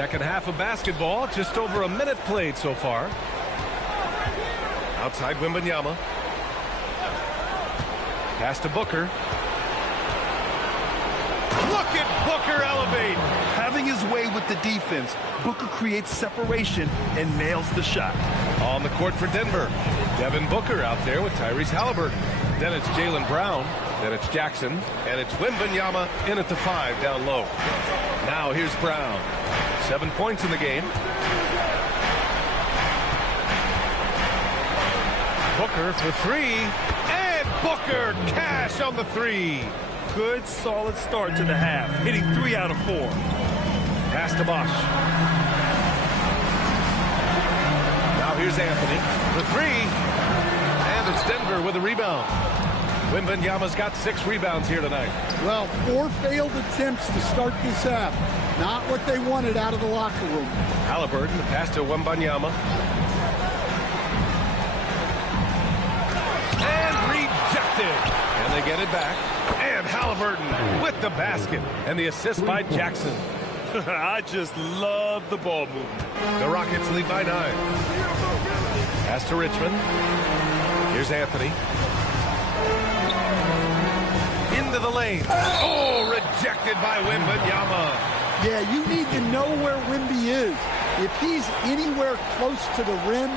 Second half of basketball, just over a minute played so far. Outside Wembanyama. Pass to Booker. Look at Booker elevate. Having his way with the defense, Booker creates separation and nails the shot. On the court for Denver. Devin Booker out there with Tyrese Halliburton. Then it's Jaylen Brown. Then it's Jackson. And it's Wembanyama in at the 5 down low. Now here's Brown. 7 points in the game. Booker for 3. And Booker cash on the 3. Good, solid start to the half, hitting 3 out of 4. Pass to Bosch. Now here's Anthony for 3. And it's Denver with a rebound. Wembanyama's got 6 rebounds here tonight. Well, 4 failed attempts to start this half. Not what they wanted out of the locker room. Halliburton, the pass to Wembanyama. And rejected. And they get it back. And Halliburton with the basket. And the assist by Jackson. I just love the ball movement. The Rockets lead by 9. Pass to Richmond. Here's Anthony. Into the lane. Oh, rejected by Wembanyama. Yeah, you need to know where Wemby is. If he's anywhere close to the rim,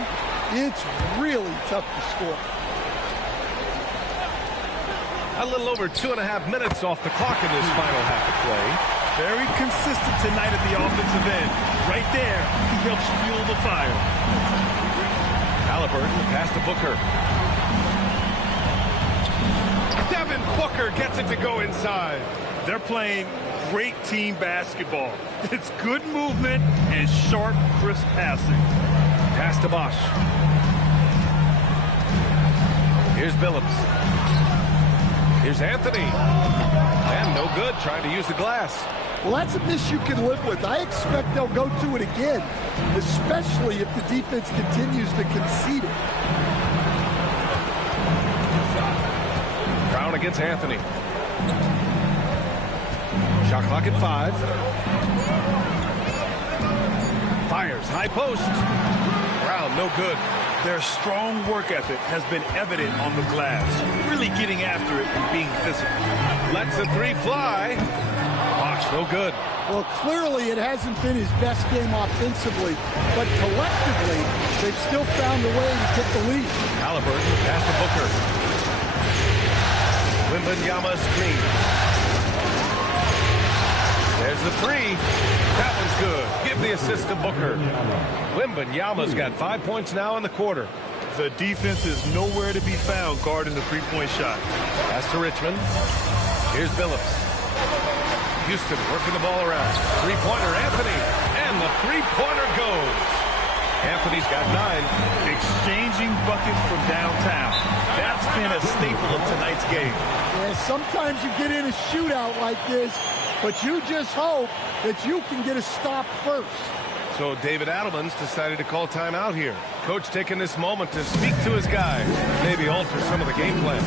it's really tough to score. A little over 2.5 minutes off the clock in this final half of play. Very consistent tonight at the offensive end. Right there, he helps fuel the fire. Halliburton, the pass to Booker. Devin Booker gets it to go inside. They're playing great team basketball. It's good movement and sharp, crisp passing. Pass to Bosch. Here's Billups. Here's Anthony. And no good, trying to use the glass. Well, that's a miss you can live with. I expect they'll go to it again, especially if the defense continues to concede it. Brown against Anthony. Shot clock at 5. Fires, high post. Brown, no good. Their strong work ethic has been evident on the glass, really getting after it and being physical. Lets the 3 fly. Bosch, no good. Well, clearly it hasn't been his best game offensively, but collectively, they've still found a way to get the lead. Halliburton, pass to Booker. Wembanyama screen. There's the 3. That one's good. Give the assist to Booker. Wembanyama's got 5 points now in the quarter. The defense is nowhere to be found guarding the three-point shot. Pass to Richmond. Here's Billups. Houston working the ball around. Three-pointer, Anthony. And the three-pointer goes. Anthony's got 9. Exchanging buckets from downtown. That's been a staple of tonight's game. Yeah, sometimes you get in a shootout like this, but you just hope that you can get a stop first. So David Adelman's decided to call timeout here. Coach taking this moment to speak to his guys, maybe alter some of the game plan.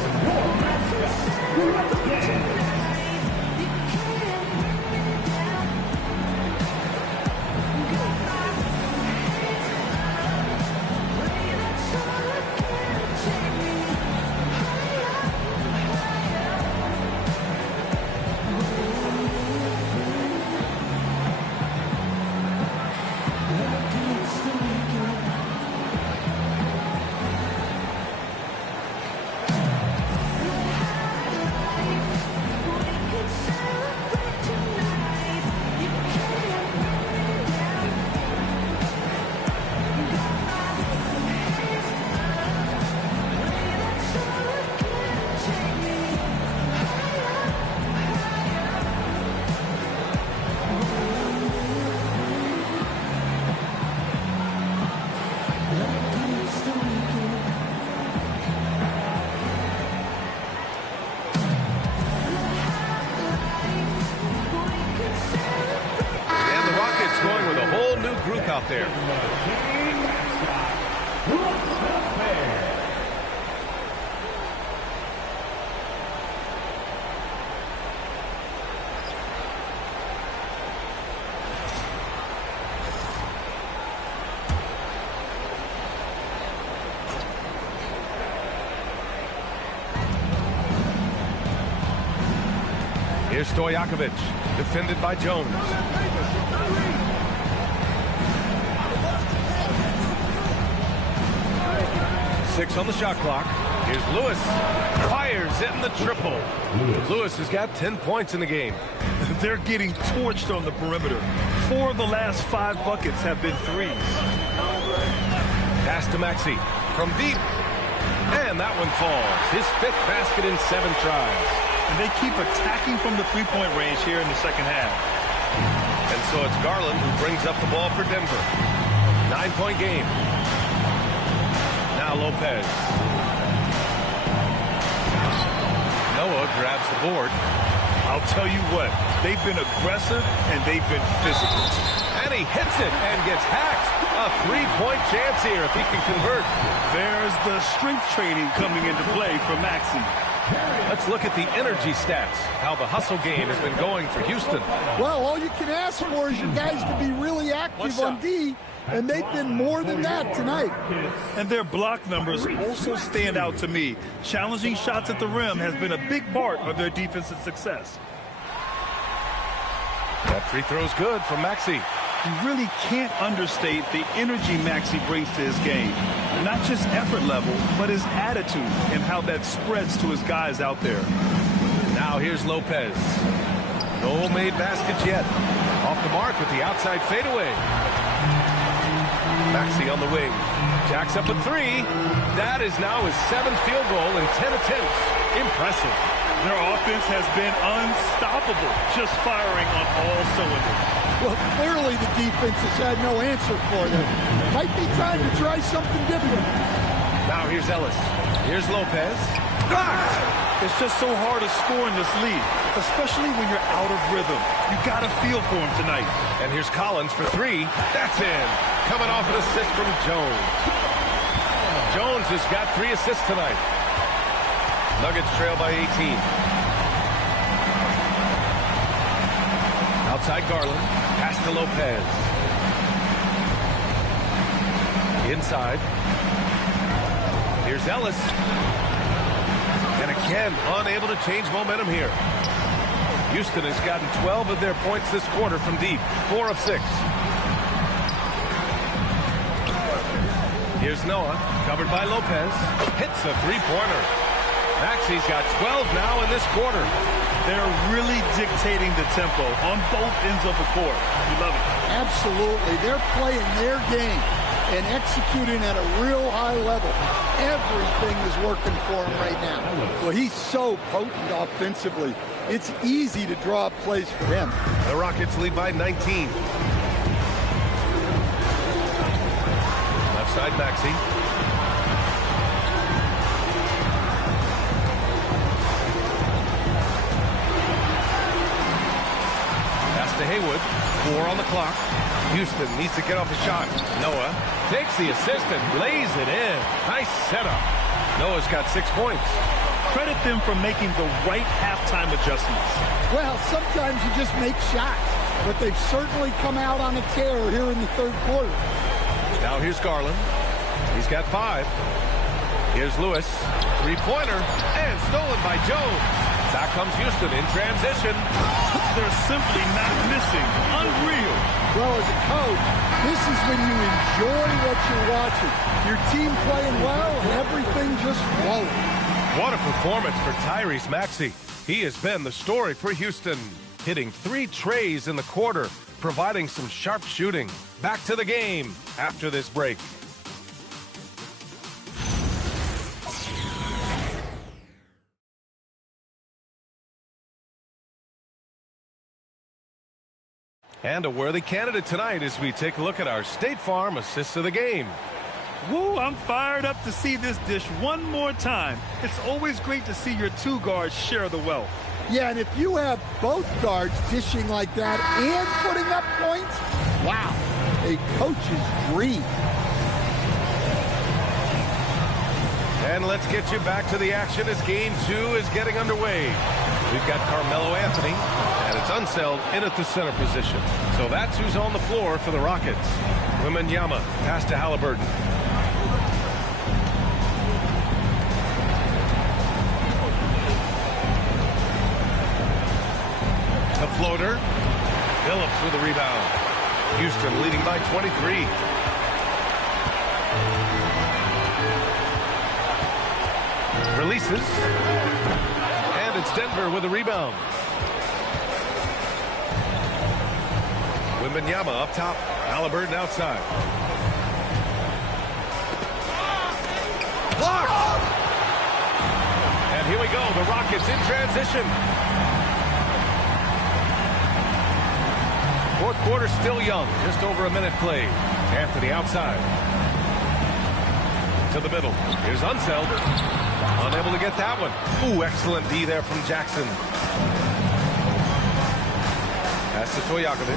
Out there. Here's Stojakovic, defended by Jones. Six on the shot clock. Here's Lewis. Fires in the triple. Lewis has got 10 points in the game. They're getting torched on the perimeter. 4 of the last 5 buckets have been threes. Pass to Maxey from deep. And that one falls. His 5th basket in 7 tries. And they keep attacking from the three-point range here in the second half. And so it's Garland who brings up the ball for Denver. 9-point game. Now Lopez. Noah grabs the board. I'll tell you what, they've been aggressive and they've been physical. And he hits it and gets hacked. A 3-point chance here if he can convert. There's the strength training coming into play for Maxey. Let's look at the energy stats, how the hustle game has been going for Houston. Well, all you can ask for is your guys to be really active on D, and they've been more than that tonight. And their block numbers also stand out to me. Challenging shots at the rim has been a big part of their defensive success. That free throw's good from Maxey. You really can't understate the energy Maxey brings to his game. Not just effort level, but his attitude and how that spreads to his guys out there. Now here's Lopez. No made baskets yet. Off the mark with the outside fadeaway. Maxey on the wing. Jacks up a 3. That is now his 7th field goal in 10 attempts. Impressive. Their offense has been unstoppable, just firing on all cylinders. Well, clearly the defense has had no answer for them. Might be time to try something different. Now here's Ellis. Here's Lopez. Blocked! It's just so hard to score in this league, especially when you're out of rhythm. You got to feel for him tonight. And here's Collins for 3. That's in. Coming off an assist from Jones. Jones has got 3 assists tonight. Nuggets trail by 18. Outside Garland. Pass to Lopez. Inside. Here's Ellis. And again, unable to change momentum here. Houston has gotten 12 of their points this quarter from deep. 4 of 6. Here's Noah, covered by Lopez. Hits a 3-pointer. Maxey's got 12 now in this quarter. They're really dictating the tempo on both ends of the court. You love it. Absolutely. They're playing their game and executing at a real high level. Everything is working for him right now. Well, he's so potent offensively. It's easy to draw up plays for him. The Rockets lead by 19. Left side, Maxey. To Haywood, 4 on the clock. Houston needs to get off a shot. Noah takes the assist and lays it in. Nice setup. Noah's got 6 points. Credit them for making the right halftime adjustments. Well, sometimes you just make shots, but they've certainly come out on a tear here in the third quarter. Now here's Garland. He's got 5. Here's Lewis. 3-pointer and stolen by Jones. Back comes Houston in transition. They're simply not missing. Unreal. Well, as a coach, this is when you enjoy what you're watching. Your team playing well and everything just flowing. What a performance for Tyrese Maxey. He has been the story for Houston, hitting 3 trays in the quarter, providing some sharp shooting. Back to the game after this break. And a worthy candidate tonight as we take a look at our State Farm assists of the game. Woo, I'm fired up to see this dish one more time. It's always great to see your 2 guards share the wealth. Yeah, and if you have both guards dishing like that and putting up points, wow, a coach's dream. And let's get you back to the action as Game 2 is getting underway. We've got Carmelo Anthony, and it's Unseld in at the center position. So that's who's on the floor for the Rockets. Wembanyama, pass to Halliburton. floater. Phillips with a rebound. Houston leading by 23. Releases. And it's Denver with a rebound. Wembanyama up top. Halliburton outside. Blocked! And here we go. The Rockets in transition. Fourth quarter still young. Just over a minute played. Anthony outside. To the middle. Here's Unseld. Unable to get that one. Ooh, excellent D there from Jackson. Pass to Stojakovic.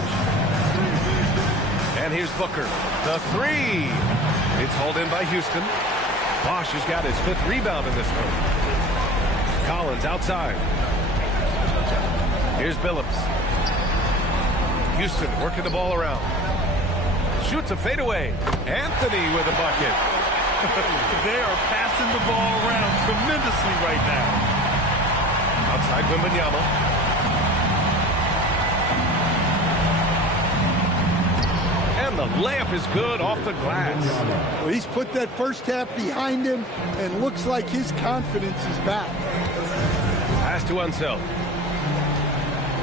And here's Booker. The three. It's hauled in by Houston. Bosch has got his 5th rebound in this one. Collins outside. Here's Billups. Houston working the ball around. Shoots a fadeaway. Anthony with a bucket. They are passing the ball around tremendously right now. Outside Wembanyama. And the layup is good off the glass. Well, he's put that first half behind him and looks like his confidence is back. Pass to Unseld.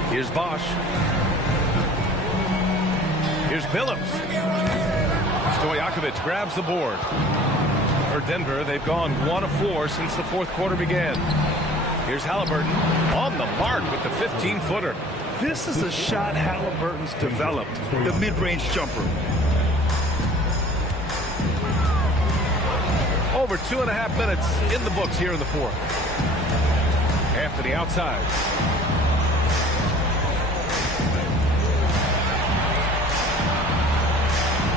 Here's Bosch. Here's Billups. Stojakovic grabs the board. For Denver, they've gone 1 of 4 since the fourth quarter began. Here's Halliburton on the mark with the 15-footer. This is a shot Halliburton's developed, the mid-range jumper. Over 2.5 minutes in the books here in the fourth. Anthony outside.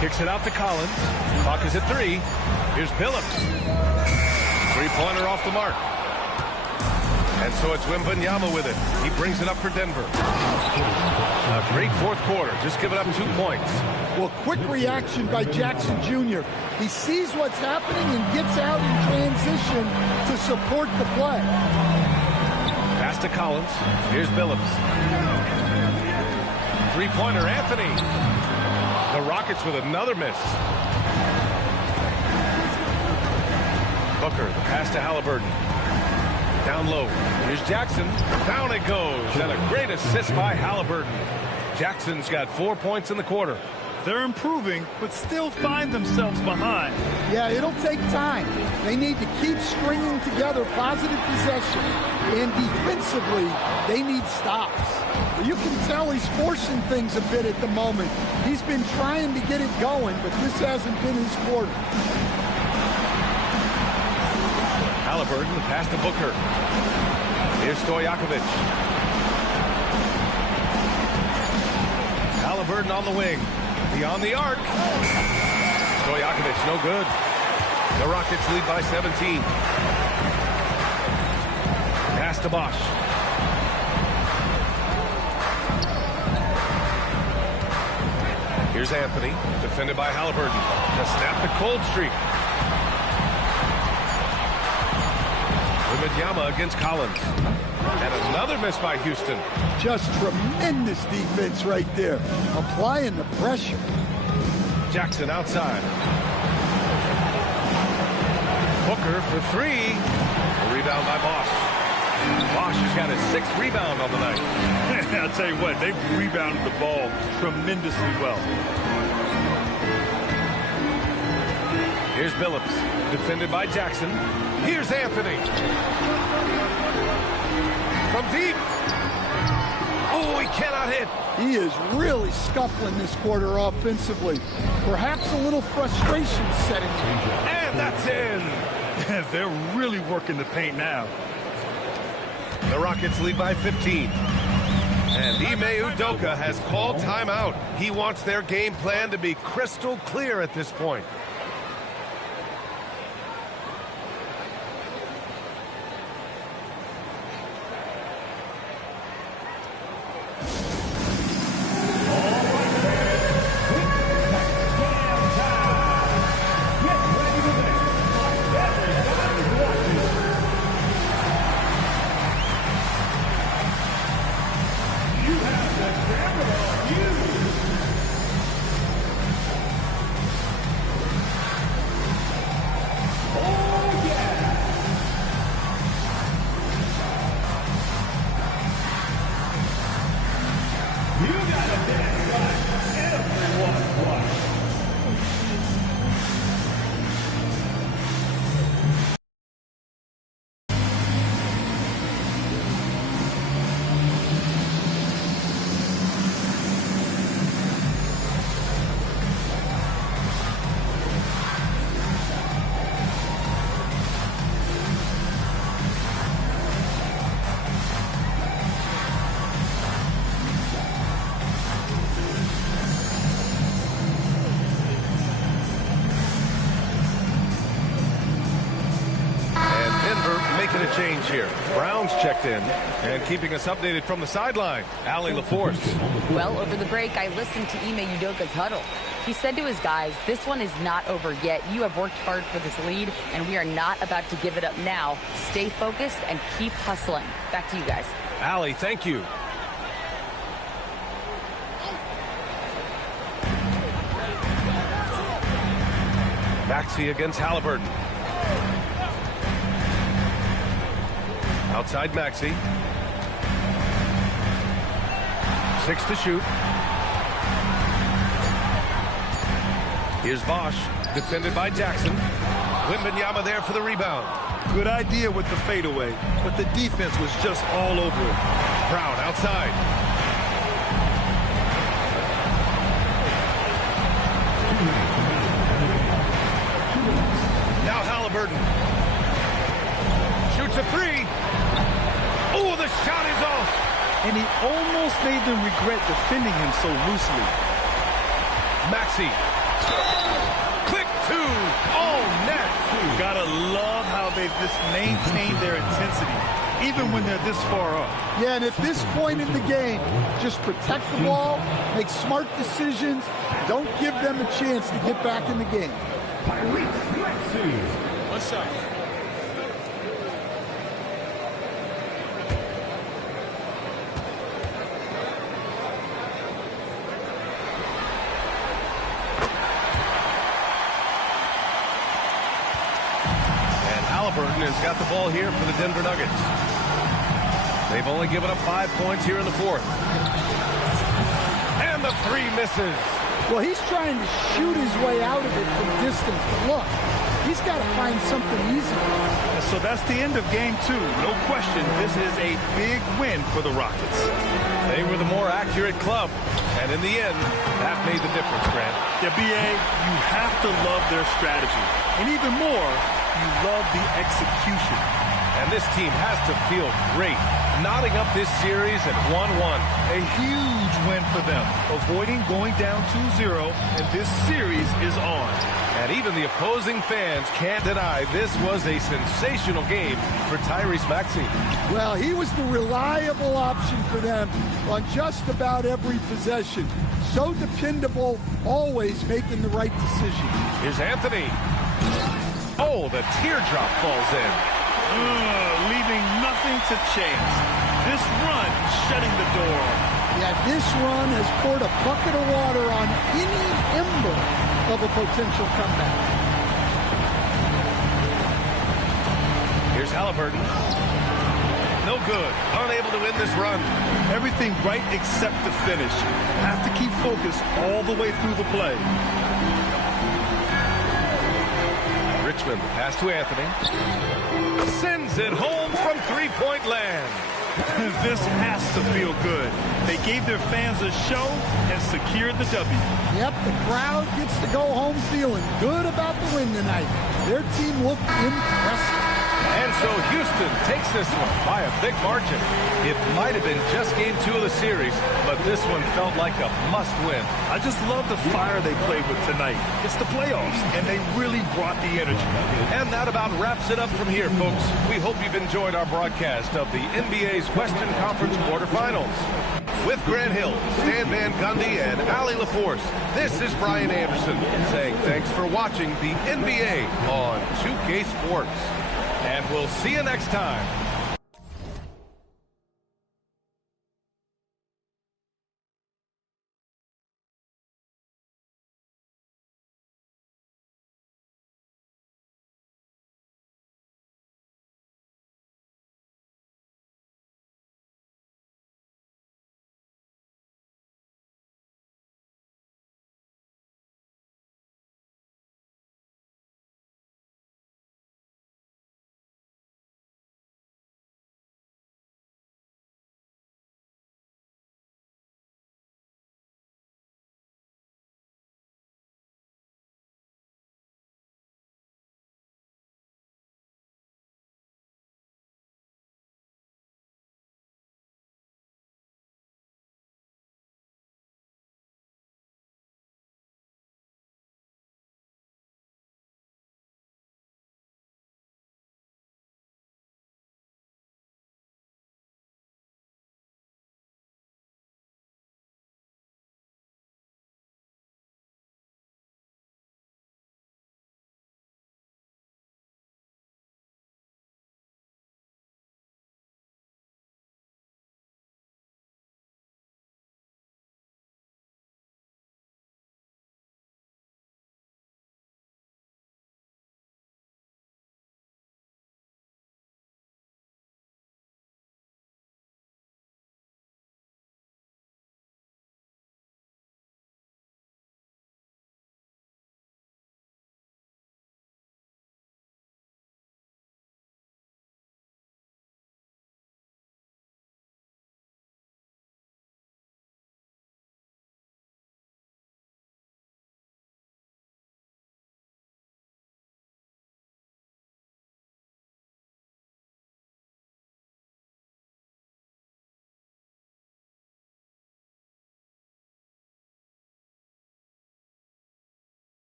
Kicks it out to Collins. Clock is at 3. Here's Billups. Three-pointer off the mark. And so it's Wembanyama with it. He brings it up for Denver. A great fourth quarter. Just giving up 2 points. Well, quick reaction by Jackson Jr. He sees what's happening and gets out in transition to support the play. Pass to Collins. Here's Billups. Three-pointer, Anthony. The Rockets with another miss. Booker, the pass to Halliburton. Down low. Here's Jackson. Down it goes. And a great assist by Halliburton. Jackson's got 4 points in the quarter. They're improving, but still find themselves behind. Yeah, it'll take time. They need to keep stringing together positive possession. And defensively, they need stops. You can tell he's forcing things a bit at the moment. He's been trying to get it going, but this hasn't been his quarter. Halliburton, the pass to Booker. Here's Stojakovic. Halliburton on the wing. Beyond the arc. Stojakovic, no good. The Rockets lead by 17. Pass to Bosch. Here's Anthony, defended by Halliburton. To snap the cold streak. Wembanyama against Collins. And another miss by Houston. Just tremendous defense right there. Applying the pressure. Jackson outside. Booker for 3. A rebound by Bosch. Bosch has got his 6th rebound on the night. I'll tell you what, they've rebounded the ball tremendously well. Here's Billups, defended by Jackson. Here's Anthony. From deep. Oh, he cannot hit. He is really scuffling this quarter offensively. Perhaps a little frustration setting in. And that's in. They're really working the paint now. The Rockets lead by 15. And Ime Udoka has called timeout. He wants their game plan to be crystal clear at this point. change here. Brown's checked in and keeping us updated from the sideline. Allie LaForce. Well, over the break, I listened to Ime Udoka's huddle. He said to his guys, this one is not over yet. You have worked hard for this lead, and we are not about to give it up now. Stay focused and keep hustling. Back to you guys. Allie, thank you. Maxey against Halliburton. Outside Maxey. 6 to shoot. Here's Bosch, defended by Jackson. Wembanyama there for the rebound. Good idea with the fadeaway, but the defense was just all over it. Brown outside. Now Halliburton. Shoots a three. Oh, the shot is off. And he almost made them regret defending him so loosely. Maxey. Quick two. Oh, net. Gotta love how they've just maintained their intensity, even when they're this far up. Yeah, and at this point in the game, just protect the ball, make smart decisions, don't give them a chance to get back in the game. What's up? Halliburton has got the ball here for the Denver Nuggets. They've only given up 5 points here in the fourth. And the three misses. Well, he's trying to shoot his way out of it from distance, but look, he's got to find something easy. So that's the end of game 2. No question, this is a big win for the Rockets. They were the more accurate club, and in the end, that made the difference, Grant. Yeah, BA, you have to love their strategy. And even more, you love the execution. And this team has to feel great, knotting up this series at 1-1. A huge win for them, avoiding going down 2-0, and this series is on. And even the opposing fans can't deny this was a sensational game for Tyrese Maxey. Well, he was the reliable option for them on just about every possession. So dependable, always making the right decision. Here's Anthony. Oh, the teardrop falls in. Leaving nothing to chance. This run shutting the door. Yeah, this run has poured a bucket of water on any ember of a potential comeback. Here's Halliburton. No good. Unable to win this run. Everything right except the finish. Have to keep focused all the way through the play. Richmond pass to Anthony. Sends it home from three-point land. This has to feel good. They gave their fans a show and secured the W. Yep, the crowd gets to go home feeling good about the win tonight. Their team looked impressive. And so Houston takes this one by a big margin. It might have been just game 2 of the series, but this one felt like a must-win. I just love the fire they played with tonight. It's the playoffs, and they really brought the energy. And that about wraps it up from here, folks. We hope you've enjoyed our broadcast of the NBA's Western Conference quarterfinals. With Grant Hill, Stan Van Gundy, and Allie LaForce, this is Brian Anderson saying thanks for watching the NBA on 2K Sports. And we'll see you next time.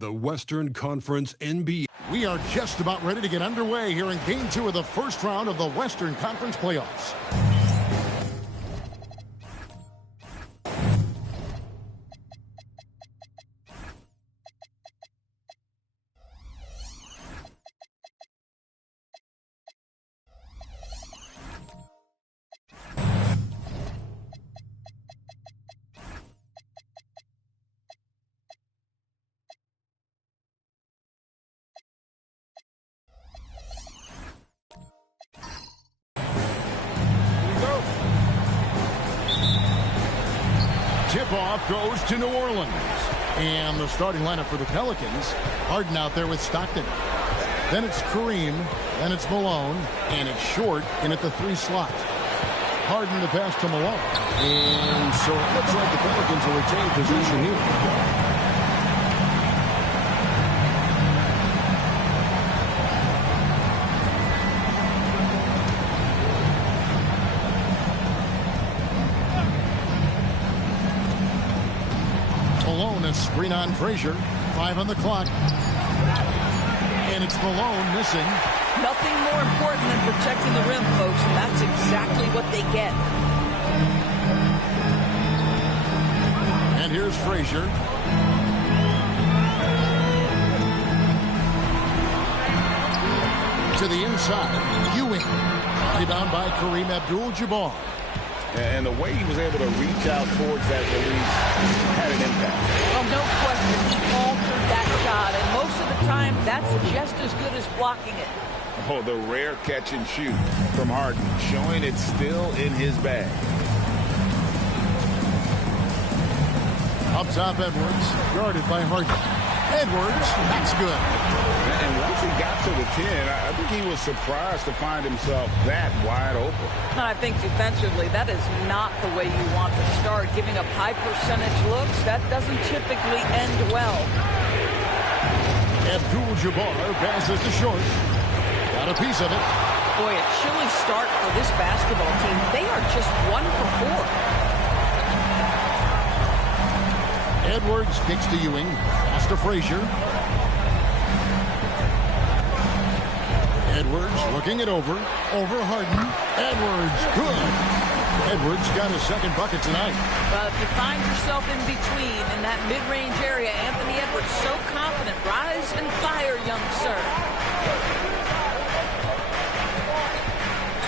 The Western Conference NBA. We are just about ready to get underway here in Game 2 of the first round of the Western Conference playoffs. Tip-off goes to New Orleans. And the starting lineup for the Pelicans, Harden out there with Stockton. Then it's Kareem, then it's Malone, and it's Short in at the 3 slot. Harden the pass to Malone. And so it looks like the Pelicans will retain possession here. Screen on Frazier. 5 on the clock. And it's Malone missing. Nothing more important than protecting the rim, folks, and that's exactly what they get. And here's Frazier. To the inside. Ewing. Rebound by Kareem Abdul-Jabbar. And the way he was able to reach out towards that release had an impact. Well, no question, he altered that shot, and most of the time, that's just as good as blocking it. Oh, the rare catch and shoot from Harden, showing it's still in his bag. Up top, Edwards, guarded by Harden. Edwards, that's good. And once he got to the 10, I think he was surprised to find himself that wide open. And I think defensively, that is not the way you want to start. Giving up high percentage looks, that doesn't typically end well. Abdul-Jabbar passes to Short. Got a piece of it. Boy, a chilly start for this basketball team. They are just 1 for 4. Edwards kicks to Ewing. Pass to Frazier. Edwards looking it over. Over Harden. Edwards, good. Edwards got his second bucket tonight. Well, if you find yourself in between in that mid-range area, Anthony Edwards so confident. Rise and fire, young sir.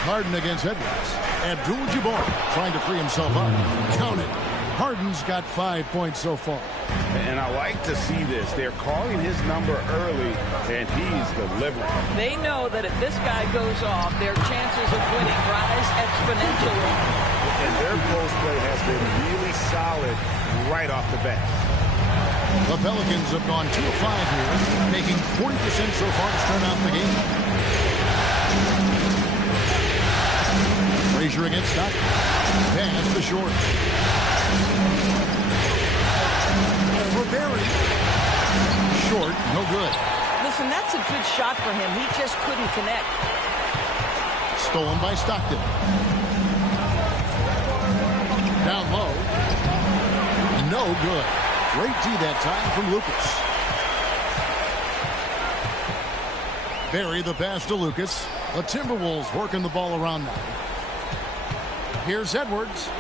Harden against Edwards. Abdul-Jabbar trying to free himself up. Count it. Harden's got 5 points so far. And I like to see this. They're calling his number early, and he's delivering. They know that if this guy goes off, their chances of winning rise exponentially. And their post play has been really solid right off the bat. The Pelicans have gone 2 of 5 here, making 40% so far to start out the game. Frazier against Stockton. Pass to Short. Over Barry. Short, no good. Listen, that's a good shot for him. He just couldn't connect. Stolen by Stockton. Down low. No good. Great D that time from Lucas. Barry the pass to Lucas. The Timberwolves working the ball around now. Here's Edwards.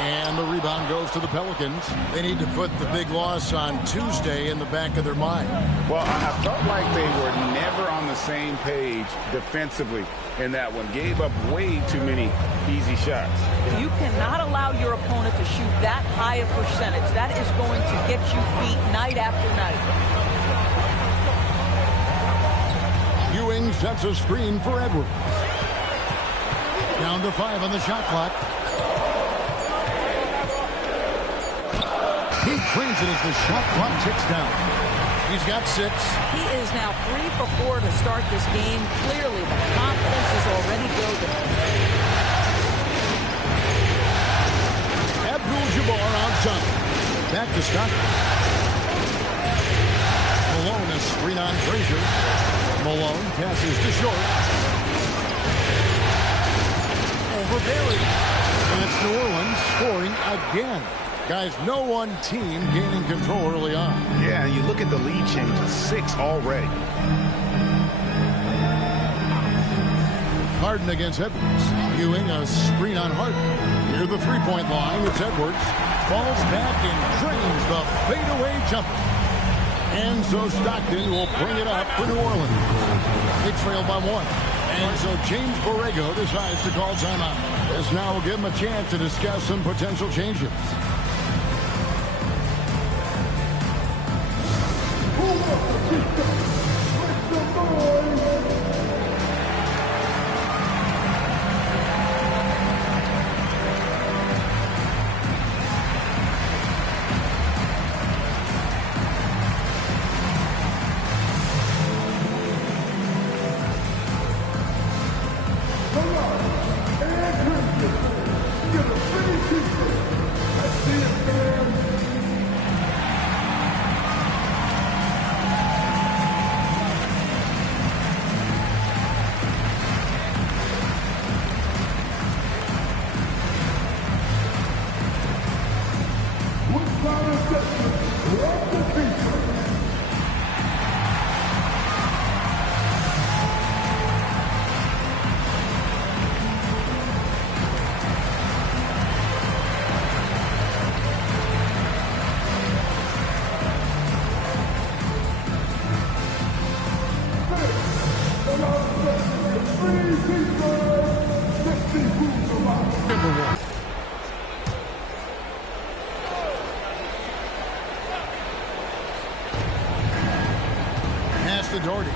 And the rebound goes to the Pelicans. They need to put the big loss on Tuesday in the back of their mind. Well, I felt like they were never on the same page defensively in that one. Gave up way too many easy shots. You cannot allow your opponent to shoot that high a percentage. That is going to get you beat night after night. Ewing sets a screen for Edwards. Down to 5 on the shot clock. He cleans it as the shot clock ticks down. He's got 6. He is now 3 for 4 to start this game. Clearly, the confidence is already building. Abdul-Jabbar outside. Back to Stockton. Malone is screen on Frazier. Malone passes to Short. Over Barry. And it's New Orleans scoring again. Guys, no one team gaining control early on. Yeah, And you look at the lead change, 6 already. Harden against Edwards. Ewing a screen on Harden. Near the three-point line, it's Edwards. Falls back and drains the fadeaway jumper. And so Stockton will bring it up for New Orleans. They trail by 1. And so James Borrego decides to call timeout. This now will give him a chance to discuss some potential changes. Doherty.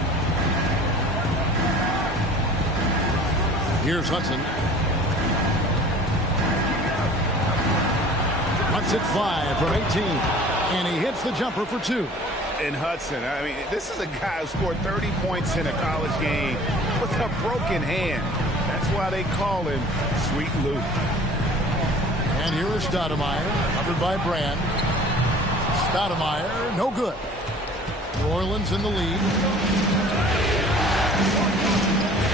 Here's Hudson. Hucks it 5 from 18. And he hits the jumper for 2. And Hudson, I mean, this is a guy who scored 30 points in a college game with a broken hand. That's why they call him Sweet Luke. And here is Stoudemire, covered by Brand. Stoudemire, no good. New Orleans in the lead.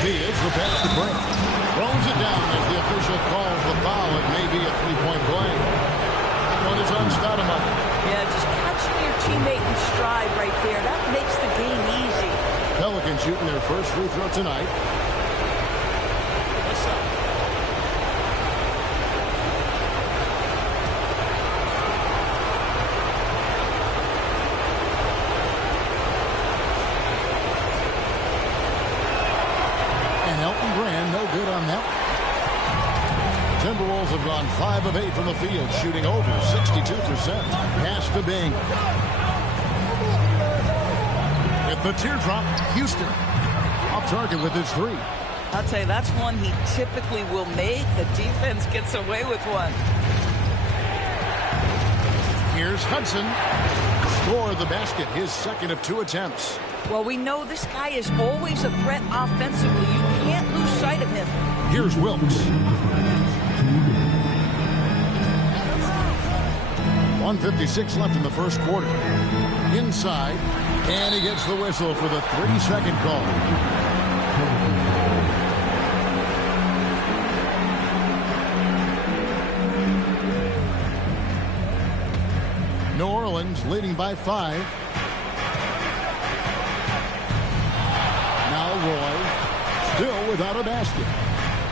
Here's the pass to Brand. Throws it down as the official calls the foul. It may be a three-point play. That one is on Stoudemire. Yeah, just catching your teammate in stride right there. That makes the game easy. Pelicans shooting their first free throw tonight. Good on that. Timberwolves have gone 5 of 8 from the field, shooting over 62%. Pass to Bing. With the teardrop, Houston off target with his 3. I'll tell you, that's one he typically will make. The defense gets away with one. Here's Hudson. Score the basket, his second of 2 attempts. Well, we know this guy is always a threat offensively. You can't lose sight of him. Here's Wilkes. 1:56 left in the first quarter. Inside, and he gets the whistle for the 3-second call. New Orleans leading by 5. Now Roy, still without a basket.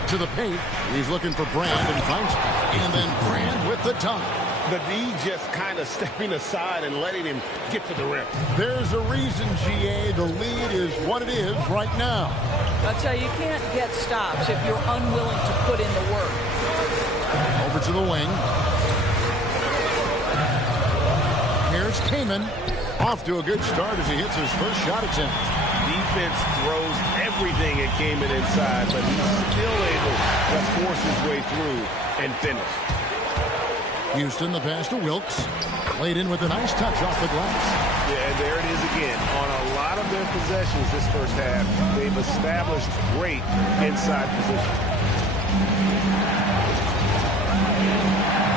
To the paint, he's looking for Brand and finds it. And then Brand with the dunk. The D just kind of stepping aside and letting him get to the rim. There's a reason, GA, the lead is what it is right now. I'll tell you, you can't get stops if you're unwilling to put in the work. Over to the wing. Here's Kaman. Off to a good start as he hits his first shot attempt. Defense throws everything at Kaman inside, but he's still able to force his way through and finish. Houston, the pass to Wilkes. Played in with a nice touch off the glass. Yeah, and there it is again. On a lot of their possessions this first half, they've established great inside position.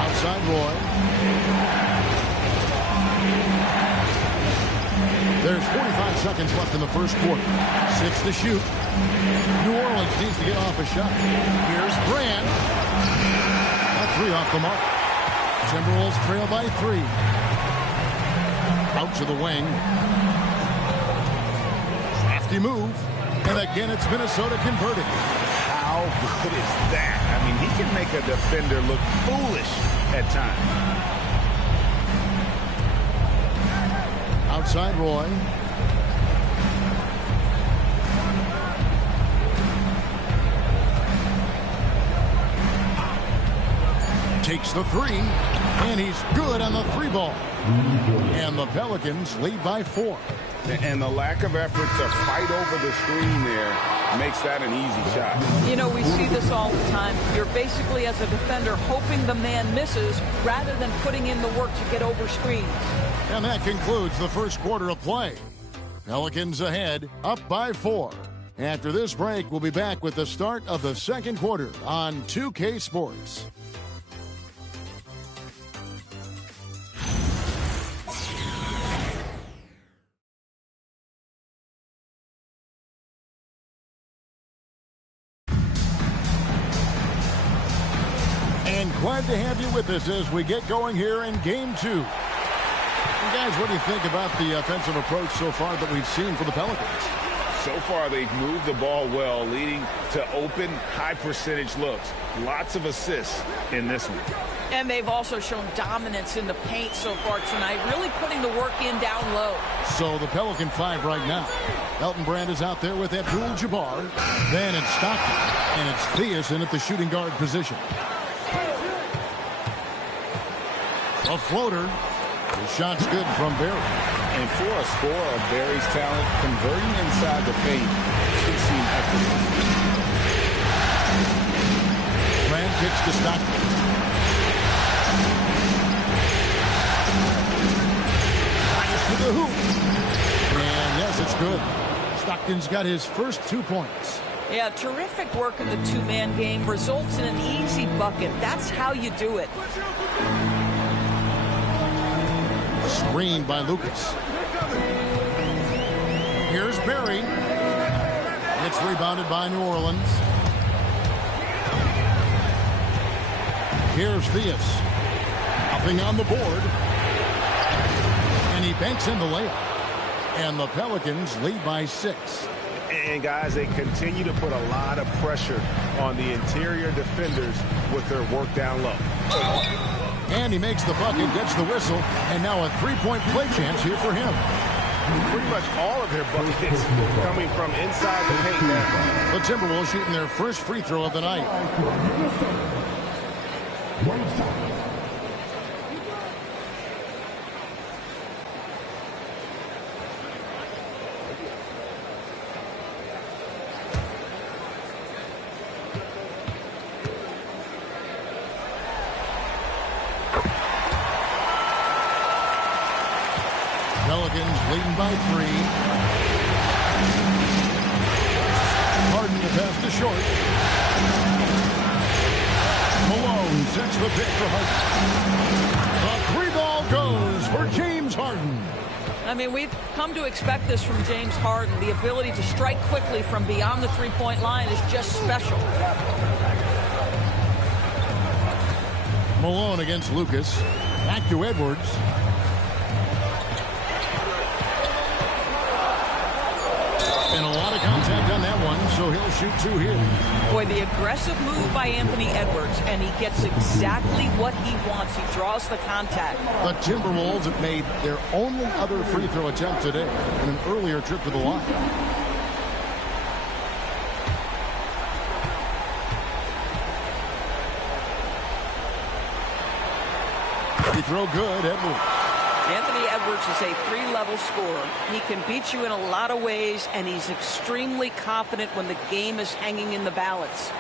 Outside Roy. There's 45 seconds left in the first quarter. 6 to shoot. New Orleans needs to get off a shot. Here's Brand. That 3 off the mark. Timberwolves trail by 3. Out to the wing. Crafty move. And again, it's Minnesota converting. How good is that? I mean, he can make a defender look foolish at times. Outside Roy. Takes the three, and he's good on the three ball. And the Pelicans lead by 4. And the lack of effort to fight over the screen there makes that an easy shot. You know, we see this all the time. You're basically, as a defender, hoping the man misses rather than putting in the work to get over screens. And that concludes the first quarter of play. Pelicans ahead, up by 4. After this break, we'll be back with the start of the second quarter on 2K Sports. And glad to have you with us as we get going here in Game 2. And guys, what do you think about the offensive approach so far that we've seen for the Pelicans? So far, they've moved the ball well, leading to open, high-percentage looks. Lots of assists in this one. And they've also shown dominance in the paint so far tonight, really putting the work in down low. So the Pelican 5 right now. Elton Brand is out there with Abdul-Jabbar. Then it's Stockton. And it's Theus in at the shooting guard position. A floater. The shot's good from Barry. And for a scorer of Barry's talent, converting inside the paint should seem effortless. Brand kicks to Stockton. Nice to the hoop. And yes, it's good. Stockton's got his first 2 points. Yeah, terrific work in the two-man game results in an easy bucket. That's how you do it. Screened by Lucas. Here's Barry. It's rebounded by New Orleans. Here's Theus. Nothing on the board. And he banks in the layup. And the Pelicans lead by 6. And guys, they continue to put a lot of pressure on the interior defenders with their work down low. And he makes the bucket, gets the whistle, and now a three-point play chance here for him. Pretty much all of their buckets coming from inside the paint now. The Timberwolves shooting their first free throw of the night. Pelicans leading by 3. Harden to pass to short. Malone sets the pick for Harden. The 3-ball goes for James Harden. I mean, we've come to expect this from James Harden. The ability to strike quickly from beyond the three-point line is just special. Malone against Lucas. Back to Edwards. And a lot of contact on that one, so he'll shoot 2 here. Boy, the aggressive move by Anthony Edwards, and he gets exactly what he wants. He draws the contact. The Timberwolves have made their only other free throw attempt today in an earlier trip to the line. Free throw good, Edwards. Anthony Edwards is a 3-level scorer. He can beat you in a lot of ways, and he's extremely confident when the game is hanging in the balance.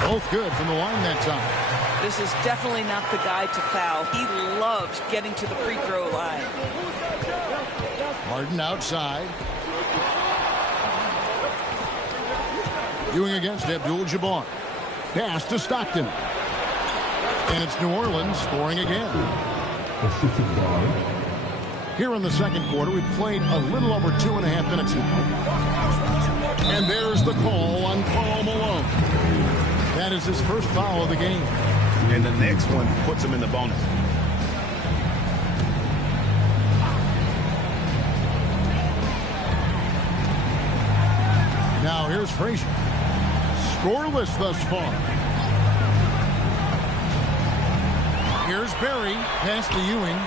Both good from the line that time. This is definitely not the guy to foul. He loves getting to the free throw line. Harden outside. Ewing against Abdul-Jabbar. Pass to Stockton. And it's New Orleans scoring again. Here in the second quarter, we've played a little over 2.5 minutes now. And there's the call on Karl Malone. That is his first foul of the game. And the next one puts him in the bonus. Now here's Frazier. Scoreless thus far. Here's Barry. Pass to Ewing.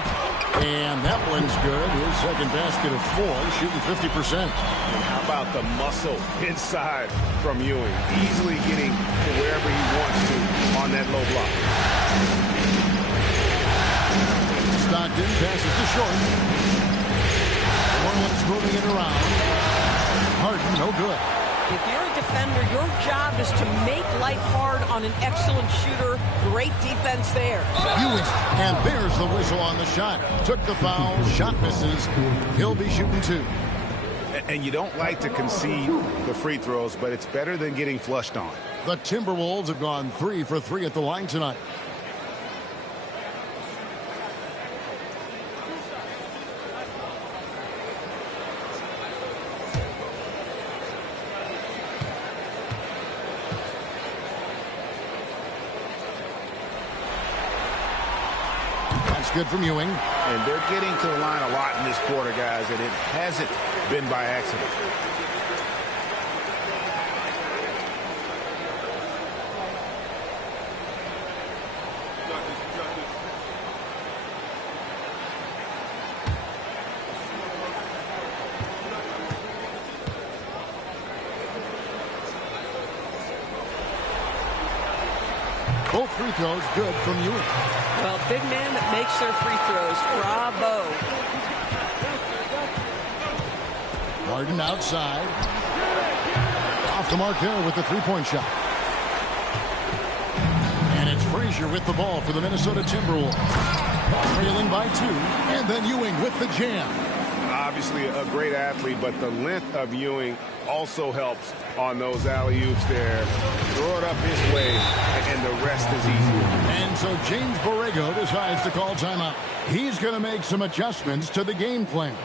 And that one's good. His second basket of 4, shooting 50%. And how about the muscle inside from Ewing? Easily getting to wherever he wants to on that low block. Stockton passes to Short. Orland's moving it around. Harden, no good. If you're a defender, your job is to make life hard on an excellent shooter. Great defense there. Ewing, and there's the whistle on the shot. Took the foul, shot misses. He'll be shooting 2. And you don't like to concede the free throws, but it's better than getting flushed on. The Timberwolves have gone 3 for 3 at the line tonight. Good from Ewing. And they're getting to the line a lot in this quarter, guys, and it hasn't been by accident. Both free throws good from Ewing. Well, big man that makes their free throws. Bravo. Harden outside. Off the mark there with the three-point shot. And it's Frazier with the ball for the Minnesota Timberwolves. Trailing by 2. And then Ewing with the jam. Obviously a great athlete, but the length of Ewing also helps on those alley-oops there. Throw it up his way, and the rest is easy. And so James Borrego decides to call timeout. He's going to make some adjustments to the game plan.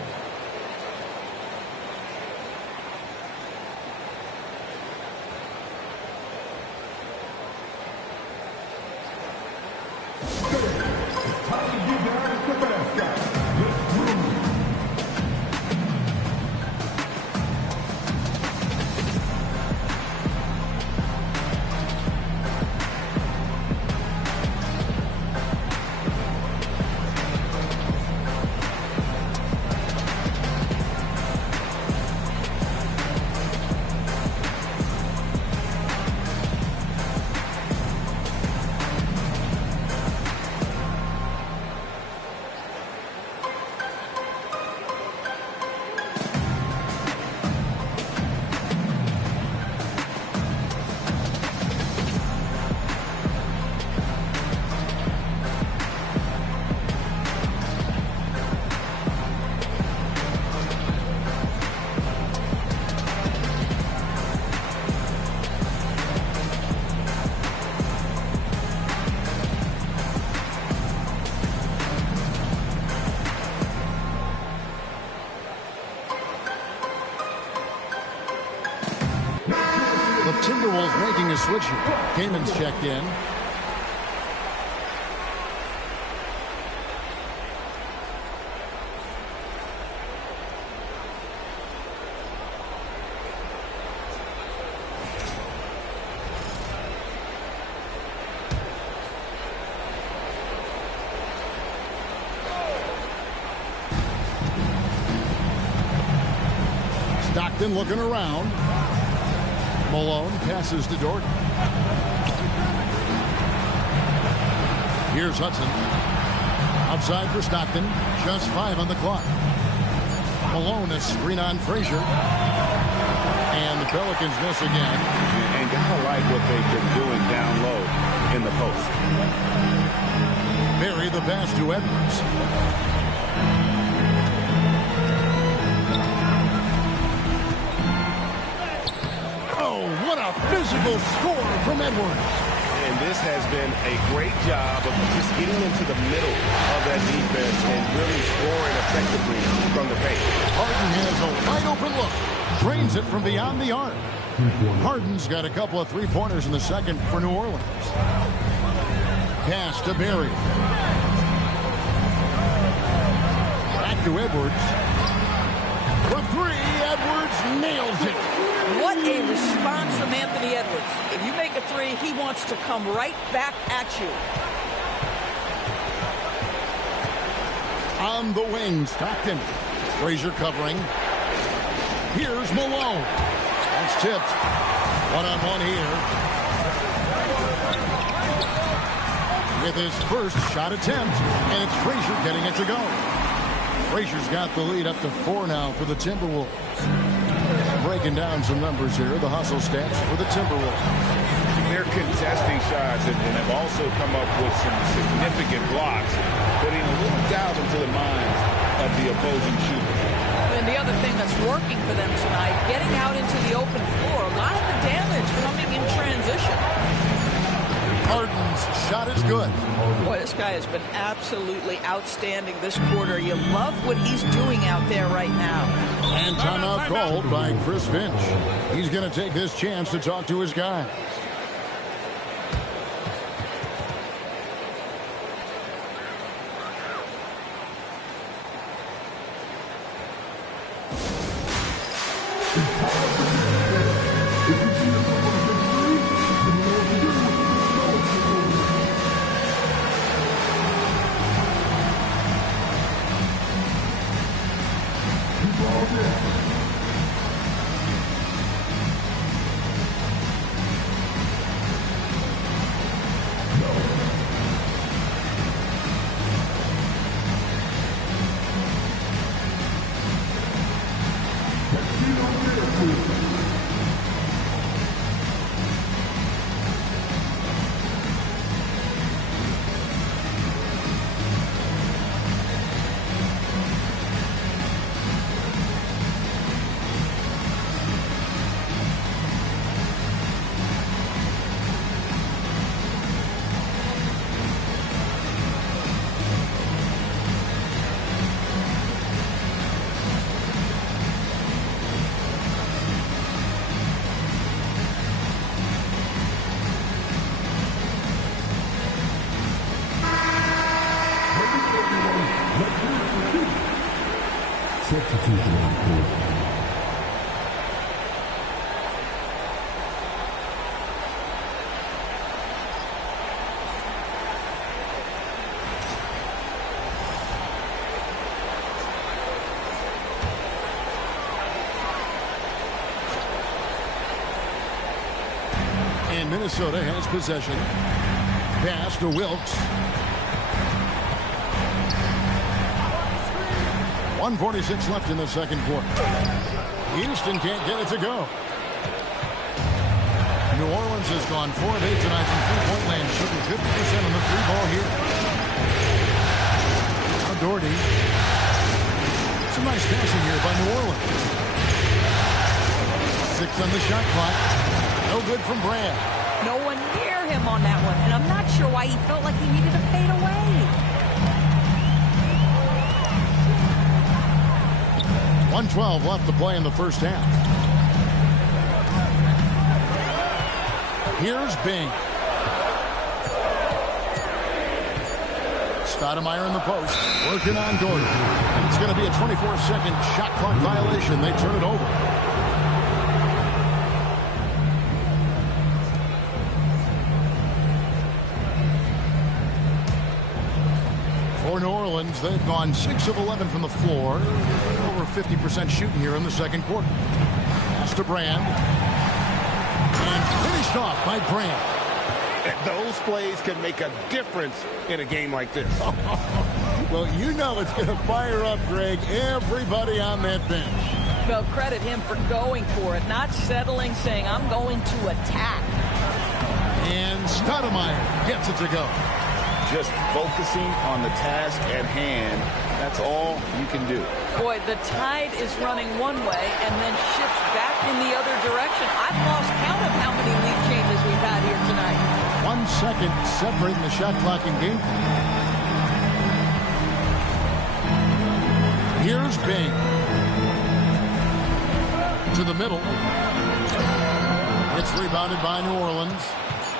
Timberwolves making a switch here. Kaman's checked in. Stockton looking around. Malone passes to Dort. Here's Hudson. Outside for Stockton. Just 5 on the clock. Malone a screen on Frazier. And the Pelicans miss again. And gotta like what they've been doing down low in the post. Barry the pass to Edwards. What a physical score from Edwards. And this has been a great job of just getting into the middle of that defense and really scoring effectively from the paint. Harden has a wide open look. Drains it from beyond the arc. Harden's got a couple of three-pointers in the second for New Orleans. Pass to Berry. Back to Edwards. For three, Edwards nails it. What a response from Anthony Edwards. If you make a three, he wants to come right back at you. On the wing, Stockton. Frazier covering. Here's Malone. That's tipped. One-on-one here. With his first shot attempt, and it's Frazier getting it to go. Frazier's got the lead up to 4 now for the Timberwolves. Breaking down some numbers here, the hustle stats for the Timberwolves. They're contesting shots and have also come up with some significant blocks, putting a little doubt into the minds of the opposing shooter. And the other thing that's working for them tonight, getting out into the open floor. A lot of the damage coming in transition. Harden's shot is good. Boy, this guy has been absolutely outstanding this quarter. You love what he's doing out there right now. And timeout called by Chris Finch. He's going to take this chance to talk to his guys. Minnesota has possession. Pass to Wilkes. 1:46 left in the second quarter. Houston can't get it to go. New Orleans has gone 4 of 8 tonight from three-point land, shooting 50% on the three ball here. Now Doherty. Some nice passing here by New Orleans. 6 on the shot clock. No good from Brand. No one near him on that one, and I'm not sure why he felt like he needed to fade away. .112 left to play in the first half. Here's Bing. Stoudemire in the post, working on Doherty. And it's going to be a 24-second shot clock violation. They turn it over. For New Orleans, they've gone 6 of 11 from the floor. Over 50% shooting here in the second quarter. Pass to Brand. And finished off by Brand. Those plays can make a difference in a game like this. Well, you know it's going to fire up, Greg, everybody on that bench. Well, credit him for going for it, not settling, saying, I'm going to attack. And Stoudemire gets it to go. Just focusing on the task at hand, that's all you can do. Boy, the tide is running one way and then shifts back in the other direction. I've lost count of how many lead changes we've had here tonight. 1 second separating the shot clock and game clock. Here's Bing. To the middle. It's rebounded by New Orleans.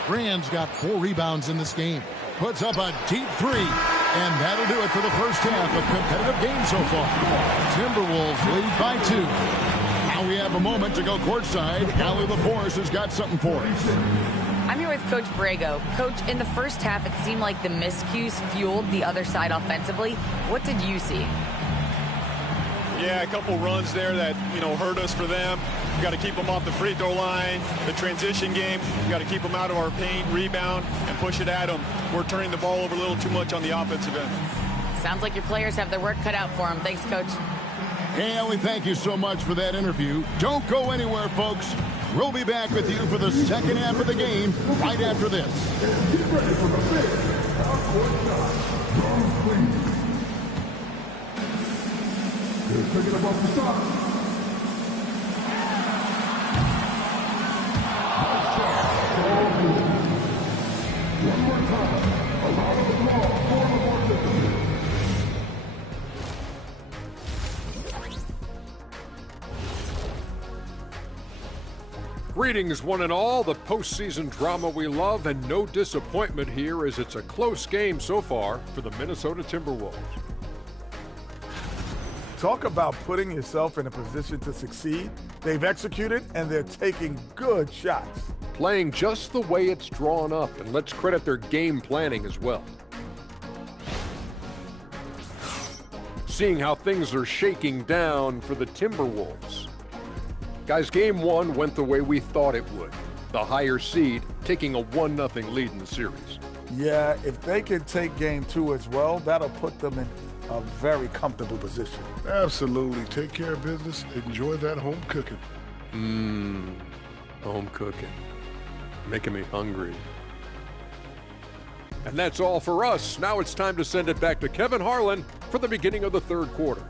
Grant's got 4 rebounds in this game. Puts up a deep 3. And that'll do it for the first half. A competitive game so far. Timberwolves lead by 2. Now we have a moment to go courtside. Allie LaForce has got something for us. I'm here with Coach Brago. Coach, in the first half, it seemed like the miscues fueled the other side offensively. What did you see? Yeah, a couple runs there that, hurt us for them. We got to keep them off the free throw line. The transition game, we got to keep them out of our paint, rebound, and push it at them. We're turning the ball over a little too much on the offensive end. Sounds like your players have their work cut out for them. Thanks, Coach. Hey, Ellie, thank you so much for that interview. Don't go anywhere, folks. We'll be back with you for the second half of the game right after this. Get ready for the big half-court shot. They're taking above the shot. Nice shot. One more time. Allow the ball for the more difficult. Greetings, one and all. The postseason drama we love, and no disappointment here as it's a close game so far for the Minnesota Timberwolves. Talk about putting yourself in a position to succeed. They've executed, and they're taking good shots. Playing just the way it's drawn up, and let's credit their game planning as well. Seeing how things are shaking down for the Timberwolves. Guys, game 1 went the way we thought it would. The higher seed taking a 1-0 lead in the series. Yeah, if they can take game 2 as well, that'll put them in a very comfortable position. Absolutely. Take care of business. Enjoy that home cooking. Home cooking. Making me hungry. And that's all for us. Now it's time to send it back to Kevin Harlan for the beginning of the third quarter.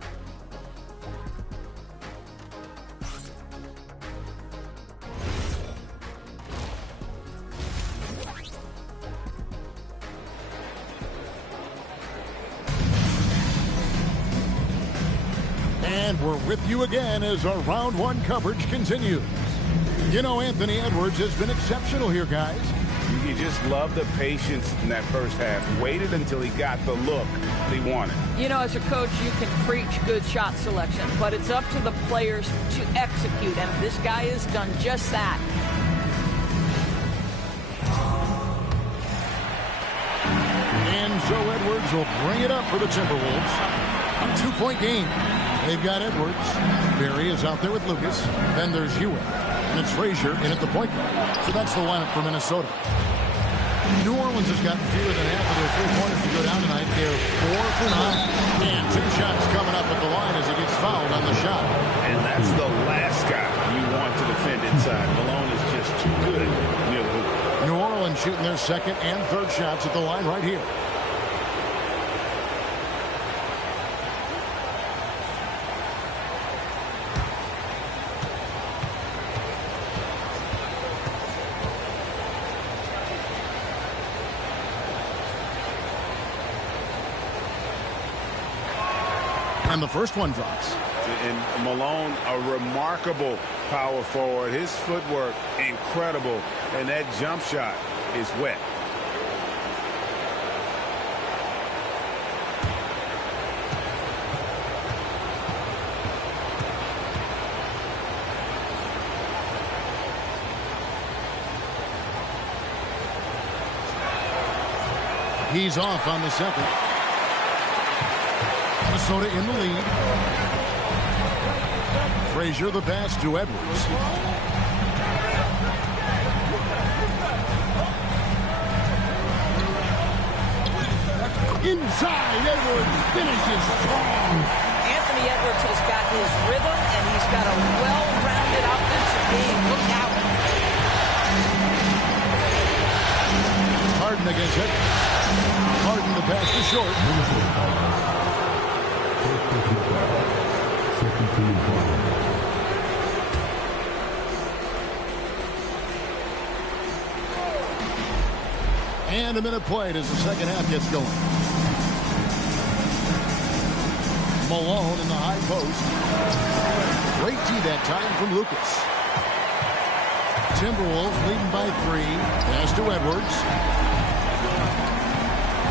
And we're with you again as our round 1 coverage continues. You know, Anthony Edwards has been exceptional here, guys. You just love the patience in that first half. Waited until he got the look he wanted. As a coach, you can preach good shot selection, but it's up to the players to execute, and this guy has done just that. And so Edwards will bring it up for the Timberwolves. A 2-point game. They've got Edwards. Barry is out there with Lucas. Then there's Hewitt. And it's Frazier in at the point guard. So that's the lineup for Minnesota. New Orleans has gotten fewer than half of their 3-pointers to go down tonight. They're 4 for 9. And 2 shots coming up at the line as he gets fouled on the shot. And that's the last guy you want to defend inside. Malone is just too good near the hoop. New Orleans shooting their second and third shots at the line right here. And the first one drops. And Malone, a remarkable power forward. His footwork, incredible. And that jump shot is wet. He's off on the second. Minnesota in the lead. Frazier the pass to Edwards. Inside, Edwards finishes strong. Anthony Edwards has got his rhythm, and he's got a well-rounded offensive game. Look out. Harden against Edwards. Harden the pass to short. And a minute played as the second half gets going. Malone in the high post. Great D that time from Lucas. Timberwolves leading by 3. Pass to Edwards.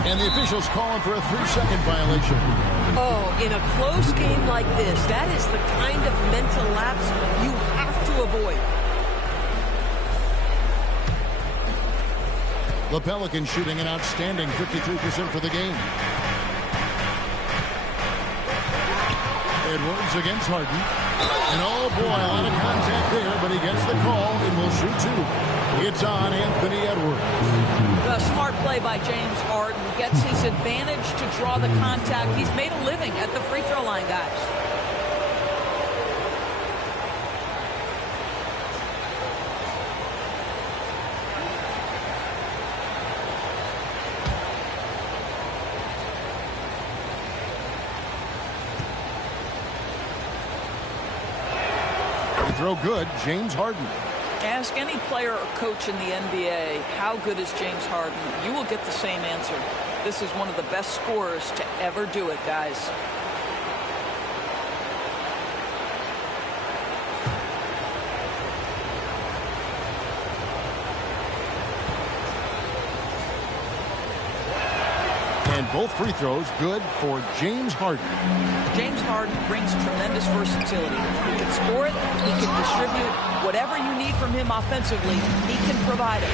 And the officials calling for a 3-second violation. Oh, in a close game like this, that is the kind of mental lapse you have to avoid. The Pelicans shooting an outstanding 53% for the game. Edwards against Harden. And oh boy, a lot of contact there, but he gets the call and will shoot 2. It's on Anthony Edwards. A smart play by James Harden. Gets his advantage to draw the contact. He's made a living at the free throw line, guys. Throw good, James Harden. Ask any player or coach in the NBA, how good is James Harden? You will get the same answer. This is one of the best scorers to ever do it, guys. And both free throws good for James Harden. James Harden brings tremendous versatility. He can score it, he can distribute. Whatever you need from him offensively, he can provide it.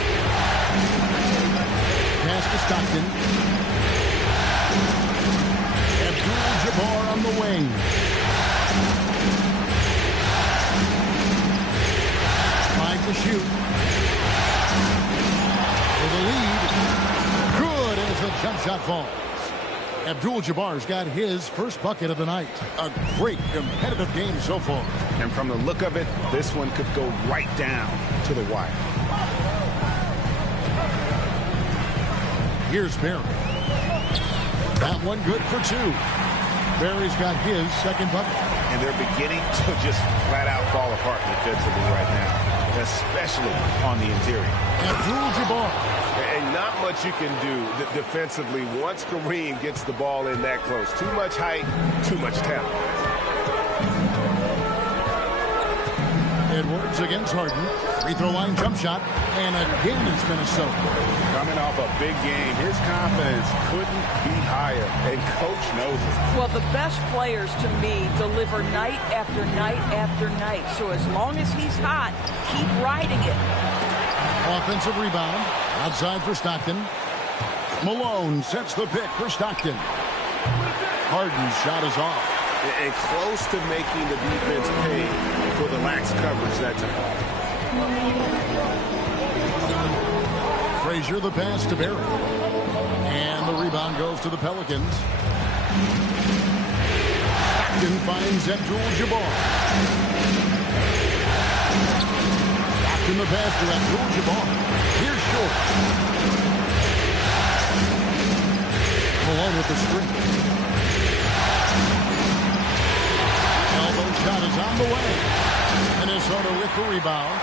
Pass to Stockton. Abdul-Jabbar on the wing. Trying to shoot. For the lead. Good as the jump shot falls. Abdul-Jabbar's got his first bucket of the night. A great competitive game so far. And from the look of it, this one could go right down to the wire. Here's Barry. That one good for 2. Barry's got his second bucket. And they're beginning to just flat out fall apart defensively right now, especially on the interior. Abdul-Jabbar. And not much you can do defensively once Kareem gets the ball in that close. Too much height, too much talent. Edwards against Harden. Free throw line jump shot. And again it's Minnesota. Coming off a big game, his confidence couldn't be higher. And coach knows it. Well, the best players to me deliver night after night after night. So as long as he's hot, keep riding it. Offensive rebound. Outside for Stockton. Malone sets the pick for Stockton. Harden's shot is off. And close to making the defense pay for the lax coverage that time. Frazier the pass to Barry. And the rebound goes to the Pelicans. Stockton finds Abdul-Jabbar. Stockton the pass to Abdul-Jabbar. Here's short. Malone with the string. Elbow shot is on the way. Minnesota with the rebound.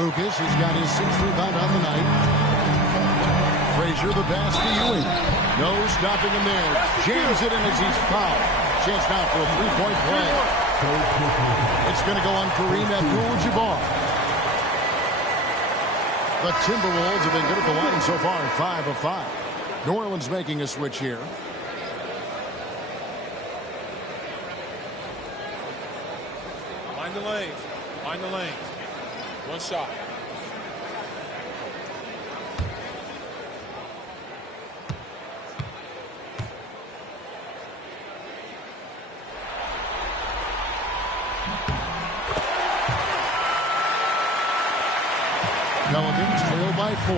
Lucas has got his 6th rebound on the night. Frazier the pass to Ewing. No stopping him there. Jams it in as he's fouled. Chance now for a 3-point play. It's going to go on Kareem Abdul-Jabbar. The Timberwolves have been good at the line so far, 5 of 5. New Orleans making a switch here. Mind the lanes. Mind the lanes. One shot. Pelicans trail by 4.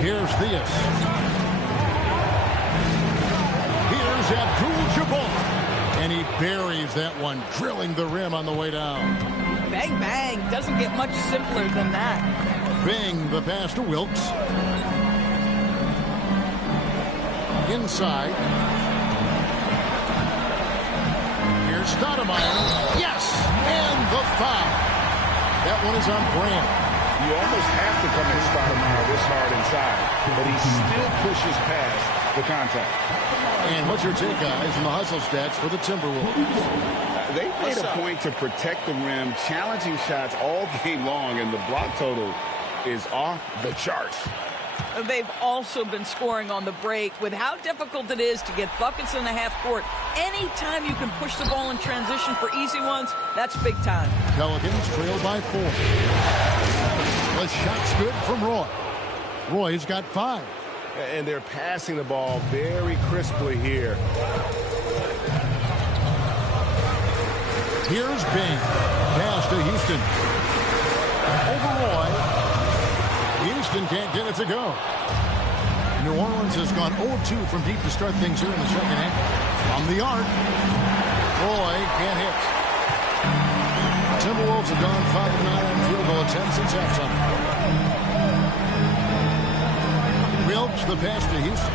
Here's Theus. Here's Abdul-Jabbar. And he buries that one, drilling the rim on the way down. Bang, bang. Doesn't get much simpler than that. Bing, the pass to Wilkes. Inside. Here's Stoudemire. Yes! And the foul. That one is on brand. You almost have to come in Stoudemire this hard inside, but he still pushes past the contact. And what's your take, guys, on the hustle stats for the Timberwolves? They made a point to protect the rim, challenging shots all game long, and the block total is off the charts. They've also been scoring on the break. With how difficult it is to get buckets in the half court, anytime you can push the ball in transition for easy ones, that's big time. Pelicans trail by 4. The shot's good from Roy. Roy's got 5. And they're passing the ball very crisply here. Here's Bing. Pass to Houston. Over Roy. Houston can't get it to go. New Orleans has gone 0-2 from deep to start things here in the second half. From the arc. Roy can't hit. Timberwolves have gone 5 of 9 on field goal attempts since halftime. Wilkes the pass to Houston.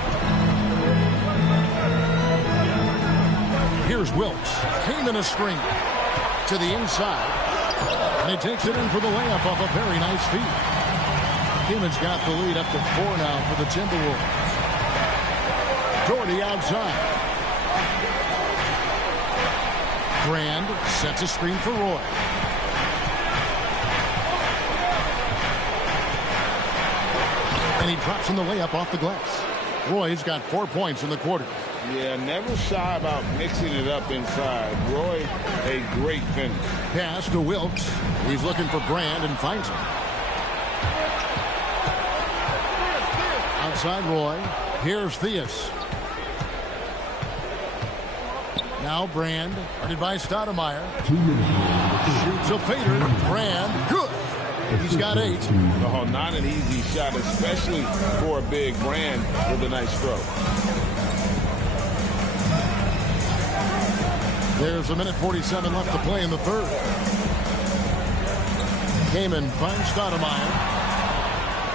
Here's Wilkes. Came in a screen to the inside. And he takes it in for the layup off a very nice feed. Keenan's got the lead up to 4 now for the Timberwolves. Doherty outside. Grand sets a screen for Roy. And he drops in the layup off the glass. Roy's got 4 points in the quarter. Yeah, never shy about mixing it up inside. Roy, a great finish. Pass to Wilkes. He's looking for Brand and finds him. Outside Roy. Here's Theus. Now Brand, guarded by Stoudemire. Shoots a fader. Brand, good. He's got 8. Oh, not an easy shot, especially for a big Brand with a nice stroke. There's 1:47 left to play in the third. Kaman finds Stoudemire.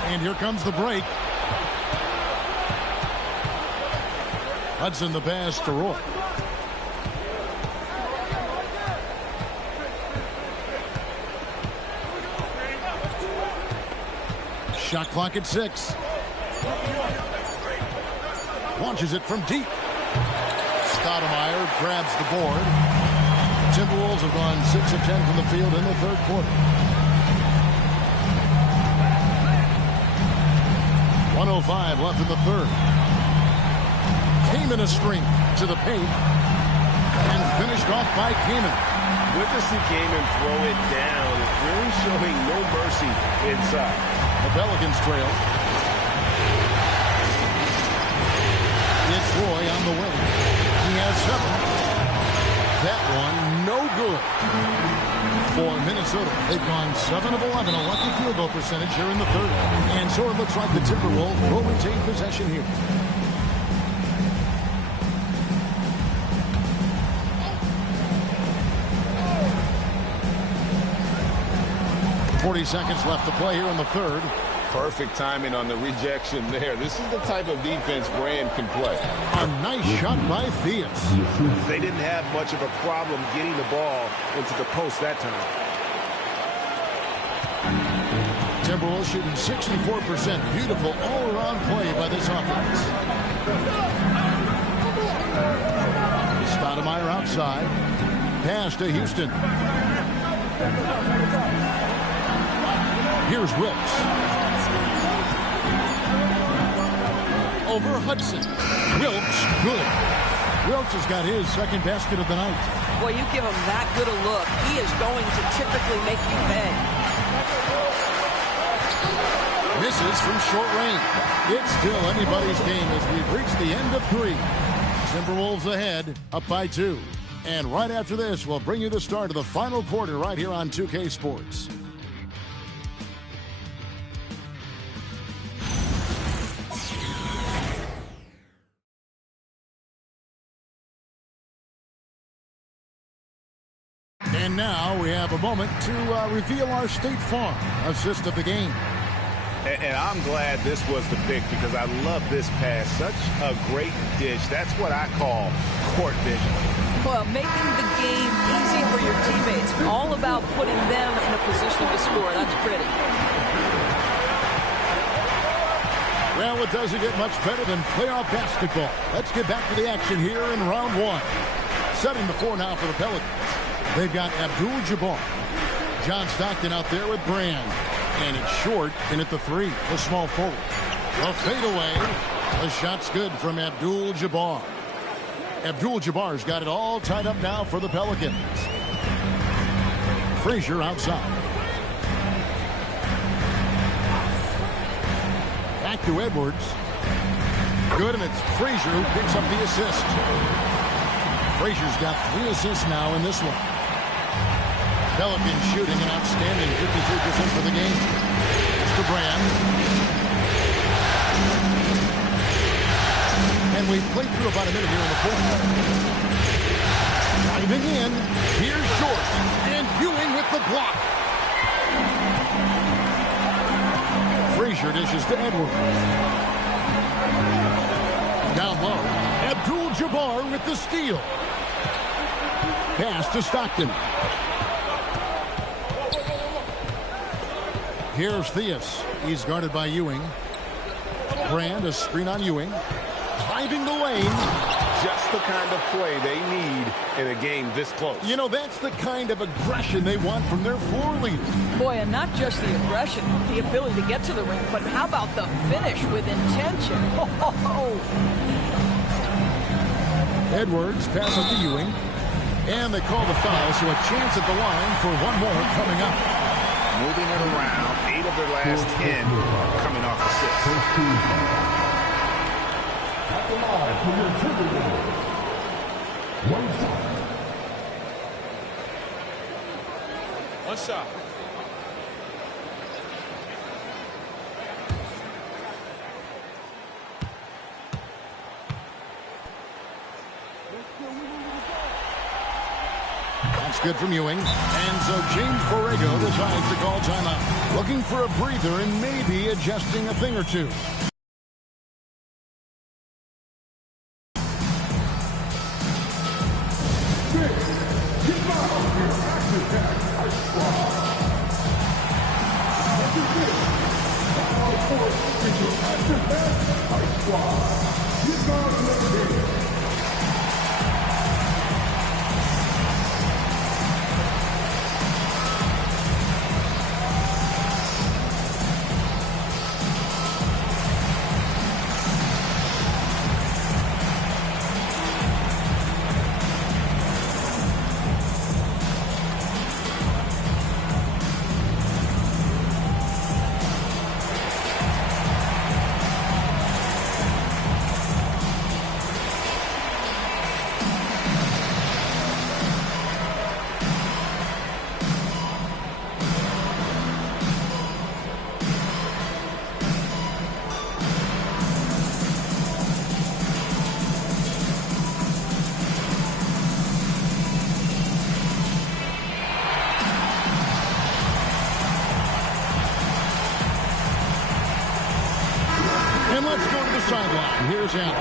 And here comes the break. Hudson the pass to Roy. Shot clock at 6. Launches it from deep. Stoudemire grabs the board. Timberwolves have gone 6 of 10 from the field in the third quarter. 1:05 left in the third. Kaman a screen to the paint. And finished off by Kaman. Good to see Kaman throw it down. Really showing no mercy inside. The Pelicans trail. It's Roy on the wing. He has 7. That one no good for Minnesota. They've gone 7 of 11, a lucky field goal percentage here in the third. And so it looks like the Timberwolves will retain possession here. Seconds left to play here in the third. Perfect timing on the rejection there. This is the type of defense Brand can play. A nice shot by Theus. They didn't have much of a problem getting the ball into the post that time. Timberwolves shooting 64%. Beautiful all-around play by this offense. Stoudemire outside. Pass to Houston. Here's Wilkes. Over Hudson. Wilkes, good. Wilkes has got his second basket of the night. Boy, you give him that good a look, he is going to typically make you pay. Misses from short range. It's still anybody's game as we've reached the end of 3. Timberwolves ahead, up by 2. And right after this, we'll bring you the start of the final quarter right here on 2K Sports. And now we have a moment to reveal our State Farm assist of the game. And I'm glad this was the pick because I love this pass. Such a great dish. That's what I call court vision. Well, making the game easy for your teammates. All about putting them in a position to score. That's pretty. Well, it doesn't get much better than playoff basketball. Let's get back to the action here in round 1. 7-4 now for the Pelicans. They've got Abdul-Jabbar. John Stockton out there with Brand. And it's short, in at the 3. A small forward. A fadeaway. The shot's good from Abdul-Jabbar. Abdul-Jabbar's got it all tied up now for the Pelicans. Frazier outside. Back to Edwards. Good, and it's Frazier who picks up the assist. Frazier's got 3 assists now in this one. Pelicans shooting an outstanding 53% for the game. Mr. Brand. And we've played through about a minute here in the fourth. Diving in. Here's short. And Ewing with the block. Frazier dishes to Edwards. Down low. Abdul-Jabbar with the steal. Pass to Stockton. Here's Theus. He's guarded by Ewing. Brand, a screen on Ewing. Driving the lane. Just the kind of play they need in a game this close. You know, that's the kind of aggression they want from their floor leader. Boy, and not just the aggression, the ability to get to the ring, but how about the finish with intention? Edwards pass up to Ewing. And they call the foul, so a chance at the line for one more coming up. Moving it around, 8 of their last 10 coming off assists. At the line for your Timberwolves. 1 shot. 1 shot. That's good from Ewing. And so James Borrego decides to call timeout. Looking for a breather and maybe adjusting a thing or two. Here's Allen.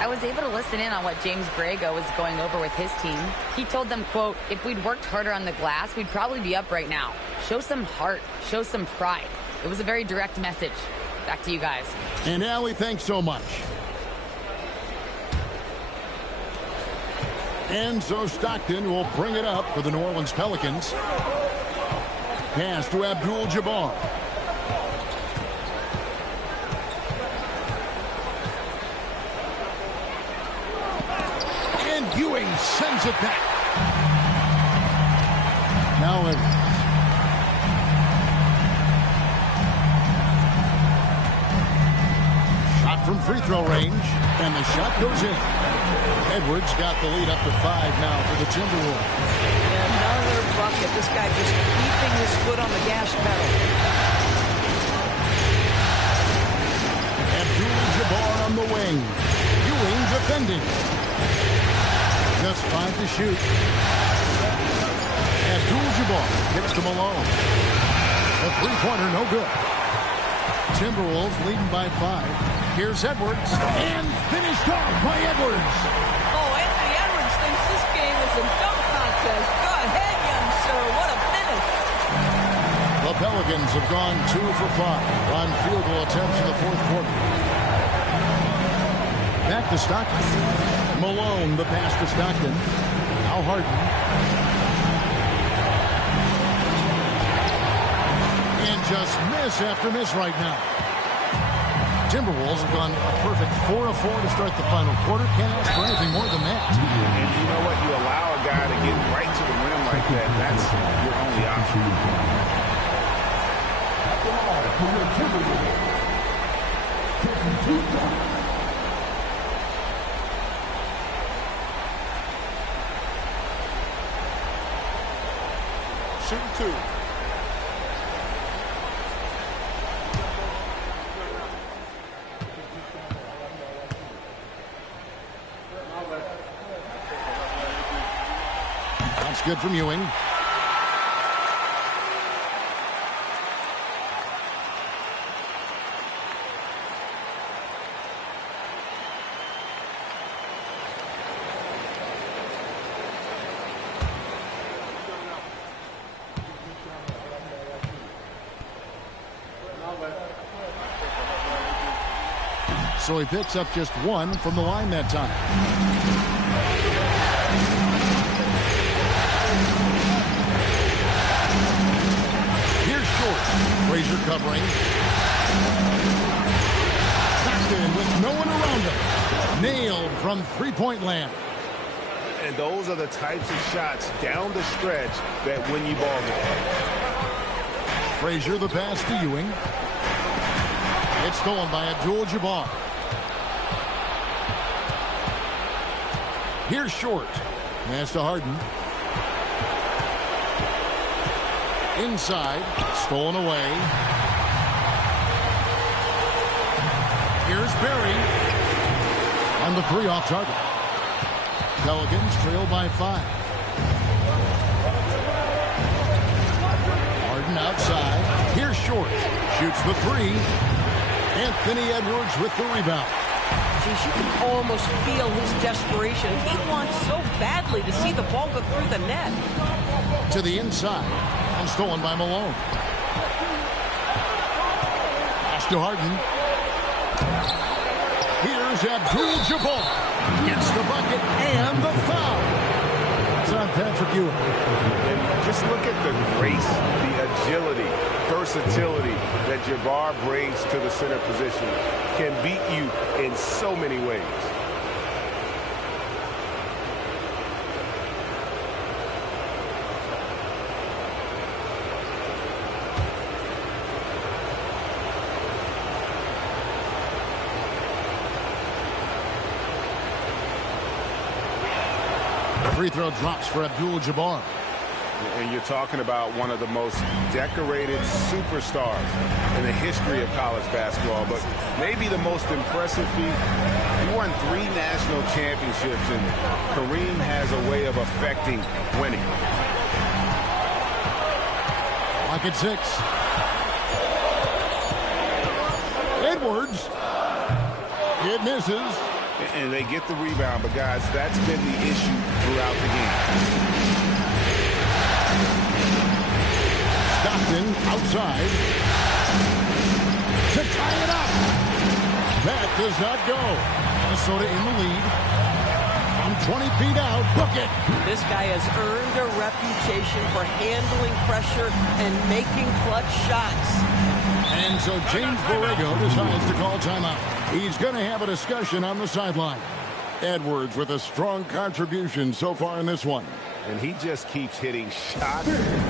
I was able to listen in on what James Borrego was going over with his team. He told them, quote, if we'd worked harder on the glass, we'd probably be up right now. Show some heart. Show some pride. It was a very direct message. Back to you guys. And Allie, thanks so much. And so Stockton will bring it up for the New Orleans Pelicans. Pass to Abdul-Jabbar. Ewing sends it back. Now Edwards. Shot from free throw range, and the shot goes in. Edwards got the lead up to 5 now for the Timberwolves. Another bucket. This guy just keeping his foot on the gas pedal. Abdul-Jabbar on the wing. Ewing defending. Just 5 to shoot. Abdul-Jabbar gets to Malone. A three-pointer, no good. Timberwolves leading by 5. Here's Edwards, and finished off by Edwards. Oh, Anthony Edwards thinks this game is a dunk contest. Go ahead, young sir. What a finish. The Pelicans have gone 2 for 5 on field goal attempts in the fourth quarter. Back to Stockton. Malone, the pass to Stockton. Now Harden. just miss after miss right now. Timberwolves have gone a perfect 4 of 4 to start the final quarter. Can't ask for anything more than that. And you know what? You allow a guy to get right to the rim like that. That's your only option. Shooting 2. That's good from Ewing. So he picks up just 1 from the line that time. Here's Short. Frazier covering. Stockton with no one around him. Nailed from three-point land. And those are the types of shots down the stretch that win you ball games. Frazier the pass to Ewing. It's stolen by Abdul-Jabbar. Here's Short. Pass to Harden. Inside. Stolen away. Here's Berry. And the 3 off target. Pelicans trail by 5. Harden outside. Here's Short. Shoots the 3. Anthony Edwards with the rebound. You can almost feel his desperation. He wants so badly to see the ball go through the net. To the inside. And stolen by Malone. Pass to Harden. Here's Abdul-Jabbar. Gets the bucket and the foul. It's on Patrick Ewing. And just look at the grace, the agility, versatility that Jabbar brings to the center position. Can beat you in so many ways. The free throw drops for Abdul-Jabbar. And you're talking about one of the most decorated superstars in the history of college basketball, but maybe the most impressive feat. He won 3 national championships, and Kareem has a way of affecting winning. Lock at 6. Edwards. It misses. And they get the rebound, but guys, that's been the issue throughout the game. Stockton outside to tie it up. That does not go. Minnesota in the lead. From 20 feet out, book it. This guy has earned a reputation for handling pressure and making clutch shots. And so James Borrego decides to call timeout. He's going to have a discussion on the sideline. Edwards with a strong contribution so far in this one. And he just keeps hitting shot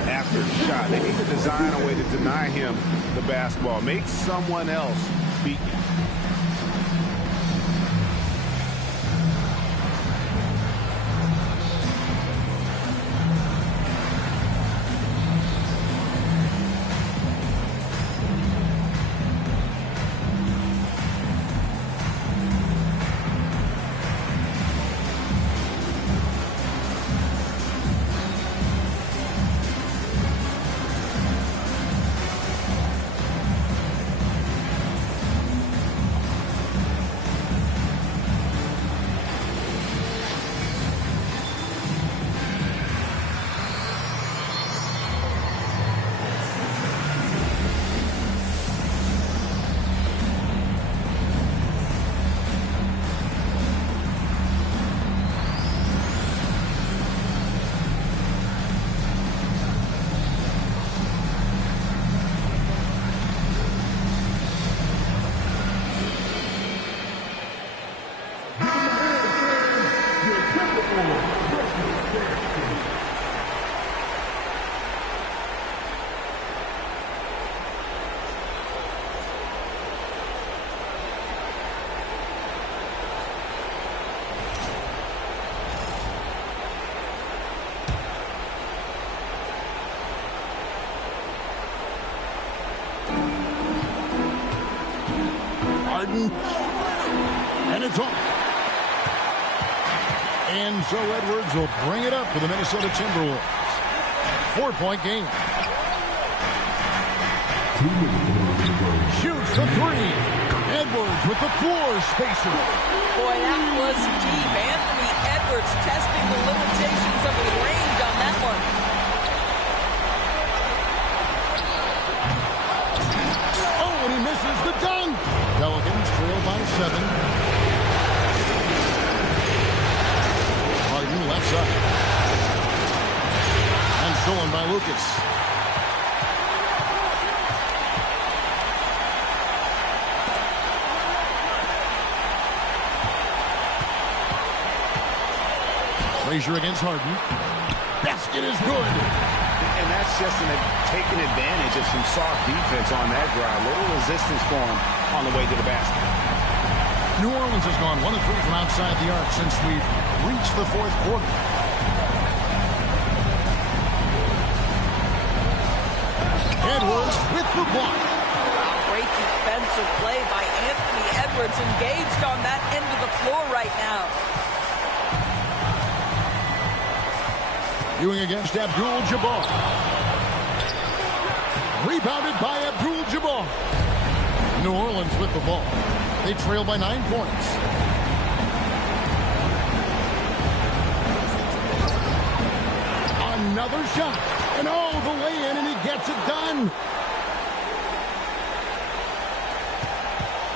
after shot. They need to design a way to deny him the basketball. Make someone else beat you. Harden. And it's off. And so Edwards will bring it up for the Minnesota Timberwolves. 4-point game. Shoots the three. Edwards with the floor spacer. Boy, that was deep. Anthony Edwards testing the limitations of his range on that one. Oh, and he misses the dunk. Pelicans trail by 7. Harden left side. And stolen by Lucas. Frazier against Harden. Basket is good. And that's just taking advantage of some soft defense on that drive. Little resistance for him on the way to the basket. New Orleans has gone 1 of 3 from outside the arc since we've reached the fourth quarter. Edwards with the block. Great defensive play by Anthony Edwards, engaged on that end of the floor right now. Ewing against Abdul-Jabbar. Rebounded by Abdul-Jabbar. New Orleans with the ball. They trail by 9 points. Another shot. And oh, the lay-in, and he gets it done.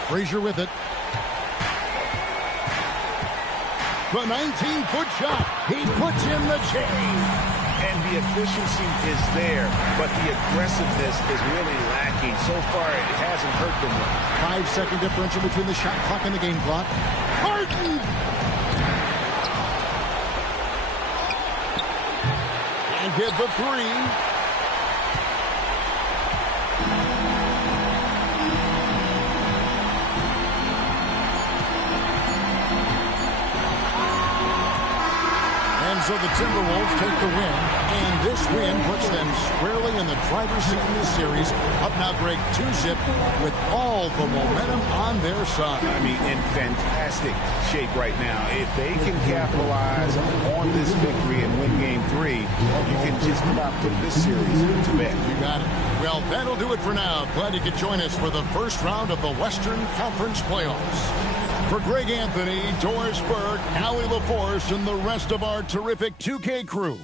Frazier with it. The 19-foot shot. He puts in the chain. And the efficiency is there, but the aggressiveness is really lacking. So far, it hasn't hurt them well. 5-second differential between the shot clock and the game clock. Harden! And get the three. So the Timberwolves take the win, and this win puts them squarely in the driver's seat in this series. Up now, Greg, 2-zip with all the momentum on their side. I mean, in fantastic shape right now. If they can capitalize on this victory and win Game 3, you can just about put this series to bed. You got it. Well, that'll do it for now. Glad you could join us for the first round of the Western Conference Playoffs. For Greg Anthony, Doris Burke, Allie LaForce, and the rest of our terrific 2K crew,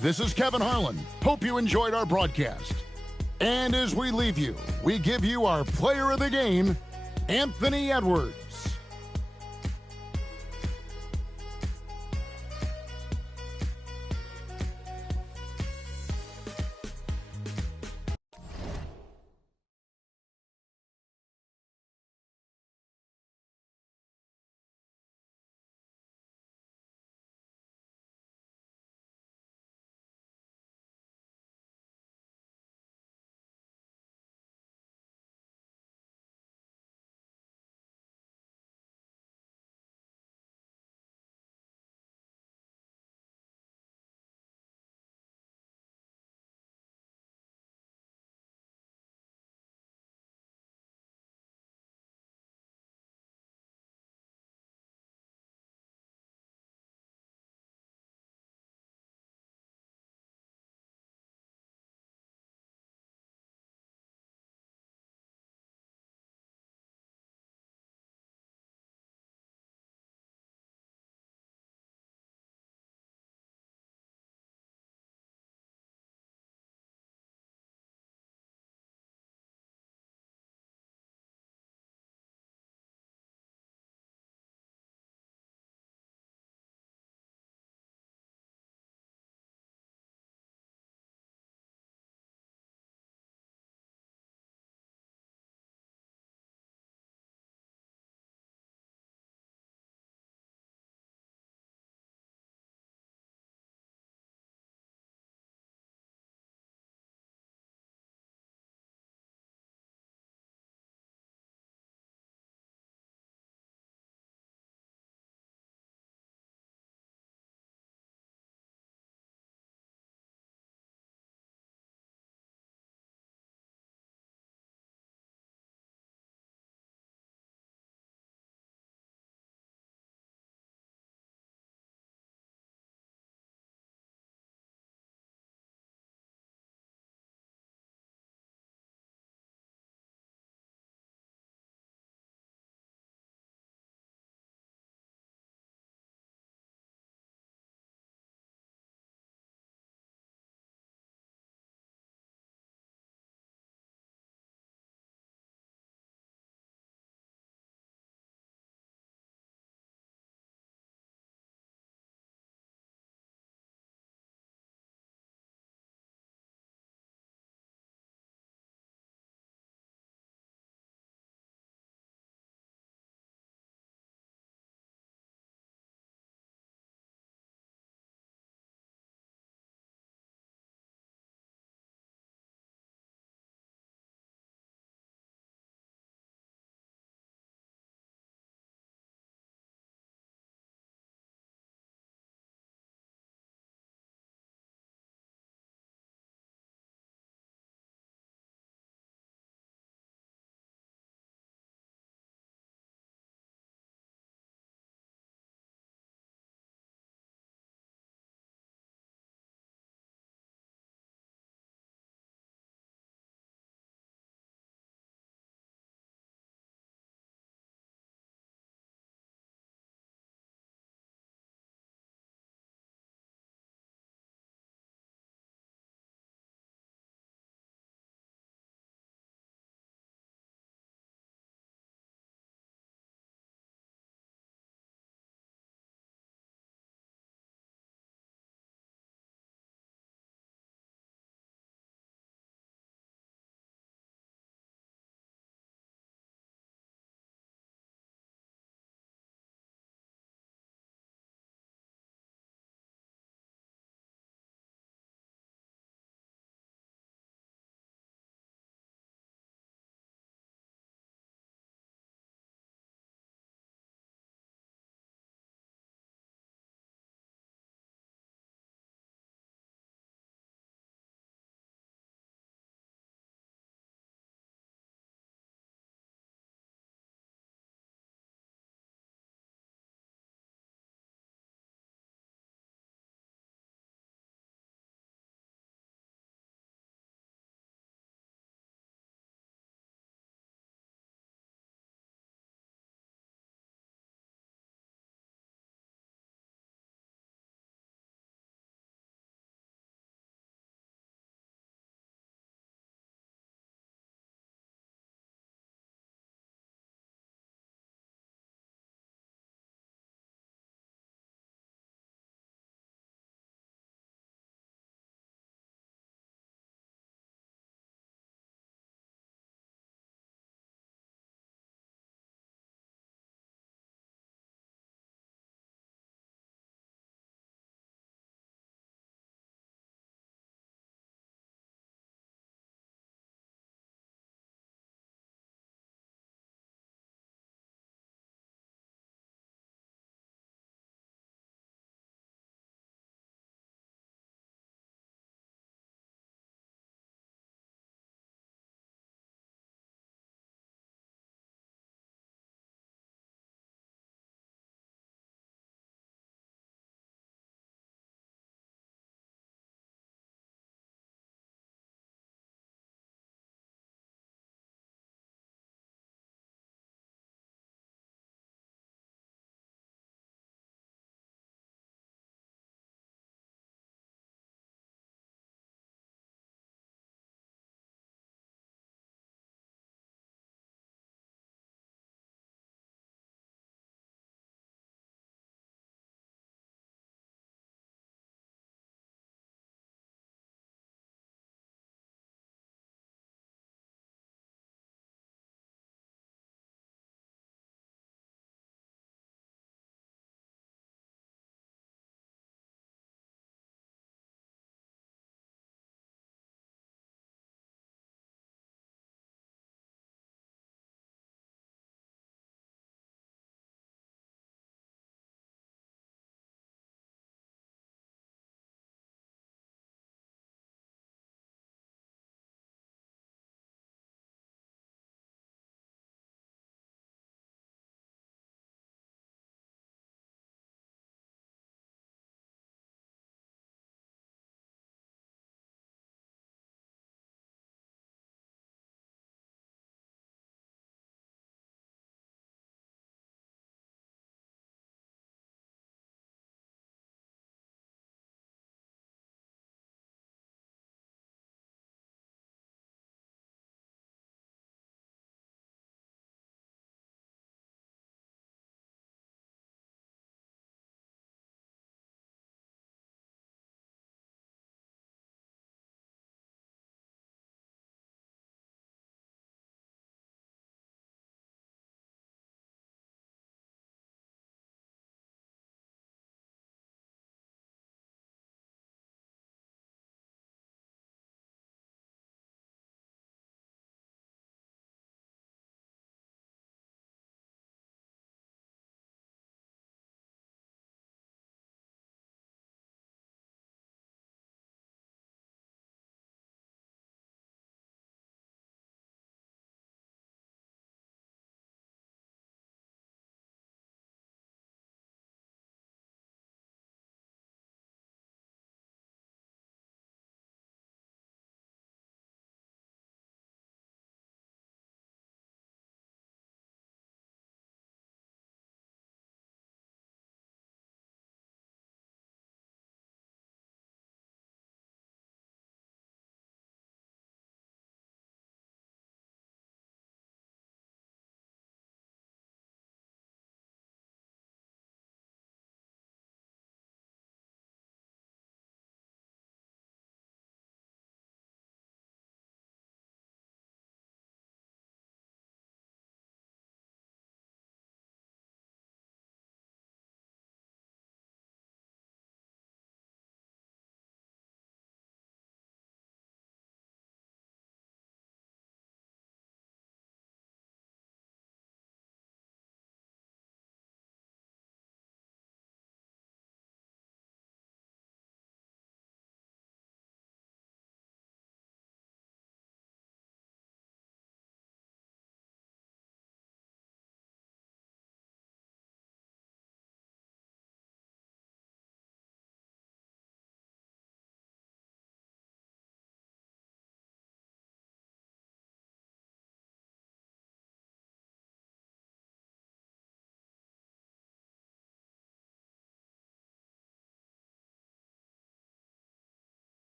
this is Kevin Harlan. Hope you enjoyed our broadcast. And as we leave you, we give you our player of the game, Anthony Edwards.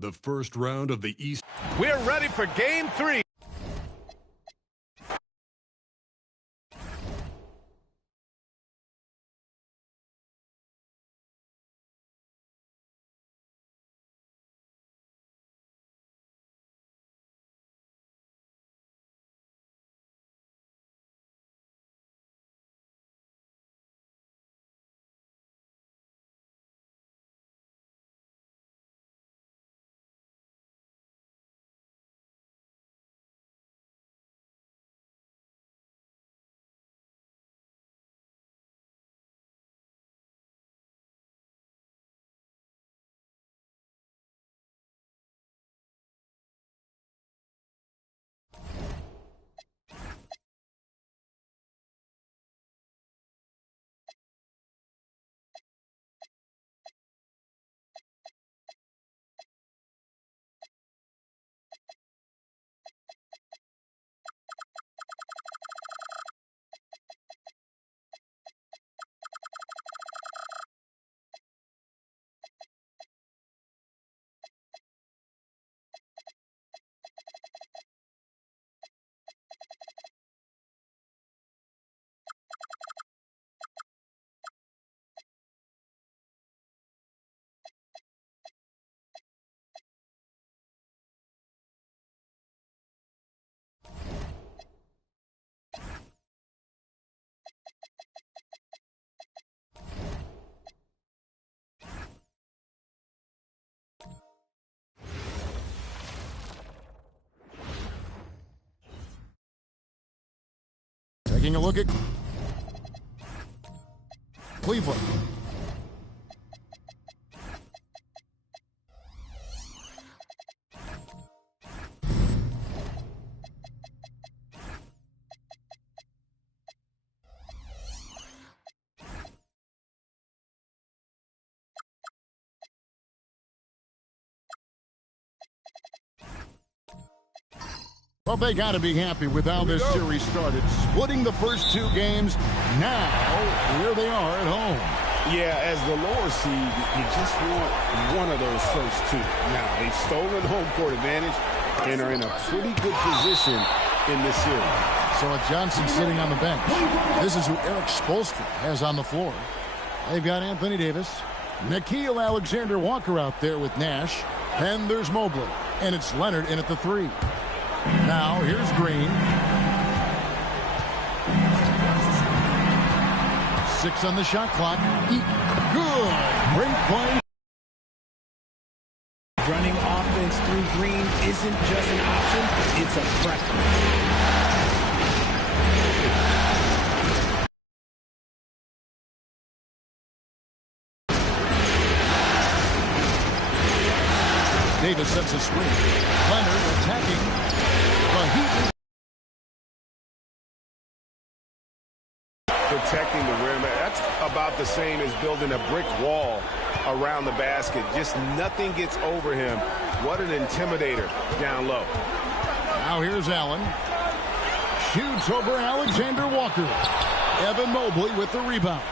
The first round of the East. We're ready for game 3. Taking a look at Cleveland. Well, they got to be happy with how this series started. Splitting the first 2 games. Now, here they are at home. Yeah, as the lower seed, you just want one of those first 2. Now, they've stolen home court advantage and are in a pretty good position in this series. So Johnson sitting on the bench. This is who Eric Spoelstra has on the floor. They've got Anthony Davis, Nickeil Alexander-Walker out there with Nash, and there's Mobley. And it's Leonard in at the 3. Now, here's Green. 6 on the shot clock. Good. Great play. Running offense through Green isn't just an option, it's a preference. Davis sets a screen. Leonard attacking. The Heat. Protecting the rim. That's about the same as building a brick wall around the basket. Just nothing gets over him. What an intimidator down low. Now here's Allen. Shoots over Alexander Walker. Evan Mobley with the rebound.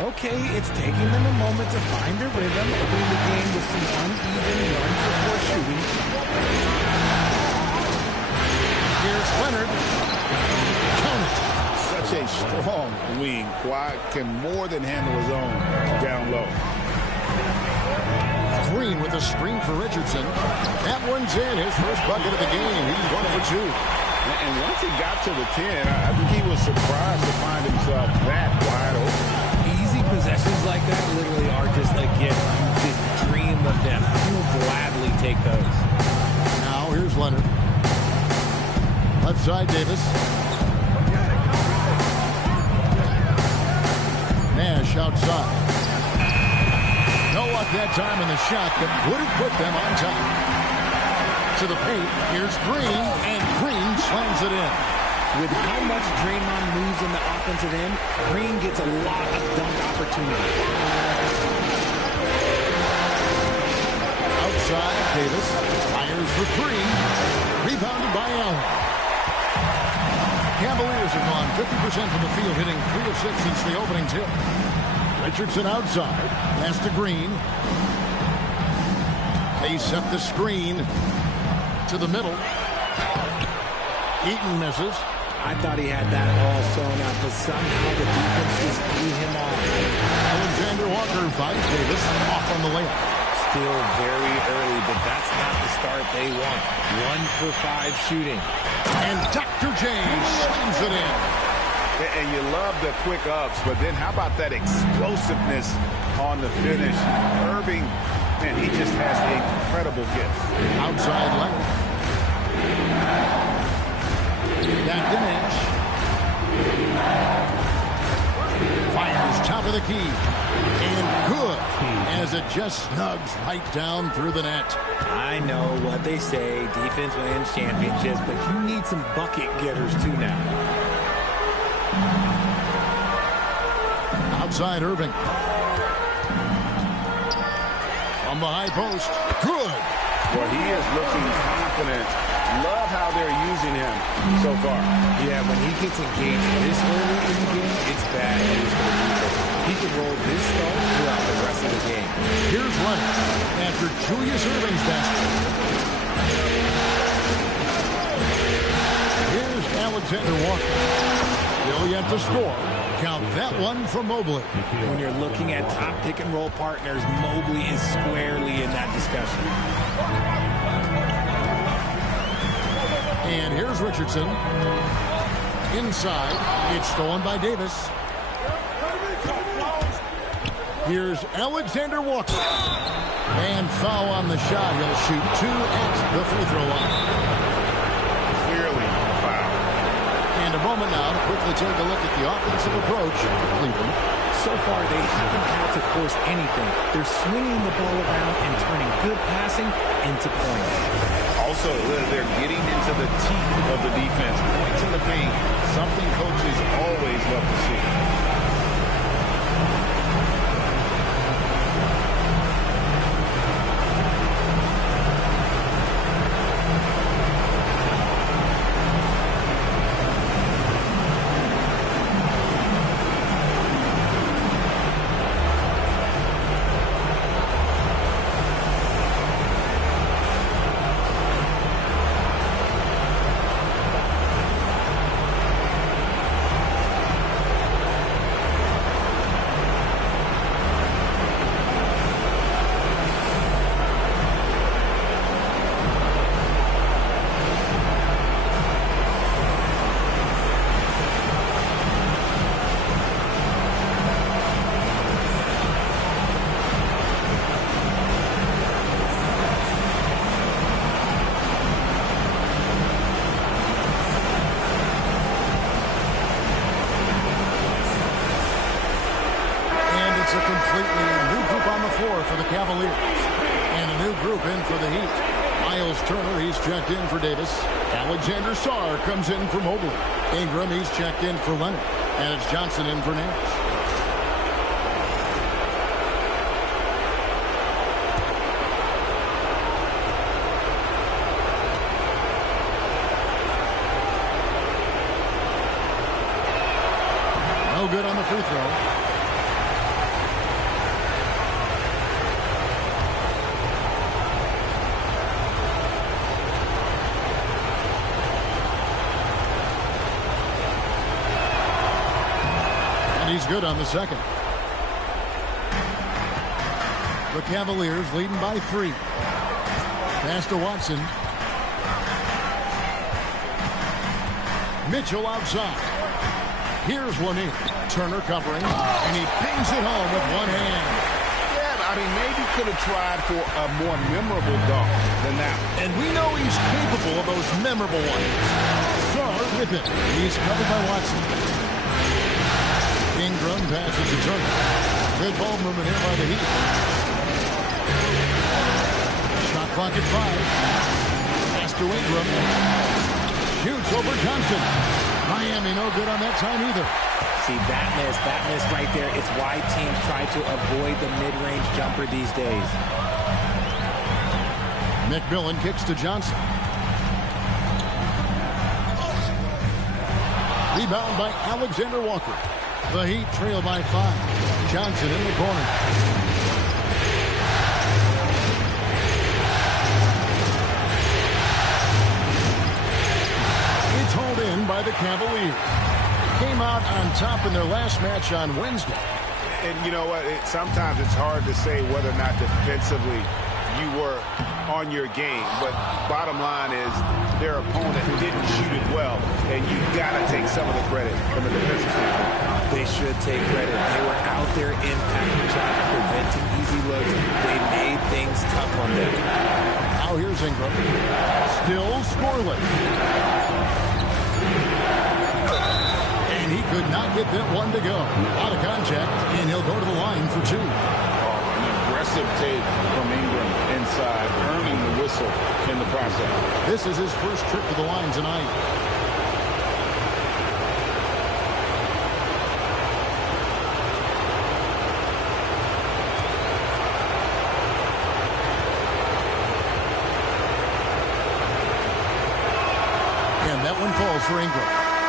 Okay, it's taking them a moment to find their rhythm, opening the game with some uneven runs before shooting. Here's Leonard. Count it. Such a strong wing. Kawhi can more than handle his own down low. Green with a screen for Richardson. That one's in. His first bucket of the game. He's 1 for 2. And once he got to the 10, I think he was surprised to find himself that wide open. Easy possessions like that literally are just, again, you just dream of them. You will gladly take those. Now here's Leonard. Left side, Davis. Nash outside. No luck that time in the shot that would have put them on top. To the paint, here's Green, and Green slams it in. With how much Draymond moves in the offensive end, Green gets a lot of dunk opportunities. Outside, Davis fires for 3. Rebounded by Allen. Cavaliers have gone 50% from the field, hitting 3 of 6 since the opening tip. Richardson outside. Pass to Green. They set the screen to the middle. Eaton misses. I thought he had that all sewn up, but somehow the defense just threw him off. Alexander Walker finds Davis off on the layup. Still very early, but that's not the start they want. 1 for 5 shooting. And Dr. J slams it in. And you love the quick ups, but then how about that explosiveness on the finish? Irving, man, he just has incredible gifts. Outside Leonard. Back to Nash. Fires top of the key. And good, as it just snugs right down through the net. I know what they say, defense wins championships, but you need some bucket getters too now. Outside Irving. From the high post. Good. Well, he is looking confident. Love how they're using him so far. Yeah, when he gets engaged this early in the game, it's bad news for the defense. He can roll this start throughout the rest of the game. Here's Leonard after Julius Irving's basket. Here's Alexander Walker. Still yet to score. Count that one for Mobley. When you're looking at top pick-and-roll partners, Mobley is squarely in that discussion. And here's Richardson. Inside. It's stolen by Davis. Here's Alexander Walker. And foul on the shot. He'll shoot 2 at the free throw line. Clearly a foul. And a moment now to quickly take a look at the offensive approach for Cleveland. So far, they haven't had to force anything. They're swinging the ball around and turning good passing into points. Also, they're getting into the teeth of the defense. Points in the paint. Something coaches always love to see. It's a completely new group on the floor for the Cavaliers. And a new group in for the Heat. Miles Turner, he's checked in for Davis. Alexander Sarr comes in for Mobley. Ingram, he's checked in for Leonard. And it's Johnson in for Nash. No good on the free throw. He's good on the second. The Cavaliers leading by 3. Pass to Watson. Mitchell outside. Here's one in. Turner covering, and he pings it home with one hand. Yeah, I mean, maybe could have tried for a more memorable dunk than that. And we know he's capable of those memorable ones. Sarr with it. He's covered by Watson. Ingram passes to Turner. Good ball movement here by the Heat. Shot clock at 5. Pass to Ingram. Shoots over Johnson. Miami no good on that time either. See, that miss right there. It's why teams try to avoid the mid-range jumper these days. McMillan kicks to Johnson. Rebound by Alexander Walker. The Heat trail by 5. Johnson in the corner. by the Cavaliers. Came out on top in their last match on Wednesday. And you know what? Sometimes it's hard to say whether or not defensively you were on your game. But bottom line is their opponent didn't shoot it well. And you got to take some of the credit from a defensive standpoint. They should take credit. They were out there impacting shots, preventing easy looks. They made things tough on them. Now here's Ingram. Still scoreless. And he could not get that one to go. Out of contact, and he'll go to the line for two. An aggressive take from Ingram inside, earning the whistle in the process. This is his first trip to the line tonight. And that one falls for Ingram.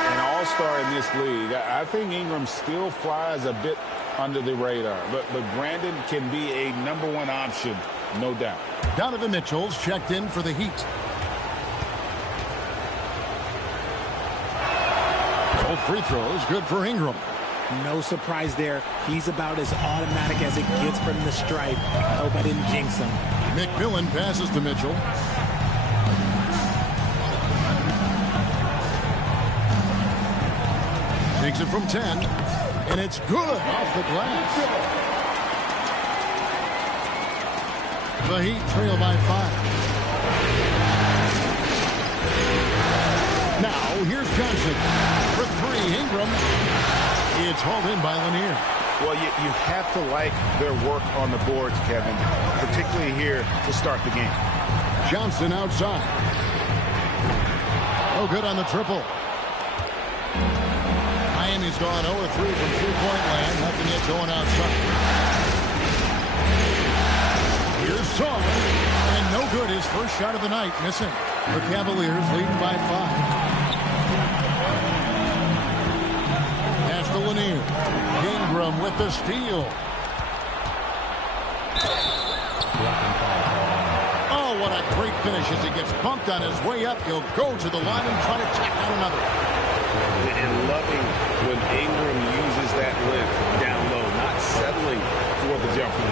An all-star in this league. I think Ingram still flies a bit under the radar. But Brandon can be a number one option, no doubt. Donovan Mitchell's checked in for the Heat. Both free throws good for Ingram. No surprise there. He's about as automatic as it gets from the stripe. I hope I didn't jinx him. McMillan passes to Mitchell. Takes it from 10, and it's good off the glass. The Heat trail by 5. Now, here's Johnson. For 3, Ingram. It's hauled in by Lanier. Well, you have to like their work on the boards, Kevin, particularly here to start the game. Johnson outside. No good on the triple. Miami's gone 0-3 from three-point land. Nothing yet going outside. Here's Song. And no good. His first shot of the night missing. The Cavaliers leading by 5. Pass to Lanier. Ingram with the steal. Oh, what a great finish as he gets bumped on his way up. He'll go to the line and try to tack out another. And loving when Ingram uses that length down low, not settling for the jumper.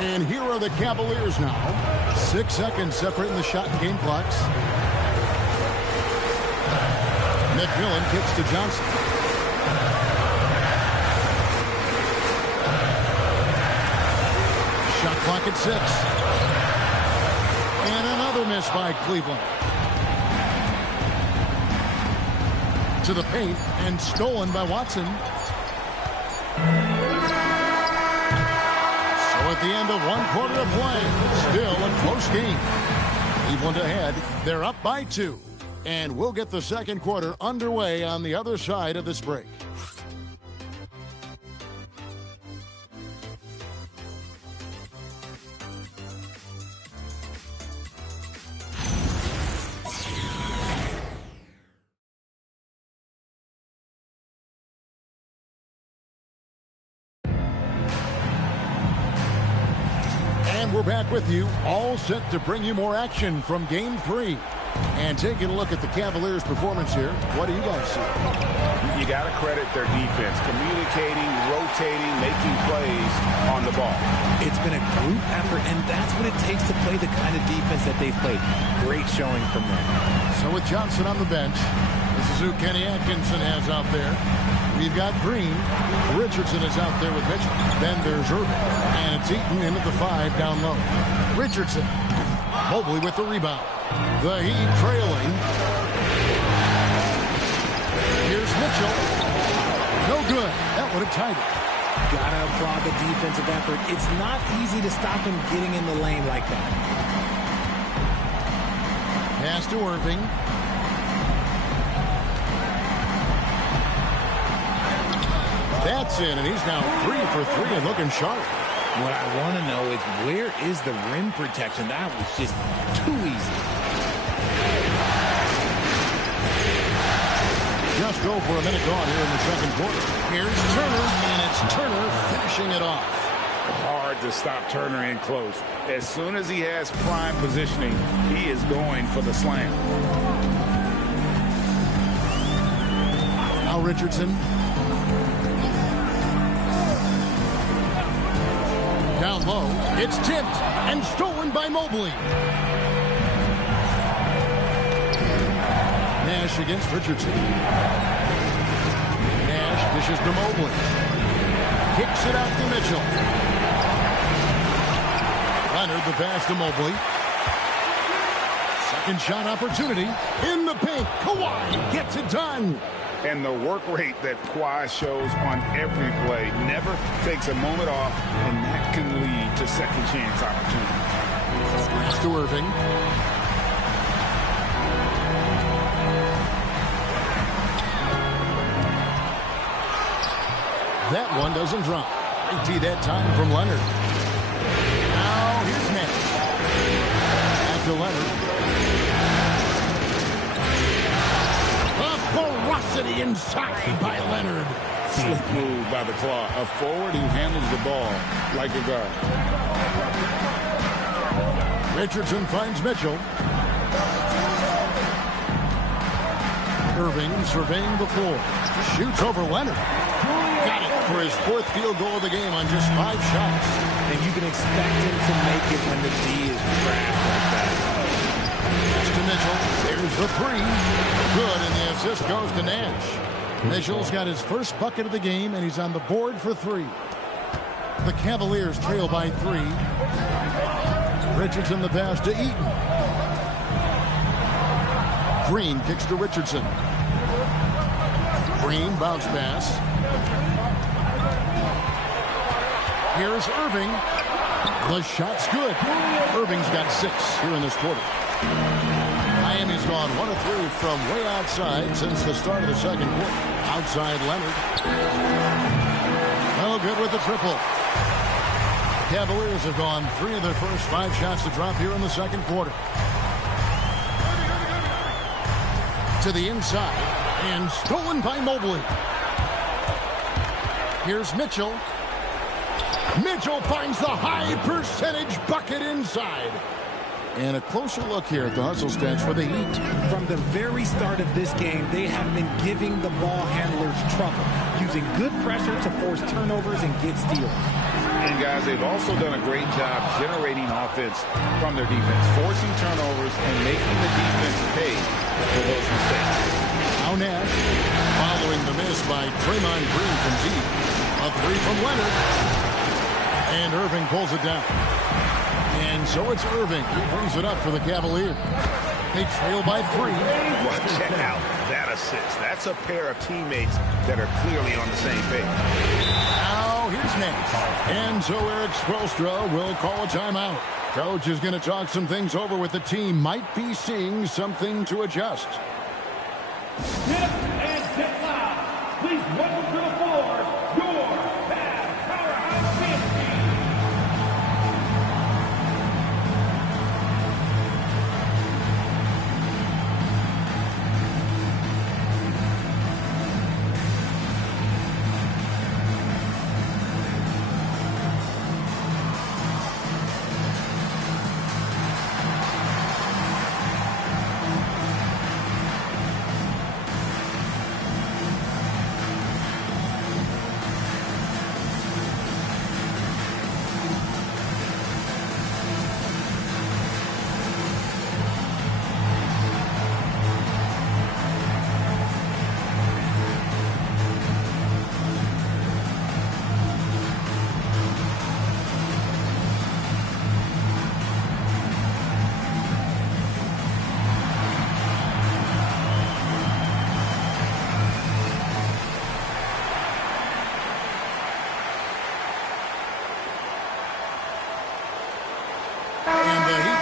And here are the Cavaliers now. 6 seconds separating the shot and game clocks. McMillan kicks to Johnson. Shot clock at 6. And another miss by Cleveland. To the paint and stolen by Watson. At the end of 1 quarter of play, still a close game. Cleveland ahead. They're up by 2. And we'll get the second quarter underway on the other side of this break. We're back with you, all set to bring you more action from Game 3. And taking a look at the Cavaliers' performance here, what do you guys see? You got to credit their defense, communicating, rotating, making plays on the ball. It's been a group effort, and that's what it takes to play the kind of defense that they've played. Great showing from them. So with Johnson on the bench, this is who Kenny Atkinson has out there. We've got Green. Richardson is out there with Mitchell. Then there's Irving. And it's Eaton in at the 5 down low. Richardson. Mobley with the rebound. The Heat trailing. Here's Mitchell. No good. That would have tied it. Gotta applaud the defensive effort. It's not easy to stop him getting in the lane like that. Pass to Irving. That's in, and he's now 3 for 3 and looking sharp. What I want to know is where is the rim protection? That was just too easy. just over a minute gone here in the second quarter. Here's Turner, and it's Turner finishing it off. Hard to stop Turner in close. As soon as he has prime positioning, he is going for the slam. Now Richardson. Down low. It's tipped and stolen by Mobley. Nash against Richardson. Nash dishes to Mobley. Kicks it out to Mitchell. Leonard the pass to Mobley. Second shot opportunity in the paint. Kawhi gets it done. And the work rate that Kawhi shows on every play, never takes a moment off, and that can lead to second chance opportunities. Pass to Irving. That one doesn't drop. Great D that time from Leonard. Now here's Nash. Back to Leonard. Ferocity inside by Leonard. Slick move by the Claw. A forward who handles the ball like a guard. Richardson finds Mitchell. Irving surveying the floor. Shoots over Leonard. Got it for his fourth field goal of the game on just 5 shots. And you can expect him to make it when the D is trash like that. Pass to Mitchell. There's the three. Good, and the assist goes to Nash. Mitchell's got his first bucket of the game, and he's on the board for 3. The Cavaliers trail by 3. Richardson the pass to Eaton. Green kicks to Richardson. Green bounce pass. Here's Irving. The shot's good. Irving's got 6 here in this quarter. Miami's gone 1 of 3 from way outside since the start of the second quarter. Outside Leonard. Well, good with the triple. Cavaliers have gone 3 of their first 5 shots to drop here in the second quarter. To the inside, and stolen by Mobley. Here's Mitchell. Mitchell finds the high percentage bucket inside. And a closer look here at the hustle stats for the Heat. From the very start of this game, they have been giving the ball handlers trouble, using good pressure to force turnovers and get steals. And guys, they've also done a great job generating offense from their defense, forcing turnovers and making the defense pay for those mistakes. Now Nash, following the miss by Draymond Green from deep. A 3 from Leonard. And Irving pulls it down. And so it's Irving who brings it up for the Cavaliers. They trail by 3. Well, check out that assist. That's a pair of teammates that are clearly on the same page. Now here's Nash. And so Eric Spoelstra will call a timeout. Coach is going to talk some things over with the team. Might be seeing something to adjust. Get up and get loud. Please welcome to the floor your Cavs powerhouse team.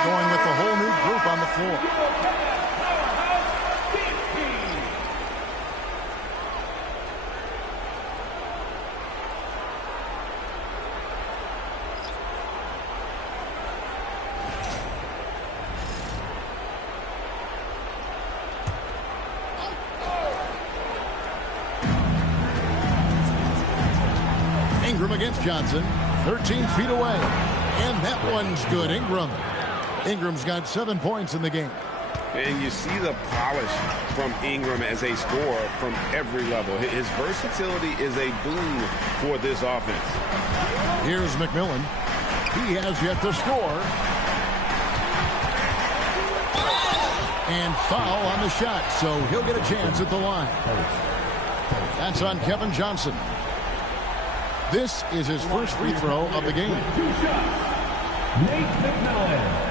Going with the whole new group on the floor. Ingram against Johnson. 13 feet away. And that one's good. Ingram's got 7 points in the game. And you see the polish from Ingram as a scorer from every level. His versatility is a boon for this offense. Here's McMillan. He has yet to score. And foul on the shot, so he'll get a chance at the line. That's on Kevin Johnson. This is his first free throw of the game. 2 shots. Nate McMillan.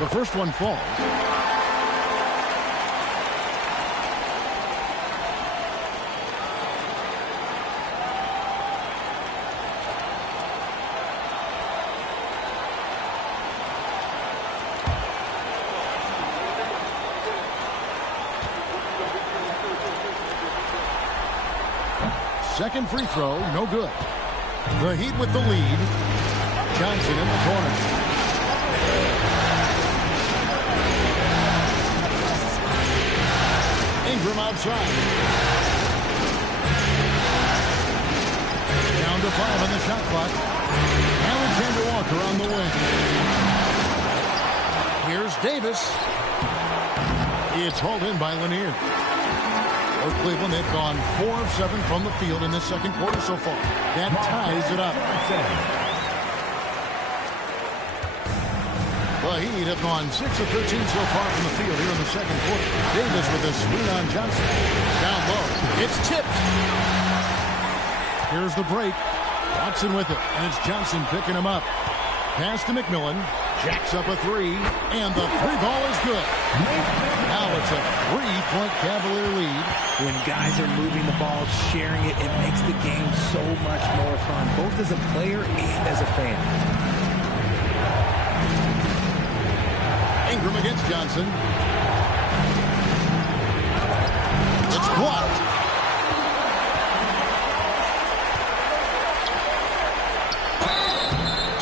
The first one falls. Second free throw, no good. The Heat with the lead. Johnson in the corner. Ingram outside. Down to 5 on the shot clock. Alexander Walker on the wing. Here's Davis. It's hauled in by Lanier. For Cleveland, they've gone 4 of 7 from the field in this second quarter so far. That ties it up. The Heat have gone 6 of 13 so far from the field here in the second quarter. Davis with a screen on Johnson. Down low. It's tipped. Here's the break. Watson with it, and it's Johnson picking him up. Pass to McMillan. Jacks up a 3, and the 3 ball is good. Now it's a 3-point Cavalier lead. When guys are moving the ball, sharing it, it makes the game so much more fun, both as a player and as a fan. Ingram against Johnson. It's blocked.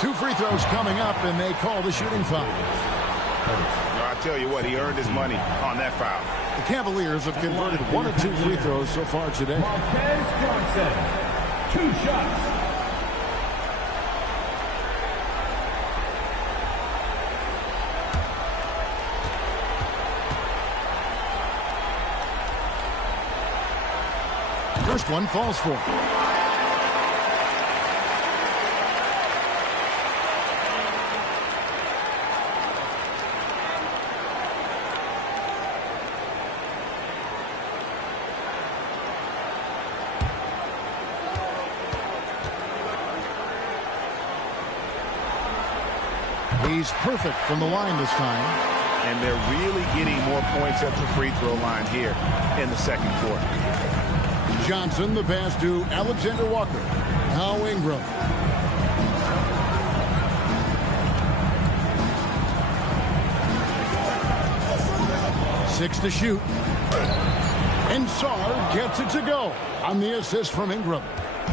Two free throws coming up, and they call the shooting foul. I tell you what, he earned his money on that foul. The Cavaliers have converted 1 of 2 free throws so far today. Marquez Johnson. 2 shots. First one falls for. He's perfect from the line this time. And they're really getting more points at the free throw line here in the second quarter. Johnson, the pass to Alexander Walker. Now Ingram. Six to shoot. And Sarr gets it to go on the assist from Ingram.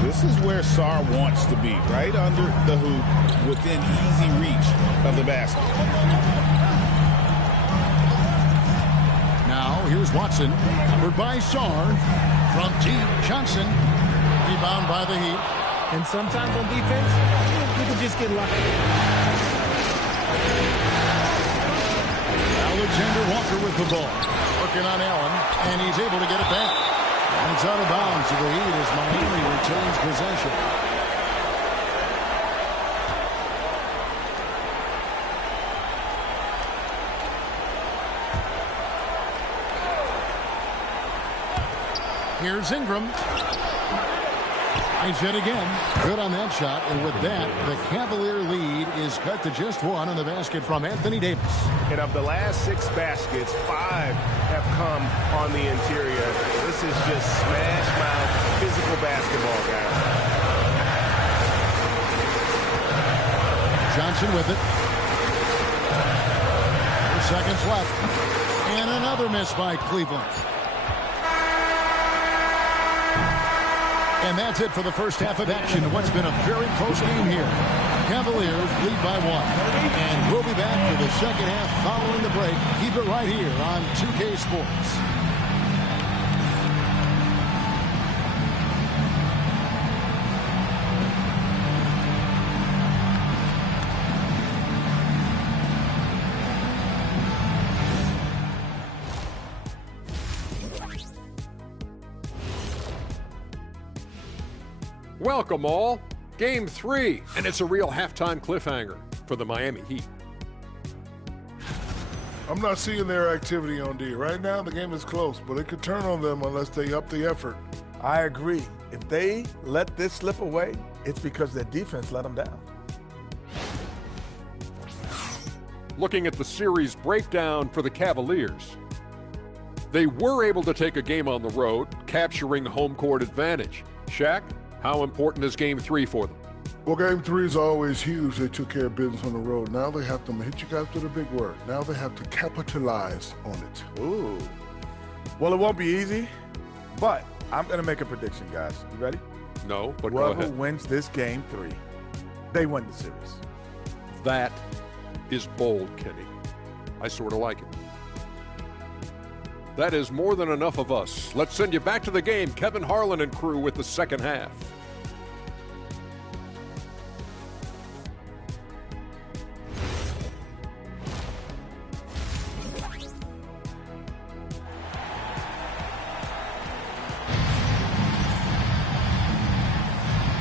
This is where Sarr wants to be, right under the hoop, within easy reach of the basket. Now here's Watson, covered by Sarr. From deep, Johnson, rebound by the Heat. And sometimes on defense, you can just get lucky. Alexander Walker with the ball. Working on Allen, and he's able to get it back. And it's out of bounds to the Heat as Miami retains possession. Here's Ingram. Nice hit again. Good on that shot. And with that, the Cavalier lead is cut to just 1 on the basket from Anthony Davis. And of the last 6 baskets, 5 have come on the interior. This is just smash mouth physical basketball, guys. Johnson with it. 4 seconds left. And another miss by Cleveland. And that's it for the first half of action in what's been a very close game here. Cavaliers lead by 1. And we'll be back for the second half following the break. Keep it right here on 2K Sports. Welcome all. Game 3, and it's a real halftime cliffhanger for the Miami Heat. I'm not seeing their activity on D. Right now, the game is close, but it could turn on them unless they up the effort. I agree. If they let this slip away, it's because their defense let them down. Looking at the series breakdown for the Cavaliers, they were able to take a game on the road, capturing home court advantage. Shaq, how important is Game 3 for them? Well, Game 3 is always huge. They took care of business on the road. Now they have to hit you guys with a big word. Now they have to capitalize on it. Ooh. Well, it won't be easy, but I'm going to make a prediction, guys. You ready? No, but go Whoever ahead. wins this Game 3, they win the series. That is bold, Kenny. I sort of like it. That is more than enough of us. Let's send you back to the game. Kevin Harlan and crew with the second half.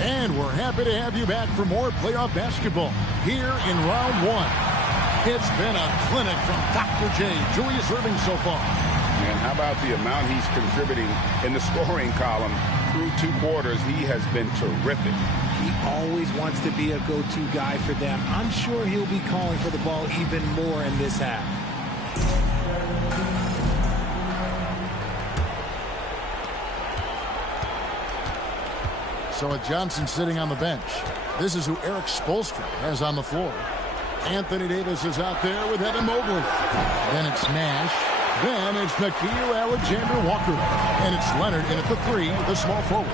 And we're happy to have you back for more playoff basketball here in round 1. It's been a clinic from Dr. J, Julius Erving so far. And how about the amount he's contributing in the scoring column through 2 quarters? He has been terrific. He always wants to be a go-to guy for them. I'm sure he'll be calling for the ball even more in this half. So with Johnson sitting on the bench, this is who Eric Spoelstra has on the floor. Anthony Davis is out there with Evan Mobley. Then it's Nash. Then it's Nickeil Alexander-Walker. And it's Leonard in at the 3, the small forward.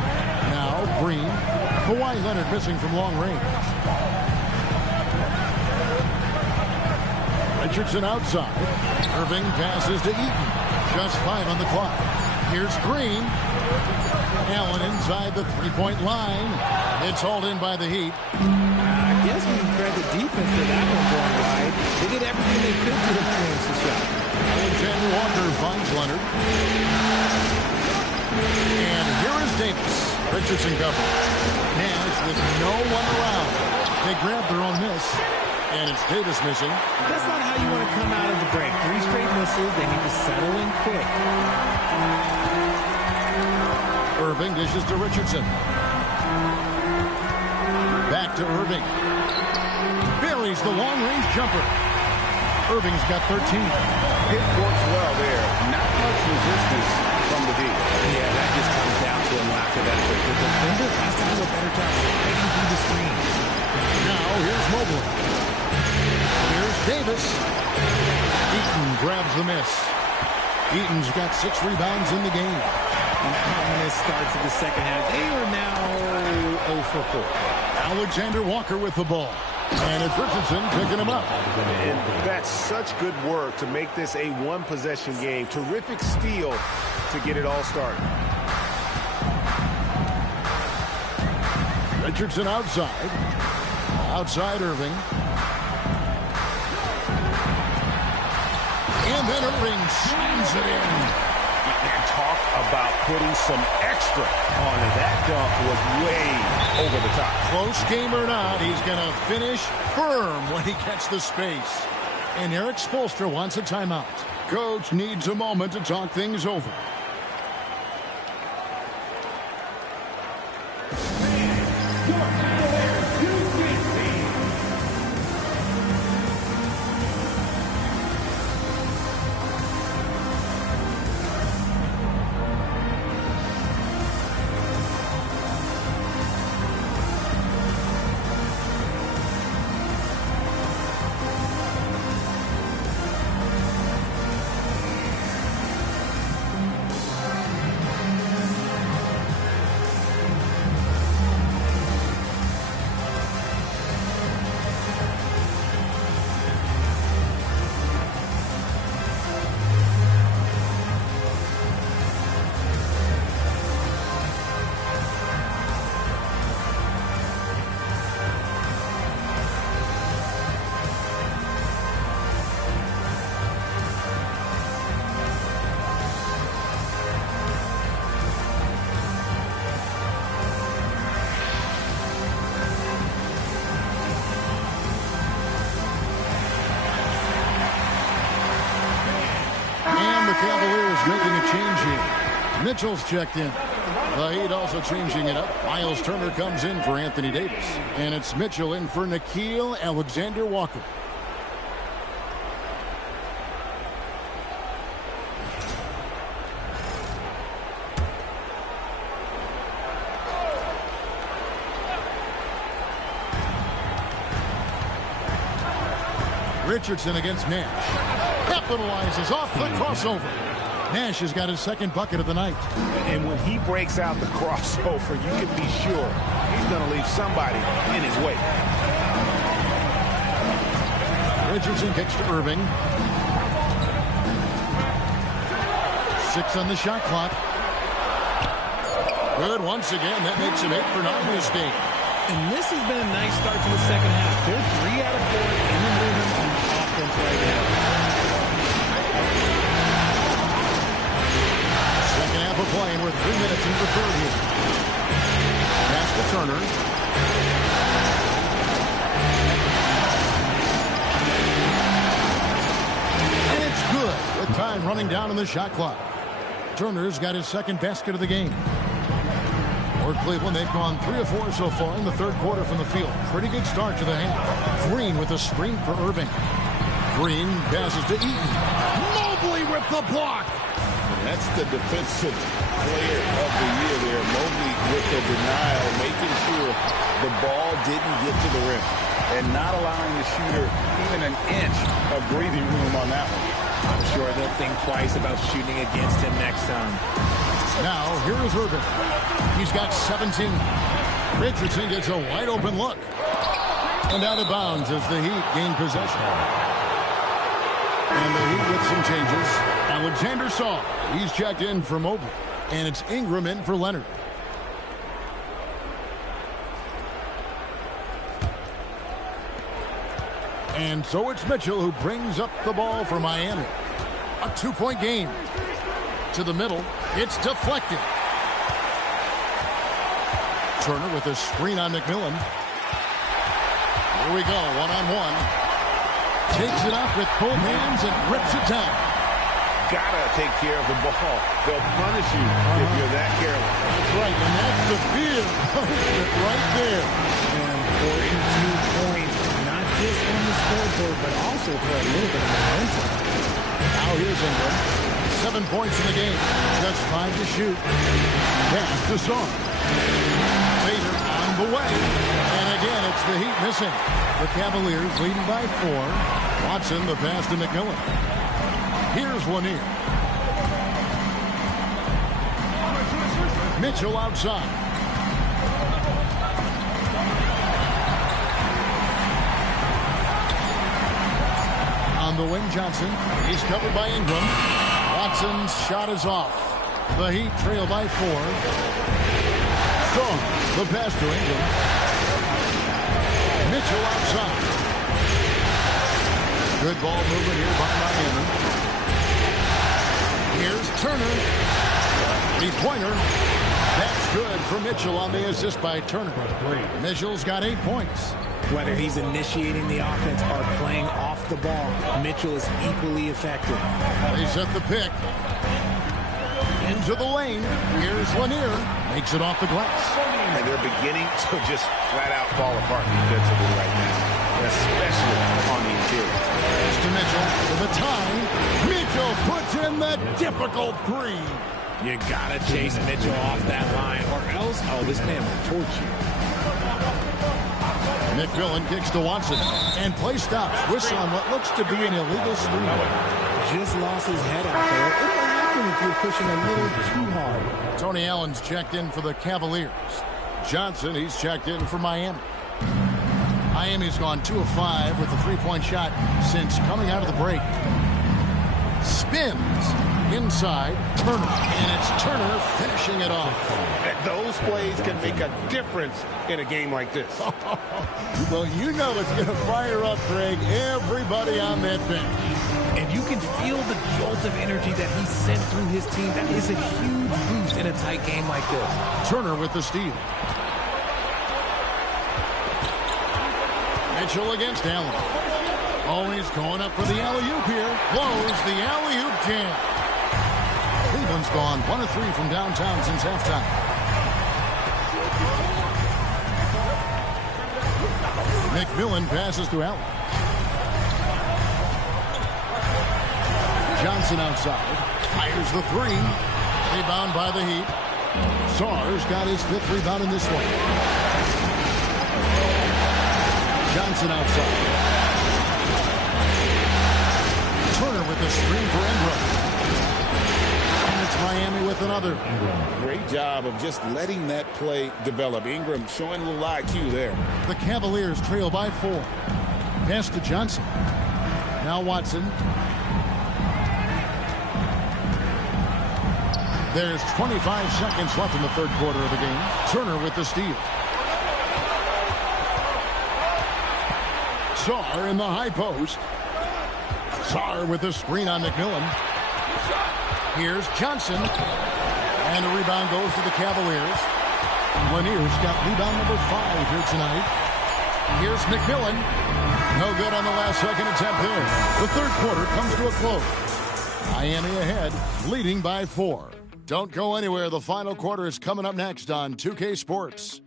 Now Green. Kawhi Leonard missing from long range. Richardson outside. Irving passes to Eaton. Just 5 on the clock. Here's Green. Allen inside the 3-point line. It's hauled in by the Heat. I guess we can credit the defense for that one going wide. They did everything they could to influence the shot. Alexander Walker finds Leonard. And here is Davis. Richardson covered. Nash with no one around. They grab their own miss. And it's Davis missing. That's not how you want to come out of the break. 3 straight misses. They need to settle in quick. Irving dishes to Richardson. Back to Irving. Buries the long-range jumper. Irving's got 13. It works well there. Not much resistance from the D. Yeah, that just comes down to a lack of effort. The defender has to do a better job fighting through the screen. Now here's Mobley. Here's Davis. Eaton grabs the miss. Eaton's got 6 rebounds in the game. Ominous start to the second half. They are now 0 for 4. Alexander Walker with the ball. And it's Richardson picking him up. And that's such good work to make this a 1-possession game. Terrific steal to get it all started. Richardson outside. Outside Irving. And then Irving slams it in. And talk about putting some extra on it. That dunk was way over the top. Close game or not, he's going to finish firm when he gets the space. And Eric Spoelstra wants a timeout. Coach needs a moment to talk things over. Cavaliers making a change here. Mitchell's checked in. The Heat also changing it up. Miles Turner comes in for Anthony Davis. And it's Mitchell in for Nickeil Alexander-Walker. Richardson against Nash. Capitalizes off the crossover. Nash has got his second bucket of the night. And when he breaks out the crossover, you can be sure he's going to leave somebody in his way. Richardson kicks to Irving. 6 on the shot clock. Good once again. That makes him 8 for 9 in this game. And this has been a nice start to the second half. They're 3 out of 4 in the rhythm on offense right now. Second half of play, and we're 3 minutes into the third here. Pass to Turner. And it's good with time running down on the shot clock. Turner's got his second basket of the game. For Cleveland, they've gone 3 of 4 so far in the third quarter from the field. Pretty good start to the half. Green with a screen for Irving. Green passes to Eaton. Mobley with the block. That's the defensive player of the year there. Mobley with the denial, making sure the ball didn't get to the rim and not allowing the shooter even an inch of breathing room on that one. I'm sure they'll think twice about shooting against him next time. Now, here is Irving. He's got 17. Richardson gets a wide open look. And out of bounds as the Heat gain possession. And the Heat with some changes. Alexander Saw. He's checked in for Mobley. And it's Ingram in for Leonard. And so it's Mitchell who brings up the ball for Miami. A 2-point game. To the middle. It's deflected. Turner with a screen on McMillan. Here we go, one-on-one. Takes it up with both hands and rips it down. Gotta take care of the ball. They'll punish you if you're that careless. That's right, and that's the fear right there. An important 2 points, not just on the scoreboard, but also for a little bit of momentum. Now here's Ingram. 7 points in the game. Just 5 to shoot. Pass to Song. Fader on the way. And again, it's the Heat missing. The Cavaliers leading by 4. Watson, the pass to McMillan. Here's Lanier. Mitchell outside. On the wing, Johnson. He's covered by Ingram. Watson's shot is off. The Heat trail by 4. Song, the pass to Ingram. Mitchell outside. Good ball movement here by Miami. Here's Turner. 3-pointer. That's good for Mitchell on the assist by Turner. Mitchell's got 8 points. Whether he's initiating the offense or playing off the ball, Mitchell is equally effective. They set the pick. Into the lane. Here's Lanier. Makes it off the glass. And they're beginning to just flat out fall apart defensively right now, especially on the interior. Pass to Mitchell to the tie. Mitchell puts in the difficult 3. You gotta chase Mitchell off that line, or else, this man will torch you. McMillan kicks to Watson. And play stops. Whistle on what looks to be an illegal screen. Just lost his head out there. It will happen if you're pushing a little too hard. Tony Allen's checked in for the Cavaliers. Johnson, he's checked in for Miami. Miami's gone 2 of 5 with a 3-point shot since coming out of the break. Spins inside Turner, and it's Turner finishing it off. Those plays can make a difference in a game like this. Well, you know it's going to fire up, Greg, everybody on that bench. And you can feel the jolt of energy that he sent through his team. That is a huge boost in a tight game like this. Turner with the steal. Mitchell against Allen. Oh, he's going up for the alley-oop here. Blows the alley-oop jam. Cleveland's gone 1 of 3 from downtown since halftime. McMillan passes to Allen. Johnson outside. Fires the 3. Rebound by the Heat. Sarr's got his 5th rebound in this one. Johnson outside. Turner with the screen for Ingram. And it's Miami with another. Great job of just letting that play develop. Ingram showing a little IQ there. The Cavaliers trail by 4. Pass to Johnson. Now Watson. There's 25 seconds left in the third quarter of the game. Turner with the steal. Sarr in the high post. Sarr with the screen on McMillan. Here's Johnson. And a rebound goes to the Cavaliers. Lanier's got rebound number 5 here tonight. Here's McMillan. No good on the last second attempt there. The third quarter comes to a close. Miami ahead, leading by 4. Don't go anywhere. The final quarter is coming up next on 2K Sports.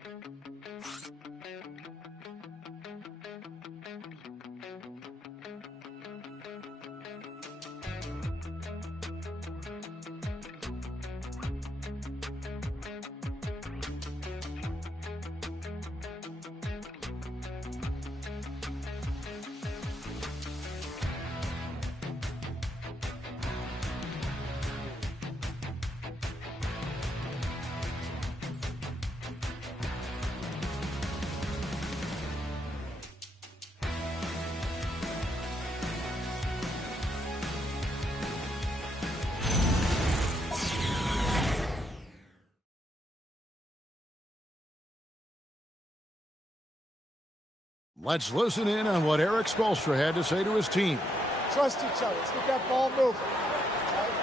Let's listen in on what Eric Spoelstra had to say to his team. Trust each other. Let's get that ball moving. Right?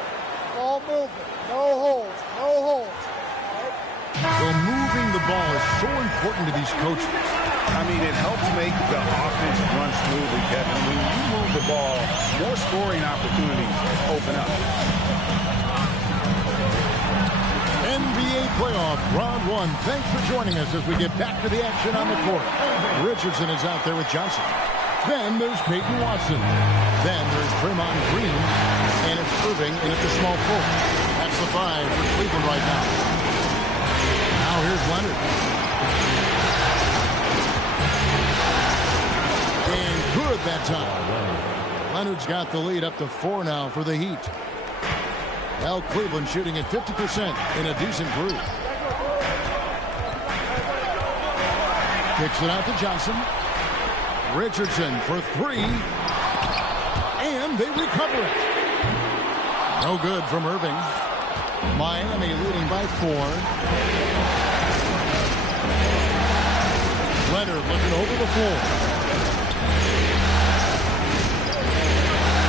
Ball moving. No holds. No holds. Right? Well, moving the ball is so important to these coaches. I mean, it helps make the offense run smoothly, Kevin. When you move the ball, more scoring opportunities open up. NBA playoff round 1. Thanks for joining us as we get back to the action on the court. Richardson is out there with Johnson. Then there's Peyton Watson. Then there's Draymond Green. And it's Irving in at the small forward. That's the 5 for Cleveland right now. Now here's Leonard. And good that time. Leonard's got the lead up to 4 now for the Heat. Well, Cleveland shooting at 50% in a decent group. Kicks it out to Johnson. Richardson for 3. And they recover it. No good from Irving. Miami leading by 4. Leonard looking over the floor.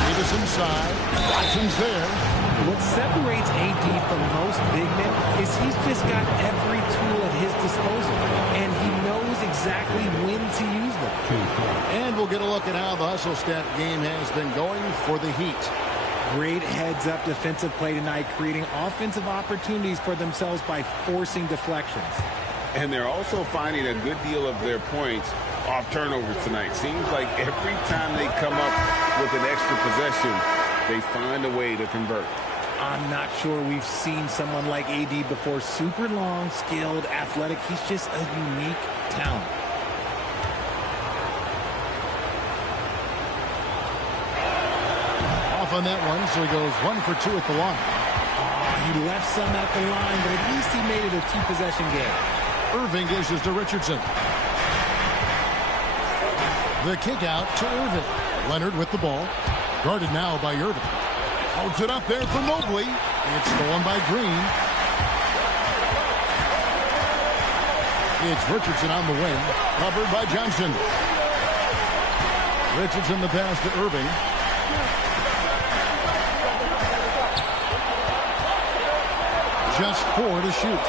Davis inside. Watson's there. What separates AD from most big men is he's just got every tool at his disposal, and he knows exactly when to use them. And we'll get a look at how the hustle stat game has been going for the Heat. Great heads-up defensive play tonight, creating offensive opportunities for themselves by forcing deflections. And they're also finding a good deal of their points off turnovers tonight. Seems like every time they come up with an extra possession, they find a way to convert. I'm not sure we've seen someone like AD before. Super long, skilled, athletic. He's just a unique talent. Off on that one, so he goes 1 for 2 at the line. He left some at the line, but at least he made it a 2-possession game. Irving dishes to Richardson. The kick out to Irving. Leonard with the ball. Guarded now by Irving. Holds it up there for Mobley. It's stolen by Green. It's Richardson on the wing. Covered by Johnson. Richardson the pass to Irving. Just 4 to shoot.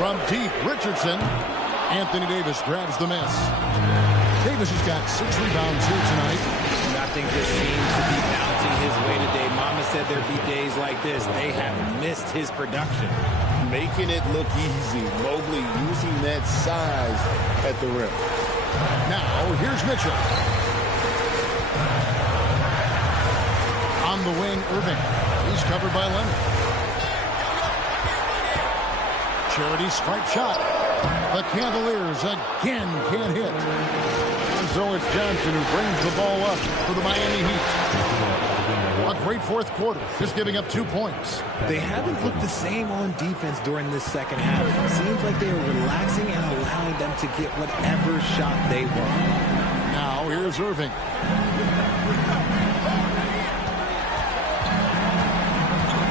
From deep, Richardson. Anthony Davis grabs the miss. Davis has got 6 rebounds here tonight. Nothing just seems to be bouncing his way today. Mama said there'd be days like this, they have missed his production. Making it look easy. Mobley using that size at the rim. Now, here's Mitchell. On the wing, Irving. He's covered by Leonard. Charity stripe shot. The Cavaliers again can't hit. And so it's Johnson who brings the ball up for the Miami Heat. A great fourth quarter, just giving up 2 points. They haven't looked the same on defense during this second half. It seems like they are relaxing and allowing them to get whatever shot they want. Now here's Irving.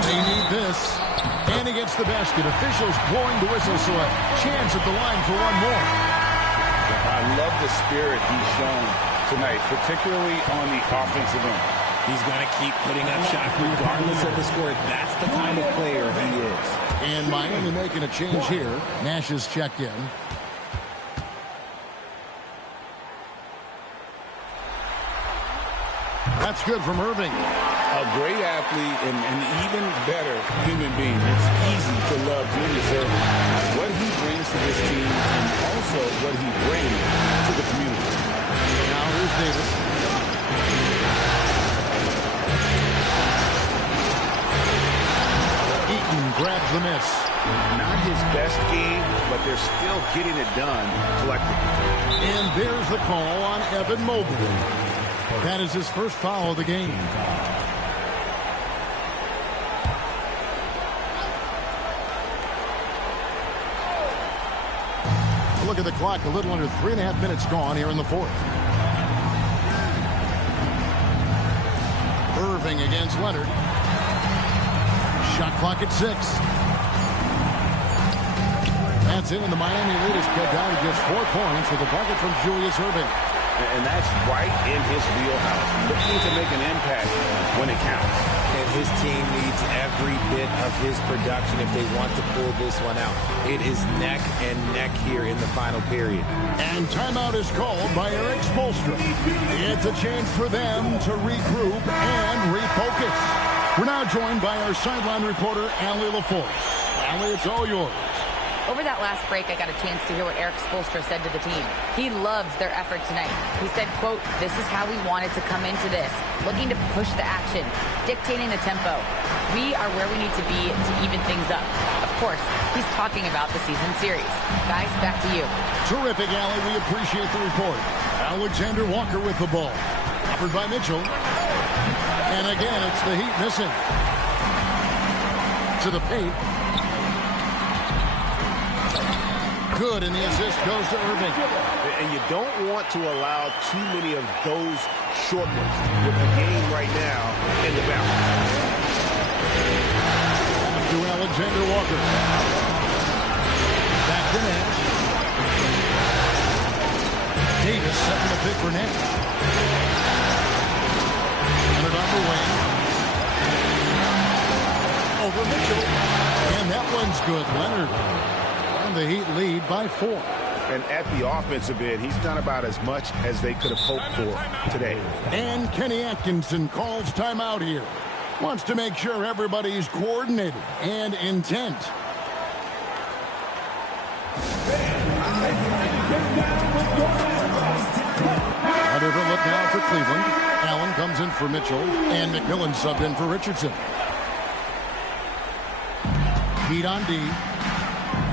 They need this. And he gets the basket. Officials blowing the whistle, so a chance at the line for one more. I love the spirit he's shown tonight, particularly on the offensive end. He's going to keep putting up shots regardless of the score. That's the kind of player he is. And Miami making a change here. Nash is checked in. That's good from Irving. A great athlete and an even better human being. It's easy to love Julius Irving. What he brings to this team and also what he brings to the community. Now here's Davis. Eaton grabs the miss. Not his best game, but they're still getting it done collectively. And there's the call on Evan Mobley. That is his first foul of the game. Look at the clock, a little under 3.5 minutes gone here in the fourth. Irving against Leonard. Shot clock at 6. That's it, and the Miami lead is cut down to just 4 points with a bucket from Julius Irving. And that's right in his wheelhouse. Looking to make an impact when it counts. And his team needs every bit of his production if they want to pull this one out. It is neck and neck here in the final period. And timeout is called by Eric Spoelstra. It's a chance for them to regroup and refocus. We're now joined by our sideline reporter, Allie LaForce. Allie, it's all yours. Over that last break, I got a chance to hear what Eric Spoelstra said to the team. He loves their effort tonight. He said, quote, "This is how we wanted to come into this, looking to push the action, dictating the tempo. We are where we need to be to even things up." Of course, he's talking about the season series. Guys, back to you. Terrific, Allie. We appreciate the report. Alexander Walker with the ball. Covered by Mitchell. And again, it's the Heat missing. To the paint. Good, and the assist goes to Irving. And you don't want to allow too many of those short ones with the game right now in the balance. To Alexander Walker. Back to Nash. Davis setting the pick for Nash. Leonard on the wing. Over Mitchell. And that one's good. Leonard. The Heat lead by 4. And at the offensive end, he's done about as much as they could have hoped for today. And Kenny Atkinson calls timeout here. Wants to make sure everybody's coordinated and intent. A different look now for Cleveland. Allen comes in for Mitchell, and McMillan subbed in for Richardson. Heat on D.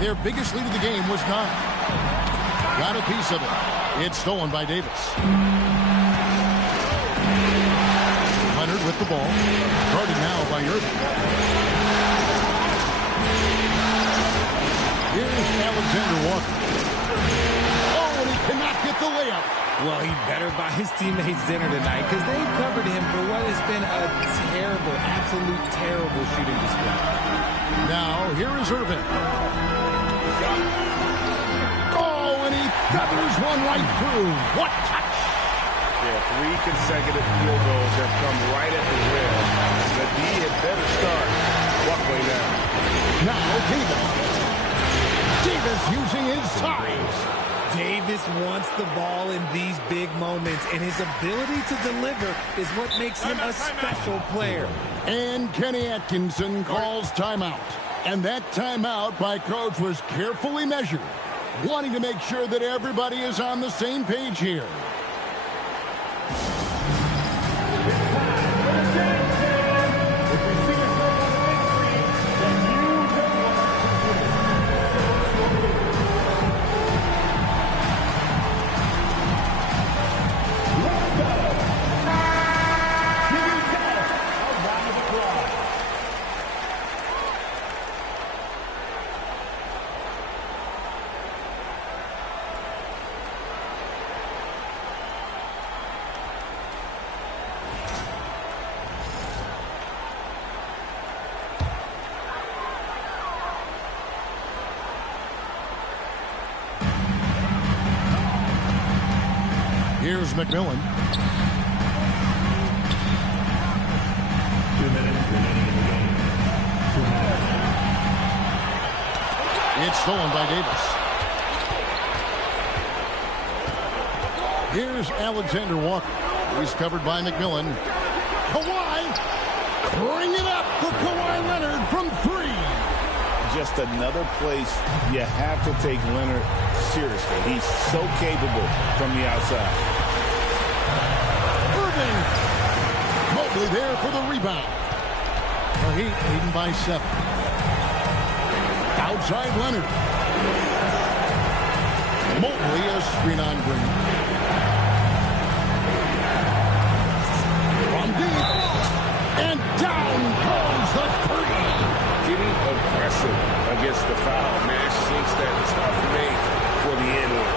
Their biggest lead of the game was 9. Got a piece of it. It's stolen by Davis. Leonard with the ball. Guarded now by Irving. Here's Alexander Walker. Oh, and he cannot get the layup. Well, he better buy his teammates dinner tonight because they've covered him for what has been a terrible, absolute terrible shooting display. Now, here is Irving. Oh, and he feathers one right through. What touch! Yeah, 3 consecutive field goals have come right at the rim. The D had better start walkway now. Now, Davis. Davis using his size. Davis wants the ball in these big moments, and his ability to deliver is what makes him a special player. And Kenny Atkinson calls timeout. And that timeout by Coach was carefully measured, wanting to make sure that everybody is on the same page here. Here's McMillan. 2 minutes remaining in the game. 2 minutes. It's stolen by Davis. Here's Alexander Walker. He's covered by McMillan. Kawhi. Bring it up for Kawhi Leonard from 3. Just another place you have to take Leonard seriously. He's so capable from the outside. Irving. Mobley there for the rebound. The Heat leading by 7. Outside Leonard. Mobley a screen on Green. From deep. And down goes the 3. Getting aggressive against the foul. Nash sinks that tough make for the end one.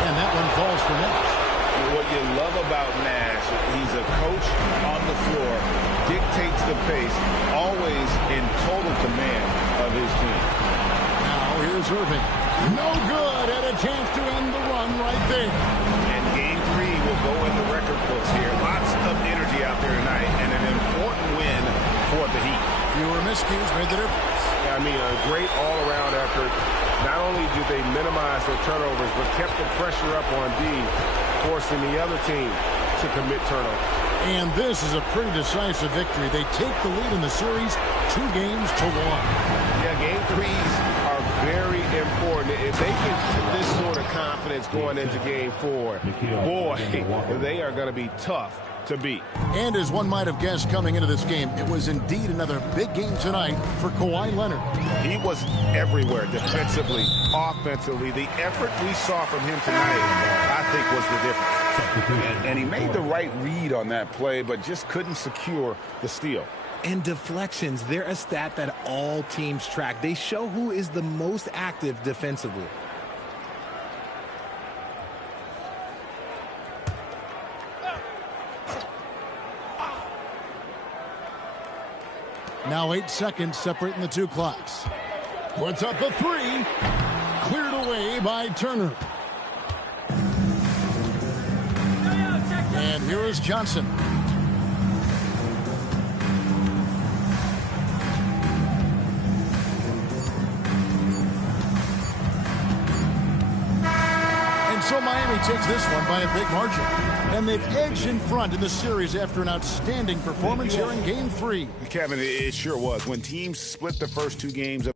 And that one falls for Nash. What you love about Nash, he's a coach on the floor, dictates the pace, always in total command of his team. Now here's Irving. No good, and a chance to end the run right there. And game 3 will go in the record books here. Lots of energy out there tonight, and an important win for the Heat. Fewer miscues made the difference. I mean, a great all-around effort. Not only did they minimize their turnovers, but kept the pressure up on D, forcing the other team to commit turnovers. And this is a pretty decisive victory. They take the lead in the series 2 games to 1. Yeah, game 3s are very important. If they can keep this sort of confidence going into game 4, boy, they are going to be tough to beat. And as one might have guessed coming into this game, it was indeed another big game tonight for Kawhi Leonard. He was everywhere, defensively, offensively. The effort we saw from him tonight, I think, was the difference. And he made the right read on that play, but just couldn't secure the steal. And deflections, they're a stat that all teams track. They show who is the most active defensively. Now 8 seconds separating the 2 clocks. Puts up a 3. Cleared away by Turner. And here is Johnson. And so Miami takes this one by a big margin. And they've edged in front in the series after an outstanding performance here in Game 3. Kevin, it sure was. When teams split the first 2 games of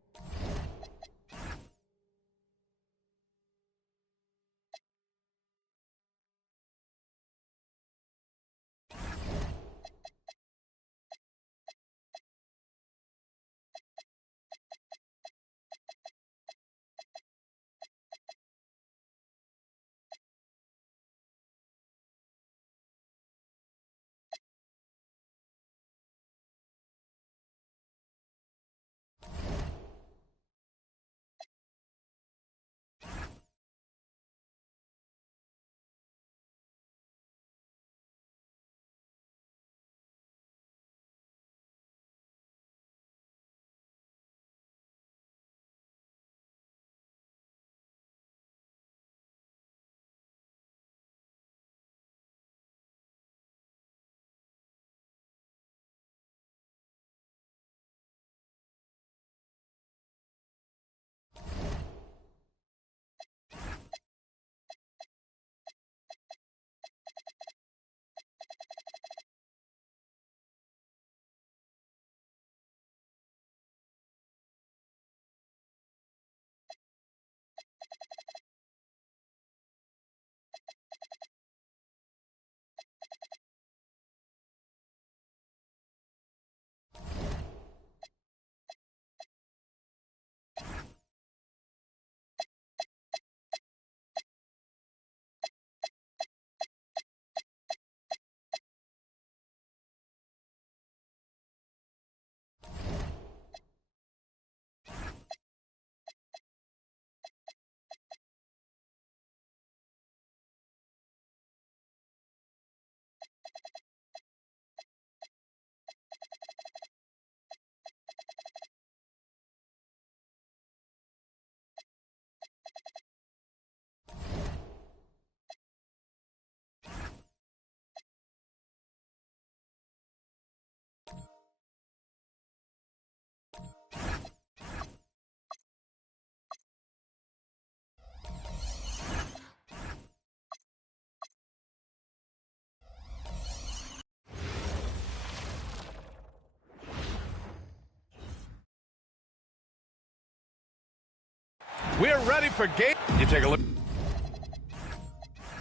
We're ready for game. You take a look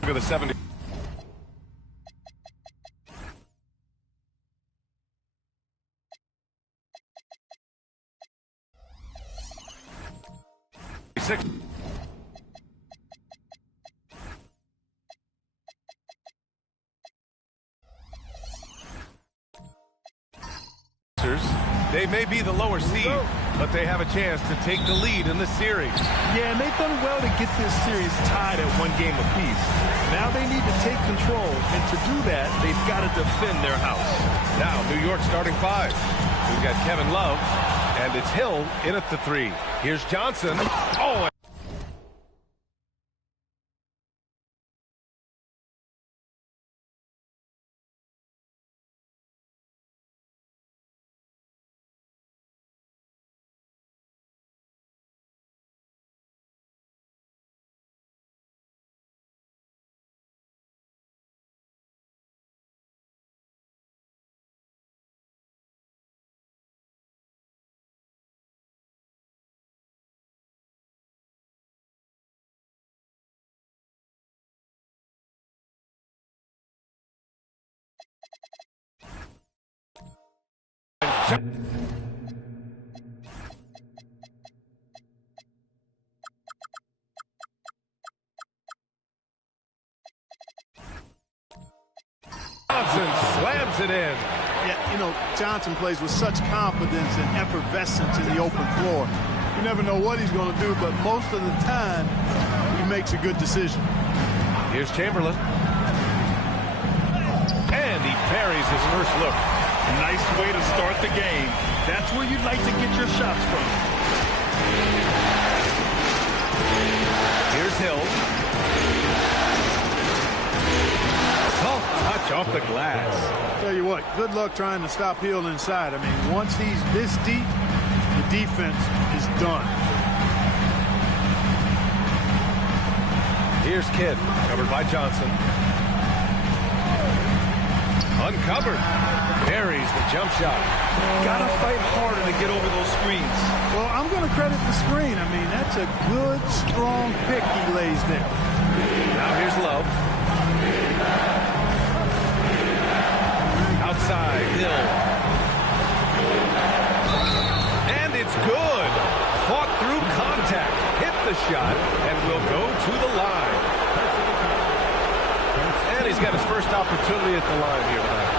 at the 70. They may be the lower seed, but they have a chance to take the lead in the series. Yeah, and they've done well to get this series tied at 1 game apiece. Now they need to take control, and to do that, they've got to defend their house. Now, New York starting 5. We've got Kevin Love, and it's Hill in at the 3. Here's Johnson. Oh, Johnson slams it in. Yeah, you know, Johnson plays with such confidence and effervescence in the open floor. You never know what he's going to do, but most of the time, he makes a good decision. Here's Chamberlain. And he parries his first look. Nice way to start the game. That's where you'd like to get your shots from. Here's Hill. Soft touch off the glass. Tell you what, good luck trying to stop Hill inside. I mean, once he's this deep, the defense is done. Here's Kidd, covered by Johnson. Uncovered. Parries the jump shot. Gotta fight harder to get over those screens. Well, I'm going to credit the screen. I mean, that's a good, strong pick he lays there. Now here's Love. Outside, Hill. And it's good. Fought through contact. Hit the shot and will go to the line. And he's got his first opportunity at the line here tonight.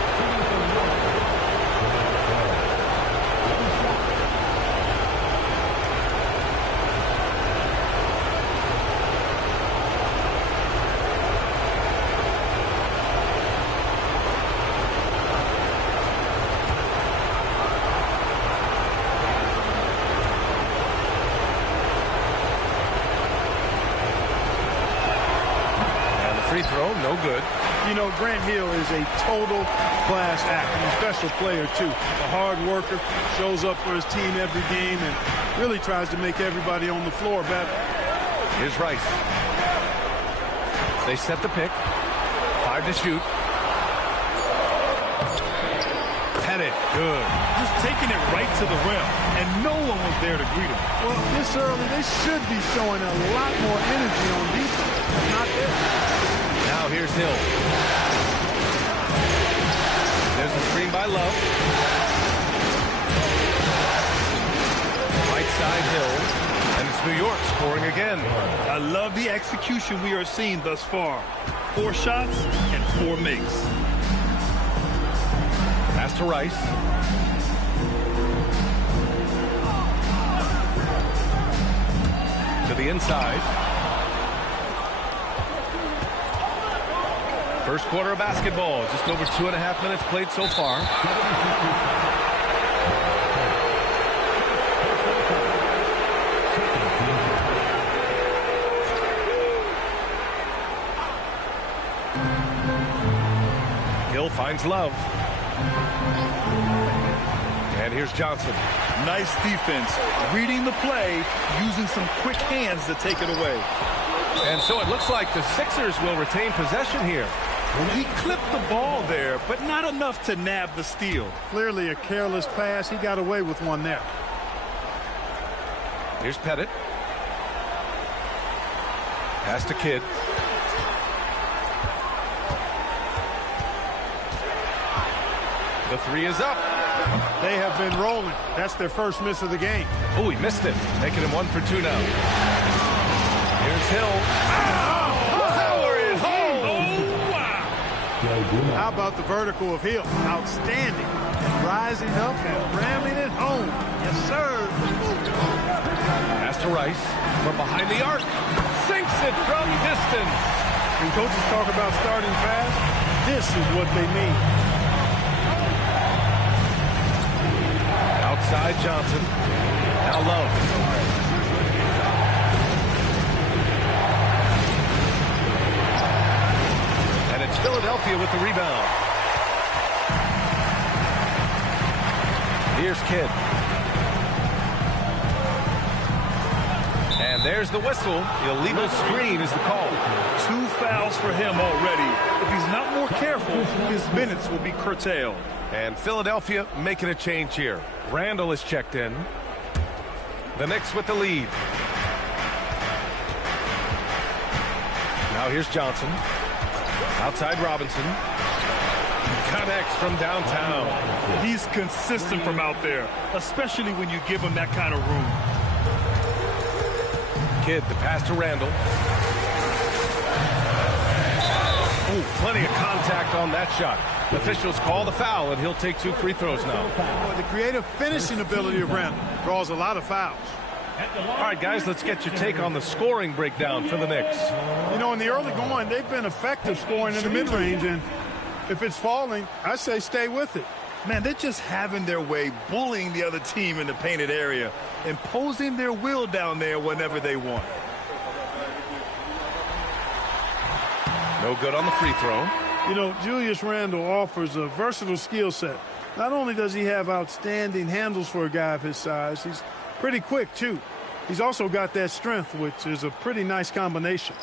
Free throw, no good. You know, Grant Hill is a total class act and a special player, too. A hard worker, shows up for his team every game, and really tries to make everybody on the floor better. Here's Rice. They set the pick. 5 to shoot. Pettit, good. Just taking it right to the rim, and no one was there to greet him. Well, this early, they should be showing a lot more energy on defense. Not there. Now here's Hill. There's a screen by Love. Right side Hill. And it's New York scoring again. I love the execution we are seeing thus far. 4 shots and 4 makes. Pass to Rice. To the inside. First quarter of basketball. Just over 2.5 minutes played so far. Hill finds Love. And here's Johnson. Nice defense. Reading the play, using some quick hands to take it away. And so it looks like the Sixers will retain possession here. He clipped the ball there, but not enough to nab the steal. Clearly a careless pass. He got away with one there. Here's Pettit. Pass to Kidd. The three is up. They have been rolling. That's their first miss of the game. Oh, he missed it. Making him 1 for 2 now. Here's Hill. Power it home. Oh, wow. How about the vertical of Hill? Outstanding. Rising up and ramming it home. Yes, sir. Pass to Rice from behind the arc. Sinks it from distance. When coaches talk about starting fast, this is what they mean. Outside Johnson. Now Love. And it's Philadelphia with the rebound. Here's Kidd. And there's the whistle. Illegal screen is the call. 2 fouls for him already. If he's not more careful, his minutes will be curtailed. And Philadelphia making a change here. Randall is checked in. The Knicks with the lead. Now here's Johnson. Outside Robinson. Connects from downtown. He's consistent from out there, especially when you give him that kind of room. Kidd, the pass to Randall. Oh, plenty of contact on that shot. Officials call the foul, and he'll take 2 free throws now. The creative finishing ability of Randall draws a lot of fouls. All right, guys, let's get your take on the scoring breakdown for the Knicks. You know, in the early going, they've been effective scoring in the mid-range, and if it's falling, I say stay with it. Man, they're just having their way, bullying the other team in the painted area, imposing their will down there whenever they want. No good on the free throw. You know, Julius Randle offers a versatile skill set. Not only does he have outstanding handles for a guy of his size, he's pretty quick, too. He's also got that strength, which is a pretty nice combination.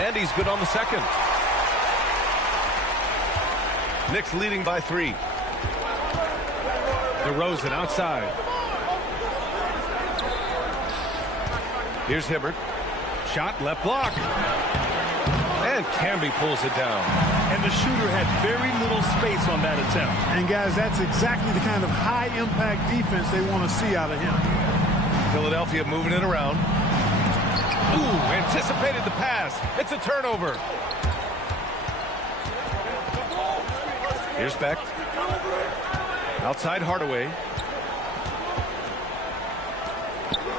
And he's good on the second. Knicks leading by 3. DeRozan outside. Here's Hibbert. Shot left block. And Camby pulls it down. And the shooter had very little space on that attempt. And, guys, that's exactly the kind of high-impact defense they want to see out of him. Philadelphia moving it around. Ooh, anticipated the pass. It's a turnover. Here's Beck. Outside Hardaway.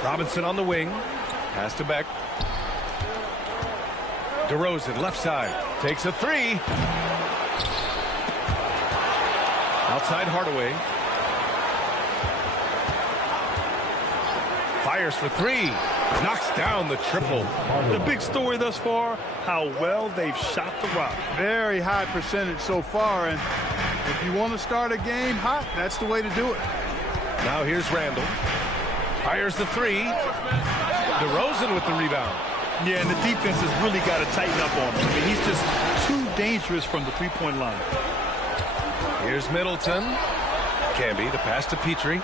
Robinson on the wing. Pass to Beck. DeRozan left side. Takes a 3. Outside Hardaway. Fires for 3. Knocks down the triple. The big story thus far, how well they've shot the rock. Very high percentage so far, and if you want to start a game hot, that's the way to do it. Now here's Randall. Fires the 3. DeRozan with the rebound. Yeah, and the defense has really got to tighten up on him. I mean, he's just too dangerous from the three-point line. Here's Middleton. Camby, the pass to Petrie.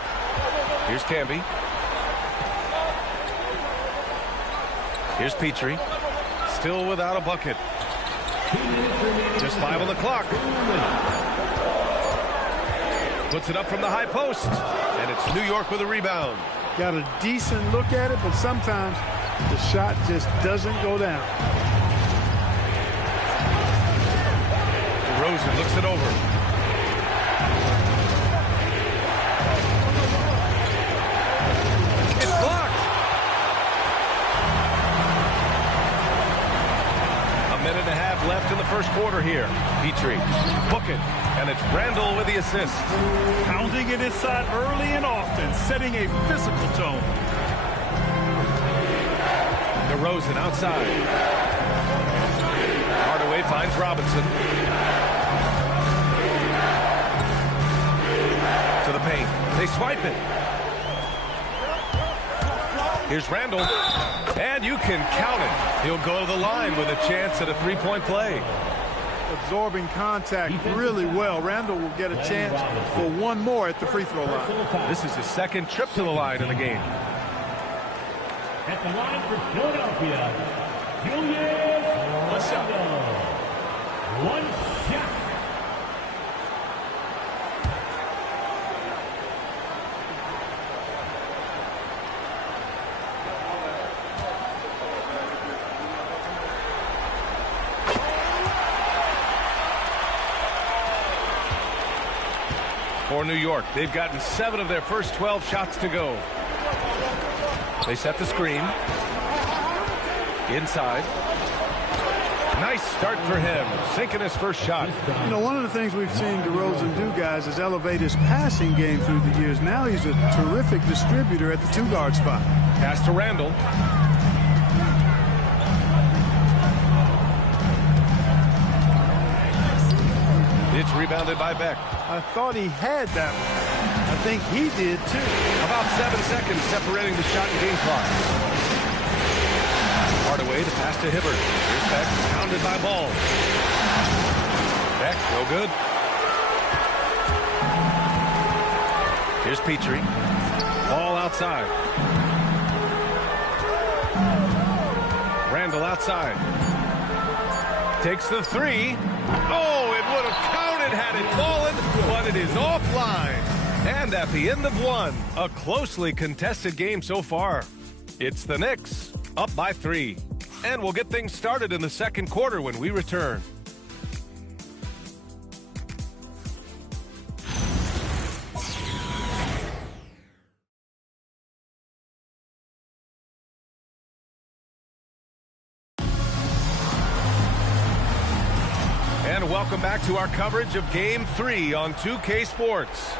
Here's Camby. Here's Petrie. Still without a bucket. Just 5 on the clock. Puts it up from the high post. And it's New York with a rebound. Got a decent look at it, but sometimes the shot just doesn't go down. DeRozan looks it over. It's blocked. A minute and a half left in the first quarter here. Petrie, book it, and it's Randall with the assist. Pounding it inside early and often, setting a physical tone. DeRozan outside. Hardaway finds Robinson. To the paint. They swipe it. Here's Randall. And you can count it. He'll go to the line with a chance at a 3-point play. absorbing contact really well. Randall will get a chance for one more at the free throw line. This is his second trip to the line in the game. At the line for Philadelphia, Julius Randle. One shot. For New York, they've gotten 7 of their first 12 shots to go. They set the screen. Inside. Nice start for him, sinking his first shot. You know, one of the things we've seen DeRozan do, guys, is elevate his passing game through the years. Now he's a terrific distributor at the 2-guard spot. Pass to Randall. It's rebounded by Beck. I thought he had that one. I think he did, too. About 7 seconds separating the shot and game clock. Hardaway to pass to Hibbert. Here's Beck, pounded by Ball. Beck, no good. Here's Petrie. Ball outside. Randall outside. Takes the 3. Oh, it would have counted had it fallen, but it is offline. And at the end of 1, a closely contested game so far. It's the Knicks, up by 3. And we'll get things started in the second quarter when we return. And welcome back to our coverage of Game 3 on 2K Sports.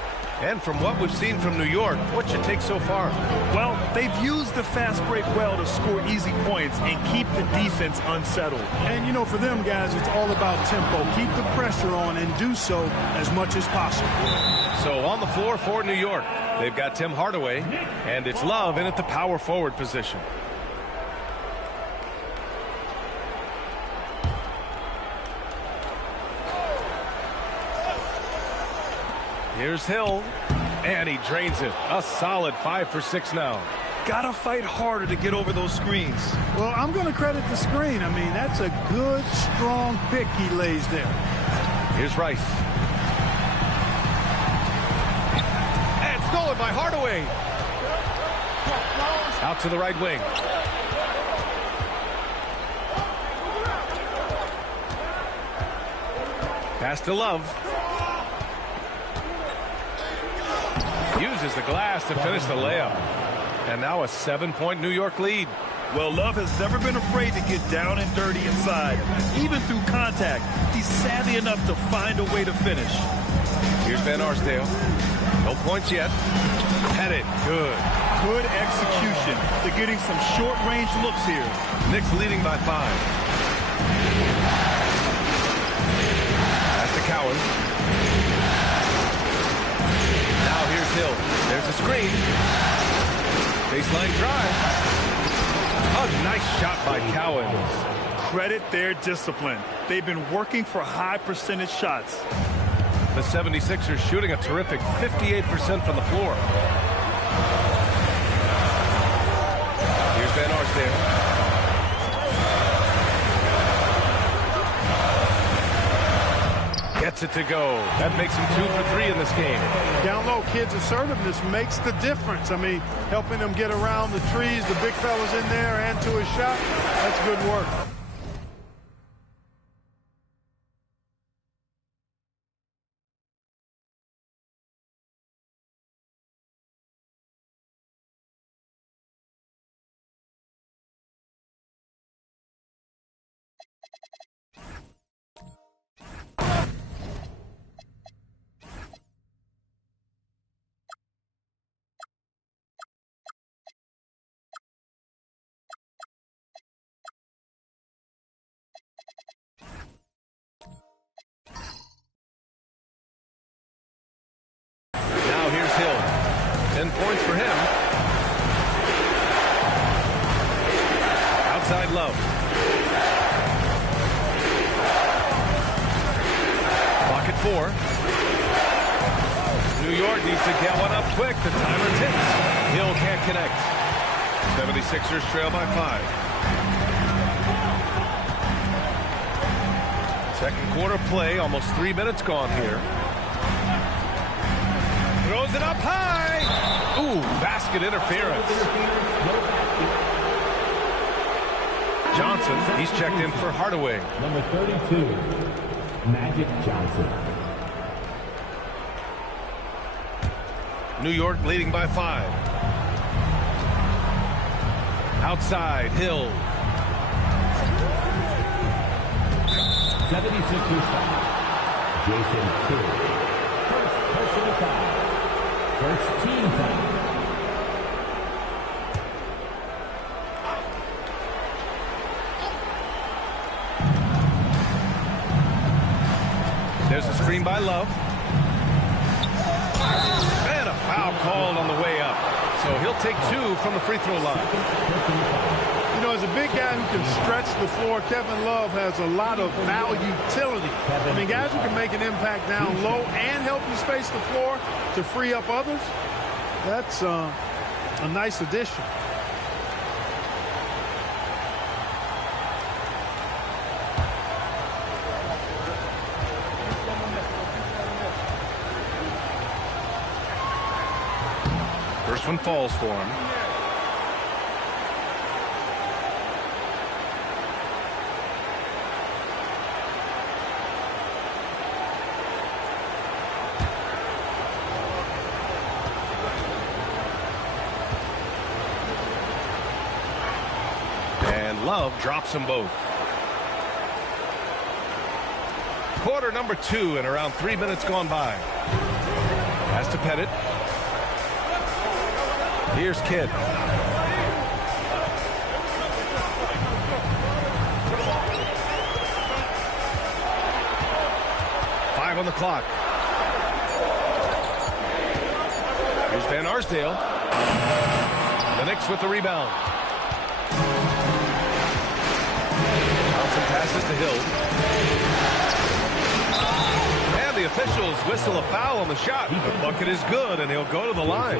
And from what we've seen from New York, what's your take so far? Well, they've used the fast break well to score easy points and keep the defense unsettled. And, you know, for them, guys, it's all about tempo. Keep the pressure on and do so as much as possible. So on the floor for New York, they've got Tim Hardaway, and it's Love in at the power forward position. Here's Hill, and he drains it. A solid 5 for 6 now. Gotta fight harder to get over those screens. Well, I'm going to credit the screen. I mean, that's a good, strong pick he lays there. Here's Rice. And stolen by Hardaway. Out to the right wing. Pass to Love. Uses the glass to finish the layup. And now a 7-point New York lead. Well, Love has never been afraid to get down and dirty inside. Even through contact, he's savvy enough to find a way to finish. Here's Van Arsdale. No points yet. Had it. Good. Good execution. They're getting some short-range looks here. Knicks leading by 5. Pass to Cowan. Now here's Hill. There's a screen. Baseline drive. A nice shot by Cowan. Credit their discipline. They've been working for high percentage shots. The 76ers shooting a terrific 58% from the floor. Here's Van Arsdale. Gets it to go. That makes him 2 for 3 in this game. Down low, kids' assertiveness makes the difference. I mean, helping them get around the trees, the big fellas in there, and to a shot. That's good work. Now here's Hill. 10 points for him. Outside Love. 4. New York needs to get one up quick. The timer ticks. Hill can't connect. 76ers trail by 5. Second quarter play, almost 3 minutes gone here. Throws it up high. Ooh, basket interference. Johnson, he's checked in for Hardaway. Number 32, Magic Johnson. New York leading by 5. Outside, Hill. 76ers foul. Jason Kidd. First personal foul. First team foul. There's a screen by Love. And a foul called on the way up. So he'll take 2 from the free throw line. You know, as a big guy who can stretch the floor, Kevin Love has a lot of utility. I mean, guys who can make an impact down low and help you space the floor to free up others, that's a nice addition. First one falls for him. And Love drops them both. Quarter number 2 and around 3 minutes gone by. Has to Pettit. Here's Kidd. 5 on the clock. Here's Van Arsdale. The Knicks with the rebound. Johnson passes to Hill. And the officials whistle a foul on the shot. The bucket is good, and he'll go to the line.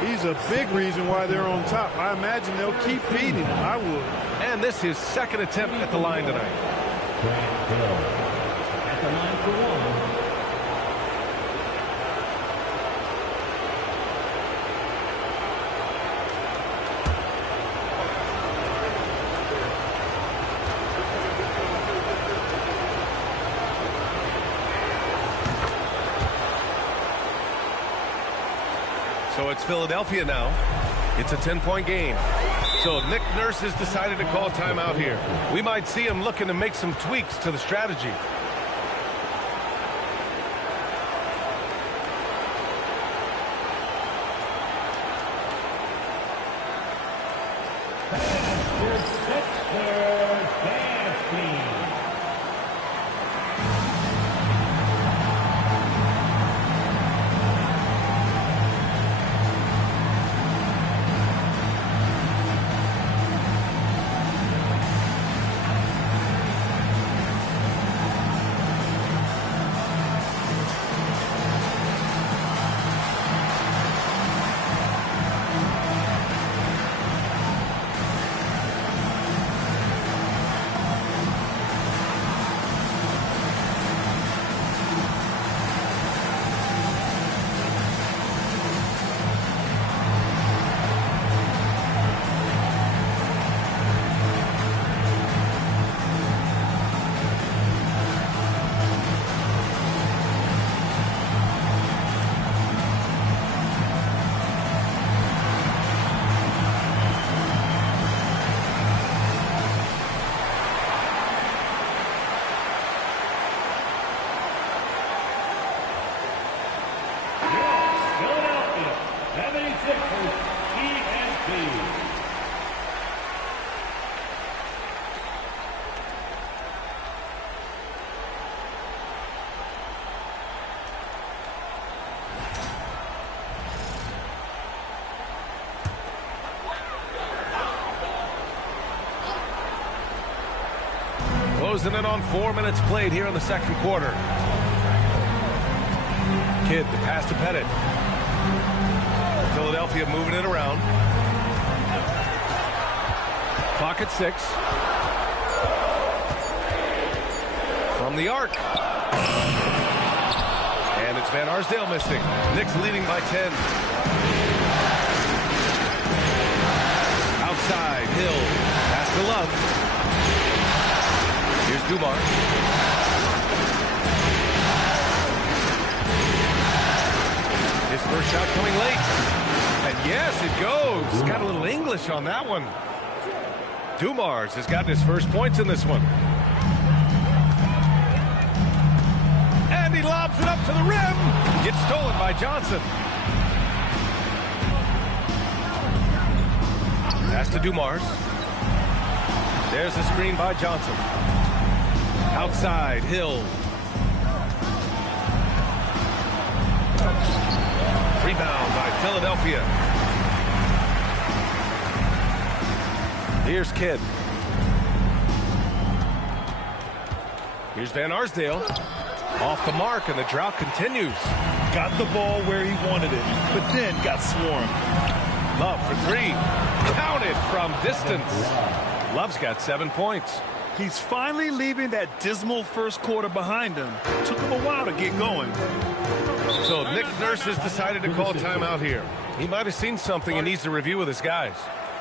He's a big reason why they're on top. I imagine they'll keep feeding him. I would. And this is his second attempt at the line tonight. Grant Hill at the line for 1. So it's Philadelphia now. It's a 10-point game. So Nick Nurse has decided to call timeout here. We might see him looking to make some tweaks to the strategy. Closing in on 4 minutes played here in the second quarter. Kidd, the pass to Pettit. Philadelphia moving it around. Clock at 6. From the arc. And it's Van Arsdale missing. Knicks leading by 10. Outside, Hill. Pass to Love. Here's Dumars. His first shot coming late. And yes, it goes. Got a little English on that one. Dumars has gotten his first points in this one. And he lobs it up to the rim. Gets stolen by Johnson. Pass to Dumars. There's the screen by Johnson. Outside, Hill. Rebound by Philadelphia. Here's Kidd. Here's Van Arsdale. Off the mark, and the drought continues. Got the ball where he wanted it, but then got swarmed. Love for 3. Counted from distance. Love's got 7 points. He's finally leaving that dismal first quarter behind him. Took him a while to get going. So Nick Nurse has decided to call timeout here. He might have seen something and needs to review with his guys.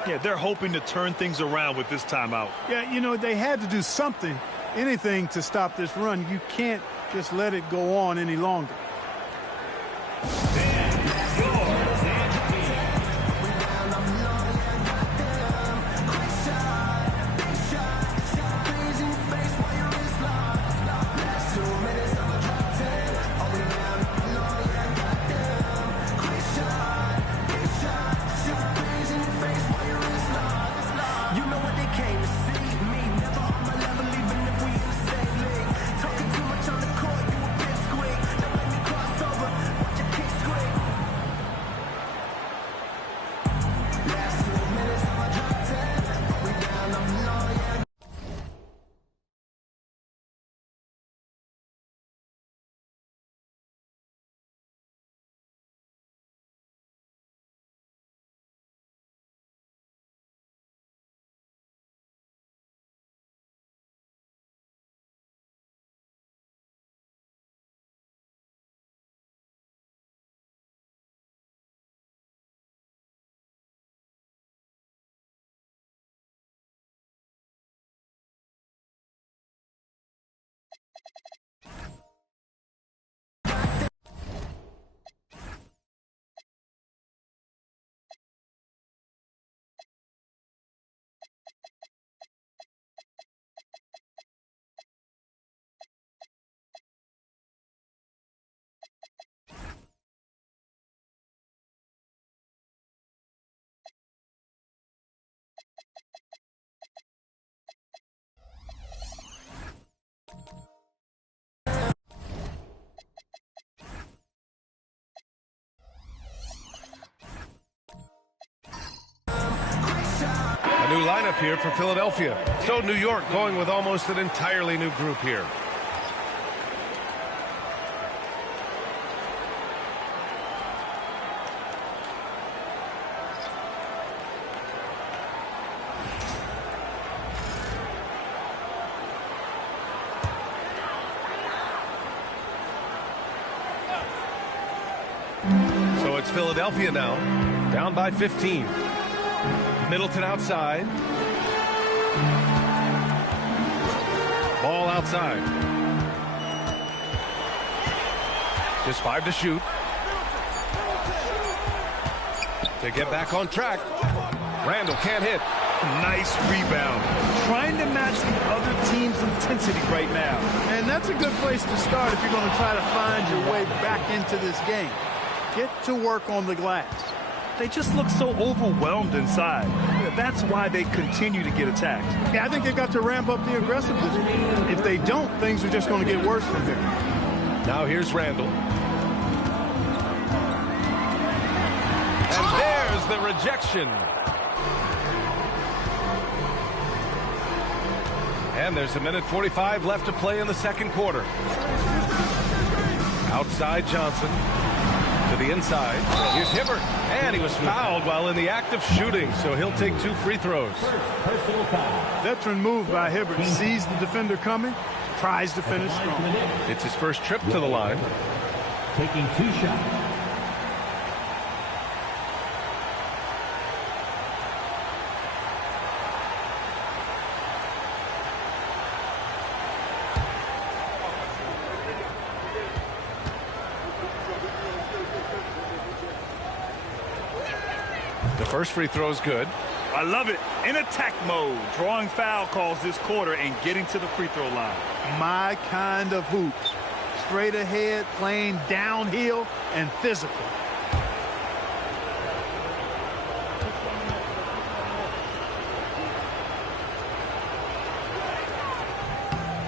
Yeah, they're hoping to turn things around with this timeout. Yeah, you know, they had to do something, anything to stop this run. You can't just let it go on any longer. New lineup here for Philadelphia. So New York going with almost an entirely new group here. So it's Philadelphia now, down by 15. Middleton outside. Ball outside. Just 5 to shoot. To get back on track. Randall can't hit. Nice rebound. Trying to match the other team's intensity right now. And that's a good place to start if you're going to try to find your way back into this game. Get to work on the glass. They just look so overwhelmed inside. That's why they continue to get attacked. Yeah, I think they've got to ramp up the aggressiveness. If they don't, things are just going to get worse from here. Now here's Randall. And there's the rejection. And there's 1:45 left to play in the second quarter. Outside Johnson. the inside. Here's Hibbert. And he was fouled while in the act of shooting, so he'll take 2 free throws. Veteran move by Hibbert. Sees the defender coming, tries to finish strong. It's his first trip to the line. Taking 2 shots. The first free throw is good. I love it. In attack mode, drawing foul calls this quarter and getting to the free throw line. My kind of hoops. Straight ahead, playing downhill, and physical.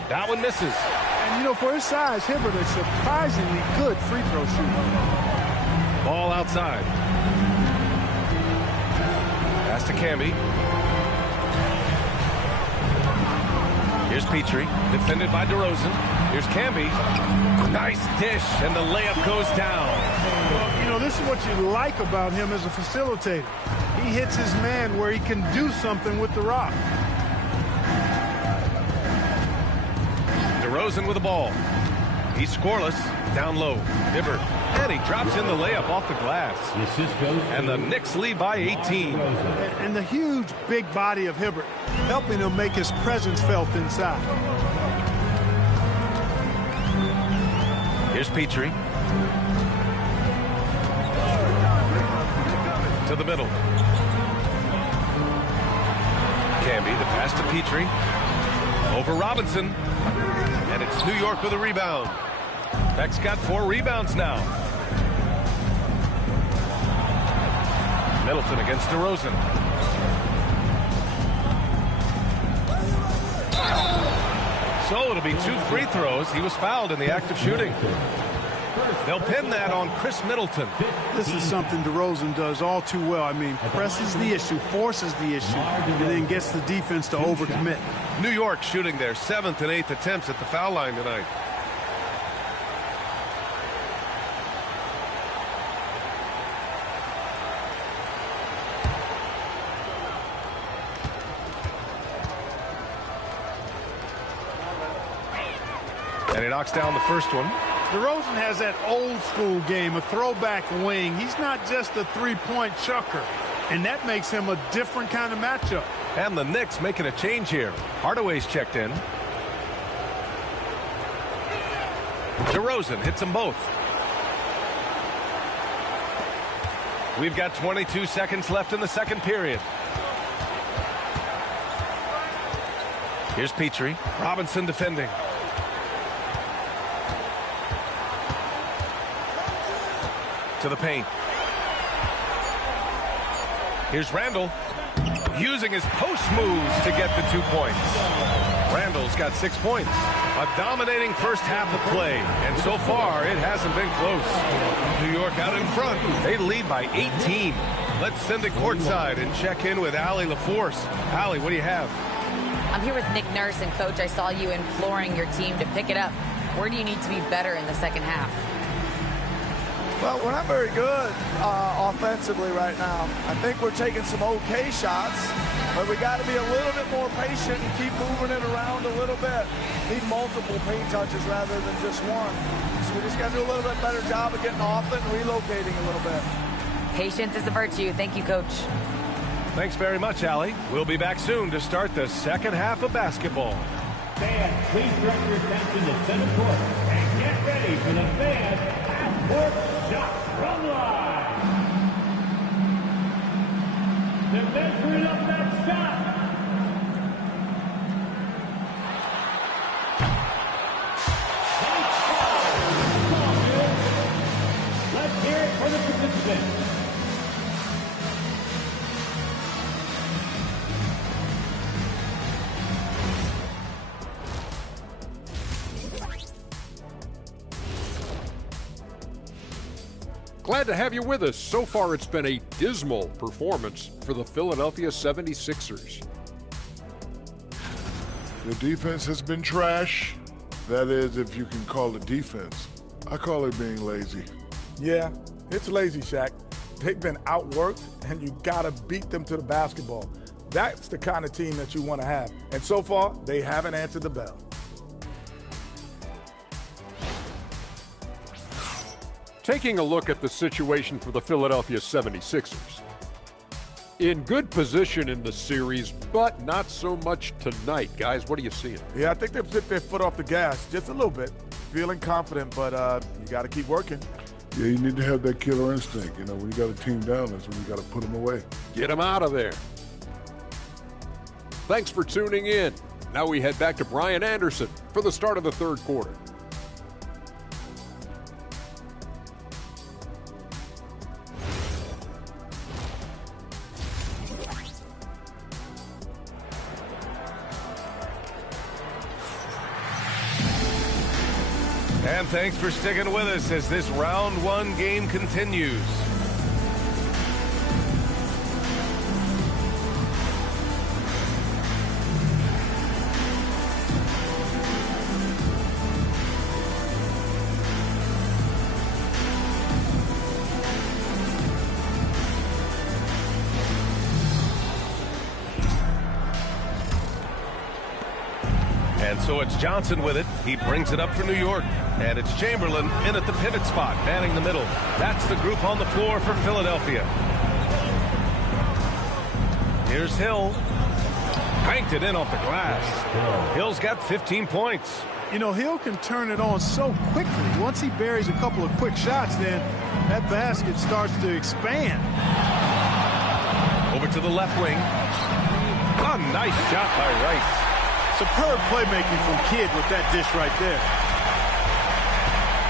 That one misses. And, you know, for his size, Hibbert is surprisingly good free throw shooter. Ball outside. Pass to Camby. Here's Petrie, defended by DeRozan. Here's Camby. Nice dish, and the layup goes down. Well, you know, this is what you like about him as a facilitator. He hits his man where he can do something with the rock. DeRozan with the ball. He's scoreless, down low. Hibbert, and he drops in the layup off the glass. And the Knicks lead by 18. And the huge, big body of Hibbert helping him make his presence felt inside. Here's Petrie. To the middle. Camby, the pass to Petrie. Over Robinson. And it's New York with a rebound. Beck's got 4 rebounds now. Middleton against DeRozan. So it'll be 2 free throws. He was fouled in the act of shooting. They'll pin that on Chris Middleton. This is something DeRozan does all too well. I mean, presses the issue, forces the issue, and then gets the defense to overcommit. New York shooting their 7th and 8th attempts at the foul line tonight. And he knocks down the first one. DeRozan has that old school game, a throwback wing. He's not just a three-point chucker, and that makes him a different kind of matchup. And the Knicks making a change here. Hardaway's checked in. DeRozan hits them both. We've got 22 seconds left in the second period. Here's Petrie. Robinson defending. To the paint. Here's Randall. Using his post moves to get the 2 points. Randall's got 6 points. A dominating first half of play. And so far, it hasn't been close. New York out in front. They lead by 18. Let's send it courtside and check in with Allie LaForce. Allie, what do you have? I'm here with Nick Nurse, and Coach, I saw you imploring your team to pick it up. Where do you need to be better in the second half? Well, we're not very good offensively right now. I think we're taking some okay shots, but we got to be a little bit more patient and keep moving it around a little bit. Need multiple paint touches rather than just one. So we just got to do a little bit better job of getting off it and relocating a little bit. Patience is a virtue. Thank you, Coach. Thanks very much, Allie. We'll be back soon to start the second half of basketball. Fans, please direct your attention to center court and get ready for the fan half-court shot from line. The men bring up that shot. Let's hear it for the participants. Glad to have you with us. So far, it's been a dismal performance for the Philadelphia 76ers. The defense has been trash. That is, if you can call it defense. I call it being lazy. Yeah, It's lazy, Shaq. They've been outworked, and you got to beat them to the basketball. That's the kind of team that you want to have. And so far, they haven't answered the bell. Taking a look at the situation for the Philadelphia 76ers. In good position in the series, but not so much tonight. Guys, what are you seeing? Yeah, I think they've took their foot off the gas just a little bit. Feeling confident, but you got to keep working. Yeah, you need to have that killer instinct. You know, when you got a team down, that's when you got to put them away. Get them out of there. Thanks for tuning in. Now we head back to Brian Anderson for the start of the third quarter. And thanks for sticking with us as this round one game continues. And so it's Johnson with it. He brings it up for New York. And it's Chamberlain in at the pivot spot, manning the middle. That's the group on the floor for Philadelphia. Here's Hill. Banked it in off the glass. Hill's got 15 points. You know, Hill can turn it on so quickly. Once he buries a couple of quick shots, then that basket starts to expand. Over to the left wing. A nice shot by Rice. Superb playmaking from Kidd with that dish right there.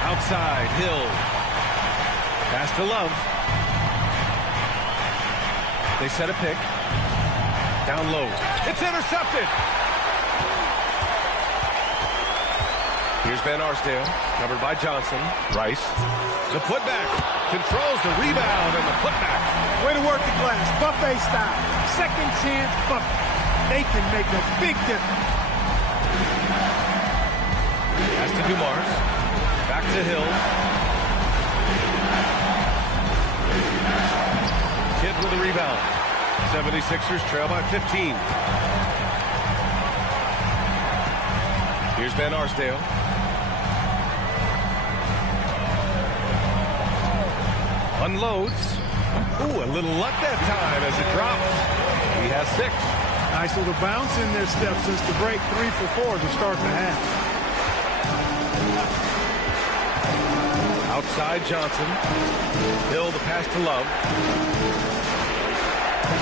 Outside, Hill. Pass to Love. They set a pick. Down low. It's intercepted. Here's Van Arsdale. Covered by Johnson. Rice. The putback. Controls the rebound and the putback. Way to work the glass. Buffet style. Second chance bucket. They can make a big difference. Pass to Dumars. Back to Hill. Kidd with a rebound. 76ers trail by 15. Here's Van Arsdale. Unloads. Ooh, a little luck that time as it drops. He has 6. Nice little bounce in their step since the break. 3 for 4 to start the half. Outside Johnson. Hill the pass to Love.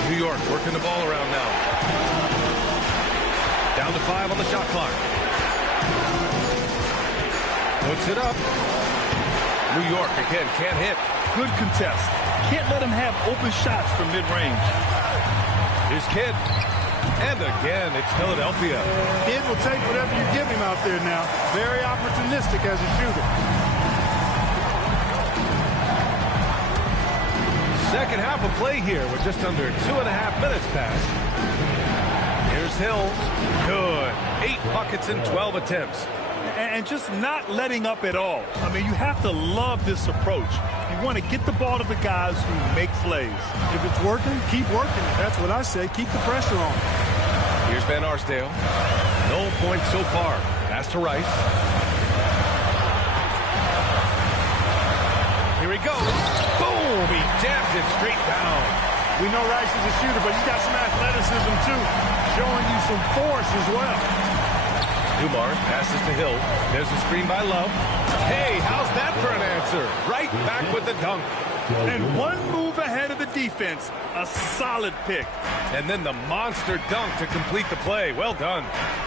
New York working the ball around now. Down to 5 on the shot clock. Puts it up. New York again can't hit. Good contest. Can't let him have open shots from mid-range. Here's Kidd. And again, it's Philadelphia. Kidd will take whatever you give him out there now. Very opportunistic as a shooter. Second half of play here with just under 2.5 minutes passed. Here's Hill. Good. 8 buckets in 12 attempts. And just not letting up at all. I mean, you have to love this approach. You want to get the ball to the guys who make plays. If it's working, keep working it. That's what I say. Keep the pressure on. Here's Van Arsdale. No points so far. Pass to Rice. Here he goes. Boom! He jams it straight down. We know Rice is a shooter, but he's got some athleticism too. Showing you some force as well. Dumars passes to Hill. There's a screen by Love. Hey, how's that for an answer? Right back with the dunk. And one move ahead of the defense. A solid pick. And then the monster dunk to complete the play. Well done.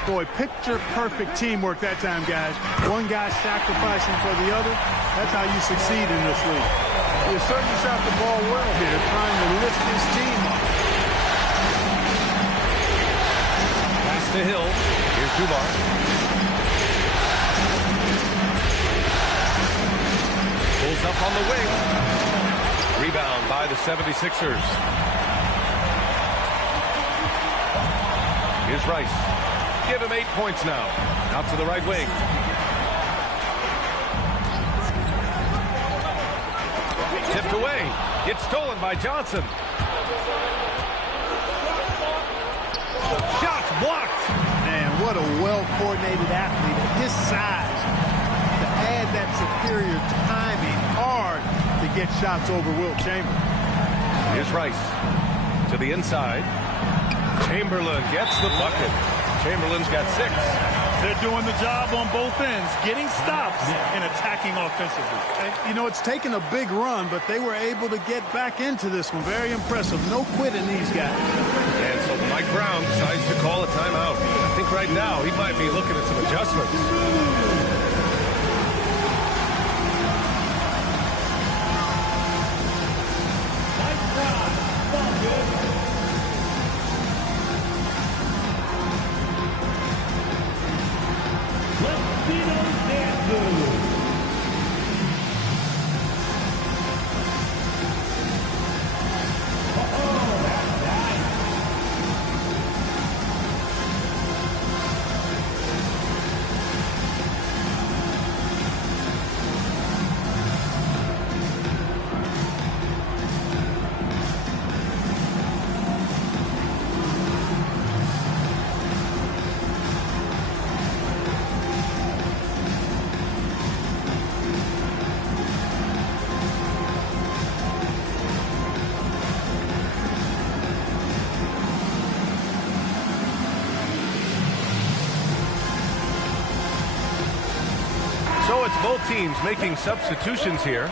Boy, picture-perfect teamwork that time, guys. One guy sacrificing for the other. That's how you succeed in this league. He certainly shot the ball well here, trying to lift his team up. Pass to Hill. Here's Dumars. Pulls up on the wing. Rebound by the 76ers. Here's Rice. Give him 8 points now. Out to the right wing. Tipped away. It's stolen by Johnson. Shots blocked. Man, what a well-coordinated athlete at his size. To add that superior timing, hard to get shots over Wilt Chamberlain. Here's Rice to the inside. Chamberlain gets the bucket. Chamberlain's got 6. They're doing the job on both ends, getting stops and attacking offensively. And, you know, it's taken a big run, but they were able to get back into this one. Very impressive. No quitting these guys. And so Mike Brown decides to call a timeout. I think right now he might be looking at some adjustments. So it's both teams making substitutions here.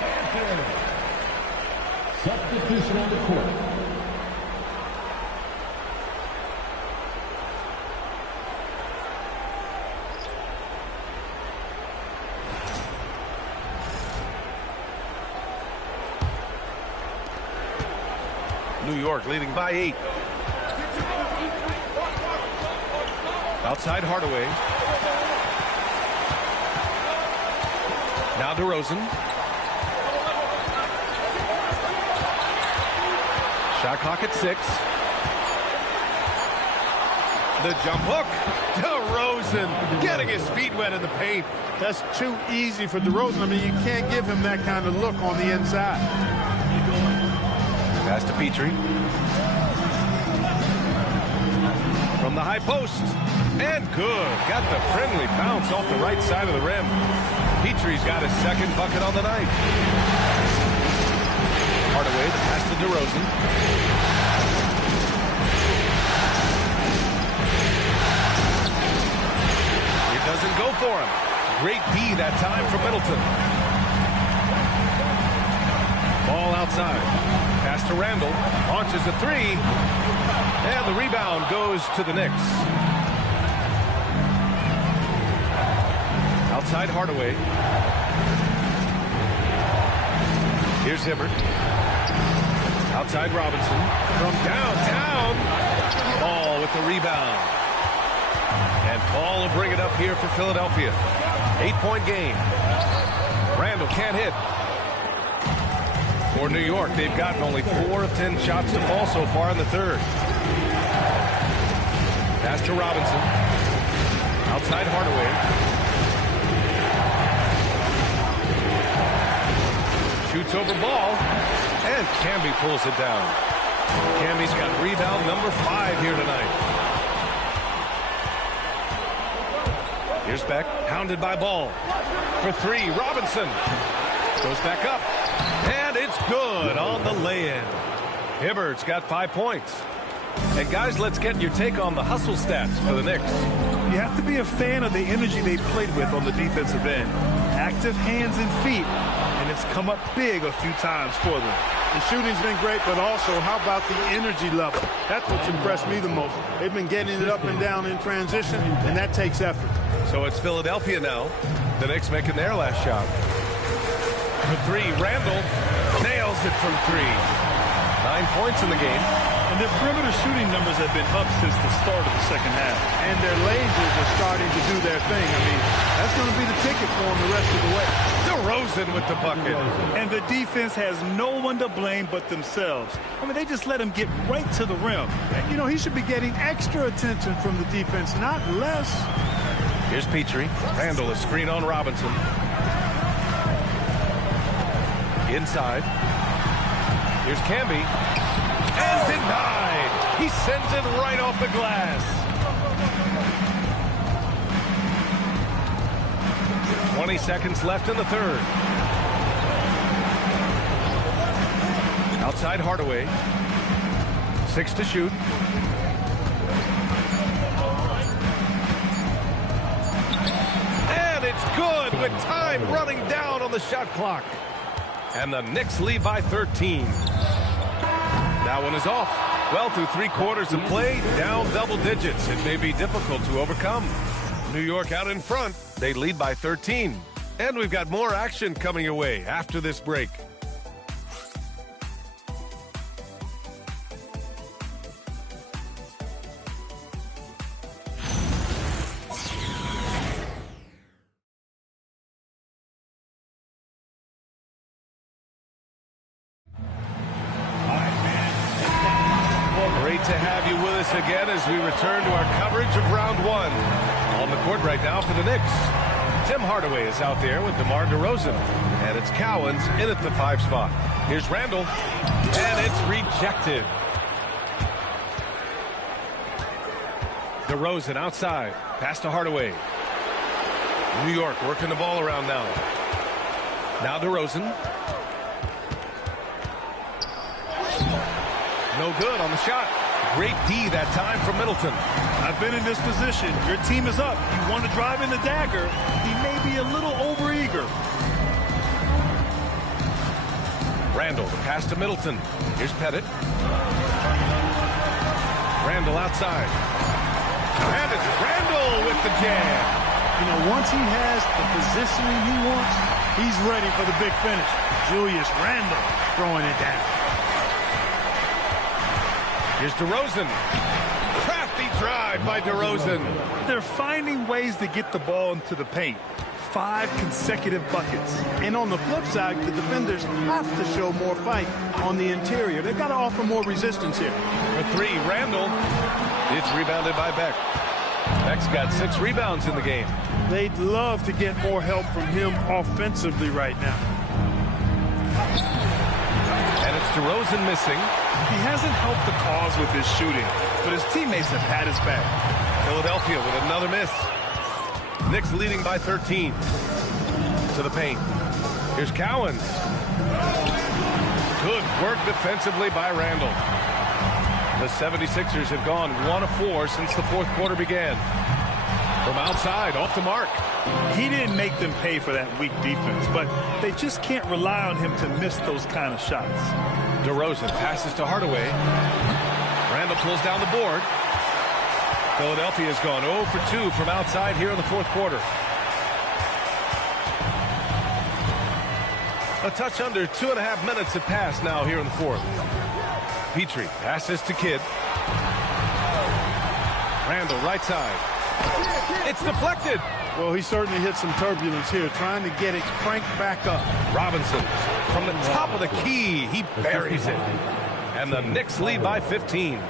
Substitution on the court. New York leading by 8. Outside Hardaway. Now DeRozan. Shot clock at 6. The jump hook. DeRozan getting his feet wet in the paint. That's too easy for DeRozan. I mean, you can't give him that kind of look on the inside. Pass to Petrie. From the high post. And good. Got the friendly bounce off the right side of the rim. Petrie's got his second bucket on the night. Hardaway, the pass to DeRozan. It doesn't go for him. Great D that time from Middleton. Ball outside. Pass to Randall. Launches a 3. And the rebound goes to the Knicks. Outside Hardaway. Here's Hibbert. Outside Robinson. From downtown. Ball with the rebound. And Ball will bring it up here for Philadelphia. 8-point game. Randall can't hit. For New York, they've gotten only 4 of 10 shots to fall so far in the third. Pass to Robinson. Outside Hardaway. Shoots over ball, and Camby pulls it down. Camby's got rebound number 5 here tonight. Here's Beck, hounded by Ball. For 3, Robinson. Goes back up, and it's good on the lay-in. Hibbert's got 5 points. And guys, let's get your take on the hustle stats for the Knicks. You have to be a fan of the energy they played with on the defensive end. Active hands and feet, and it's come up big a few times for them. The shooting's been great, but also how about the energy level? That's what's impressed me the most. They've been getting it up and down in transition, and that takes effort. So it's Philadelphia now. The Knicks making their last shot. For 3, Randall nails it from 3. 9 points in the game. And their perimeter shooting numbers have been up since the start of the second half. And their lasers are starting to do their thing. I mean, that's going to be the ticket for them the rest of the way. DeRozan with the bucket. And the defense has no one to blame but themselves. I mean, they just let him get right to the rim. And, you know, he should be getting extra attention from the defense, not less. Here's Petrie. Randall, a screen on Robinson. Inside. Here's Camby. And denied. He sends it right off the glass. 20 seconds left in the third. Outside Hardaway. 6 to shoot. And it's good with time running down on the shot clock. And the Knicks lead by 13. That one is off. Well, through 3 quarters of play, down double digits. It may be difficult to overcome. New York out in front. They lead by 13. And we've got more action coming your way after this break. Great to have you with us again as we return to our coverage of round 1. On the court right now for the Knicks, Tim Hardaway is out there with DeMar DeRozan, and it's Cowens in at the 5 spot. Here's Randall, and it's rejected. DeRozan outside, pass to Hardaway. New York working the ball around now. Now DeRozan. No good on the shot. Great D that time from Middleton. I've been in this position. Your team is up. You want to drive in the dagger. He may be a little overeager. Randall, the pass to Middleton. Here's Pettit. Randall outside. And it's Randall with the jam. You know, once he has the positioning he wants, he's ready for the big finish. Julius Randall throwing it down. Here's DeRozan. Crafty drive by DeRozan. They're finding ways to get the ball into the paint. 5 consecutive buckets. And on the flip side, the defenders have to show more fight on the interior. They've got to offer more resistance here. For 3, Randall. It's rebounded by Beck. Beck's got 6 rebounds in the game. They'd love to get more help from him offensively right now. And it's DeRozan missing. He hasn't helped the cause with his shooting, but his teammates have had his back. Philadelphia with another miss. Knicks leading by 13. To the paint. Here's Cowens. Good work defensively by Randall. The 76ers have gone 1 of 4 since the 4th quarter began. From outside, off the mark. He didn't make them pay for that weak defense, but they just can't rely on him to miss those kind of shots. DeRozan passes to Hardaway. Randall pulls down the board. Philadelphia has gone 0 for 2 from outside here in the 4th quarter. A touch under 2.5 minutes have passed now here in the 4th. Petrie passes to Kidd. Randall right side. It's deflected. Well, he certainly hit some turbulence here, trying to get it cranked back up. Robinson from the top of the key. He buries it. And the Knicks lead by 15.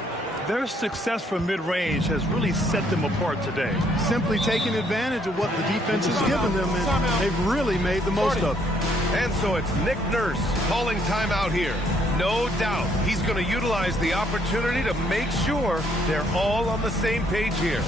Their success from mid-range has really set them apart today. Simply taking advantage of what the defense has given them, and they've really made the most of it. And so it's Nick Nurse calling timeout here. No doubt he's going to utilize the opportunity to make sure they're all on the same page here.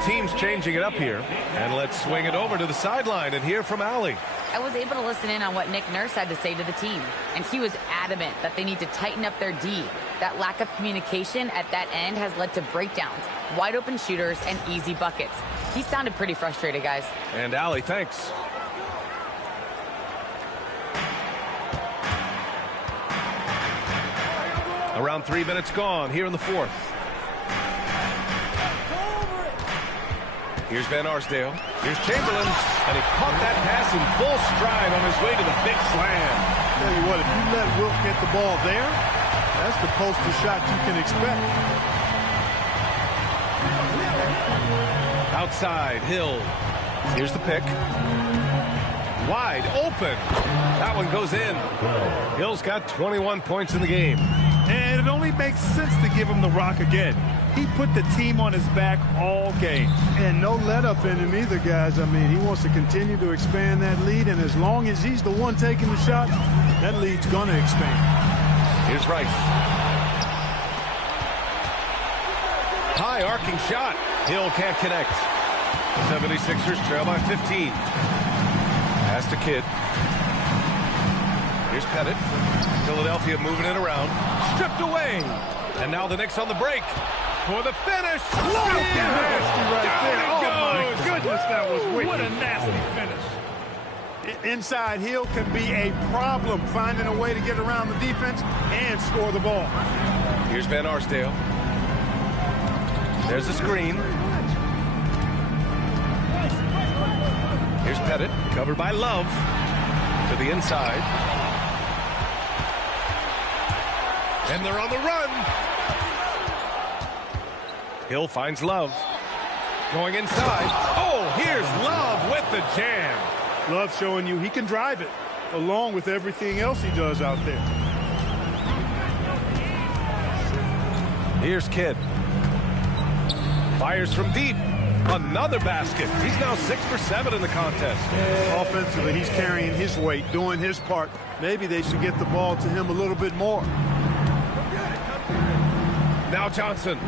Both teams changing it up here. And let's swing it over to the sideline and hear from Allie. I was able to listen in on what Nick Nurse had to say to the team, and he was adamant that they need to tighten up their D. That lack of communication at that end has led to breakdowns, wide open shooters, and easy buckets. He sounded pretty frustrated, guys. And Allie, thanks. Around 3 minutes gone here in the fourth. Here's Van Arsdale. Here's Chamberlain. And he caught that pass in full stride on his way to the big slam. Tell you what, if you let Wilt get the ball there, that's the postal shot you can expect. Outside, Hill. Here's the pick. Wide open. That one goes in. Hill's got 21 points in the game. And it only makes sense to give him the rock again. He put the team on his back all game. And no let up in him either, guys. I mean, he wants to continue to expand that lead, and as long as he's the one taking the shot, that lead's going to expand. Here's Rice. High arcing shot. Hill can't connect. 76ers trail by 15. Pass to Kidd. Here's Pettit. Philadelphia moving it around. Stripped away. And now the Knicks on the break. For the finish. Nasty right there. Down it Oh, goes. my goodness, that was wicked. What a nasty finish. Inside, Hill can be a problem finding a way to get around the defense and score the ball. Here's Van Arsdale. There's the screen. Here's Pettit, covered by Love. To the inside. And they're on the run. Hill finds Love. Going inside. Oh, here's Love with the jam. Love showing you he can drive it, along with everything else he does out there. Here's Kidd. Fires from deep. Another basket. He's now 6 for 7 in the contest. Offensively, he's carrying his weight, doing his part. Maybe they should get the ball to him a little bit more. Now Johnson.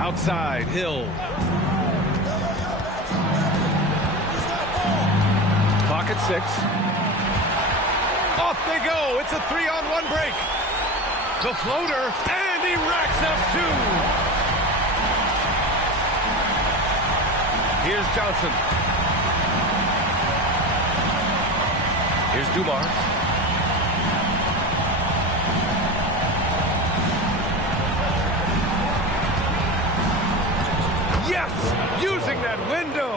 Outside, Hill. Clock at 6. Off they go. It's a 3-on-1 break. The floater, and he racks up 2. Here's Johnson. Here's Dumars. Yes! Using that window!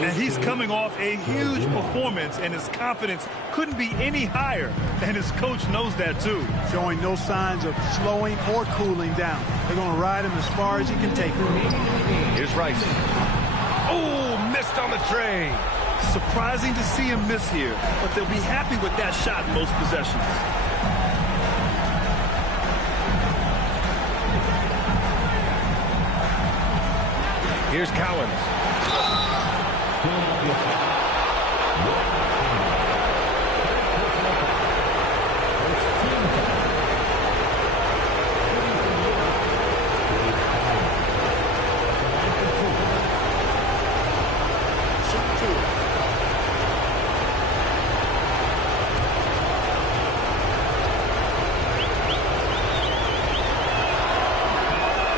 And he's coming off a huge performance, and his confidence couldn't be any higher. And his coach knows that, too. Showing no signs of slowing or cooling down. They're going to ride him as far as he can take him. Here's Rice. Oh, missed on the tray. Surprising to see him miss here, but they'll be happy with that shot in most possessions. Here's Cowens.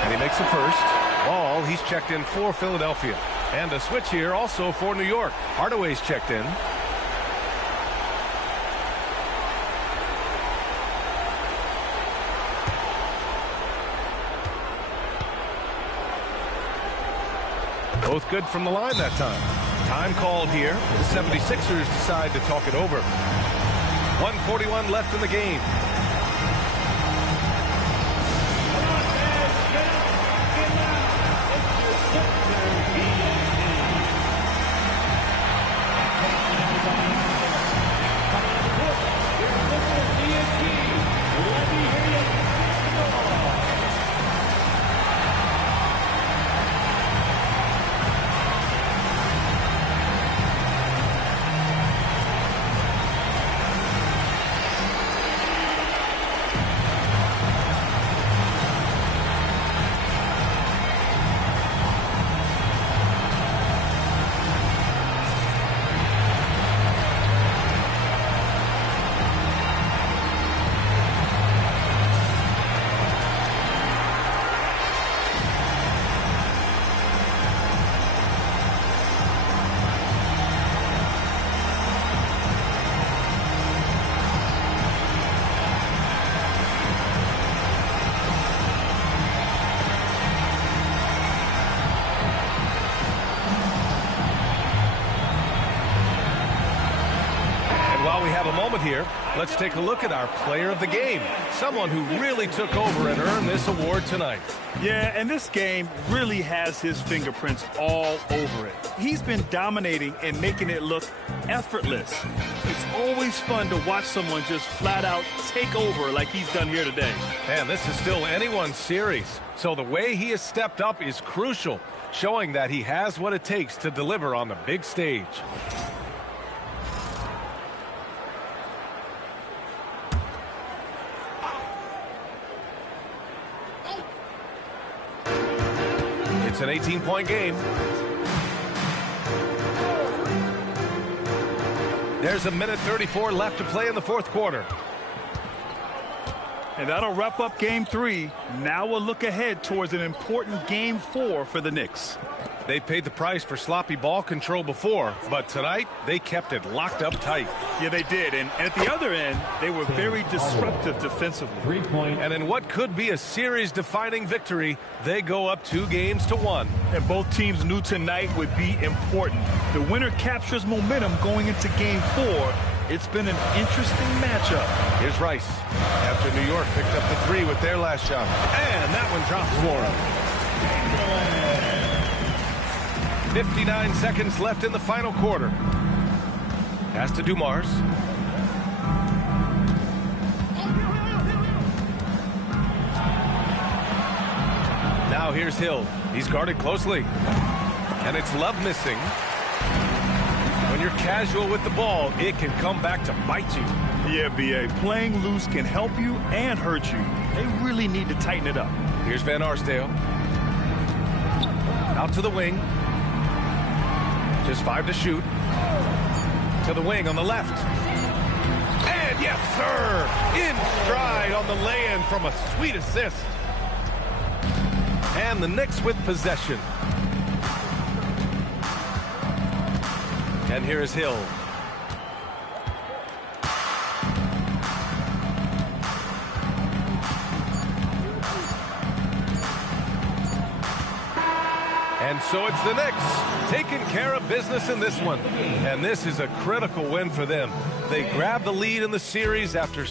And he makes the first. Ball, he's checked in for Philadelphia. And a switch here also for New York. Hardaway's checked in. Both good from the line that time. Time called here. The 76ers decide to talk it over. 1:41 left in the game. have a moment here. Let's take a look at our player of the game, someone who really took over and earned this award tonight. Yeah, and this game really has his fingerprints all over it. He's been dominating and making it look effortless. It's always fun to watch someone just flat out take over like he's done here today. And this is still anyone's series, so the way he has stepped up is crucial, showing that he has what it takes to deliver on the big stage. It's an 18-point game. There's a minute 34 left to play in the fourth quarter. And that'll wrap up game 3. Now we'll look ahead towards an important game 4 for the Knicks. They paid the price for sloppy ball control before, but tonight they kept it locked up tight. Yeah, they did. And at the other end, they were very disruptive defensively. 3 points. And in what could be a series-defining victory, they go up 2-1. And both teams knew tonight would be important. The winner captures momentum going into game 4. It's been an interesting matchup. Here's Rice. After New York picked up the 3 with their last shot. And that one drops for him. 59 seconds left in the final quarter. Pass to Dumars. Now here's Hill. He's guarded closely. And it's Love missing. When you're casual with the ball, it can come back to bite you. Yeah, B.A. Playing loose can help you and hurt you. They really need to tighten it up. Here's Van Arsdale. Out to the wing. Just 5 to shoot. To the wing on the left. And yes, sir! In stride on the lay-in from a sweet assist. And the Knicks with possession. And here is Hill. And so it's the Knicks taking care of business in this one. And this is a critical win for them. They grab the lead in the series after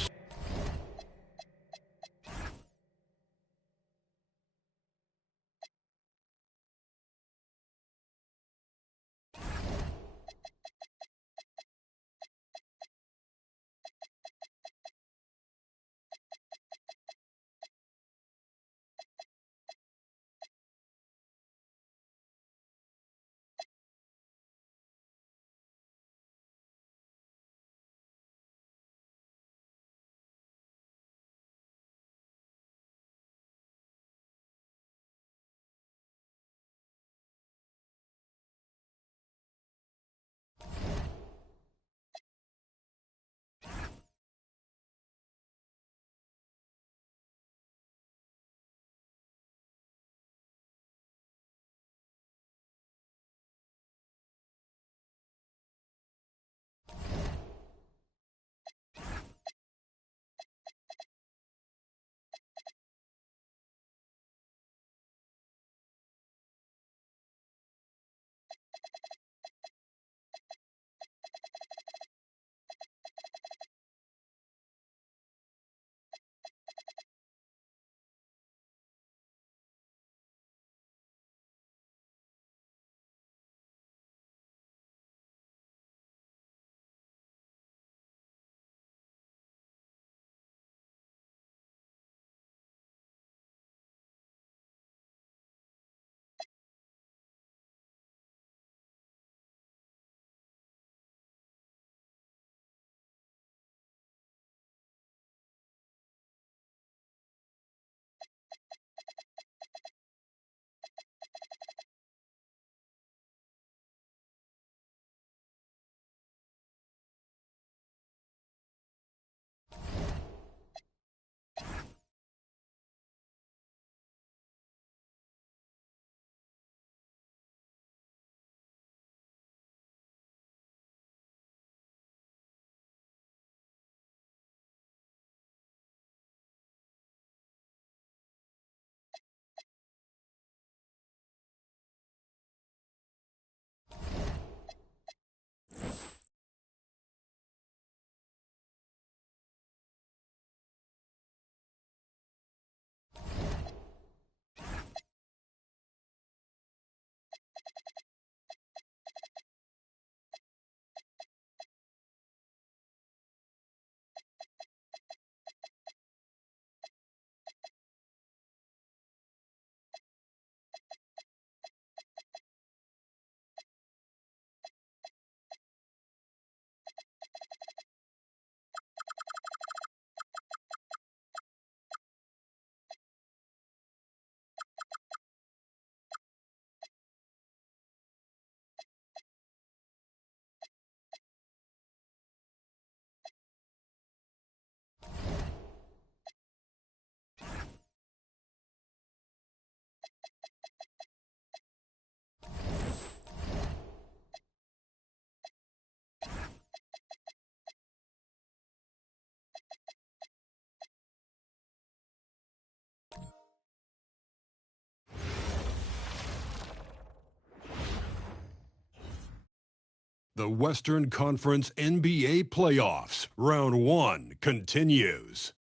The Western Conference NBA playoffs, round 1 continues.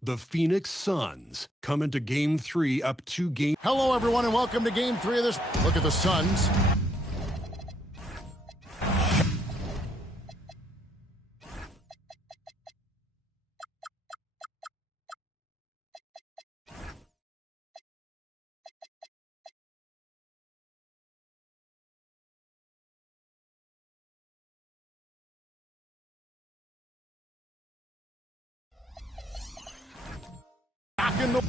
The Phoenix Suns come into Game 3 up 2 games. Hello, everyone, and welcome to Game 3 of this. Look at the Suns. Back in the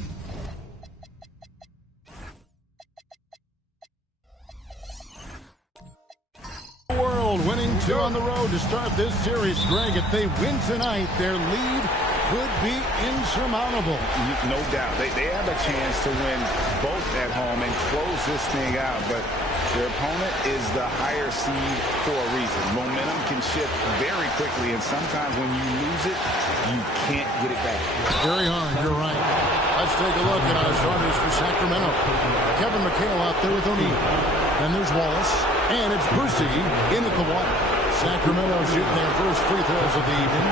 world, winning 2 on the road to start this series. Greg, if they win tonight, their lead could be insurmountable. No doubt. They have a chance to win both at home and close this thing out, but their opponent is the higher seed for a reason. Momentum can shift very quickly, and sometimes when you lose it, you can't get it back. Very hard, you're right. Let's take a look at our starters for Sacramento. Kevin McHale out there with O'Neal. Then there's Wallace, and it's Percy in at the one. Sacramento shooting their first free throws of the evening.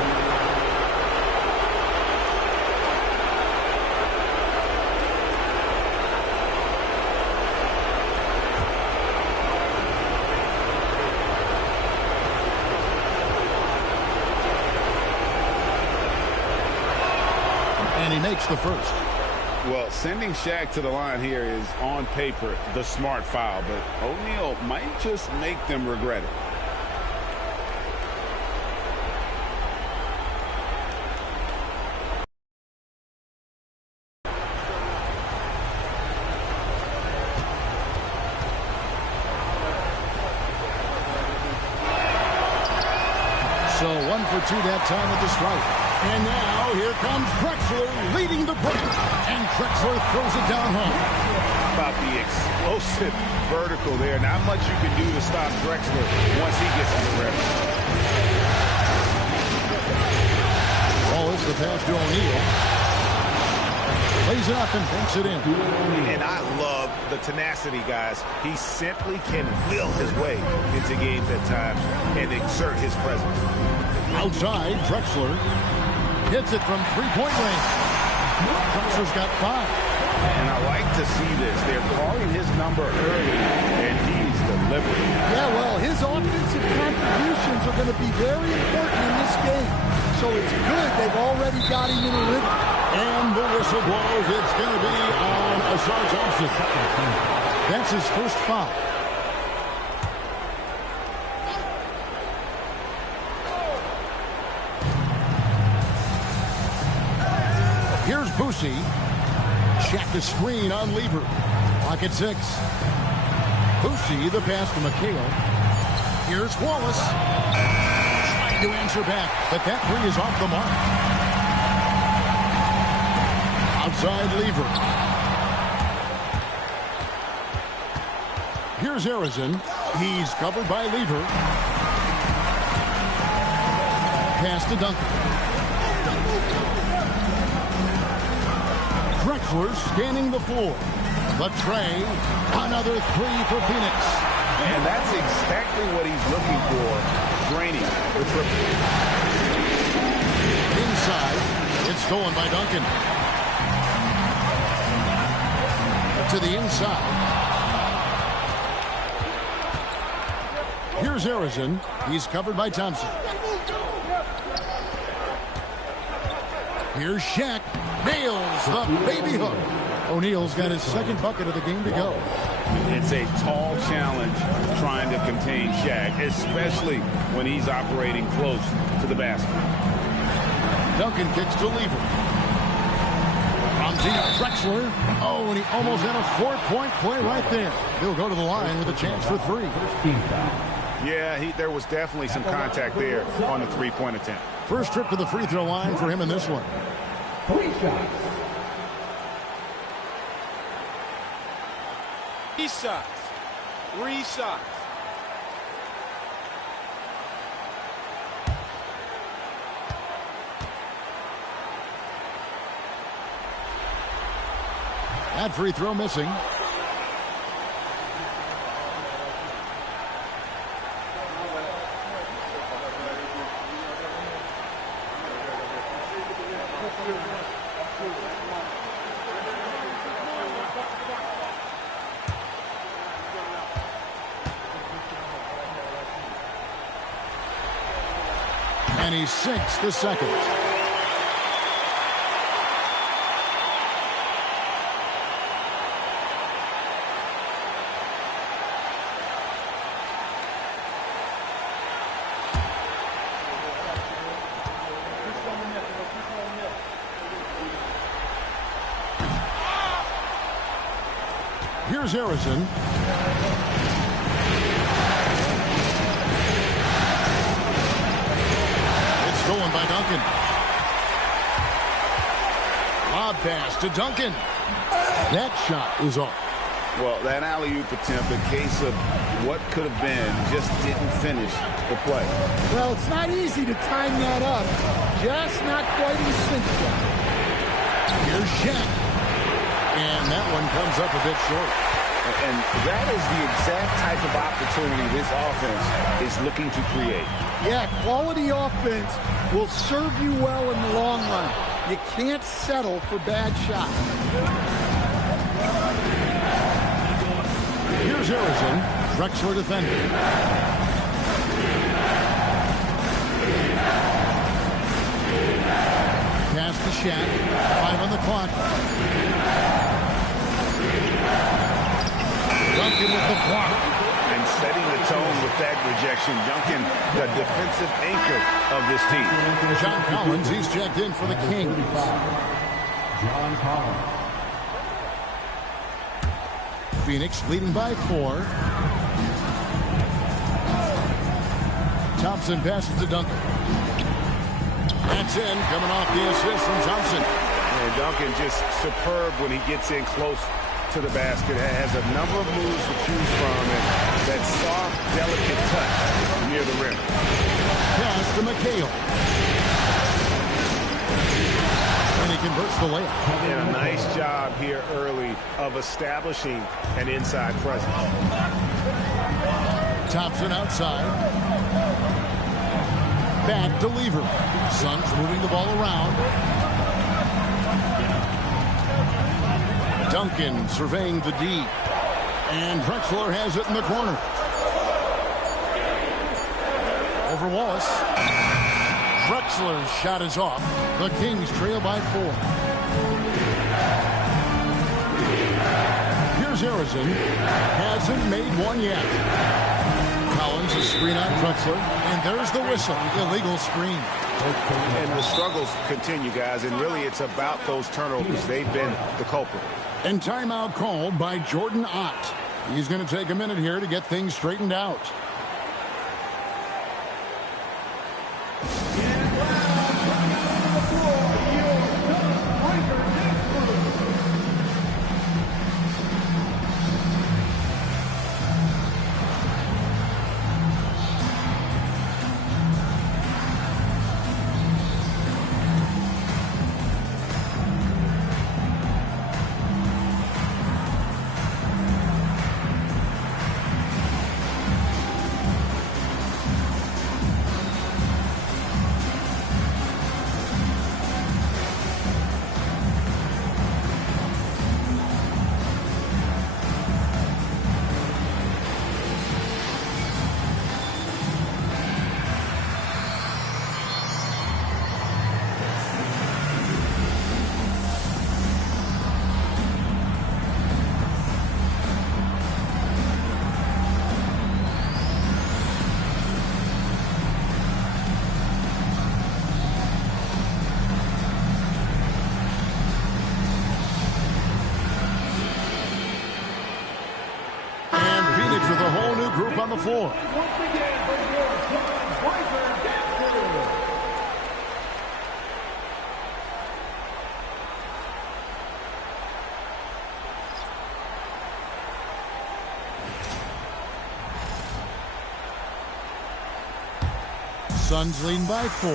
And he makes the first. Well, sending Shaq to the line here is, on paper, the smart foul, but O'Neal might just make them regret it. So 1 for 2 that time at the stripe. And now here comes Drexler leading the break. And Drexler throws it down home. About the explosive vertical there. Not much you can do to stop Drexler once he gets to the rim. Wallace, the pass to O'Neal. Lays it up and banks it in. And I love the tenacity, guys. He simply can will his way into games at times and exert his presence. Outside, Drexler hits it from three-point range. Drexler's got 5. And I like to see this. They're calling his number early, and he's delivering. Yeah, well, his offensive contributions are going to be very important in this game. So it's good they've already got him in a rhythm. And the whistle blows. It's going to be on Asar Thompson. That's his first foul. Here's Boosie. Check the screen on Lever. Clock at 6. Boosie, the pass to McHale. Here's Wallace. Trying to answer back, but that 3 is off the mark. Outside Lever. Here's Harrison. He's covered by Lever. Pass to Duncan. Drexler scanning the floor. Latrey, another 3 for Phoenix. And that's exactly what he's looking for. Draining the triple. Inside, it's stolen by Duncan. To the inside. Here's Harrison. He's covered by Thompson. Here's Shaq. Nails the baby hook. O'Neal's got his second bucket of the game to go. It's a tall challenge trying to contain Shaq, especially when he's operating close to the basket. Duncan kicks to Lever. From deep, Drexler. Oh, and he almost had a 4-point play right there. He'll go to the line with a chance for 3. Yeah, there was definitely some contact there on the 3-point attempt. First trip to the free throw line for him in this one. 3 shots. 3 shots. 3 shots. That free throw missing. And he sinks the second. Here's Harrison. It's stolen by Duncan. Lob pass to Duncan. That shot is off. Well, that alley-oop attempt, a case of what could have been, just didn't finish the play. Well, it's not easy to time that up. Just not quite in sync yet. Here's Shaq. And that one comes up a bit short. And that is the exact type of opportunity this offense is looking to create. Yeah, quality offense will serve you well in the long run. You can't settle for bad shots. Here's Harrison, Drexler defender. Pass to Shaq. 5 on the clock. Duncan with the block. And setting the tone with that rejection. Duncan, the defensive anchor of this team. John Collins, he's checked in for the Kings. John Collins. Phoenix leading by 4. Thompson passes to Duncan. That's in, coming off the assist from Thompson. And Duncan just superb when he gets in close to the basket. Has a number of moves to choose from, and that soft, delicate touch near the rim. Pass to McHale. And he converts the layup. And a nice job here early of establishing an inside presence. Thompson outside. Back to Lever. Suns moving the ball around. Duncan surveying the D. And Drexler has it in the corner. Over Wallace. Drexler's shot is off. The Kings trail by 4. Here's Harrison. Hasn't made one yet. Collins a screen on Drexler. And there's the whistle. Illegal screen. And the struggles continue, guys. And really it's about those turnovers. They've been the culprit. And timeout called by Jordan Ott. He's going to take a minute here to get things straightened out. With a whole new group on the floor. Suns leading by 4.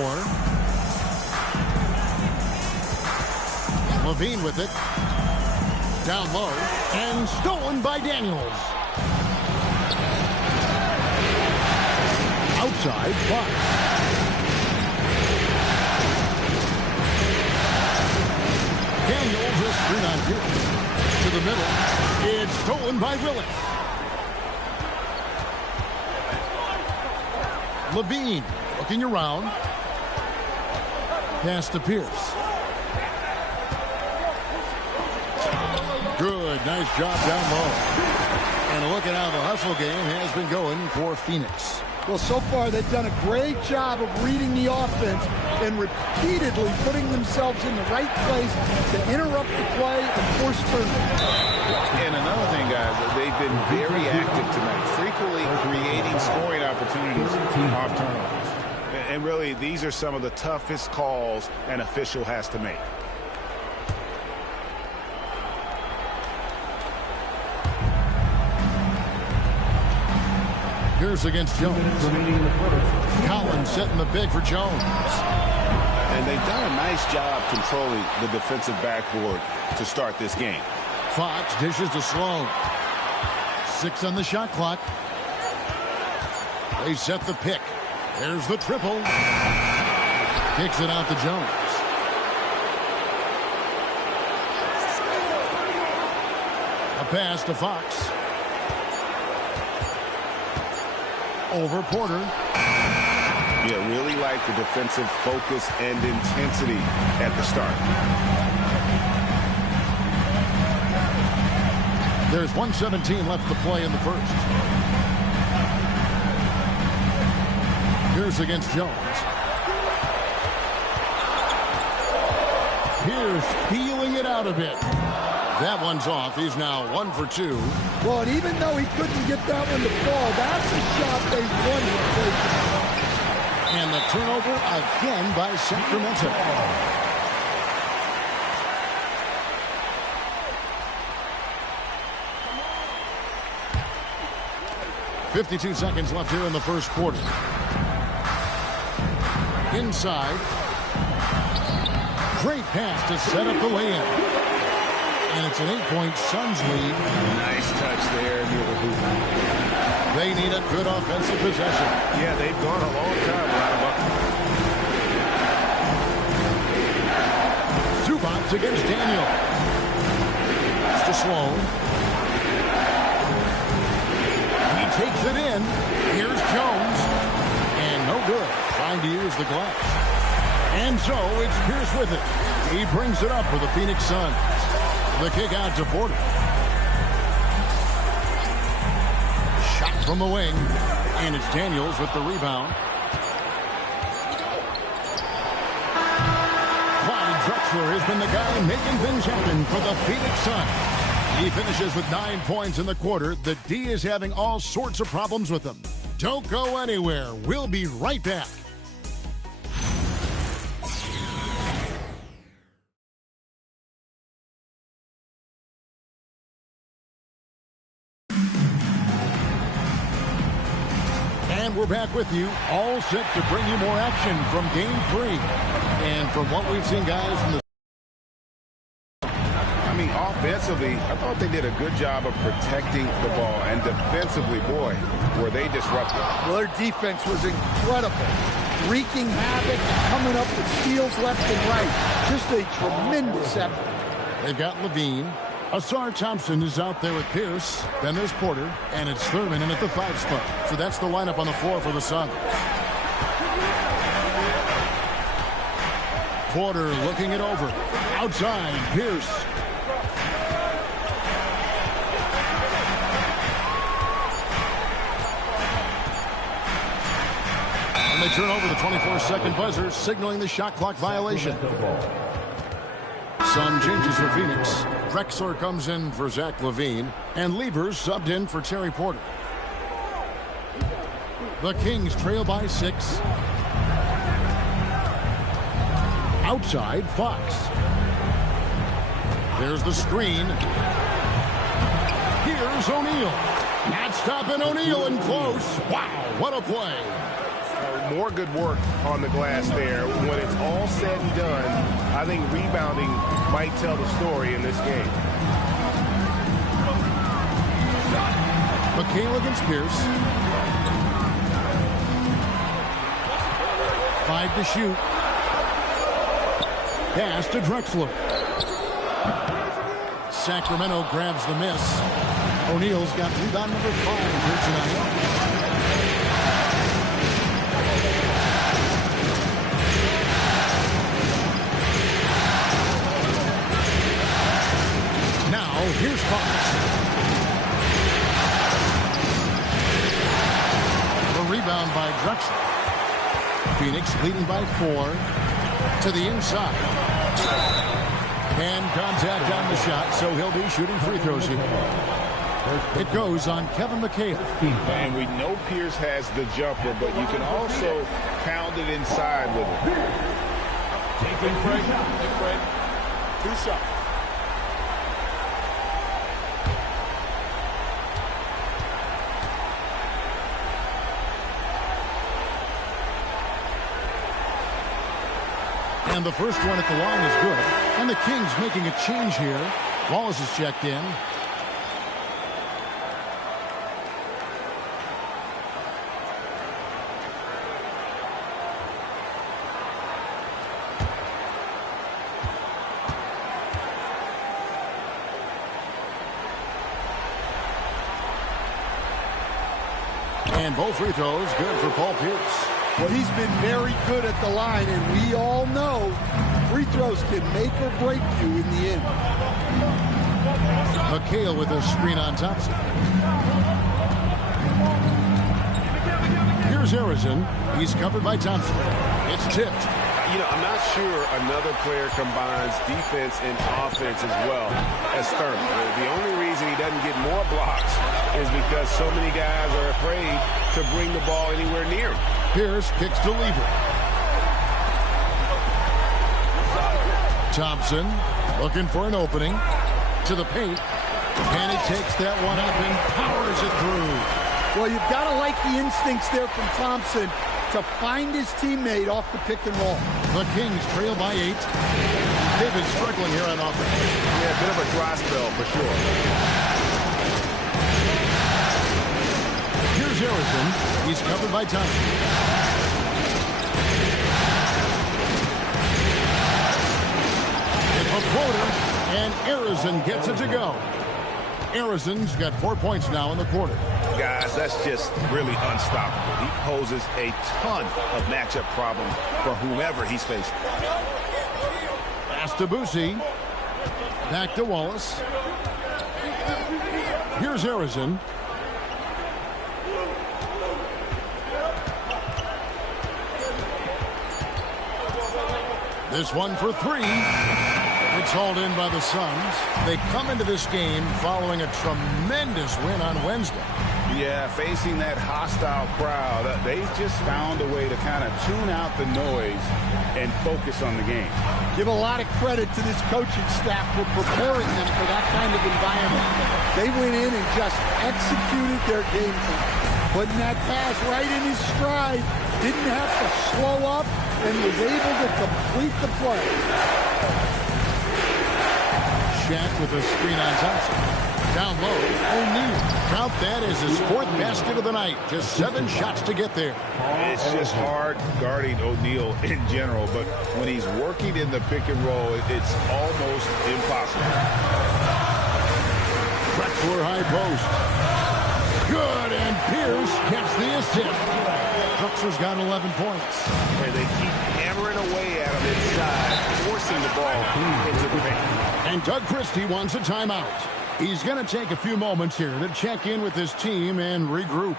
Levine with it. Down low. And stolen by Daniels. Outside, Fox. Daniels a screen on Pierce. To the middle. It's stolen by Willis. Levine looking around. Pass to Pierce. Good, nice job down low. And look at how the hustle game has been going for Phoenix. Well, so far they've done a great job of reading the offense and repeatedly putting themselves in the right place to interrupt the play and force turnovers. And another thing, guys, they've been very active tonight, frequently creating scoring opportunities off turnovers. And really, these are some of the toughest calls an official has to make. Here's against Jones. Collins setting the big for Jones. And they've done a nice job controlling the defensive backboard to start this game. Fox dishes to Sloan. 6 on the shot clock. They set the pick. There's the triple. Kicks it out to Jones. A pass to Fox. Over Porter. Yeah, really like the defensive focus and intensity at the start. There's 1:17 left to play in the first. Pierce against Jones. Pierce feeling it out a bit. That one's off. He's now 1 for 2. Well, and even though he couldn't get that one to fall, that's a shot they wanted to take. And the turnover again by Sacramento. .52 seconds left here in the first quarter. Inside. Great pass to set up the lay-in. And it's an 8-point Suns lead. Nice touch there near the hoop. They need a good offensive possession. Yeah, they've gone a long time without a bucket. Zubats against Daniel. It's to Sloan. He takes it in. Here's Jones. And no good. Trying to use the glass. And so it's Pierce with it. He brings it up for the Phoenix Suns. The kick out to Porter. Shot from the wing. And it's Daniels with the rebound. Clyde Drexler has been the guy making things happen for the Phoenix Suns. He finishes with 9 points in the quarter. The D is having all sorts of problems with him. Don't go anywhere. We'll be right back. And we're back with you, all set to bring you more action from Game 3. And from what we've seen, guys, from the offensively, I thought they did a good job of protecting the ball. And defensively, boy, were they disruptive. Well, their defense was incredible. Wreaking havoc, coming up with steals left and right. Just a tremendous effort. They've got Levine. Asar Thompson is out there with Pierce. Then there's Porter. And it's Thurman in at the 5 spot. So that's the lineup on the floor for the Suns. Porter looking it over. Outside, Pierce. And they turn over the 24-second buzzer, signaling the shot clock violation. Some changes for Phoenix. Drexler comes in for Zach LaVine, and Levers subbed in for Terry Porter. The Kings trail by 6. Outside, Fox. There's the screen. Here's O'Neal. Not stopping O'Neal in close. Wow, what a play. More good work on the glass there. When it's all said and done, I think rebounding might tell the story in this game. McHale against Pierce. 5 to shoot. Pass to Drexler. Sacramento grabs the miss. O'Neal's got rebound number 5 here tonight. production. Phoenix leading by 4 to the inside. And contact on the shot, so he'll be shooting free throws here. It goes on Kevin McHale. And we know Pierce has the jumper, but you can also pound it inside with it. Take it, Craig. 2 shots. And the first one at the line is good. And the Kings making a change here. Wallace is checked in. And both free throws good for Paul Pierce. Well, he's been very good at the line, and we all know free throws can make or break you in the end. McHale with a screen on Thompson. Here's Harrison. He's covered by Thompson. It's tipped. You know, I'm not sure another player combines defense and offense as well as Thurman. The only reason he doesn't get more blocks is because so many guys are afraid to bring the ball anywhere near him. Pierce kicks to Lever. Thompson looking for an opening to the paint. And he takes that one up and powers it through. Well, you've got to like the instincts there from Thompson to find his teammate off the pick and roll. The Kings trail by 8. They've been struggling here on offense. Yeah, a bit of a dry spell for sure. Here's Harrison. He's covered by Thompson. A floater, and Harrison gets it to go. Harrison's got 4 points now in the quarter. Guys, that's just really unstoppable. He poses a ton of matchup problems for whomever he's facing. Pass to Boosie. Back to Wallace. Here's Harrison. This one for 3. It's hauled in by the Suns. They come into this game following a tremendous win on Wednesday. Yeah, facing that hostile crowd, they just found a way to kind of tune out the noise and focus on the game. Give a lot of credit to this coaching staff for preparing them for that kind of environment. They went in and just executed their game plan. Putting that pass right in his stride, didn't have to slow up, and was able to complete the play. Shaq with a screen on Thompson. Down low, O'Neal. Count that as his 4th basket of the night. Just 7 shots to get there. It's just hard guarding O'Neal in general, but when he's working in the pick and roll, it's almost impossible. Drexler high post. Good, and Pierce gets the assist. Drexler's got 11 points. And they keep hammering away at him inside, forcing the ball into the paint. And Doug Christie wants a timeout. He's going to take a few moments here to check in with his team and regroup.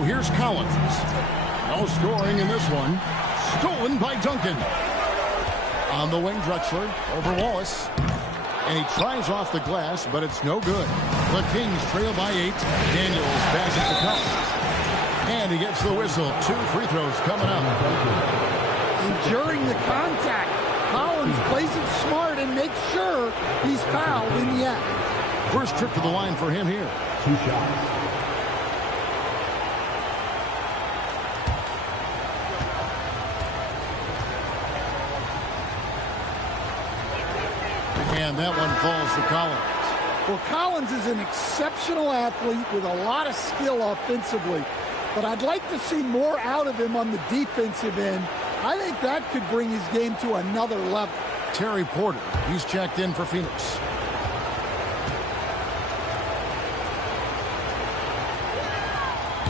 Now here's Collins. No scoring in this one. Stolen by Duncan. On the wing, Drexler over Wallace. And he tries off the glass, but it's no good. The Kings trail by 8. Daniels passes to Collins. And he gets the whistle. 2 free throws coming up. During the contact, Collins plays it smart and makes sure he's fouled in the act. First trip to the line for him here. 2 shots. And that one falls to Collins. Well, Collins is an exceptional athlete with a lot of skill offensively, but I'd like to see more out of him on the defensive end. I think that could bring his game to another level. Terry Porter, he's checked in for Phoenix.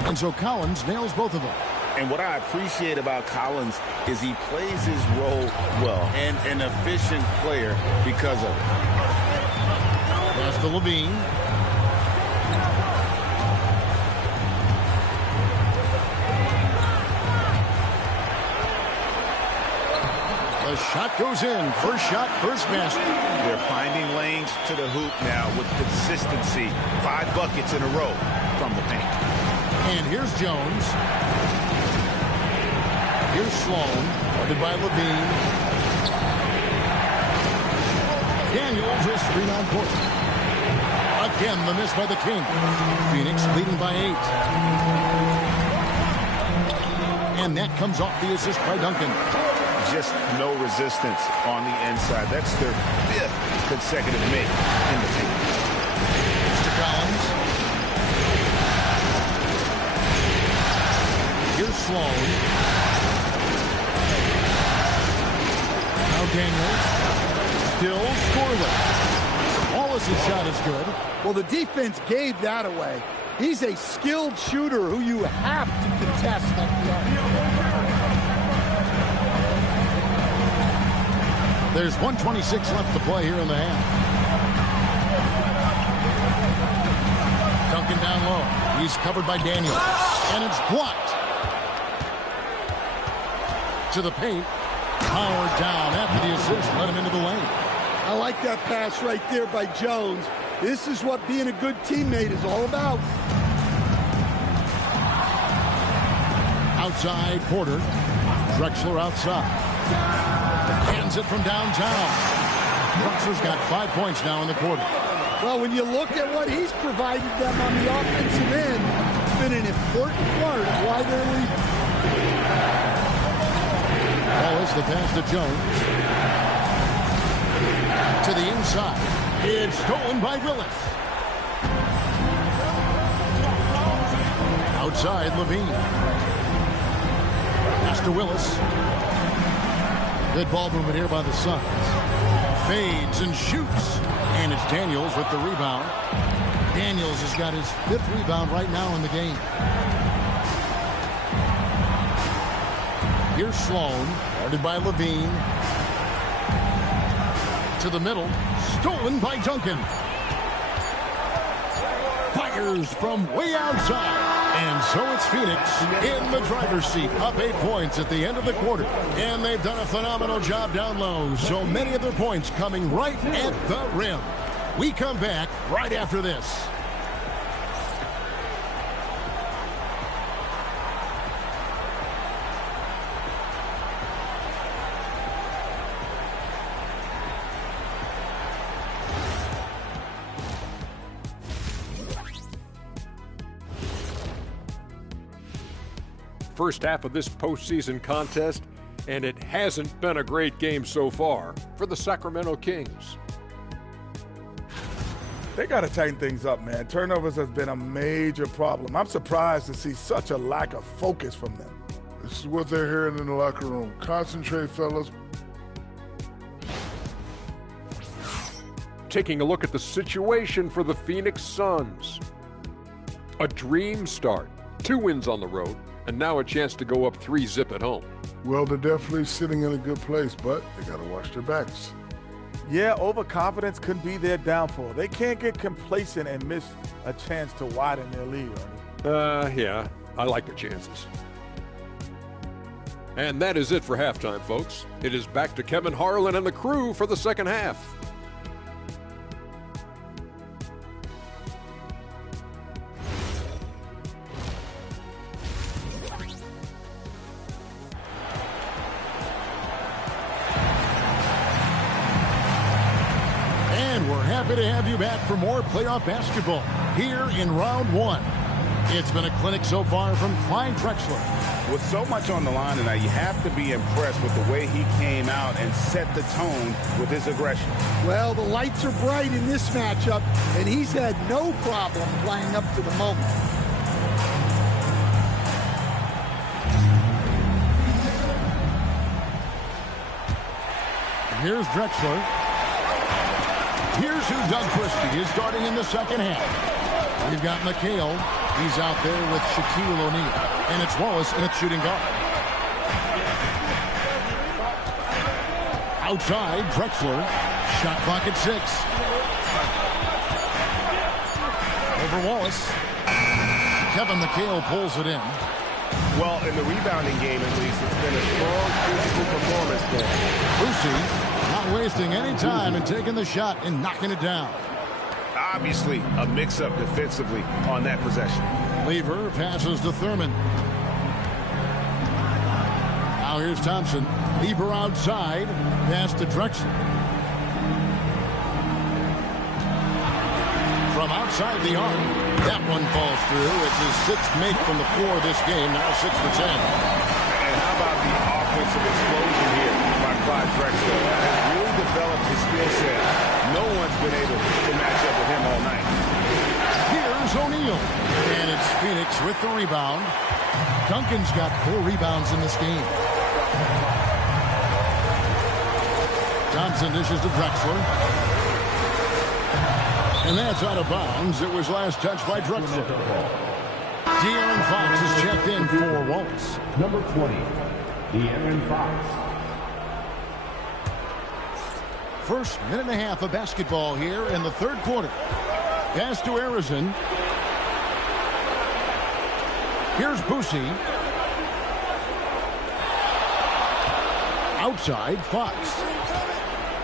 And so Collins nails both of them. And what I appreciate about Collins is he plays his role well and an efficient player because of it. Pass to Levine. The shot goes in. First shot, first basket. They're finding lanes to the hoop now with consistency. 5 buckets in a row from the paint. And here's Jones. Here's Sloan, guarded by Levine. Daniels is screen on court. Again, the miss by the King. Phoenix leading by 8. And that comes off the assist by Duncan. Just no resistance on the inside. That's their 5th consecutive make in the paint. Mr. Collins. Here's Sloan. Daniels still scoreless. Wallace's shot is good. Well, the defense gave that away. He's a skilled shooter who you have to contest at the arc. There's 1:26 left to play here in the half. Duncan down low. He's covered by Daniels. And it's blocked. To the paint. Powered down after the assist, let him into the lane. I like that pass right there by Jones. This is what being a good teammate is all about. Outside, Porter. Drexler outside. Hands it from downtown. Drexler's got 5 points now in the quarter. Well, when you look at what he's provided them on the offensive end, it's been an important part of why they're leading. Wallace, the pass to Jones. To the inside. It's stolen by Willis. Outside, Levine. Pass to Willis. Good ball movement here by the Suns. Fades and shoots. And it's Daniels with the rebound. Daniels has got his 5th rebound right now in the game. Here's Sloan, guarded by Levine. To the middle, stolen by Duncan. Fires from way outside. And so it's Phoenix in the driver's seat, up 8 points at the end of the quarter. And they've done a phenomenal job down low, so many of their points coming right at the rim. We come back right after this. First half of this postseason contest, and it hasn't been a great game so far for the Sacramento Kings. They got to tighten things up, man. Turnovers has been a major problem. I'm surprised to see such a lack of focus from them. This is what they're hearing in the locker room. Concentrate, fellas. Taking a look at the situation for the Phoenix Suns. A dream start. 2 wins on the road, and now a chance to go up 3-0 at home. Well, they're definitely sitting in a good place, but they got to watch their backs. Yeah, overconfidence could be their downfall. They can't get complacent and miss a chance to widen their lead, Ernie. Yeah. I like the chances. And that is it for halftime, folks. It is back to Kevin Harlan and the crew for the second half. And we're happy to have you back for more playoff basketball here in round one. It's been a clinic so far from Clyde Drexler. With so much on the line tonight, you have to be impressed with the way he came out and set the tone with his aggression. Well, the lights are bright in this matchup, and he's had no problem playing up to the moment. Here's Drexler. Here's who Doug Christie is starting in the second half. We've got McHale. He's out there with Shaquille O'Neal. And it's Wallace and it's shooting guard. Outside, Drexler. Shot clock at 6. Over Wallace. Kevin McHale pulls it in. Well, in the rebounding game, at least, it's been a strong physical performance there. Lucy not wasting any time and taking the shot and knocking it down. Obviously, a mix-up defensively on that possession. Lever passes to Thurman. Now here's Thompson. Lever outside. Pass to Drexler. From outside the arc. That one falls through. It's his 6th make from the floor this game. Now 6 for 10. And how about the offensive explosion here by Clyde Drexler? That has really developed his skill set. No one's been able to match up with him all night. Here's O'Neal. And it's Phoenix with the rebound. Duncan's got 4 rebounds in this game. Thompson dishes to Drexler. And that's out of bounds. It was last touched by Drexler. De'Aaron Fox is checked in for Wallace. Number 20, De'Aaron Fox. First minute and a half of basketball here in the third quarter. Pass to Arizon. Here's Boosie. Outside, Fox.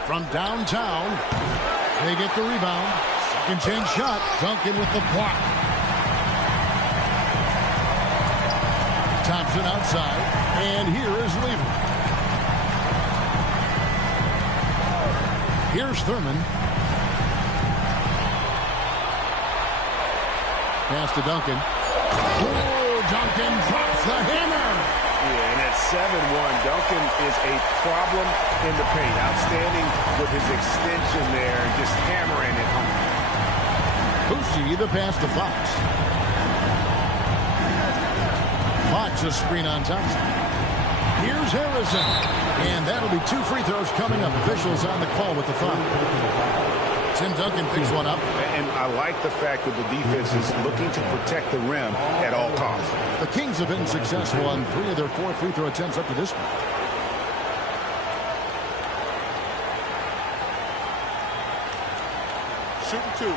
From downtown, they get the rebound. Second chance shot. Duncan with the block. Thompson outside. And here is Lever. Here's Thurman. Pass to Duncan. Oh, Duncan drops the hammer. Yeah, and at 7-1, Duncan is a problem in the paint. Outstanding with his extension there and just hammering it home. Boosie, the pass to Fox. Fox a screen on Thompson. Here's Harrison. And that'll be 2 free throws coming up. Officials on the call with the foul. Tim Duncan picks one up. And I like the fact that the defense is looking to protect the rim at all costs. The Kings have been successful on 3 of their 4 free throw attempts up to this point. Shooting 2.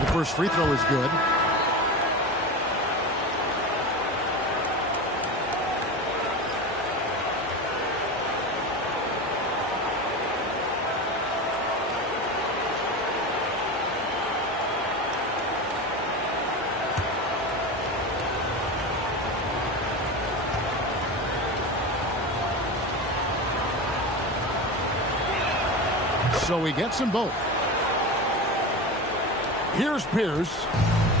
The first free throw is good. So he gets them both. Here's Pierce.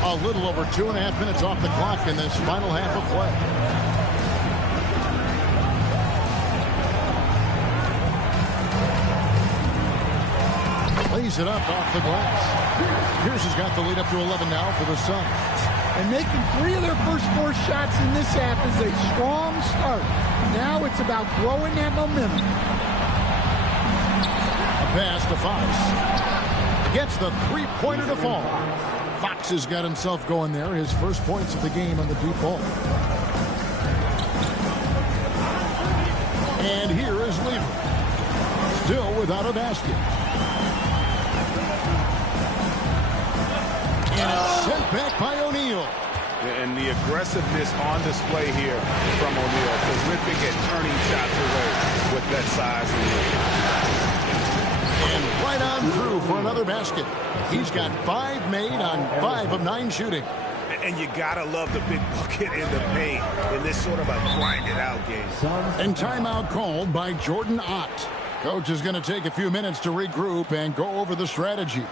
A little over 2.5 minutes off the clock in this final half of play. Lays it up off the glass. Pierce has got the lead up to 11 now for the Suns. And making 3 of their first 4 shots in this half is a strong start. Now it's about growing that momentum. A pass to Fox. Gets the 3-pointer to fall. Fox has got himself going there. His first points of the game on the deep ball. And here is Lever. Still without a basket. And it's sent back by O'Neal. And the aggressiveness on display here from O'Neal. Terrific at turning shots away with that size and And right on through for another basket. He's got 5 made on 5 of 9 shooting. And you gotta love the big bucket in the paint in this sort of a grinded-out game. And timeout called by Jordan Ott. Coach is going to take a few minutes to regroup and go over the strategy.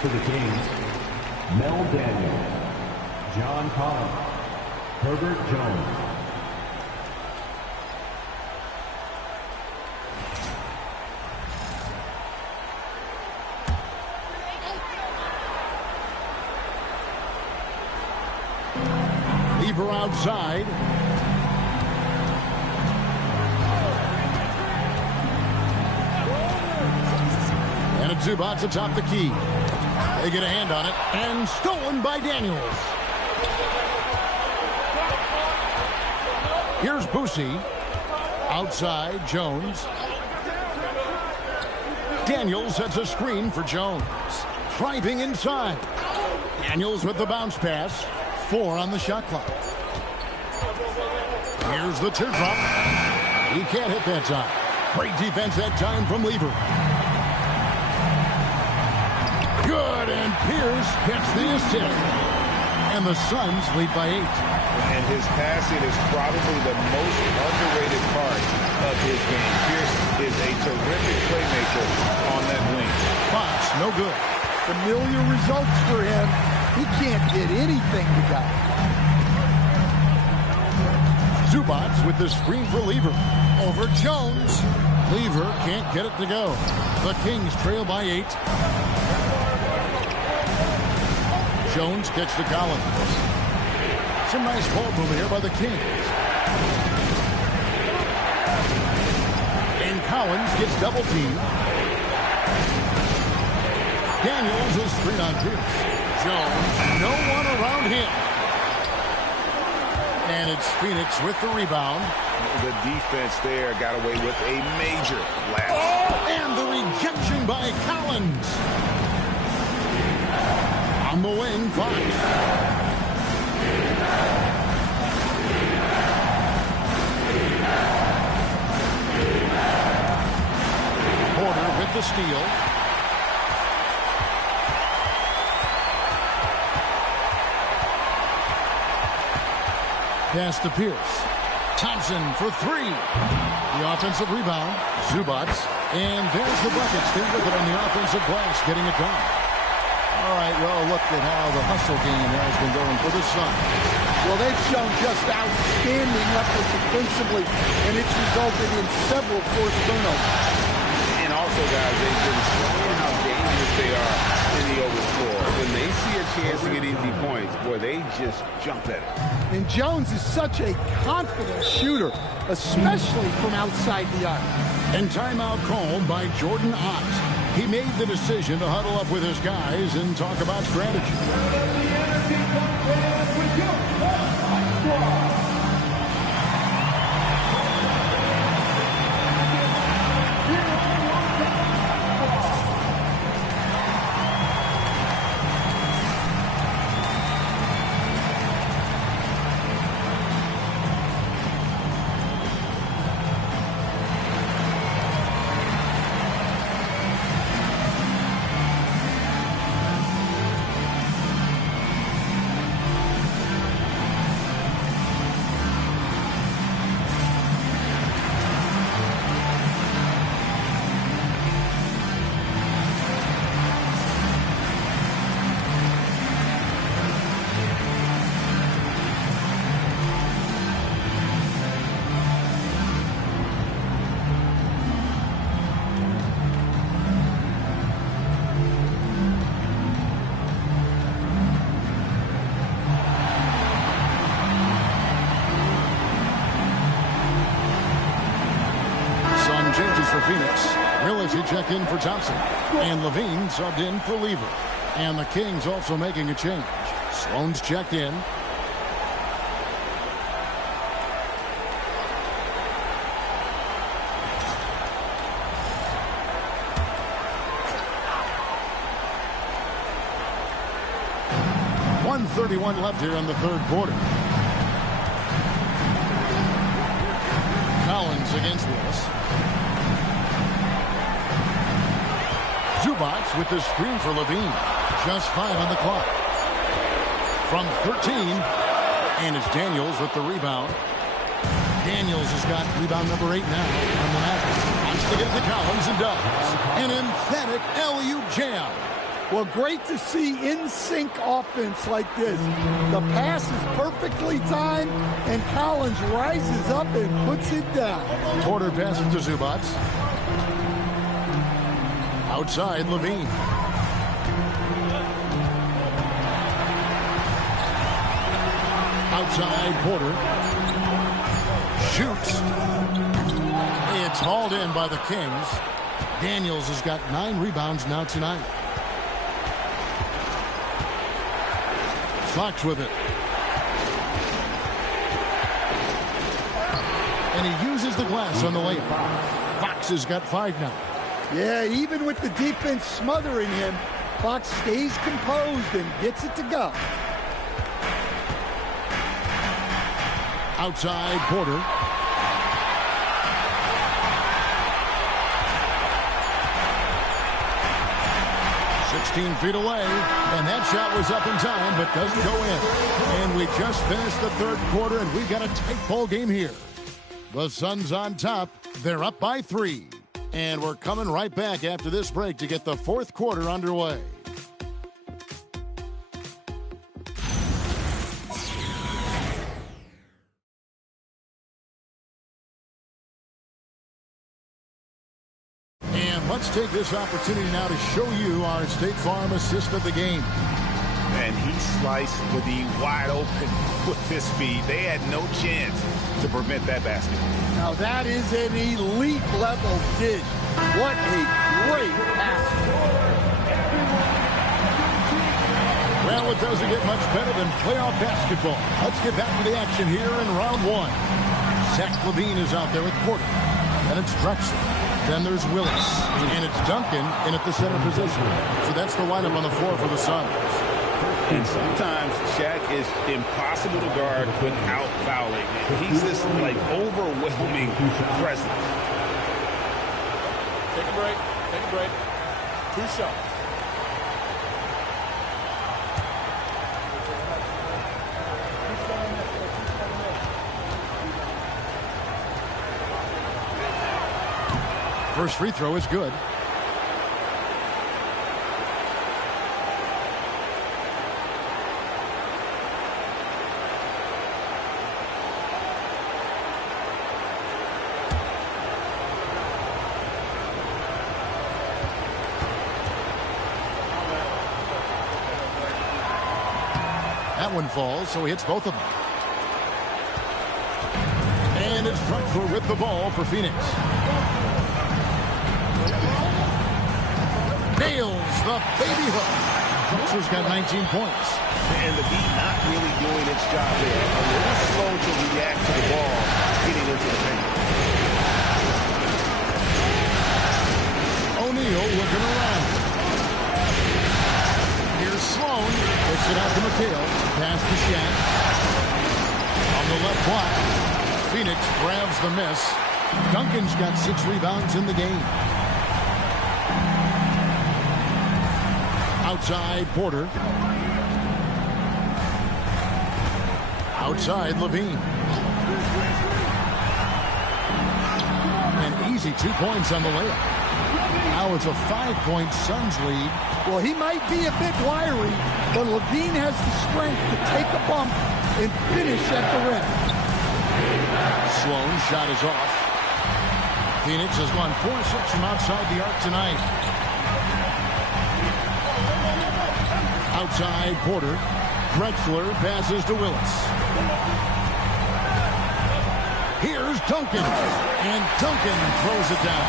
For the Kings, Mel Daniels, John Collins, Herbert Jones. Lever outside. And it's Zubac atop the key. They get a hand on it, and stolen by Daniels. Here's Boosie. Outside, Jones. Daniels sets a screen for Jones. Driving inside. Daniels with the bounce pass. 4 on the shot clock. Here's the teardrop. He can't hit that time. Great defense that time from Lever. Good, and Pierce gets the assist. And the Suns lead by 8. And his passing is probably the most underrated part of his game. Pierce is a terrific playmaker on that wing. Fox, no good. Familiar results for him. He can't get anything together. Zubac with the screen for Lever. Over Jones. Lever can't get it to go. The Kings trail by 8. Jones gets to Collins. Some nice ball movement here by the Kings. And Collins gets double teamed. Daniels is screen on Pierce. Jones, no one around him. And it's Phoenix with the rebound. The defense there got away with a major lapse. And the rejection by Collins. On the wing, Fox. Porter with the steal. Pass to Pierce. Thompson for 3. The offensive rebound. Zubac. And there's the bucket. Stay with it on the offensive glass, getting it done. All right, well, look at how the hustle game has been going for the Suns. Well, they've shown just outstanding effort defensively, and it's resulted in several forced turnovers. And also, guys, they've been showing how dangerous they are in the open floor. When they see a chance to get easy points, boy, they just jump at it. And Jones is such a confident shooter, especially from outside the arc. And timeout called by Jordan Ott. He made the decision to huddle up with his guys and talk about strategy. back in for Thompson. And Levine subbed in for Lever. And the Kings also making a change. Sloan's checked in. .131 left here in the third quarter. Collins against Willis. Zubac with the screen for Levine. Just 5 on the clock. From 13, and it's Daniels with the rebound. Daniels has got rebound number 8 now on the Mavericks. Wants to get to Collins and does. An emphatic alley-oop jam. Well, great to see in-sync offense like this. The pass is perfectly timed, and Collins rises up and puts it down. Porter passes to Zubac. Outside, Levine. Outside, Porter. Shoots. It's hauled in by the Kings. Daniels has got 9 rebounds now tonight. Fox with it. And he uses the glass on the layup. Fox has got 5 now. Yeah, even with the defense smothering him, Fox stays composed and gets it to go. Outside, Porter. Feet away, and that shot was up in time, but doesn't go in. And we just finished the third quarter, and we've got a tight ball game here. The Suns on top. They're up by 3. And we're coming right back after this break to get the fourth quarter underway. Let's take this opportunity now to show you our State Farm assist of the game. And he sliced Levine wide open with his speed. They had no chance to prevent that basket. Now that is an elite level dish. What a great pass. Well, it doesn't get much better than playoff basketball. Let's get back to the action here in round 1. Zach Levine is out there with Porter. Then it's Drexler. Then there's Willis, and it's Duncan in at the center position. So that's the lineup on the floor for the Suns. And sometimes Shaq is impossible to guard without fouling. He's this, like, overwhelming presence. Take a break. Take a break. 2 shots. First free throw is good. That one falls, so he hits both of them. And it's Drexler with the ball for Phoenix. Nails the baby hook. Drexler's got 19 points. And the beat not really doing its job there. A little slow to react to the ball getting into the paint. O'Neal looking around. Here's Sloan. Puts it out to McHale. Pass to Shaq. On the left block. Phoenix grabs the miss. Duncan's got 6 rebounds in the game. Outside, Porter. Outside, Levine. An easy 2 points on the layup. Now it's a 5-point Suns lead. Well, he might be a bit wiry, but Levine has the strength to take a bump and finish at the rim. Sloan shot is off. Phoenix has gone 4-6 from outside the arc tonight. Outside, Porter. Drexler passes to Willis. Here's Duncan. And Duncan throws it down.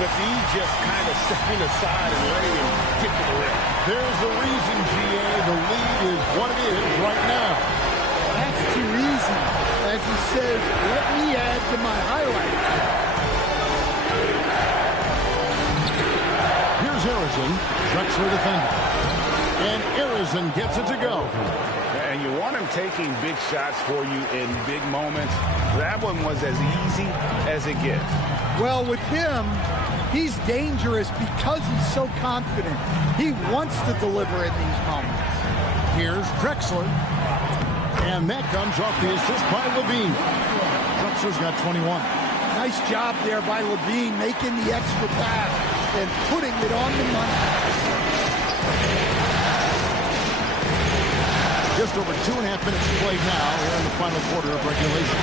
Levine just kind of stepping aside and letting him get to the rim. There's the reason, GA. The lead is what it is right now. That's too easy. As he says, let me add to my highlight. Here's Harrison. Drexler defending. And Harrison gets it to go. And you want him taking big shots for you in big moments. That one was as easy as it gets. Well, with him, he's dangerous because he's so confident. He wants to deliver in these moments. Here's Drexler. And that comes off the assist by Levine. Drexler's got 21. Nice job there by Levine, making the extra pass and putting it on the money. Just over 2.5 minutes played now here in the final quarter of regulation.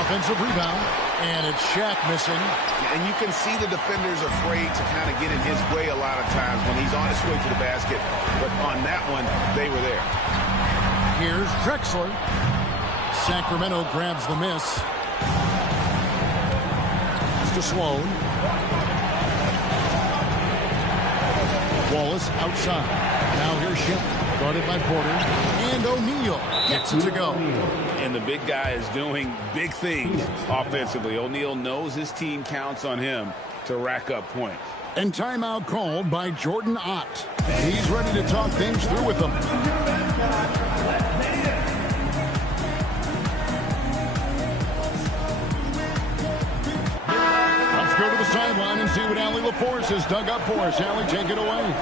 Offensive rebound, and it's Shaq missing. And you can see the defenders afraid to kind of get in his way a lot of times when he's on his way to the basket. But on that one, they were there. Here's Drexler. Sacramento grabs the miss. It's to Sloan. Wallace outside. Now here's Shep. Guarded by Porter. And O'Neal gets it to go. And the big guy is doing big things offensively. O'Neal knows his team counts on him to rack up points. And timeout called by Jordan Ott. He's ready to talk things through with them. Let's go to the sideline and see what Allie LaForce has dug up for us. Allie, take it away.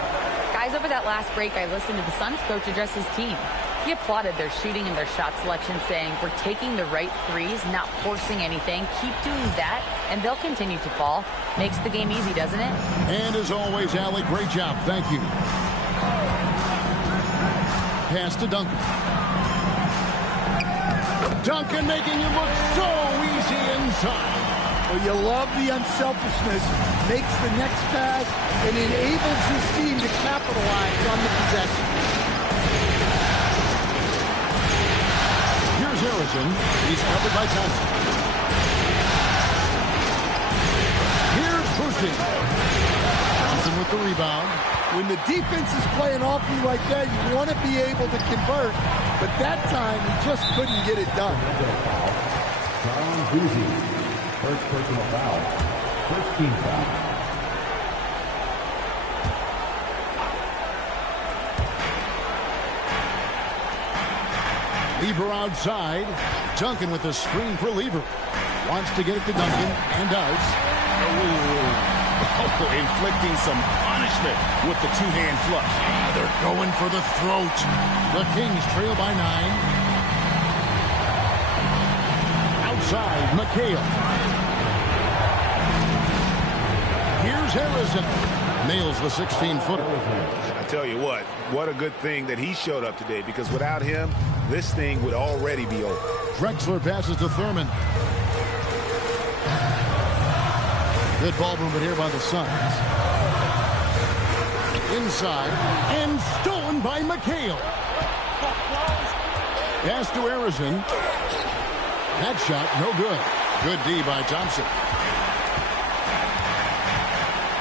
Guys, over that last break, I listened to the Suns coach address his team. He applauded their shooting and their shot selection, saying, we're taking the right threes, not forcing anything. Keep doing that, and they'll continue to fall. Makes the game easy, doesn't it? And as always, Allie, great job. Thank you. Pass to Duncan. Duncan making it look so easy inside. Well, you love the unselfishness, makes the next pass, and enables his team to capitalize on the possession. Here's Harrison. He's covered by Thompson. Here's Pushing. Thompson with the rebound. When the defense is playing off you like that, you want to be able to convert, but that time he just couldn't get it done. First personal foul. First team foul. Lever outside. Duncan with the screen for Lever. Wants to get it to Duncan and does. Inflicting some punishment with the two-hand flush. They're going for the throat. The Kings trail by 9. Outside, McHale. Here's Harrison. Nails the 16-footer. I tell you what a good thing that he showed up today, because without him, this thing would already be over. Drexler passes to Thurman. Good ball movement here by the Suns. Inside, and stolen by McHale. Pass to Harrison. That shot, no good. Good D by Thompson.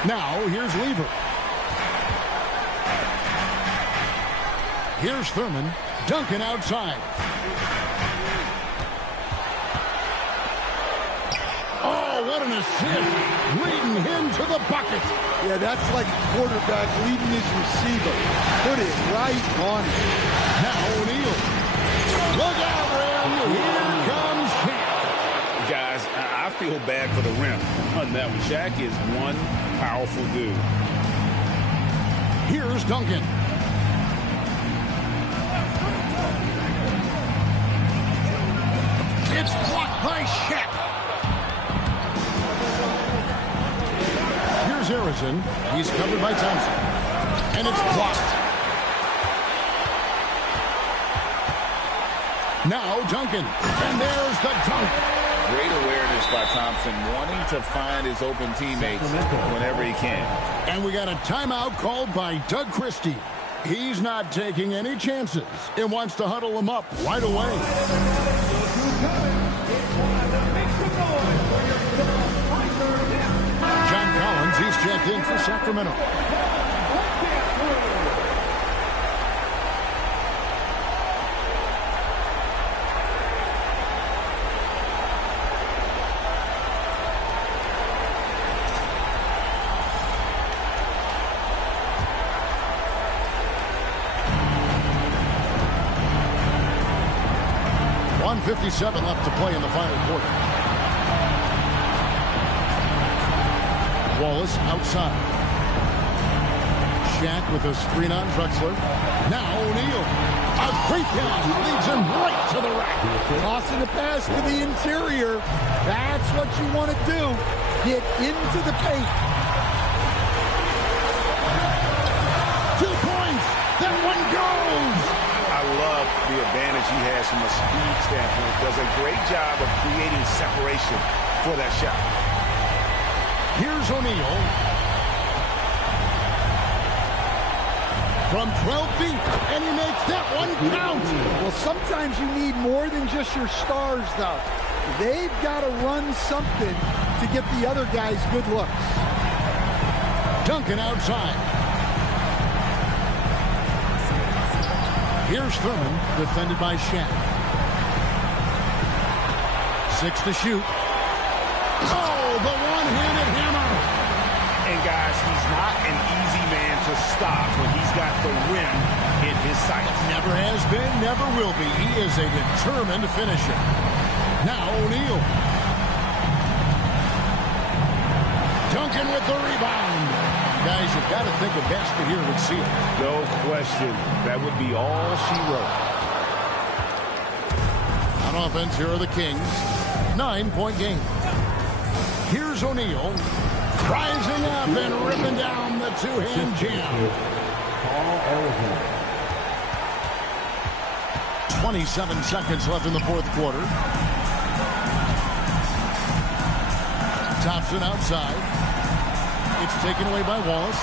Now, here's Lever. Here's Thurman. Duncan outside. Oh, what an assist. Leading him to the bucket. Yeah, that's like a quarterback leading his receiver. Put it right on it. Now O'Neal. Look out, Ram. Here comes Shaq. Guys, I feel bad for the rim on that one. Shaq is one powerful dude. Here's Duncan. It's blocked by Shaq. Here's Harrison. He's covered by Thompson. And it's blocked. Now Duncan. And there's the dunk. Great awareness by Thompson, wanting to find his open teammates whenever he can. And we got a timeout called by Doug Christie. He's not taking any chances and wants to huddle them up right away. John Collins, he's checked in for Sacramento. .157 left to play in the final quarter. Wallace outside. Shaq with a screen on Drexler. Now O'Neal. A great pass leads him right to the rack. Tossing a pass to the interior. That's what you want to do. Get into the paint. 2 points. That one goes. I love the advantage he has from a speed standpoint. Does a great job of creating separation for that shot. Here's O'Neal. From 12 feet, and he makes that one count. Well, sometimes you need more than just your stars, though. They've got to run something to get the other guys good looks. Duncan outside. Here's Thurman, defended by Shaq. 6 to shoot. Oh, the one-handed hammer. And guys, he's not an easy man to stop when he's got the rim in his sights. Never has been, never will be. He is a determined finisher. Now O'Neal. Duncan with the rebound. Guys, you've got to think a basket here would seal it. No question. That would be all she wrote. On offense, here are the Kings. 9-point game. Here's O'Neal. Rising up and ripping down the two-hand jam. 27 seconds left in the fourth quarter. Thompson outside. It's taken away by Wallace.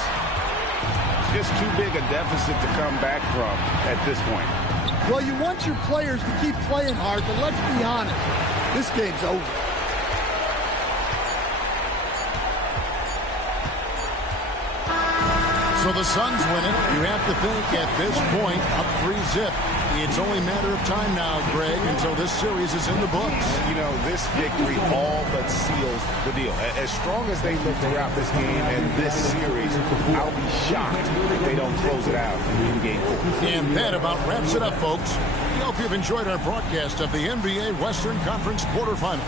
Just too big a deficit to come back from at this point. Well, you want your players to keep playing hard, but let's be honest. This game's over. So the Suns win it. You have to think at this point, up 3-zip. It's only a matter of time now, Greg, until this series is in the books. You know, this victory all but seals the deal. As strong as they look throughout this game and this series, I'll be shocked if they don't close it out in Game 4. And that about wraps it up, folks. We hope you've enjoyed our broadcast of the NBA Western Conference quarterfinals.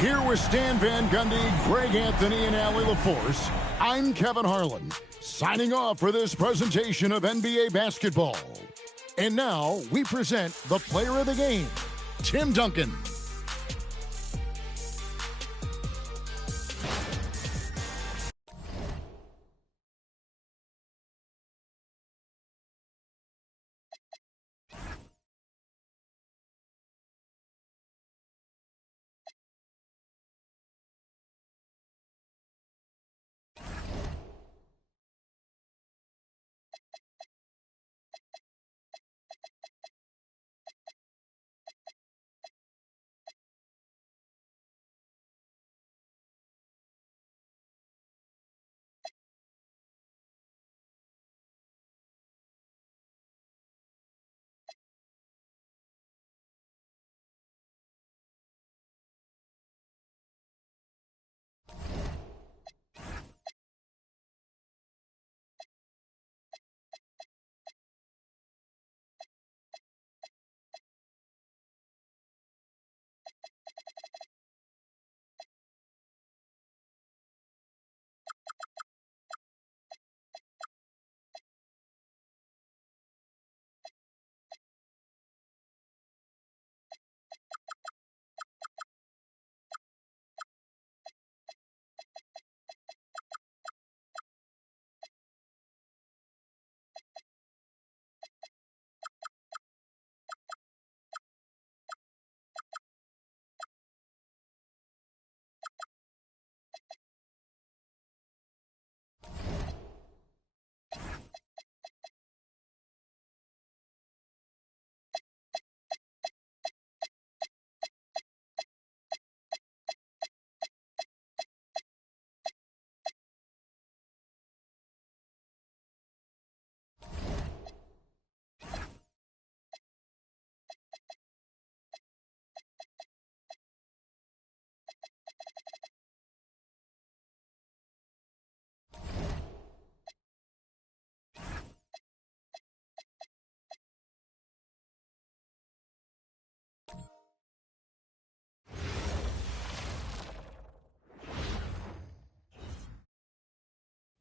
Here with Stan Van Gundy, Greg Anthony, and Allie LaForce, I'm Kevin Harlan, signing off for this presentation of NBA basketball. And now, we present the player of the game, Tim Duncan.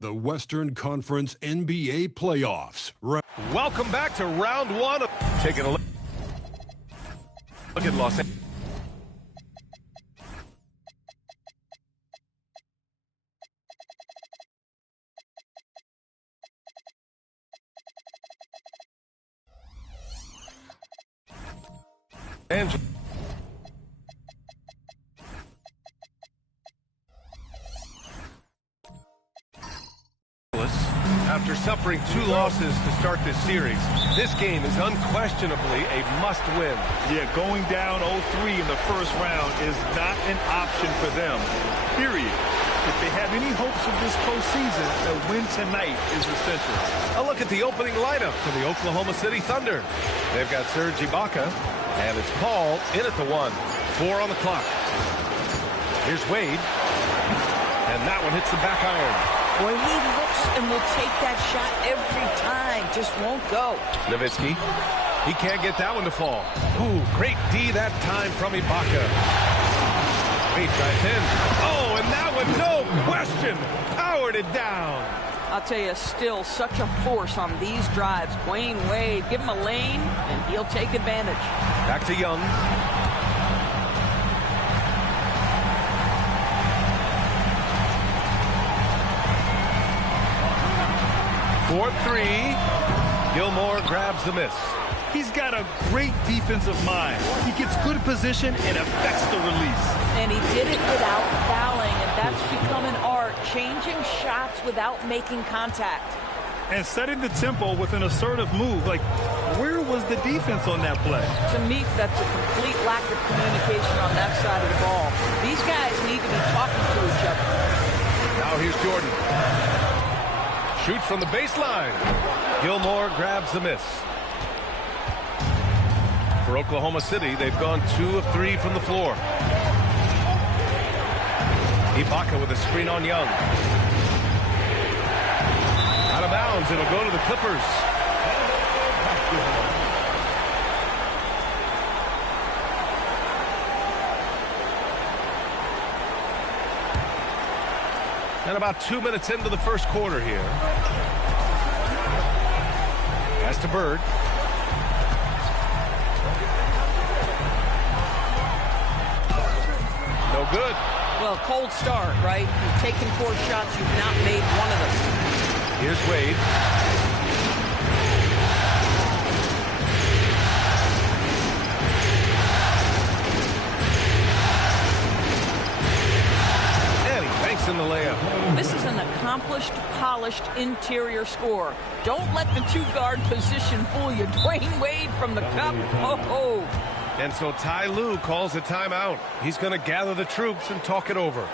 The Western Conference NBA playoffs. Welcome back to round one. Taking a look at Los Angeles. After suffering 2 losses to start this series, this game is unquestionably a must-win. Yeah, going down 0-3 in the first round is not an option for them, period. If they have any hopes of this postseason, a win tonight is essential. A look at the opening lineup for the Oklahoma City Thunder. They've got Serge Ibaka, and it's Paul in at the 1. 4 on the clock. Here's Wade, and that one hits the back iron. Boy, he looks and will take that shot every time. Just won't go. Nowitzki. He can't get that one to fall. Ooh, great D that time from Ibaka. Wade drives in. Oh, and that one, no question, powered it down. I'll tell you, still such a force on these drives. Dwayne Wade, give him a lane, and he'll take advantage. Back to Young. 4-3. Gilmore grabs the miss. He's got a great defensive mind. He gets good position and affects the release. And he did it without fouling, and that's become an art, changing shots without making contact. And setting the tempo with an assertive move. Like, where was the defense on that play? To me, that's a complete lack of communication on that side of the ball. These guys need to be talking to each other. Now here's Jordan. Shoots from the baseline. Gilmore grabs the miss. For Oklahoma City, they've gone 2 of 3 from the floor. Ibaka with a screen on Young. Out of bounds, it'll go to the Clippers. And about 2 minutes into the first quarter here. Pass to Bird. No good. Well, cold start, right? You've taken 4 shots, you've not made one of them. Here's Wade. And he banks in the layup. This is an accomplished, polished interior score. Don't let the 2-guard position fool you. Dwayne Wade from the cup. Oh. And so Ty Lue calls a timeout. He's going to gather the troops and talk it over.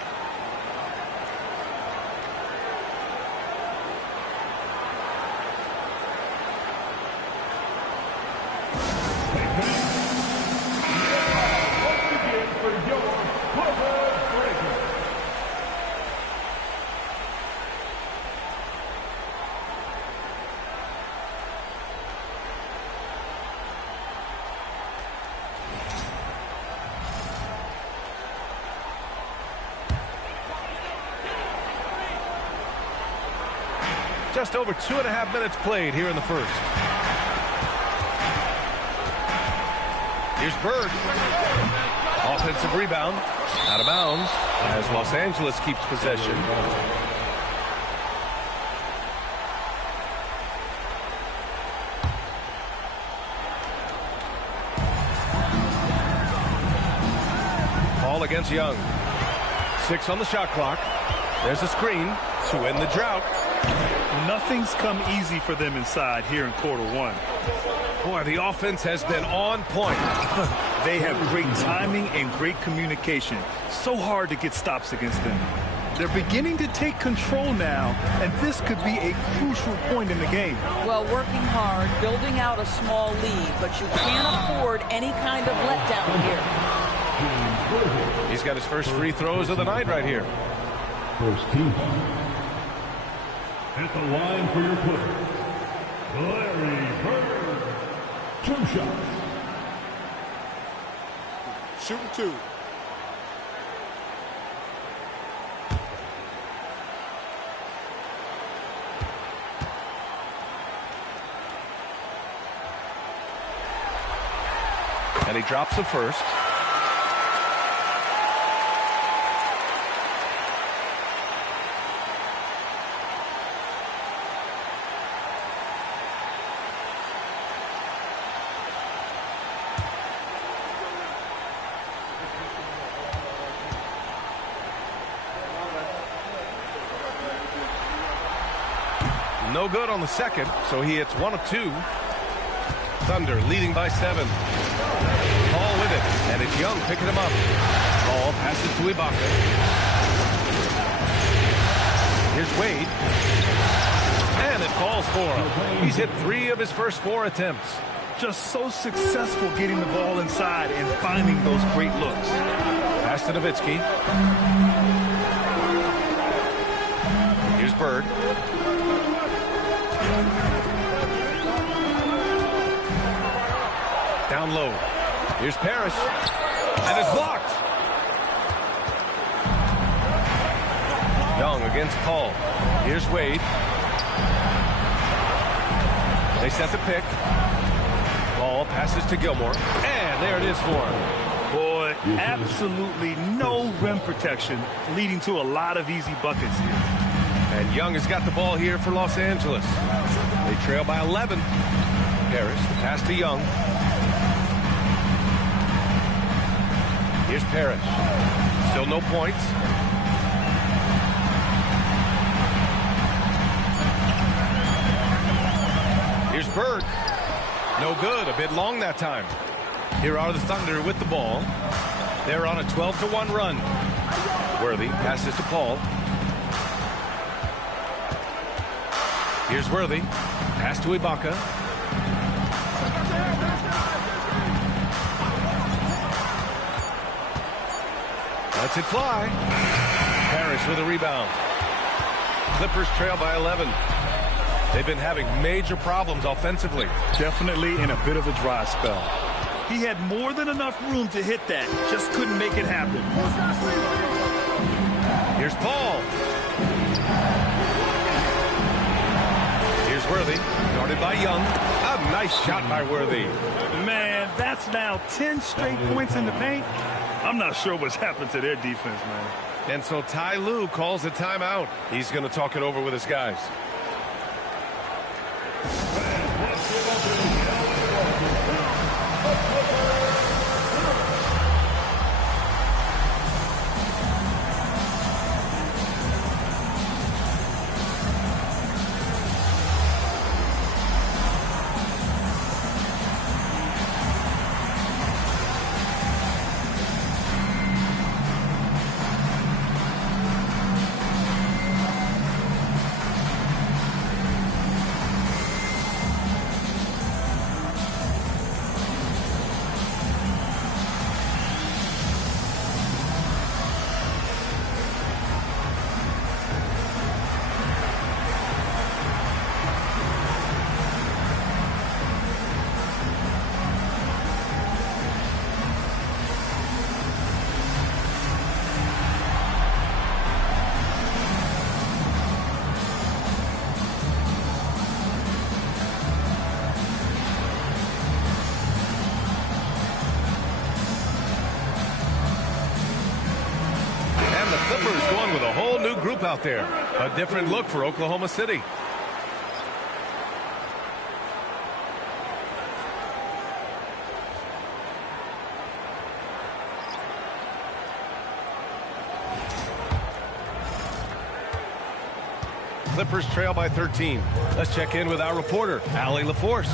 Just over 2.5 minutes played here in the first. Here's Bird. Offensive rebound. Out of bounds as Los Angeles keeps possession. Ball against Young. 6 on the shot clock. There's a screen to end the drought. Nothing's come easy for them inside here in quarter 1. Boy, the offense has been on point. They have great timing and great communication. So hard to get stops against them. They're beginning to take control now, and this could be a crucial point in the game. Well, working hard, building out a small lead, but you can't afford any kind of letdown here. He's got his first free throws of the night right here. First team. At the line for your Clippers, Larry Bird. 2 shots. Shooting 2. And he drops the first. No good on the second, so he hits 1 of 2. Thunder leading by 7. Paul with it, and it's Young picking him up. Paul passes to Ibaka. Here's Wade. And it falls for him. He's hit 3 of his first 4 attempts. Just so successful getting the ball inside and finding those great looks. Pass to Nowitzki. Here's Bird. Down low. Here's Parrish. And it's blocked. Young against Paul. Here's Wade. They set the pick. Paul passes to Gilmore. And there it is for him. Boy, absolutely no rim protection, leading to a lot of easy buckets here. And Young has got the ball here for Los Angeles. They trail by 11. Parrish, the pass to Young. Here's Parrish. Still no points. Here's Bird. No good. A bit long that time. Here are the Thunder with the ball. They're on a 12-1 run. Worthy passes to Paul. Here's Worthy. Pass to Ibaka. Lets it fly. Parrish with a rebound. Clippers trail by 11. They've been having major problems offensively. Definitely in a bit of a dry spell. He had more than enough room to hit that. Just couldn't make it happen. Here's Paul. Here's Worthy. Guarded by Young. A nice shot by Worthy. Man, that's now 10 straight points in the paint. I'm not sure what's happened to their defense, man. And so Ty Lue calls a timeout. He's going to talk it over with his guys. Group out there. A different look for Oklahoma City. Clippers trail by 13. Let's check in with our reporter, Allie LaForce.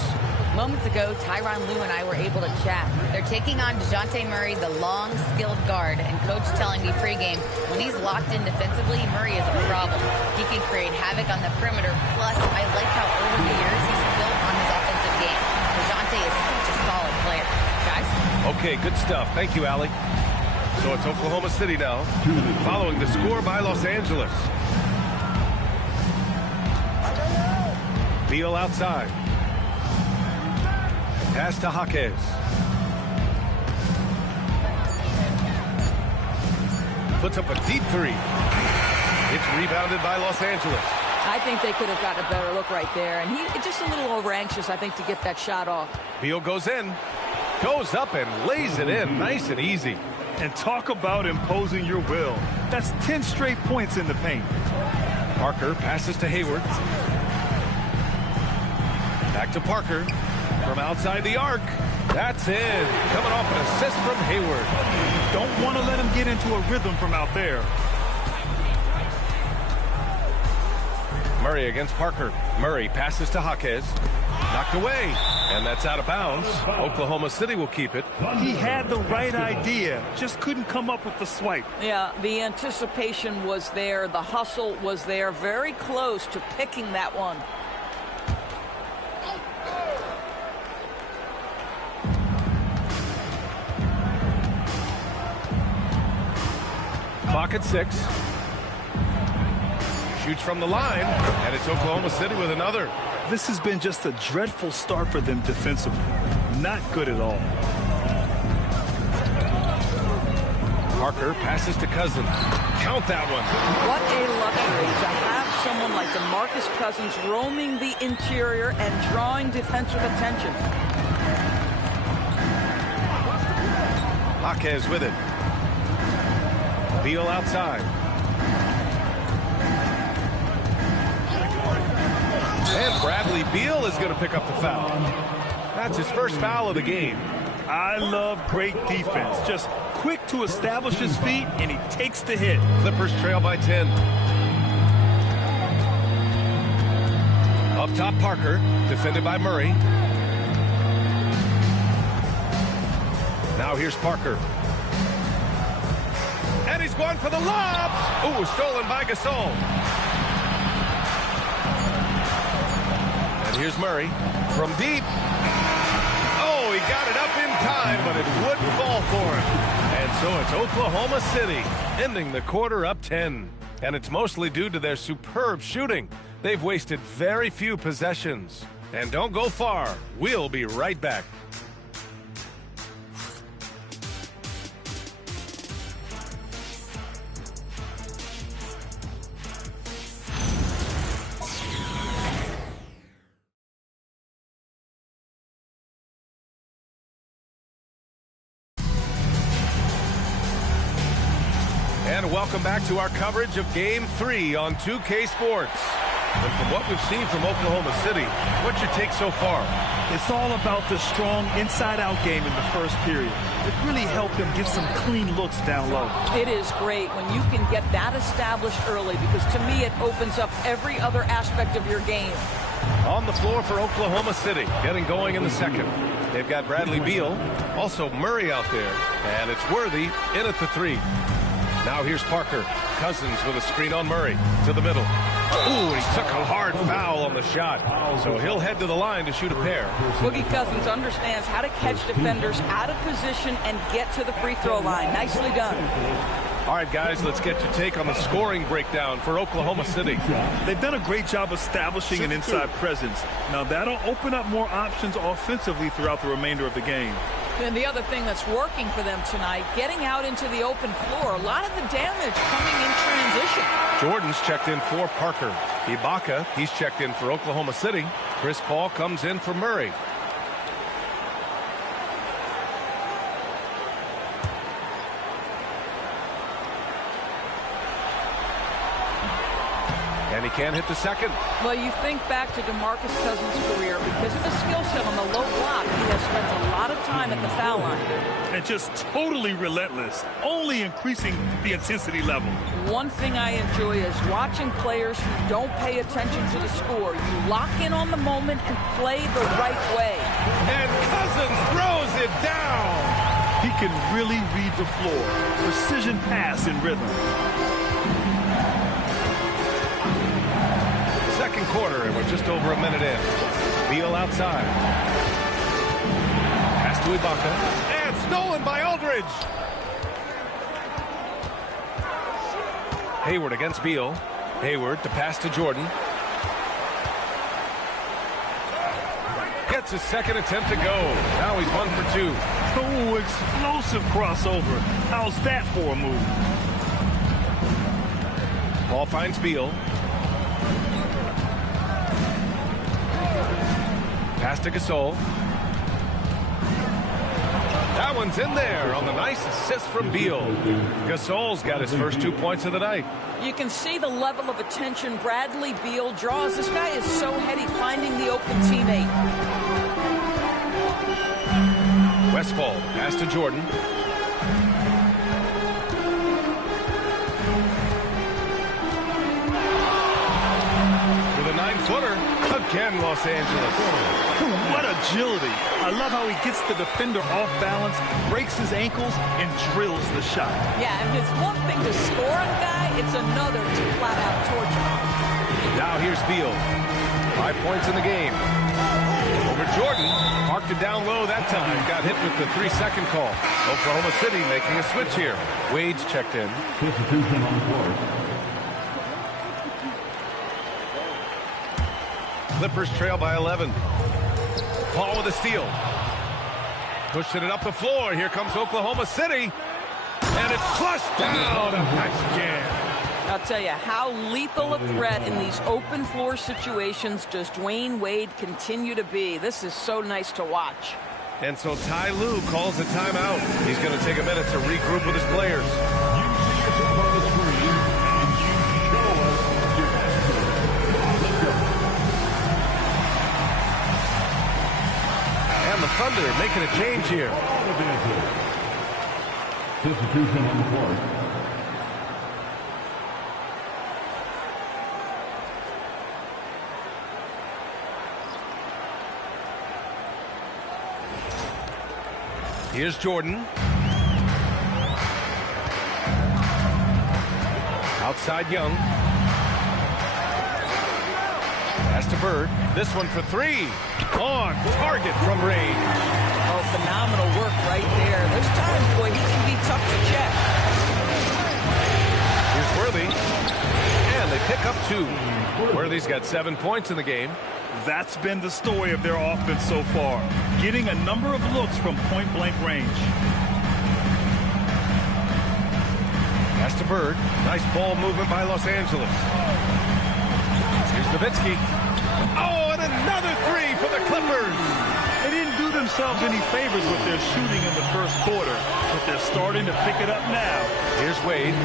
Moments ago, Tyronn Lue and I were able to chat. They're taking on DeJounte Murray, the long, skilled guard, and Coach telling me pregame, when he's locked in defensively, Murray is a problem. He can create havoc on the perimeter. Plus, I like how over the years he's built on his offensive game. DeJounte is such a solid player. Guys? Okay, good stuff. Thank you, Allie. So it's Oklahoma City now, following the score by Los Angeles. Beal outside. Pass to Jaquez. Puts up a deep 3. It's rebounded by Los Angeles. I think they could have gotten a better look right there. And he just a little over anxious, I think, to get that shot off. Beal goes in. Goes up and lays it in nice and easy. And talk about imposing your will. That's 10 straight points in the paint. Parker passes to Hayward. Back to Parker from outside the arc. That's in. Coming off an assist from Hayward. Don't want to let him get into a rhythm from out there. Murray against Parker. Murray passes to Jaquez. Knocked away. And that's out of bounds. Oklahoma City will keep it. He had the right idea, just couldn't come up with the swipe. Yeah, the anticipation was there. The hustle was there. Very close to picking that one. Clock at 6. Shoots from the line, and it's Oklahoma City with another. This has been just a dreadful start for them defensively. Not good at all. Parker passes to Cousins. Count that one. What a luxury to have someone like DeMarcus Cousins roaming the interior and drawing defensive attention. Jaquez with it. Beal outside. And Bradley Beal is going to pick up the foul. That's his first foul of the game. I love great defense. Just quick to establish his feet, and he takes the hit. Clippers trail by 10. Up top, Parker, defended by Murray. Now here's Parker. And he's going for the lob. Ooh, stolen by Gasol. And here's Murray from deep. Oh, he got it up in time, but it wouldn't fall for him. And so it's Oklahoma City ending the quarter up 10. And it's mostly due to their superb shooting. They've wasted very few possessions. And don't go far. We'll be right back. And welcome back to our coverage of Game 3 on 2K Sports. And from what we've seen from Oklahoma City, what's your take so far? It's all about the strong inside-out game in the first period. It really helped them get some clean looks down low. It is great when you can get that established early because to me it opens up every other aspect of your game. On the floor for Oklahoma City, getting going in the second. They've got Bradley Beal, also Murray out there, and it's Worthy in at the 3. Now here's Parker. Cousins with a screen on Murray to the middle. Ooh, he took a hard foul on the shot. So he'll head to the line to shoot a pair. Boogie Cousins understands how to catch defenders out of position and get to the free throw line. Nicely done. All right, guys, let's get your take on the scoring breakdown for Oklahoma City. They've done a great job establishing an inside presence. Now, that'll open up more options offensively throughout the remainder of the game. And the other thing that's working for them tonight, getting out into the open floor. A lot of the damage coming in transition. Jordan's checked in for Parker. Ibaka, he's checked in for Oklahoma City. Chris Paul comes in for Murray. And he can't hit the second. Well, you think back to DeMarcus Cousins' career. Because of his skill set on the low block, he has spent a lot of time at the foul line. And just totally relentless, only increasing the intensity level. One thing I enjoy is watching players who don't pay attention to the score. You lock in on the moment and play the right way. And Cousins throws it down. He can really read the floor. Precision pass in rhythm. Second quarter, and we're just over a minute in. Beal outside. Pass to Ibaka. And stolen by Aldridge. Hayward against Beal. Hayward to pass to Jordan. Gets his second attempt to go. Now he's 1 for 2. Oh, explosive crossover. How's that for a move? Ball finds Beal. Pass to Gasol. That one's in there on the nice assist from Beal. Gasol's got his first 2 points of the night. You can see the level of attention Bradley Beal draws. This guy is so heady finding the open teammate. Westfall, pass to Jordan. With a 9-footer, again Los Angeles. What agility. I love how he gets the defender off balance, breaks his ankles, and drills the shot. Yeah, and it's one thing to score on a guy, it's another to flat out torture him. Now here's Beal. 5 points in the game. Over Jordan. Marked it down low that time. Got hit with the 3-second call. Oklahoma City making a switch here. Wade's checked in. Substitution on the court. Clippers trail by 11. Paul with a steal. Pushing it up the floor. Here comes Oklahoma City. And it's flushed down. A nice jam. I'll tell you, how lethal a threat in these open floor situations does Dwayne Wade continue to be. This is so nice to watch. And so Ty Lue calls a timeout. He's going to take a minute to regroup with his players. And the Thunder making a change here. Substitution on the court. Here's Jordan. Outside Young. Pass to Bird. This one for three. On target from range. Oh, phenomenal work right there. There's times, boy, he can be tough to check. Here's Worthy. And they pick up 2. Worthy's got 7 points in the game. That's been the story of their offense so far, getting a number of looks from point-blank range. Pass to Bird. Nice ball movement by Los Angeles. Here's Nowitzki. Oh, and another 3 for the Clippers. They didn't do themselves any favors with their shooting in the first quarter, but they're starting to pick it up now. Here's Wade.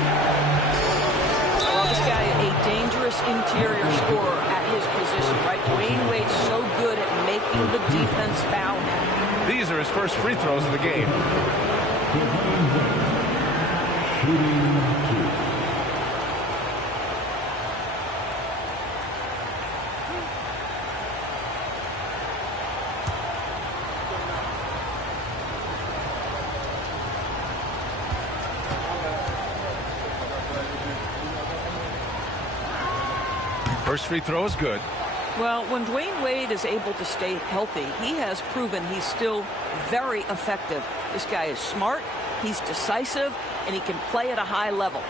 Well, this guy, a dangerous interior scorer at his position, right? Dwayne Wade's so good at making the defense foul him. These are his first free throws of the game. Shooting 2. First free throw is good. Well, when Dwayne Wade is able to stay healthy, he has proven he's still very effective. This guy is smart, he's decisive, and he can play at a high level.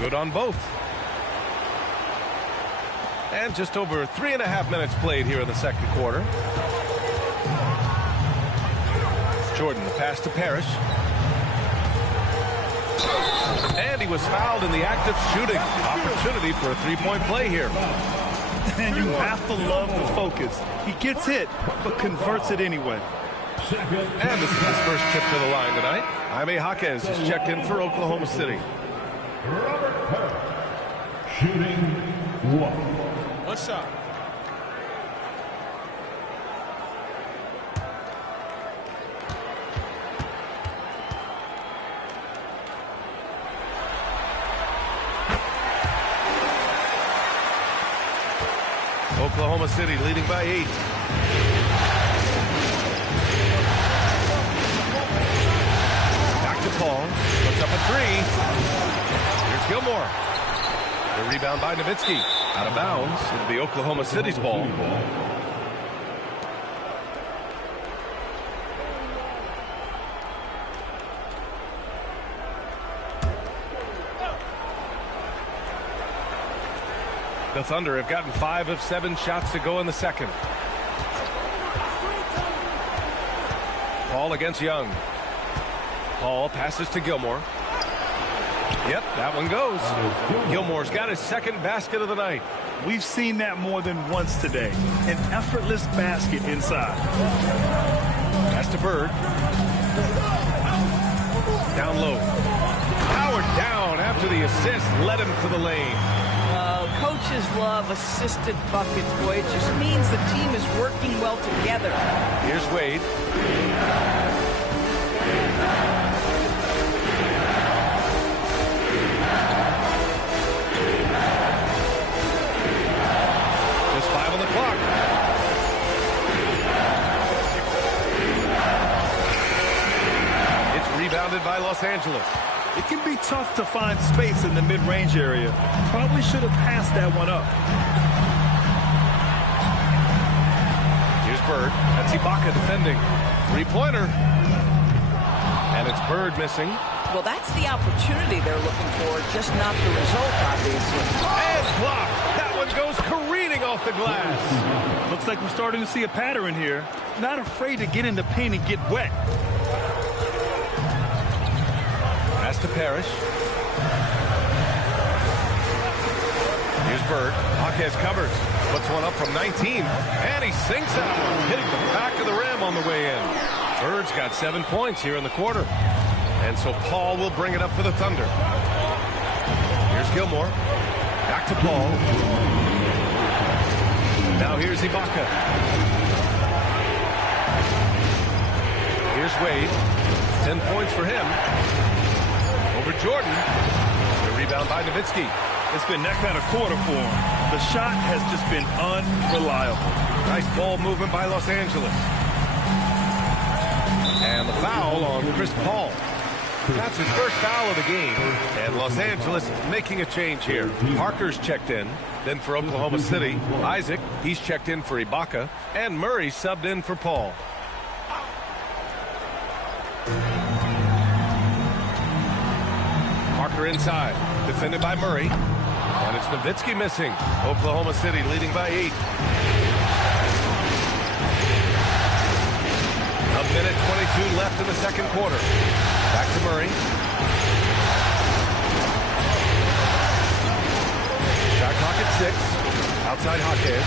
Good on both. And just over 3.5 minutes played here in the second quarter. Jordan, the pass to Parrish. And he was fouled in the act of shooting. Opportunity for a 3-point play here. And you have to love the focus. He gets hit, but converts it anyway. And this is his first trip to the line tonight. Jaime Jaquez is checked in for Oklahoma City. Robert Parrish, shooting 1. One shot. Oklahoma City leading by 8. Back to Paul. Puts up a 3. Here's Gilmore. The rebound by Nowitzki. Out of bounds. It'll be Oklahoma City's ball. The Thunder have gotten 5 of 7 shots to go in the second. Paul against Young. Paul passes to Gilmore. Yep, that one goes. Gilmore's got his second basket of the night. We've seen that more than once today. An effortless basket inside. Pass to Bird. Down low. Howard down after the assist. Led him to the lane. Coaches love assisted buckets, boy. It just means the team is working well together. Here's Wade. Just 5 on the clock. It's rebounded by Los Angeles. It can be tough to find space in the mid-range area. Probably should have passed that one up. Here's Bird. That's Ibaka defending. Three-pointer. And it's Bird missing. Well, that's the opportunity they're looking for, just not the result, obviously. And blocked. That one goes careening off the glass. Looks like we're starting to see a pattern here. Not afraid to get in the paint and get wet. Pass to Parrish. Here's Bird. Jaquez covers. Puts one up from 19. And he sinks that one, hitting the back of the rim on the way in. Bird's got 7 points here in the quarter. And so Paul will bring it up for the Thunder. Here's Gilmore. Back to Paul. Now here's Ibaka. Here's Wade. 10 points for him. Over Jordan. The rebound by Nowitzki. It's been that kind of quarter for him. The shot has just been unreliable. Nice ball movement by Los Angeles. And the foul on Chris Paul. That's his first foul of the game. And Los Angeles making a change here. Parker's checked in. Then for Oklahoma City, Isaac, he's checked in for Ibaka. And Murray subbed in for Paul. Parker inside. Defended by Murray. And it's Nowitzki missing. Oklahoma City leading by 8. A minute 22 left in the second quarter. Back to Murray. Shot clock at 6. Outside Jaquez.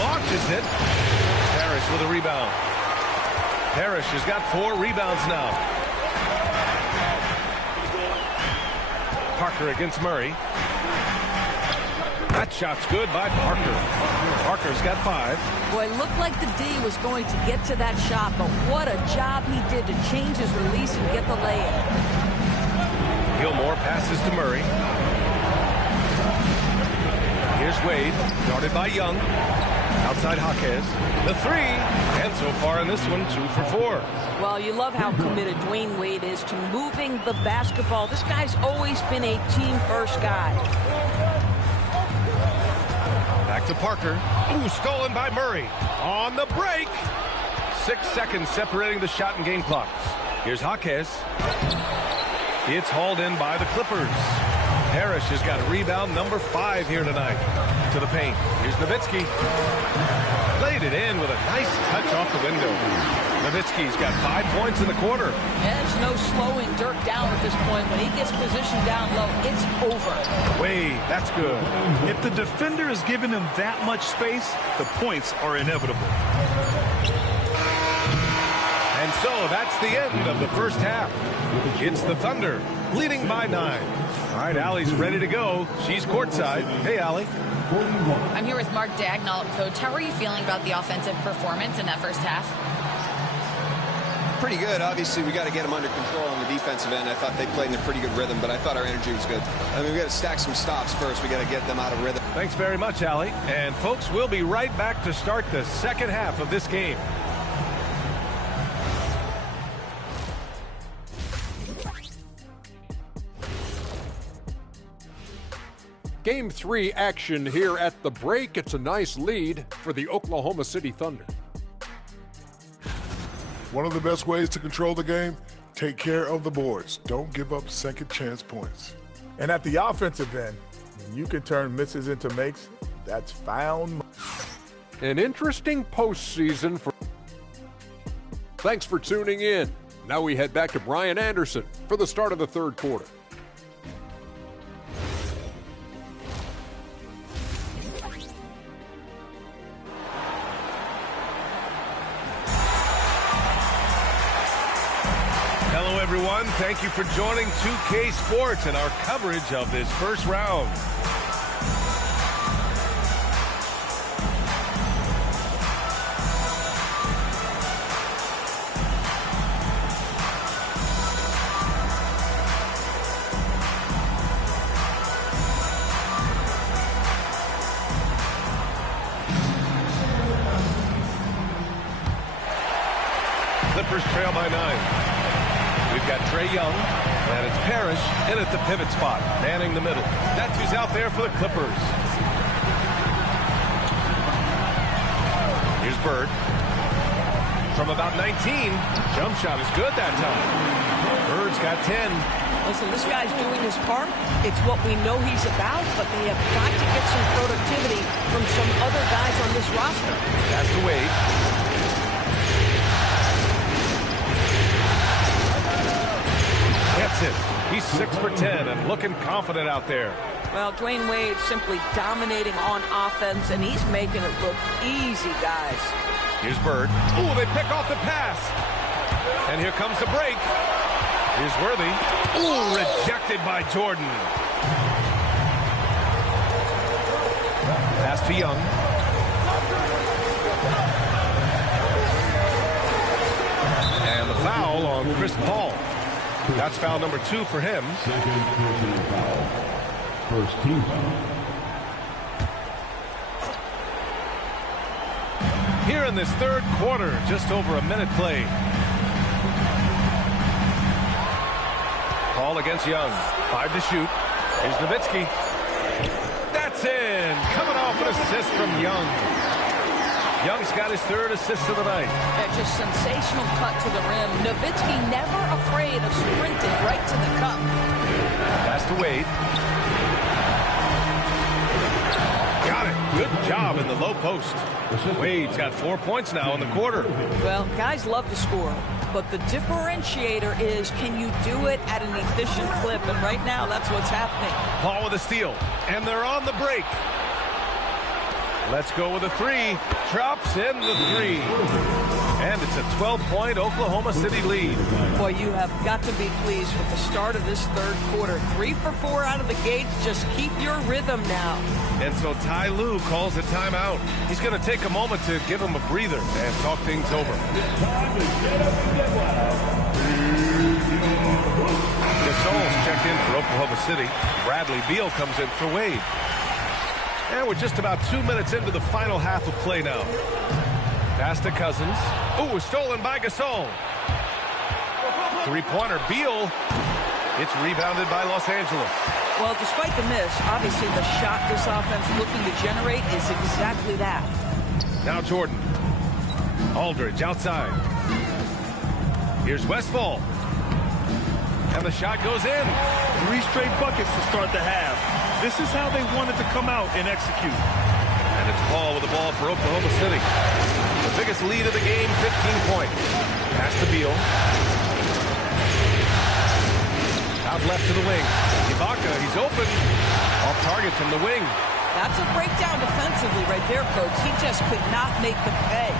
Launches it. Parrish with a rebound. Parrish has got 4 rebounds now. Parker against Murray. That shot's good by Parker. Parker's got 5. Boy, it looked like the D was going to get to that shot, but what a job he did to change his release and get the lay-in. Gilmore passes to Murray. Here's Wade, guarded by Young. Outside Jaquez. The 3. And so far in this one, 2 for 4. Well, you love how committed Dwayne Wade is to moving the basketball. This guy's always been a team-first guy. Back to Parker. Ooh, stolen by Murray. On the break. 6 seconds separating the shot and game clocks. Here's Jaquez. It's hauled in by the Clippers. Parrish has got rebound number 5 here tonight. To the paint. Here's Nowitzki. Laid it in with a nice touch off the window. Nowitzki's got 5 points in the quarter. There's no slowing Dirk down at this point. When he gets positioned down low, it's over. Wade, that's good. If the defender is giving him that much space, the points are inevitable. And so that's the end of the first half. It's the Thunder leading by 9. All right, Allie's ready to go. She's courtside. Hey, Allie. I'm here with Mark Dagnall. Coach, how are you feeling about the offensive performance in that first half? Pretty good. Obviously, we got to get them under control on the defensive end. I thought they played in a pretty good rhythm, but I thought our energy was good. I mean, we got to stack some stops first. We got to get them out of rhythm. Thanks very much, Allie. And folks, we'll be right back to start the second half of this game. Game 3 action here at the break. It's a nice lead for the Oklahoma City Thunder. One of the best ways to control the game, take care of the boards. Don't give up second chance points. And at the offensive end, you can turn misses into makes. That's found. An interesting postseason for... Thanks for tuning in. Now we head back to Brian Anderson for the start of the third quarter. Hello, everyone. Thank you for joining 2K Sports and our coverage of this first round. Clippers trail by 9. We've got Trae Young, and it's Parrish in at the pivot spot, manning the middle. That's who's out there for the Clippers. Here's Bird. From about 19, jump shot is good that time. Bird's got 10. Listen, this guy's doing his part. It's what we know he's about, but they have got to get some productivity from some other guys on this roster. Pass to Wade. Gets it. He's 6 for 10 and looking confident out there. Well, Dwayne Wade simply dominating on offense, and he's making it look easy, guys. Here's Bird. Ooh, they pick off the pass. And here comes the break. Here's Worthy. Ooh, rejected by Jordan. Pass to Young. And the foul on Chris Paul. That's foul number 2 for him. Second personal foul. First team foul. Here in this third quarter, just over a minute played. Paul against Young. 5 to shoot. Here's Nowitzki. That's in. Coming off an assist from Young. Young's got his 3rd assist of the night. Just sensational cut to the rim. Nowitzki never afraid of sprinting right to the cup. Pass to Wade. Got it. Good job in the low post. Wade's got 4 points now in the quarter. Well, guys love to score, but the differentiator is, can you do it at an efficient clip? And right now, that's what's happening. Paul with a steal, and they're on the break. Let's go with a 3. Drops in the 3. And it's a 12-point Oklahoma City lead. Boy, you have got to be pleased with the start of this third quarter. 3 for 4 out of the gates. Just keep your rhythm now. And so Ty Lue calls a timeout. He's going to take a moment to give him a breather and talk things over. Gasol's checked in for Oklahoma City. Bradley Beal comes in for Wade. And we're just about 2 minutes into the final half of play now. Pass to Cousins. Ooh, stolen by Gasol. Three-pointer, Beal. It's rebounded by Los Angeles. Well, despite the miss, obviously the shot this offense looking to generate is exactly that. Now Jordan. Aldridge outside. Here's Westfall. And the shot goes in. 3 straight buckets to start the half. This is how they wanted to come out and execute. And it's Paul with the ball for Oklahoma City. The biggest lead of the game, 15 points. Pass to Beal. Out left to the wing. Ibaka, he's open. Off target from the wing. That's a breakdown defensively right there, folks. He just could not make them pay.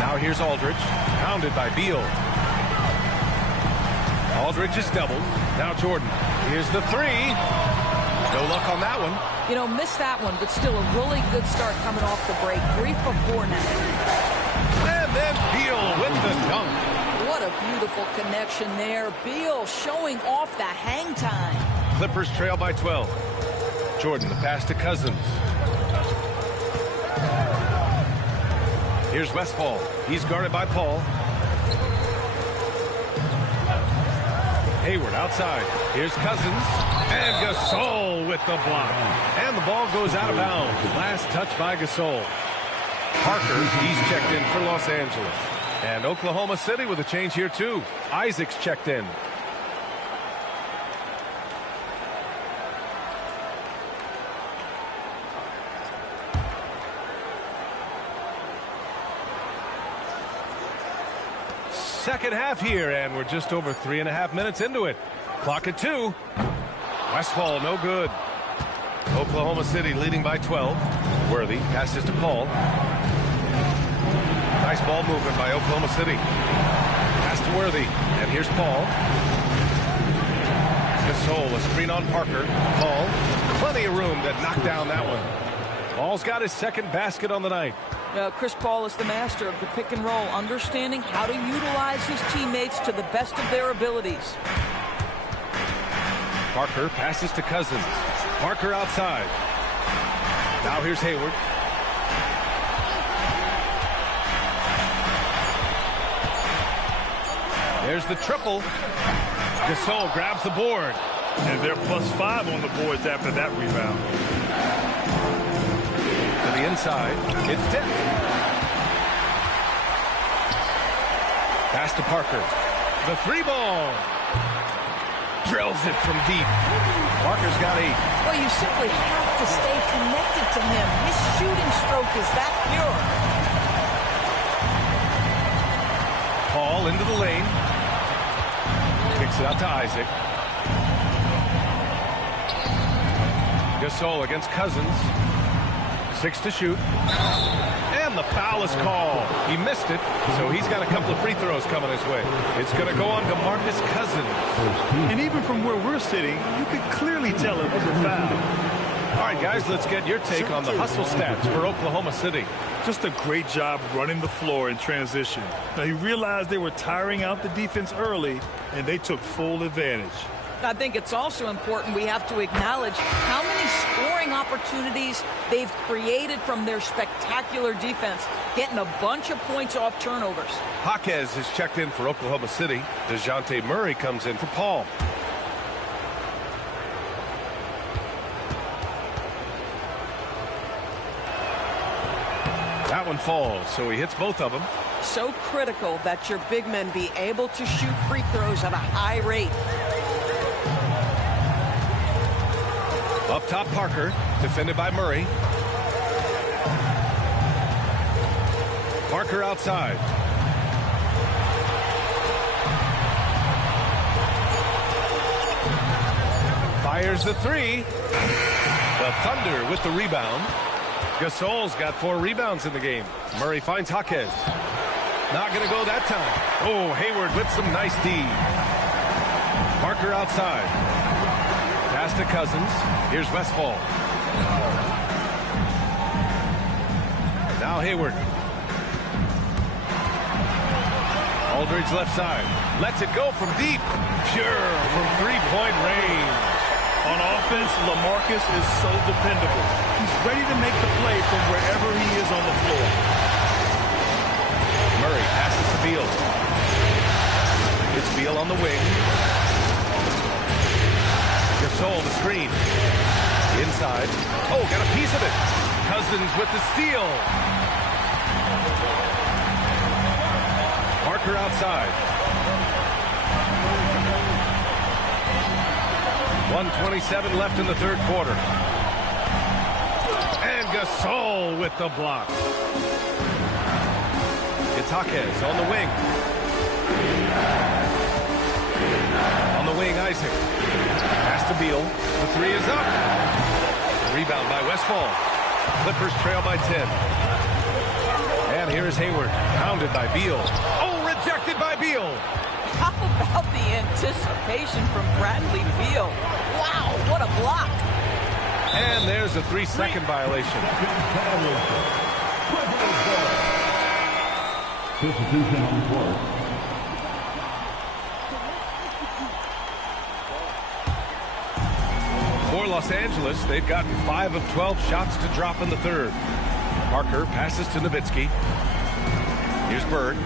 Now here's Aldridge. Pounded by Beal. Aldridge is doubled. Now Jordan. Here's the 3. No luck on that one. You know, missed that one, but still a really good start coming off the break. 3 for 4 now. And then Beal with the dunk. What a beautiful connection there. Beal showing off the hang time. Clippers trail by 12. Jordan, the pass to Cousins. Here's Westfall. He's guarded by Paul. Hayward outside. Here's Cousins. And Gasol with the block. And the ball goes out of bounds. Last touch by Gasol. Parker, he's checked in for Los Angeles. And Oklahoma City with a change here too. Isaac's checked in. Second half here, and we're just over 3.5 minutes into it. Clock at 2. Westfall, no good. Oklahoma City leading by 12. Worthy passes to Paul. Nice ball movement by Oklahoma City. Pass to Worthy, and here's Paul. Gasol, a screen on Parker. Paul, plenty of room to knock down that one. Paul's got his second basket on the night. Chris Paul is the master of the pick and roll, understanding how to utilize his teammates to the best of their abilities. Parker passes to Cousins. Parker outside. Now here's Hayward. There's the triple. Gasol grabs the board. And they're +5 on the boards after that rebound. To the inside. It's Dent. Pass to Parker. The 3-ball. Drills it from deep. Parker's got 8. Well, you simply have to stay connected to him. His shooting stroke is that pure. Paul into the lane. Kicks it out to Isaac. Gasol against Cousins. 6 to shoot. And the foul is called. He missed it, so he's got a couple of free throws coming his way. It's going to go on to Marcus Cousins. And even from where we're sitting, you could clearly tell it was a foul. All right, guys, let's get your take on the hustle stats for Oklahoma City. Just a great job running the floor in transition. Now, he realized they were tiring out the defense early, and they took full advantage. I think it's also important we have to acknowledge how many scoring opportunities they've created from their spectacular defense, getting a bunch of points off turnovers. Jaquez is checked in for Oklahoma City. DeJounte Murray comes in for Paul. That one falls, so he hits both of them. So critical that your big men be able to shoot free throws at a high rate. Up top, Parker, defended by Murray. Parker outside. Fires the 3. The Thunder with the rebound. Gasol's got 4 rebounds in the game. Murray finds Jaquez. Not going to go that time. Oh, Hayward with some nice D. Parker outside. Pass to Cousins. Here's Westfall. Now Hayward. Aldridge left side. Lets it go from deep. Pure from 3-point range. On offense, LaMarcus is so dependable. He's ready to make the play from wherever he is on the floor. Murray passes to Beal. It's Beal on the wing. Gasol the screen. Inside. Oh, got a piece of it. Cousins with the steal. Parker outside. 1:27 left in the third quarter. And Gasol with the block. It's Jaquez on the wing. On the wing, Isaac. Pass to Beal. The 3 is up. Rebound by Westfall. Clippers trail by 10. And here is Hayward. Pounded by Beal. Oh, rejected by Beal. How about the anticipation from Bradley Beal? Wow, what a block. And there's a 3-second violation. Substitution on the court. For Los Angeles, they've gotten 5 of 12 shots to drop in the third. Parker passes to Nowitzki. Here's Bird.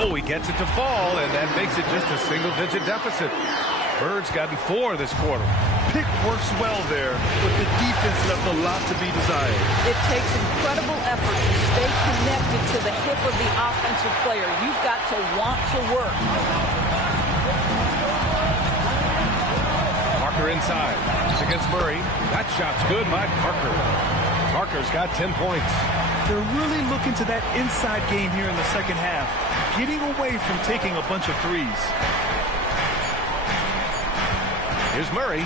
Oh, he gets it to fall, and that makes it just a single-digit deficit. Bird's gotten 4 this quarter. Pick works well there, but the defense left a lot to be desired. It takes incredible effort to stay connected to the hip of the offensive player. You've got to want to work. Parker inside. It's against Murray. That shot's good by Parker. Parker's got 10 points. They're really looking to that inside game here in the second half, getting away from taking a bunch of threes. Here's Murray.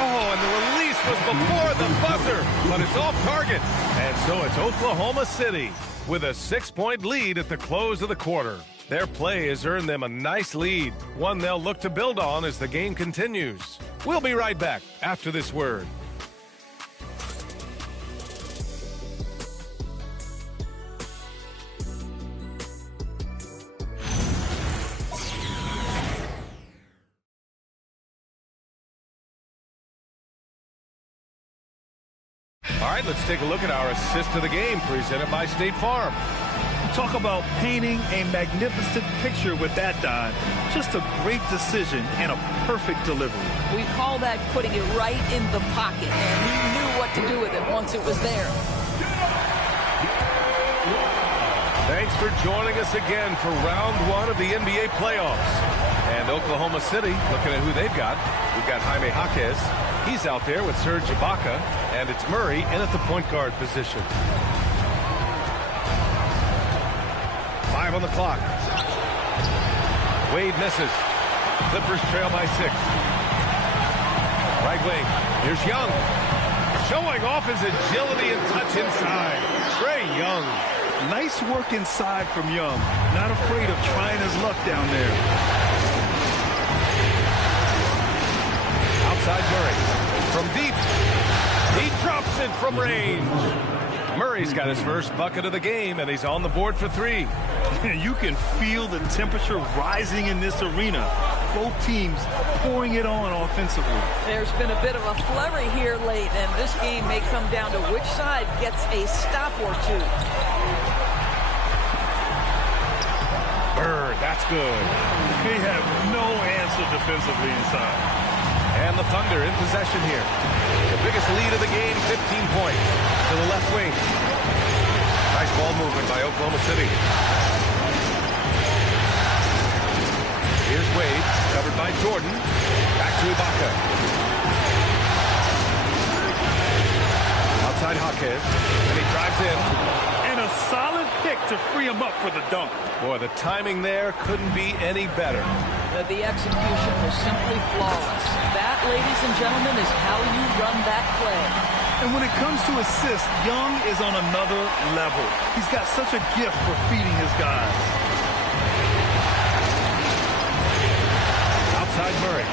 Oh, and the release was before the buzzer, but it's off target. And so it's Oklahoma City with a 6-point lead at the close of the quarter. Their play has earned them a nice lead, one they'll look to build on as the game continues. We'll be right back after this word. All right, let's take a look at our assist of the game presented by State Farm. Talk about painting a magnificent picture with that, Don. Just a great decision and a perfect delivery. We call that putting it right in the pocket, and he knew what to do with it once it was there. Thanks for joining us again for round one of the NBA playoffs. And Oklahoma City, looking at who they've got. We've got Jaime Jaquez. He's out there with Serge Ibaka, and it's Murray in at the point guard position. 5 on the clock. Wade misses. Clippers trail by 6. Right wing. Here's Young. Showing off his agility and touch inside. Trae Young. Nice work inside from Young. Not afraid of trying his luck down there. Outside Murray. From deep. He drops it from range. Murray's got his first bucket of the game, and he's on the board for 3. You can feel the temperature rising in this arena. Both teams pouring it on offensively. There's been a bit of a flurry here late, and this game may come down to which side gets a stop or two. Bird, that's good. They have no answer defensively inside. And the Thunder in possession here. The biggest lead of the game, 15 points. To the left wing. Nice ball movement by Oklahoma City. Here's Wade, covered by Jordan. Back to Ibaka. Outside Jaquez, and he drives in. And a solid pick to free him up for the dunk. Boy, the timing there couldn't be any better. The execution was simply flawless. That, ladies and gentlemen, is how you run that play. And when it comes to assists, Young is on another level. He's got such a gift for feeding his guys. Outside Murray.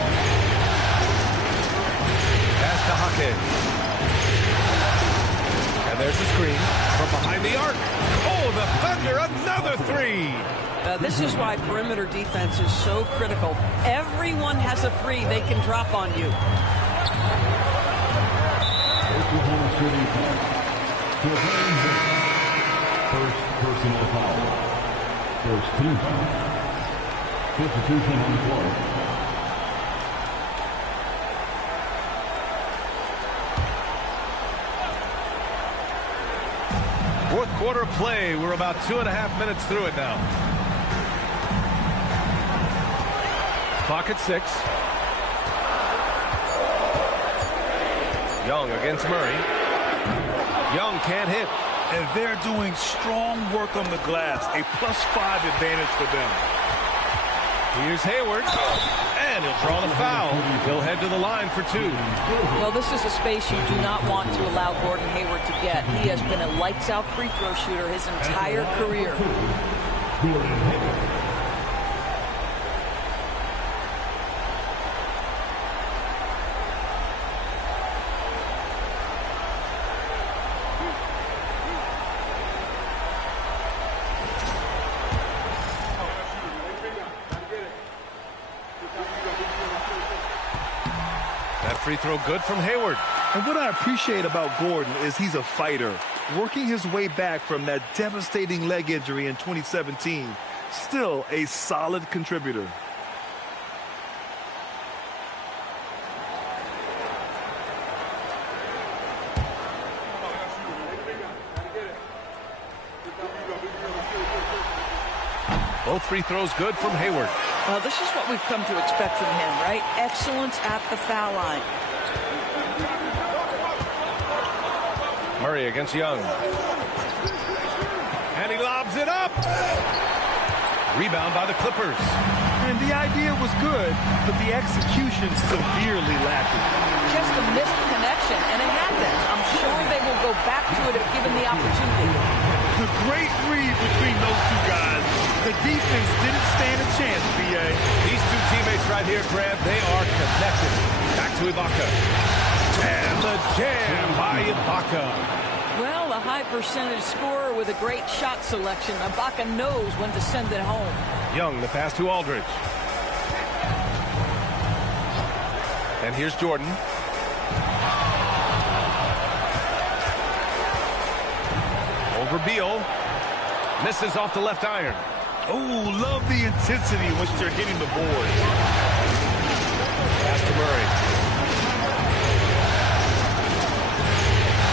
Pass to Jaquez. And there's the screen from behind the arc. Oh, the Thunder, another 3. This is why perimeter defense is so critical. Everyone has a 3 they can drop on you. Oklahoma City first personal foul. First team foul. Substitution on the court. Fourth quarter play. We're about 2.5 minutes through it now. Clock at 6. Young against Murray. Young can't hit. And they're doing strong work on the glass. A +5 advantage for them. Here's Hayward. And he'll draw the foul. He'll head to the line for 2. Well, this is a space you do not want to allow Gordon Hayward to get. He has been a lights-out free throw shooter his entire career. Free throw good from Hayward. And what I appreciate about Gordon is he's a fighter, working his way back from that devastating leg injury in 2017. Still a solid contributor. Both free throws good from Hayward. This is what we've come to expect from him, right? Excellence at the foul line. Murray against Young. And he lobs it up. Rebound by the Clippers. And the idea was good, but the execution severely lacking. Just a missed connection, and it happens. I'm sure they will go back to it if given the opportunity. The great read between those two guys. The defense didn't stand a chance, B.A. These two teammates right here, Grant, they are connected. Back to Ibaka. And the jam by Ibaka. Well, a high percentage scorer with a great shot selection. Ibaka knows when to send it home. Young, the pass to Aldridge. And here's Jordan. Over Beal. Misses off the left iron. Oh, love the intensity in which they're hitting the boards. Pass to Murray.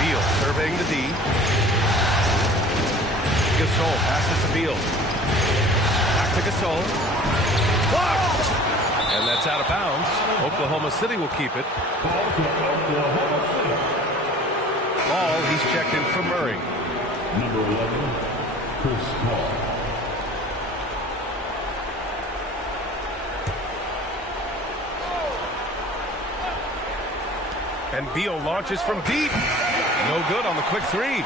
Beal surveying the D. Gasol passes to Beal. Back to Gasol. Blocked! And that's out of bounds. Oklahoma City will keep it. Ball, he's checked in for Murray. Number 11, Chris Paul. And Beal launches from deep. No good on the quick three.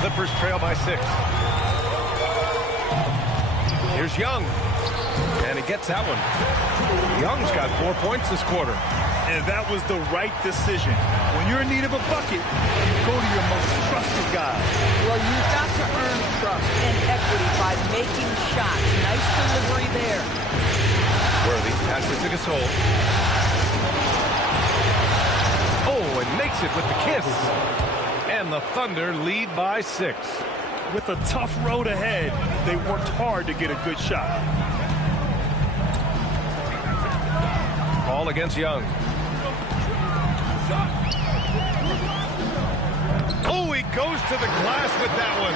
Clippers trail by 6. Here's Young. And he gets that one. Young's got 4 points this quarter. And that was the right decision. When you're in need of a bucket, you go to your most trusted guy. Well, you've got to earn trust and equity by making shots. Nice delivery there. Worthy passes to Gasol. Oh, and makes it with the kiss. And the Thunder lead by 6. With a tough road ahead, they worked hard to get a good shot. Ball against Young. Oh, he goes to the glass with that one.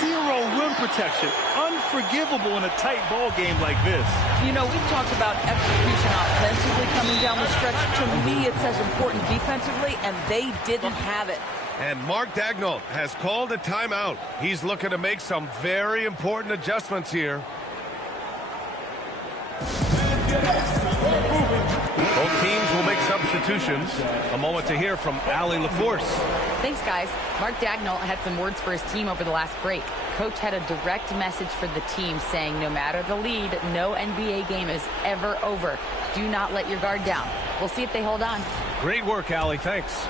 Zero rim protection. Unforgivable in a tight ball game like this. You know, we talked about execution offensively coming down the stretch. To me, it's as important defensively, and they didn't have it. And Mark Daigneault has called a timeout. He's looking to make some very important adjustments here. Both teams will make substitutions. A moment to hear from Allie LaForce. Thanks, guys. Mark Daigneault had some words for his team over the last break. Coach had a direct message for the team saying no matter the lead, no NBA game is ever over. Do not let your guard down. We'll see if they hold on. Great work, Allie. Thanks.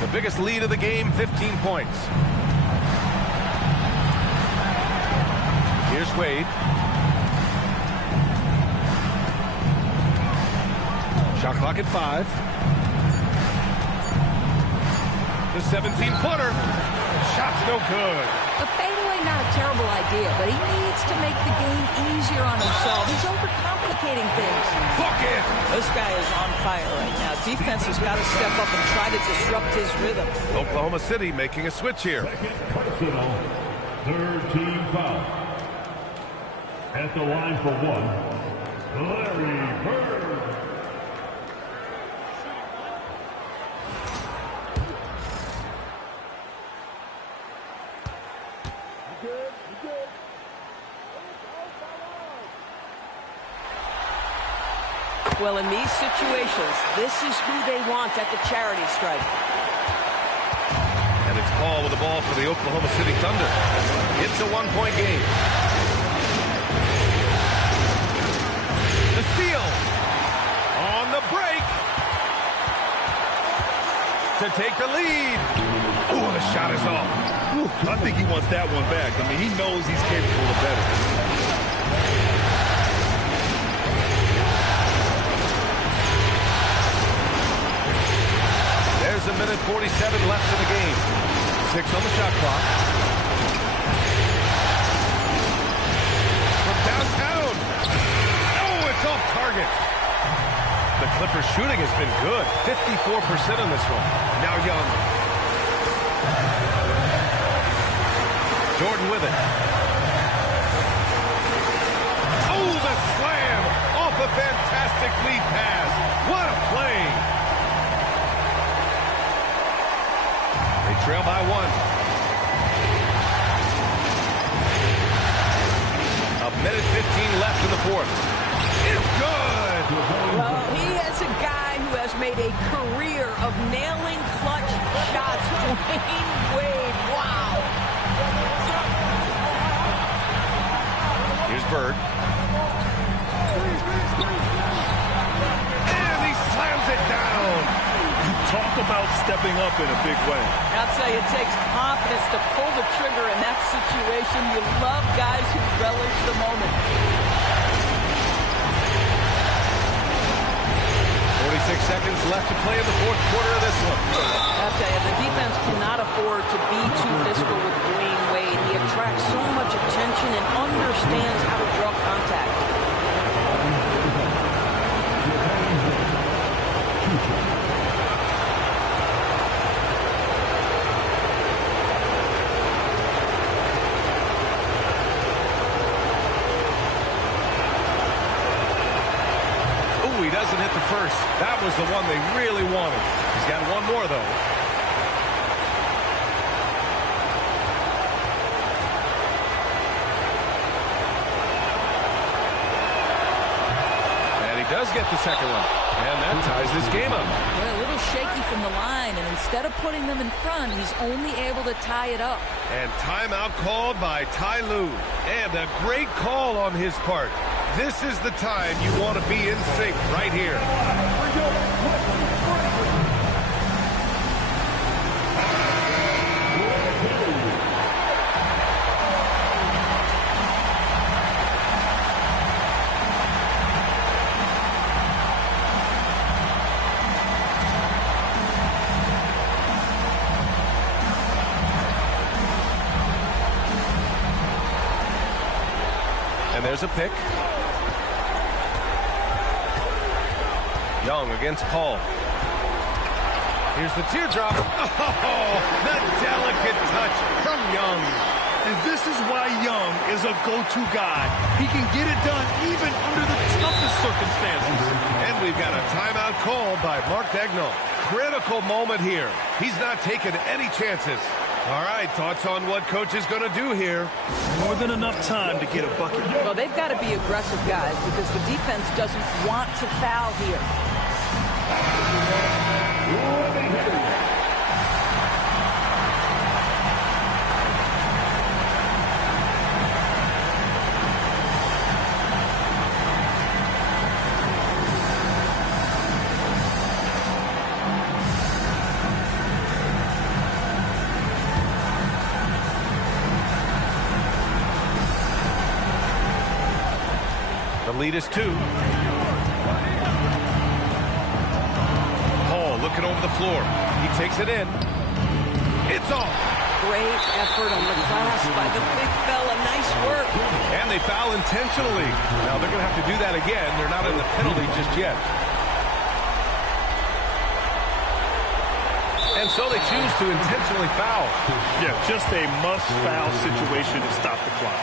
The biggest lead of the game, 15 points. Here's Wade. Shot clock at 5. The 17-footer. Shot's no good. A fadeaway, not a terrible idea, but he needs to make the game easier on himself. He's overcomplicating things. Bucket! This guy is on fire right now. Defense has got to step up and try to disrupt his rhythm. Oklahoma City making a switch here. Personal, third team foul. At the line for 1, Larry Bird. Well, in these situations, this is who they want at the charity stripe. And it's Paul with the ball for the Oklahoma City Thunder. It's a 1-point game. The steal. On the break. To take the lead. Oh, the shot is off. I think he wants that one back. I mean, he knows he's capable of better. There's a minute 47 left in the game. 6 on the shot clock. From downtown. Oh, it's off target. The Clippers shooting has been good. 54% in this one. Now Young. Jordan with it. Oh, the slam off a fantastic lead pass. Trail by 1. A minute 15 left in the fourth. It's good! Well, he is a guy who has made a career of nailing clutch shots. Dwayne Wade, wow. Here's Bird. And he slams it down. Talk about stepping up in a big way. I'll tell you, it takes confidence to pull the trigger in that situation. You love guys who relish the moment. 46 seconds left to play in the fourth quarter of this one. I'll tell you, the defense cannot afford to be too physical with Dwayne Wade. He attracts so much attention and understands how to draw contact. He doesn't hit the first. That was the one they really wanted. He's got one more, though. And he does get the second one. And that ties this game up. Well, a little shaky from the line, and instead of putting them in front, he's only able to tie it up. And timeout called by Ty Lue. And a great call on his part. This is the time you want to be in sync right here. And there's a pick. Young against Paul. Here's the teardrop. Oh, the delicate touch from Young. And this is why Young is a go-to guy. He can get it done even under the toughest circumstances. And we've got a timeout call by Mark Daigneault. Critical moment here. He's not taking any chances. All right, thoughts on what coach is going to do here? More than enough time to get a bucket. Well, they've got to be aggressive, guys, because the defense doesn't want to foul here. The lead is 2. Paul looking over the floor. He takes it in. It's off. Great effort on the glass by the big fella. Nice work. And they foul intentionally. Now they're going to have to do that again. They're not in the penalty just yet. And so they choose to intentionally foul. Yeah, just a must-foul situation to stop the clock.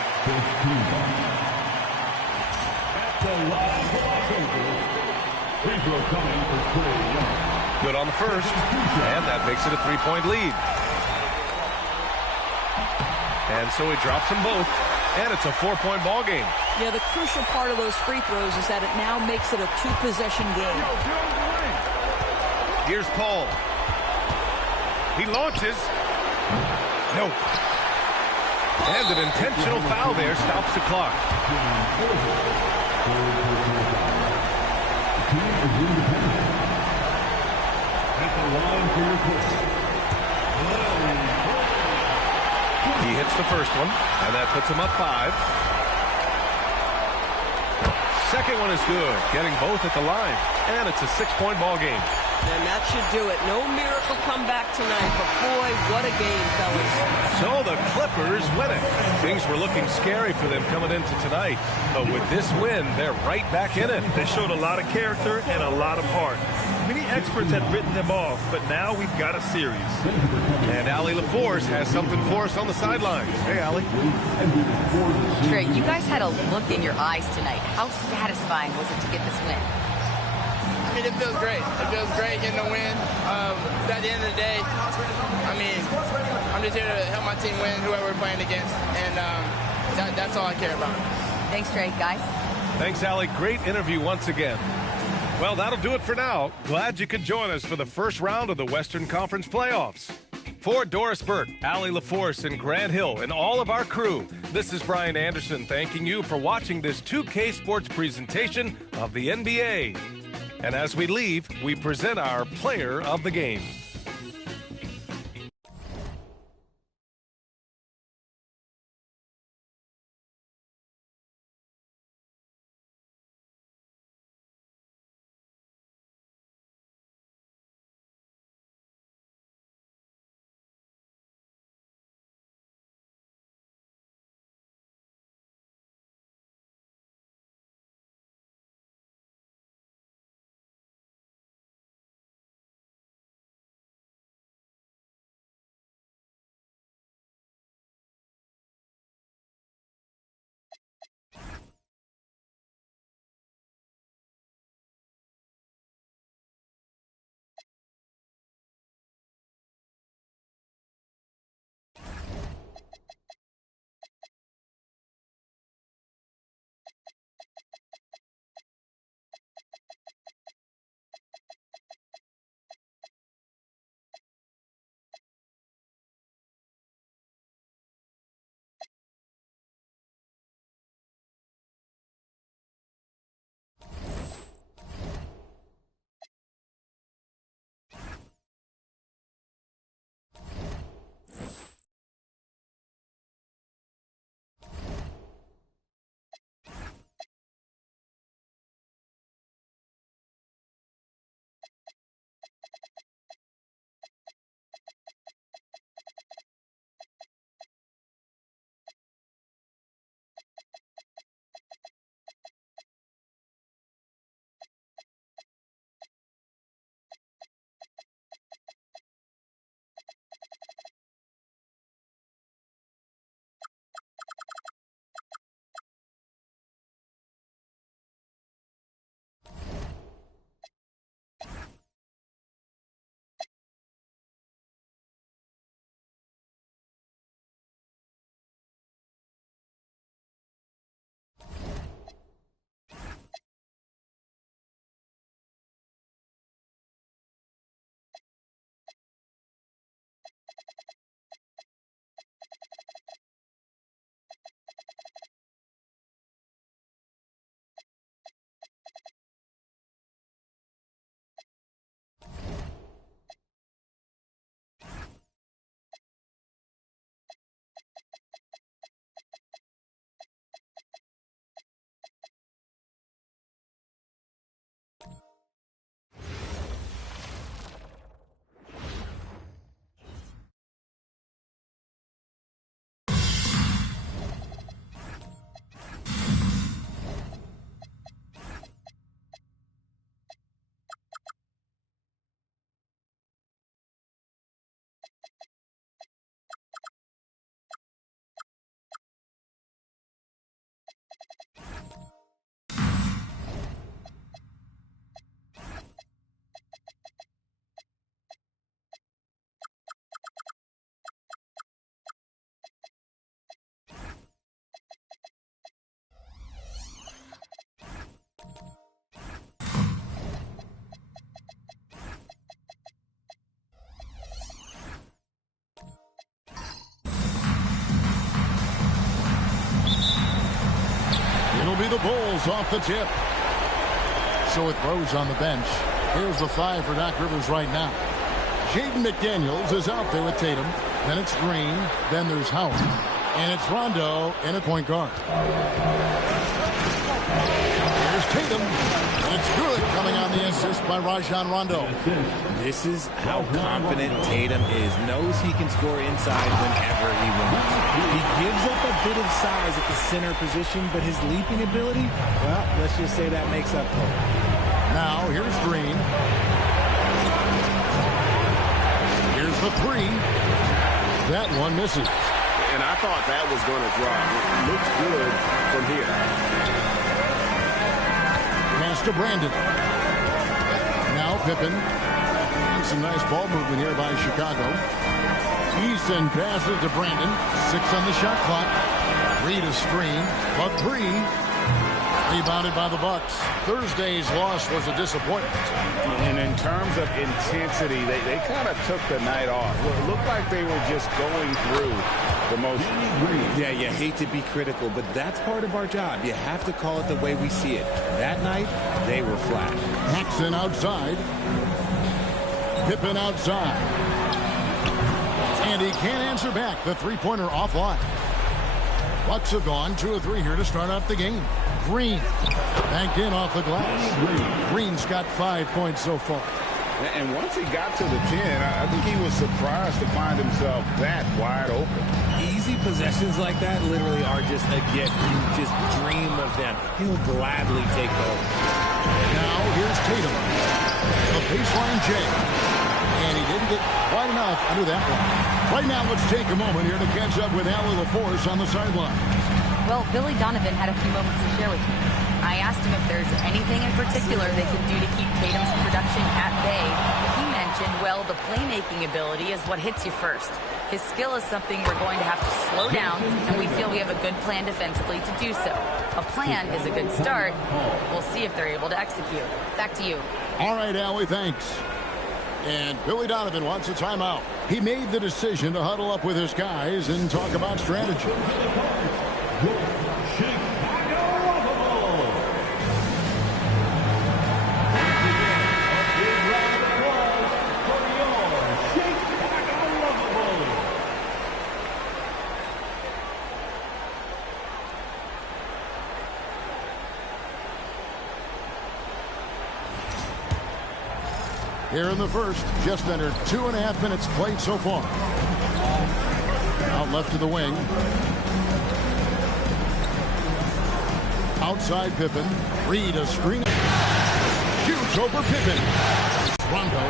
Good on the first, and that makes it a 3-point lead. And so he drops them both, and it's a 4-point ball game. Yeah, the crucial part of those free throws is that it now makes it a 2-possession game. Here's Paul. He launches. No. And an intentional foul there stops the clock. He hits the first one, and that puts him up 5. Second one is good, getting both at the line, and it's a 6-point ball game. And that should do it. No miracle comeback tonight, but boy, what a game, fellas. So the Clippers win it. Things were looking scary for them coming into tonight, but with this win, they're right back in it. They showed a lot of character and a lot of heart. Many experts had written them off, but now we've got a series. And Allie LaForce has something for us on the sidelines. Hey, Allie. Trey, you guys had a look in your eyes tonight. How satisfying was it to get this win? mean, it feels great. It feels great getting a win. But at the end of the day, I mean, I'm just here to help my team win, whoever we're playing against, and that's all I care about. Thanks, Drake, guys. Thanks, Allie. Great interview once again. Well, that'll do it for now. Glad you could join us for the first round of the Western Conference playoffs. For Doris Burke, Allie LaForce, and Grant Hill, and all of our crew, this is Brian Anderson thanking you for watching this 2K Sports presentation of the NBA. And as we leave, we present our player of the game. It'll be the Bulls off the tip. So with Rose on the bench, here's the 5 for Doc Rivers right now. Jaden McDaniels is out there with Tatum. Then it's Green. Then there's Howard. And it's Rondo in at point guard. Here's Tatum. And it's good, coming on the assist by Rajon Rondo. This is how confident Tatum is. Knows he can score inside whenever he wants. He gives up a bit of size at the center position, but his leaping ability, well, let's just say that makes up for it. Now, here's Green. Here's the 3. That one misses. And I thought that was going to drop. It looks good from here. Pass to Brandon. Pippen. And some nice ball movement here by Chicago. Easton passes to Brandon. 6 on the shot clock. Reed a screen. But 3. Rebounded by the Bucks. Thursday's loss was a disappointment. And in terms of intensity, they kind of took the night off. It looked like they were just going through the motion. Yeah, you hate to be critical, but that's part of our job. You have to call it the way we see it. That night, they were flat. Paxson outside. Pippen outside. And he can't answer back. The three-pointer offline. Bucks have gone 2 of 3 here to start out the game. Green banked in off the glass. Green's got 5 points so far. And once he got to the 10, I think he was surprised to find himself that wide open. Easy possessions like that literally are just a gift. You just dream of them. He'll gladly take those. Now here's Tatum. The baseline J. And he didn't get quite enough under that one. Right now, let's take a moment here to catch up with Allie LaForce on the sideline. Well, Billy Donovan had a few moments to share with me. I asked him if there's anything in particular they can do to keep Tatum's production at bay. He mentioned, well, the playmaking ability is what hits you first. His skill is something we're going to have to slow down, and we feel we have a good plan defensively to do so. A plan is a good start. We'll see if they're able to execute. Back to you. All right, Allie, thanks. And Billy Donovan wants a timeout. He made the decision to huddle up with his guys and talk about strategy. Here in the first, just under 2.5 minutes played so far. Out left to the wing. Outside Pippen. Reed a screen. Shoots over Pippen. Rondo.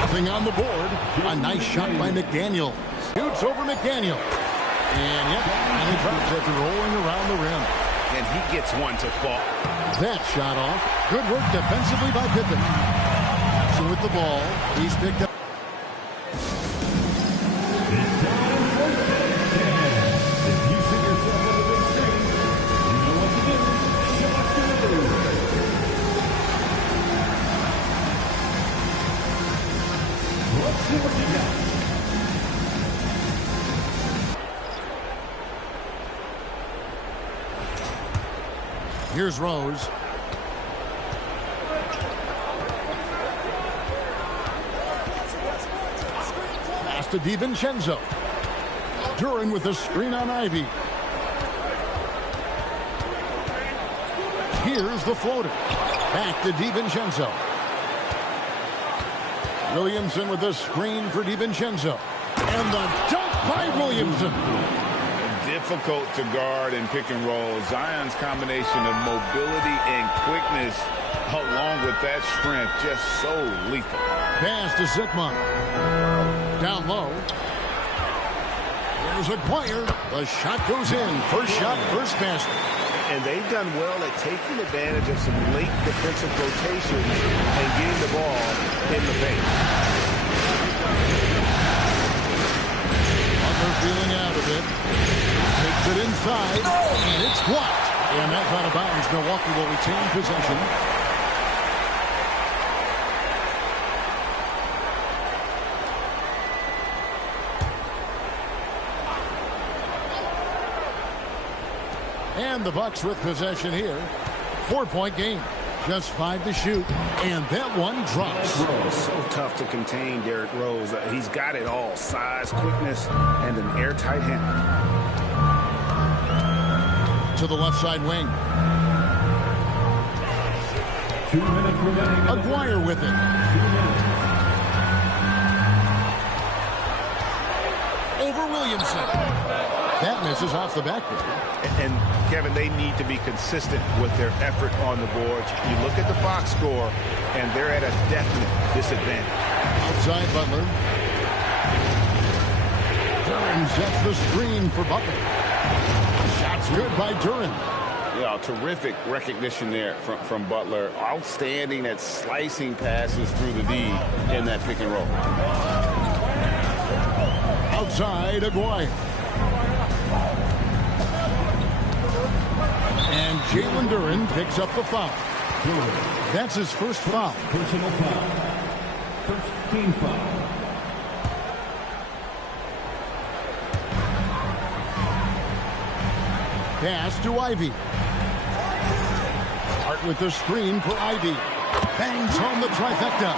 Nothing on the board. A nice shot by McDaniel. Shoots over McDaniel. And yep, finally drops after rolling around the rim. And he gets one to fall. That shot off. Good work defensively by Pippen. With the ball, he's picked up. Here's Rose. To DiVincenzo. Duran with a screen on Ivy. Here's the floater. Back to DiVincenzo. Williamson with a screen for DiVincenzo. And the dunk by Williamson. Difficult to guard and pick and roll. Zion's combination of mobility and quickness along with that strength just so lethal. Pass to Zitman. Down low. There's Aguirre. The shot goes in. First shot, first basket. And they've done well at taking advantage of some late defensive rotations and getting the ball in the paint. Butler feeling out of it. Takes it inside. And it's blocked. And that's out of bounds. Milwaukee will retain possession. And the Bucks with possession here. 4-point game. Just 5 to shoot. And that one drops. So tough to contain Derrick Rose. He's got it all. Size, quickness, and an airtight hand. To the left side wing. 2 minutes remaining. Aguirre with it. 2 minutes. Over Williamson. That misses off the backboard. And Kevin, they need to be consistent with their effort on the boards. You look at the box score, and they're at a definite disadvantage. Outside Butler. Duran sets the screen for Butler. Shot's good by Duran. Yeah, terrific recognition there from Butler. Outstanding at slicing passes through the D in that pick and roll. Outside, Aguirre. And Jalen Duren picks up the foul. That's his first foul. Personal foul. First team foul. Pass to Ivy. Hart with the screen for Ivy. Bangs home the trifecta.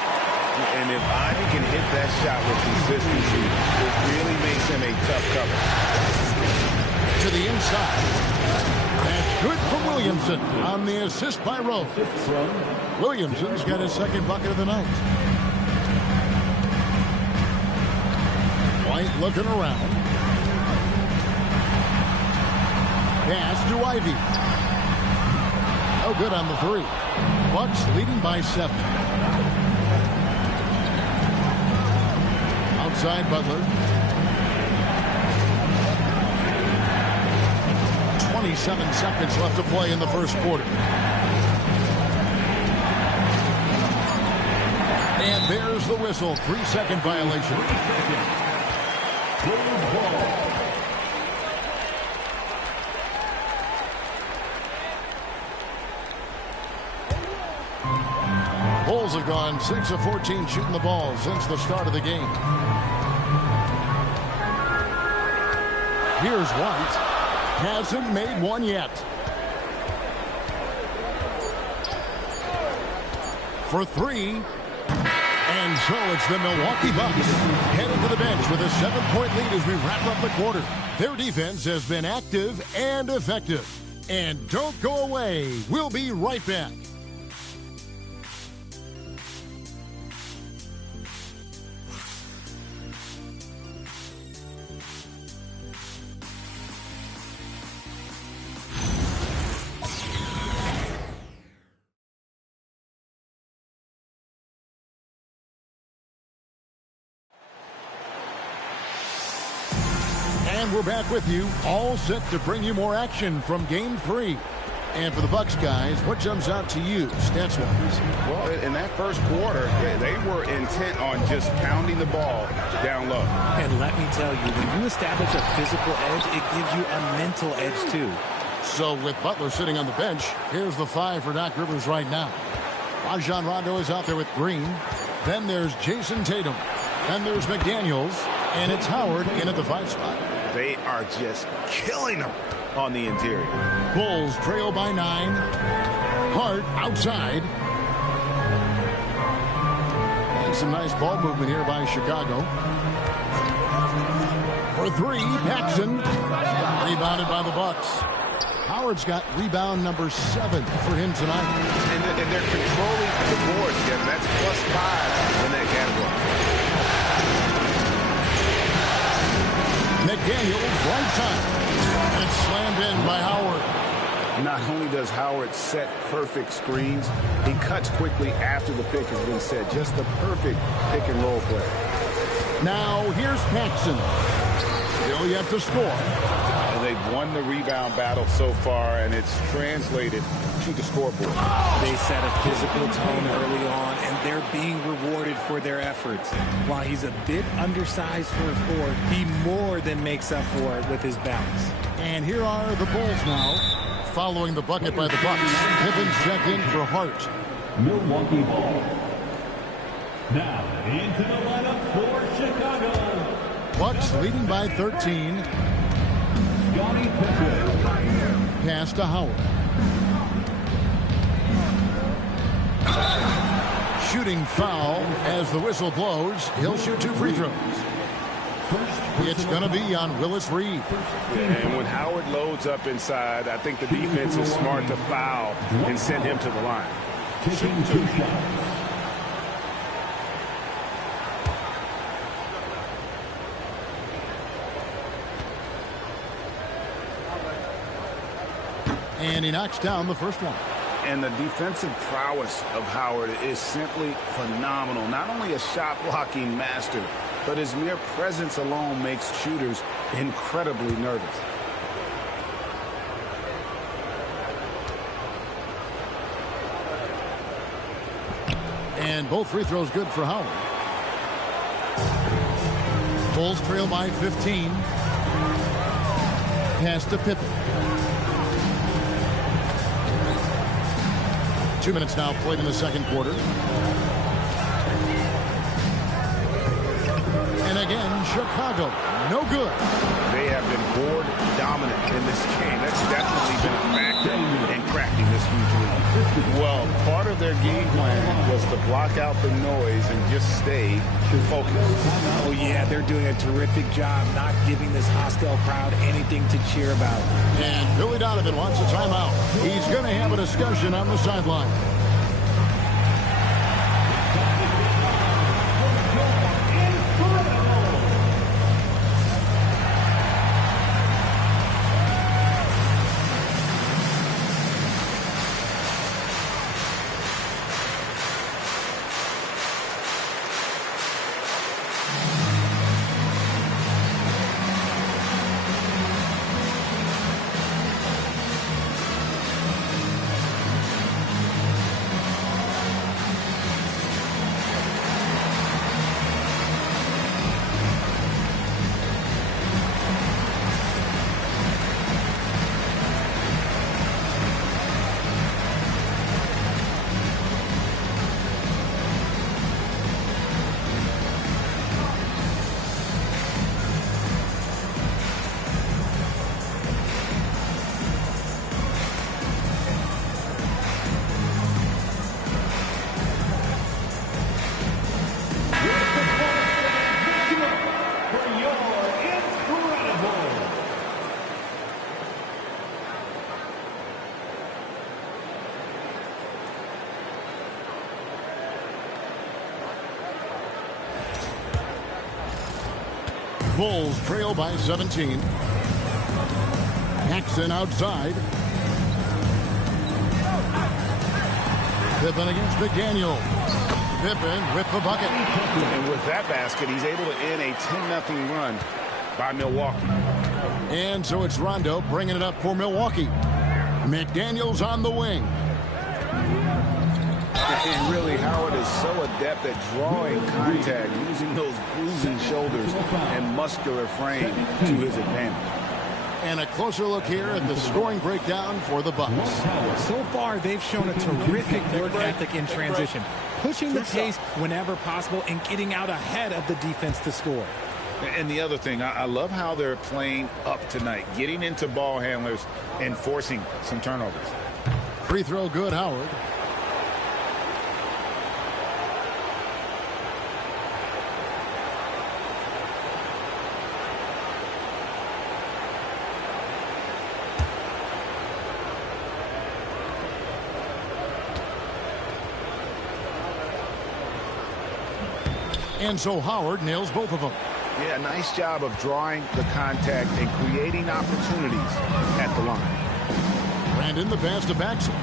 And if Ivy can hit that shot with consistency, it really makes him a tough cover. To the inside. That's good from Williamson on the assist by Rose. Williamson's got his second bucket of the night. White looking around. Pass to Ivy. No good on the three. Bucks leading by 7. Outside Butler. 27 seconds left to play in the first quarter. And there's the whistle. 3-second violation. Bulls have gone 6 of 14 shooting the ball since the start of the game. Here's White. Hasn't made one yet. For 3. And so it's the Milwaukee Bucks heading to the bench with a 7-point lead as we wrap up the quarter. Their defense has been active and effective. And don't go away. We'll be right back. And we're back with you, all set to bring you more action from Game 3. And for the Bucks guys, what jumps out to you, stats-wise? Well, in that first quarter, they were intent on just pounding the ball down low. And let me tell you, when you establish a physical edge, it gives you a mental edge, too. So with Butler sitting on the bench, here's the 5 for Doc Rivers right now. Rajon Rondo is out there with Green. Then there's Jason Tatum. Then there's McDaniels. And it's Howard in at the 5 spot. They are just killing them on the interior. Bulls trail by 9. Hart outside. And some nice ball movement here by Chicago. For 3, Paxson. Rebounded by the Bucks. Howard's got rebound number 7 for him tonight. And they're controlling the boards, Kevin. That's +5 in that category. McDaniels right side. And it's slammed in by Howard. Not only does Howard set perfect screens, he cuts quickly after the pick has been set. Just the perfect pick and roll play. Now here's Paxson. Still yet to score. And they've won the rebound battle so far, and it's translated to the scoreboard. They set a physical tone early on, and they're being rewarded for their efforts. While he's a bit undersized for a 4, he more than makes up for it with his bounce. And here are the Bulls now, following the bucket by the Bucks. Pippins check in for Hart. Milwaukee ball. Now into the lineup for Chicago. Bucks leading by 13. Scottie Pippen. Pass to Howard. Shooting foul as the whistle blows. He'll shoot 2 free throws. It's going to be on Willis Reed. And when Howard loads up inside, I think the defense is smart to foul and send him to the line. Taking 2 shots. And he knocks down the first one. And the defensive prowess of Howard is simply phenomenal. Not only a shot-blocking master, but his mere presence alone makes shooters incredibly nervous. And both free throws good for Howard. Bulls trail by 15. Pass to Pippen. 2 minutes now played in the second quarter. And again, Chicago, no good. They have been board dominant in this game. That's definitely been a factor in cracking this huge lead. Well, part of their game plan was to block out the noise and just stay focused. Oh, yeah, they're doing a terrific job not giving this hostile crowd anything to cheer about. And Billy Donovan wants a timeout. He's going to have a discussion on the sideline. Bulls trail by 17. Jackson outside. Pippen against McDaniel. Pippen with the bucket. And with that basket, he's able to end a 10-0 run by Milwaukee. And so it's Rondo bringing it up for Milwaukee. McDaniel's on the wing. And really, Howard is so adept at drawing contact, using those bruising shoulders and muscular frame to his advantage. And a closer look here at the scoring breakdown for the Bucks. So far, they've shown a terrific work ethic in transition, pushing the pace whenever possible and getting out ahead of the defense to score. And the other thing, I love how they're playing up tonight, getting into ball handlers and forcing some turnovers. Free throw good, Howard. And so Howard nails both of them. Yeah, nice job of drawing the contact and creating opportunities at the line. Brandon the pass to Baxter.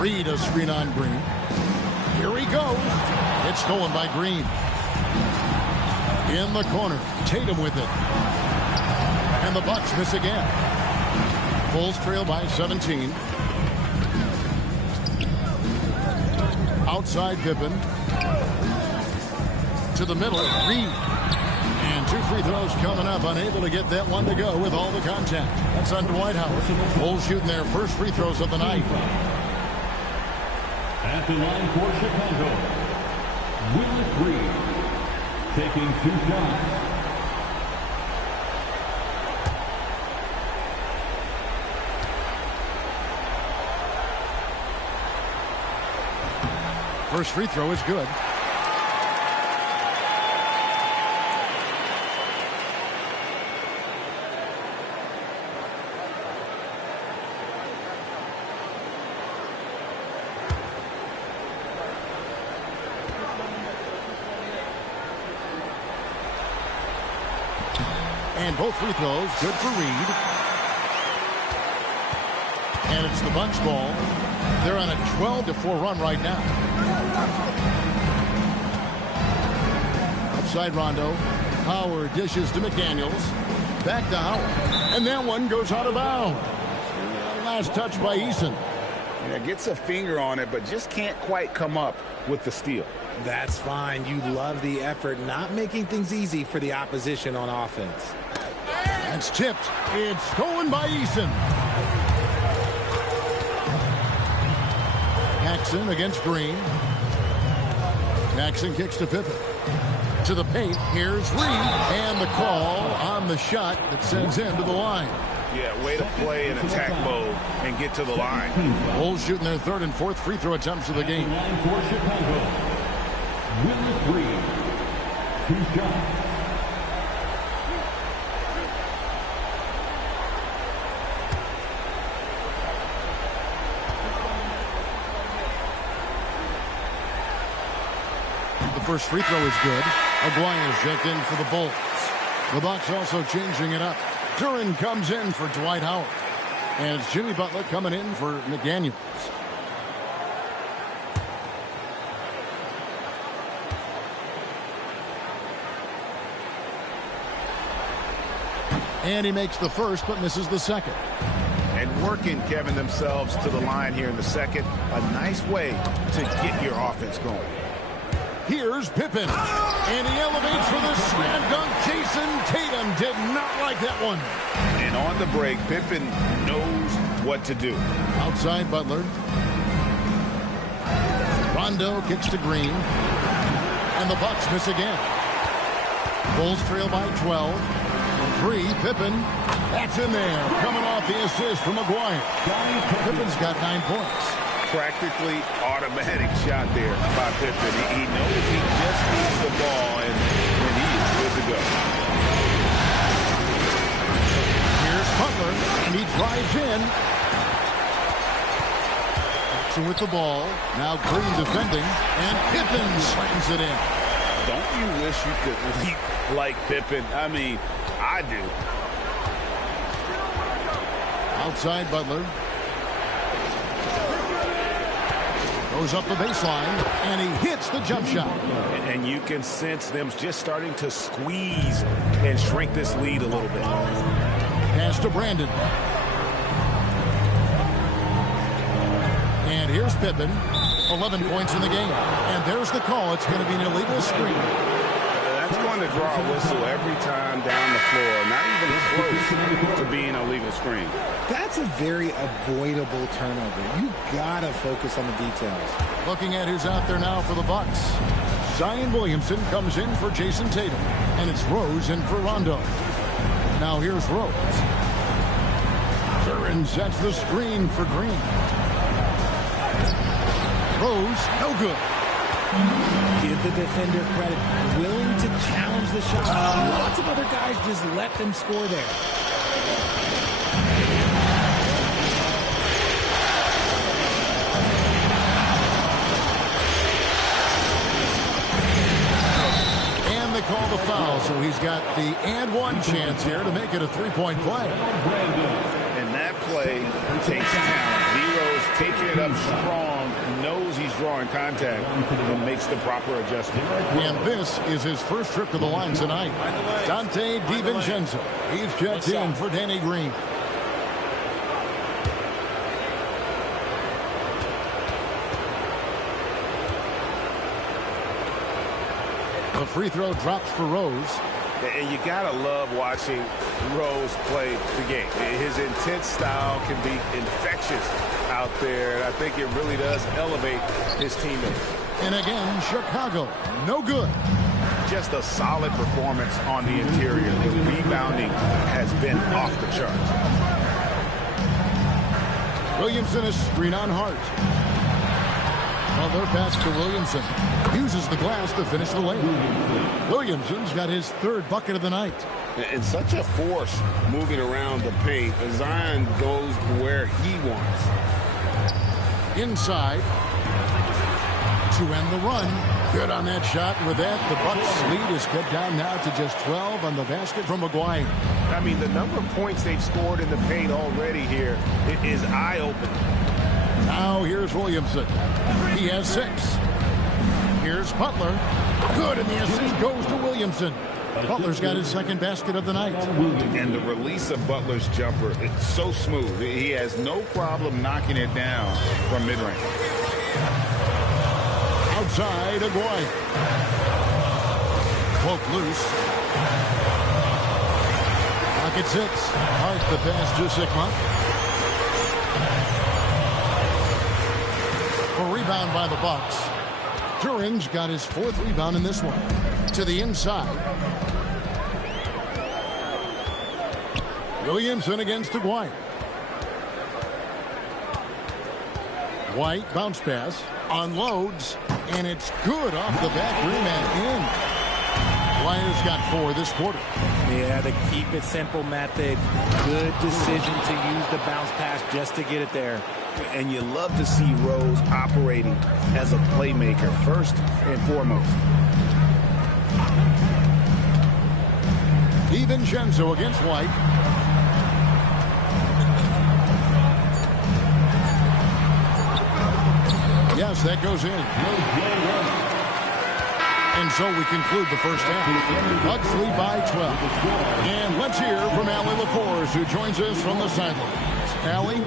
Reed a screen on Green. Here he goes. It's stolen by Green. In the corner. Tatum with it. And the Bucks miss again. Bulls trail by 17. Outside Pippen. To the middle, Reed. And two free throws coming up. Unable to get that one to go with all the contact. That's on Dwight Howard. Bulls shooting their first free throws of the night. At the line for Chicago, Willis Reed taking 2 shots. First free throw is good. And both free throws good for Reed. And it's the Bucks ball. They're on a 12-4 run right now. Outside Rondo. Howard dishes to McDaniels. Back to Howard. And that one goes out of bounds. Last touch by Eason. Yeah, gets a finger on it, but just can't quite come up with the steal. That's fine. You love the effort, not making things easy for the opposition on offense. It's tipped. It's stolen by Eason. Jackson against Green. Jackson kicks to Pippen. To the paint. Here's Reed. And the call on the shot that sends him to the line. Yeah, way to play in attack mode and get to the line. Bulls shooting their third and fourth free throw attempts of the game. For Chicago, Willis Reed, 2 shots. The first free throw is good. Aguirre's checked in for the Bulls. The Bucks also changing it up. Duran comes in for Dwight Howard. And it's Jimmy Butler coming in for McDaniels. And he makes the first but misses the second. And working, Kevin, themselves to the line here in the second. A nice way to get your offense going. Here's Pippen. And he elevates for the slam dunk. Jason Tatum did not like that one. And on the break, Pippen knows what to do. Outside Butler. Rondo kicks to Green. And the Bucks miss again. Bulls trail by 12. 3, Pippen. That's in there. Coming off the assist from Aguirre. Pippen's got 9 points. Practically automatic shot there by Pippen. He knows he just needs the ball, and he is good to go. Here's Butler, and he drives in. Jackson with the ball. Now Green defending, and Pippen slams it in. Don't you wish you could leap like Pippen? I mean, I do. Outside Butler. Goes up the baseline, and he hits the jump shot. And you can sense them just starting to squeeze and shrink this lead a little bit. Pass to Brandon. And here's Pippen. 11 points in the game. And there's the call. It's going to be an illegal screen. That's going to draw a whistle every time down the floor. Not even close to being a legal screen. That's a very avoidable turnover. You gotta focus on the details. Looking at who's out there now for the Bucks. Zion Williamson comes in for Jason Tatum. And it's Rose in for Rondo. Now here's Rose. Duran sets the screen for Green. Rose, no good. Give the defender credit. Willing to challenge the shot. Lots of other guys just let them score there. And they call the foul, so he's got the and one chance here to make it a three-point play. And that play takes talent. Nero's taking it up strong, knows he's drawing contact, and makes the proper adjustment. And this is his first trip to the line tonight. Dante DiVincenzo. He's checked in for Danny Green. The free throw drops for Rose. And you gotta love watching Rose play the game. His intense style can be infectious out there, and I think it really does elevate his teammates. And again, Chicago, no good. Just a solid performance on the interior. The rebounding has been off the charts. Williamson is screen on Hart. Another pass to Williamson. Uses the glass to finish the layup. Williamson's got his third bucket of the night. And such a force moving around the paint. Zion goes where he wants. Inside to end the run. Good on that shot. With that, the Bucks lead is cut down now to just 12 on the basket from Aguirre. I mean, the number of points they've scored in the paint already here is eye-opening. Now here's Williamson. He has 6. Here's Butler. Good, and the assist goes to Williamson. Butler's got his second basket of the night. And the release of Butler's jumper, it's so smooth. He has no problem knocking it down from mid-range. Outside, Aguayo. Cloak loose. Pocket 6. Hart the pass to Sigma. A rebound by the Bucks. Turin's got his 4th rebound in this one. To the inside. Williamson against Aguayo. White bounce pass. Unloads. And it's good off the back rim and in. Aguayo's got 4 this quarter. Yeah, the keep it simple method. Good decision to use the bounce pass just to get it there. And you love to see Rose operating as a playmaker first and foremost. DiVincenzo against White. Yes, that goes in. And so we conclude the first half. Bucks lead by 12. And let's hear from Allie LaForce, who joins us from the sidelines. Allie?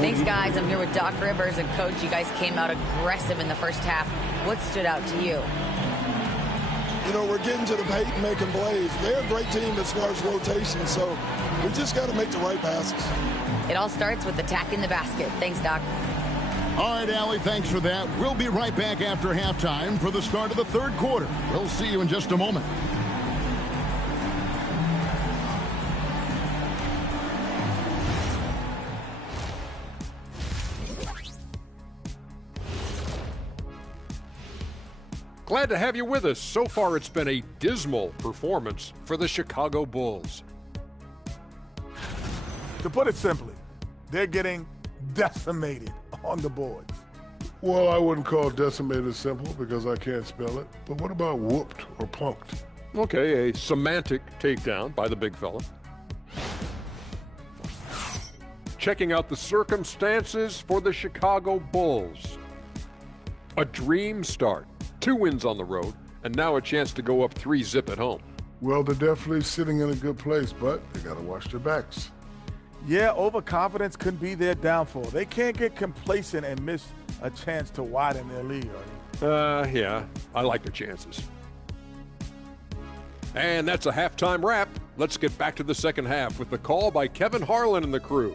Thanks, guys. I'm here with Doc Rivers and Coach. You guys came out aggressive in the first half. What stood out to you? You know, we're getting to the paint and making plays. They're a great team as far as rotation, so we just got to make the right passes. It all starts with attacking the basket. Thanks, Doc. All right, Allie, thanks for that. We'll be right back after halftime for the start of the third quarter. We'll see you in just a moment. Glad to have you with us. So far, it's been a dismal performance for the Chicago Bulls. To put it simply, they're getting decimated on the boards. Well, I wouldn't call decimated simple because I can't spell it. But what about whooped or punked? Okay, a semantic takedown by the big fella. Checking out the circumstances for the Chicago Bulls. A dream start. 2 wins on the road, and now a chance to go up 3-zip at home. Well, they're definitely sitting in a good place, but they got to watch their backs. Yeah, overconfidence could be their downfall. They can't get complacent and miss a chance to widen their lead, Ernie. Yeah, I like the chances. And that's a halftime wrap. Let's get back to the second half with the call by Kevin Harlan and the crew.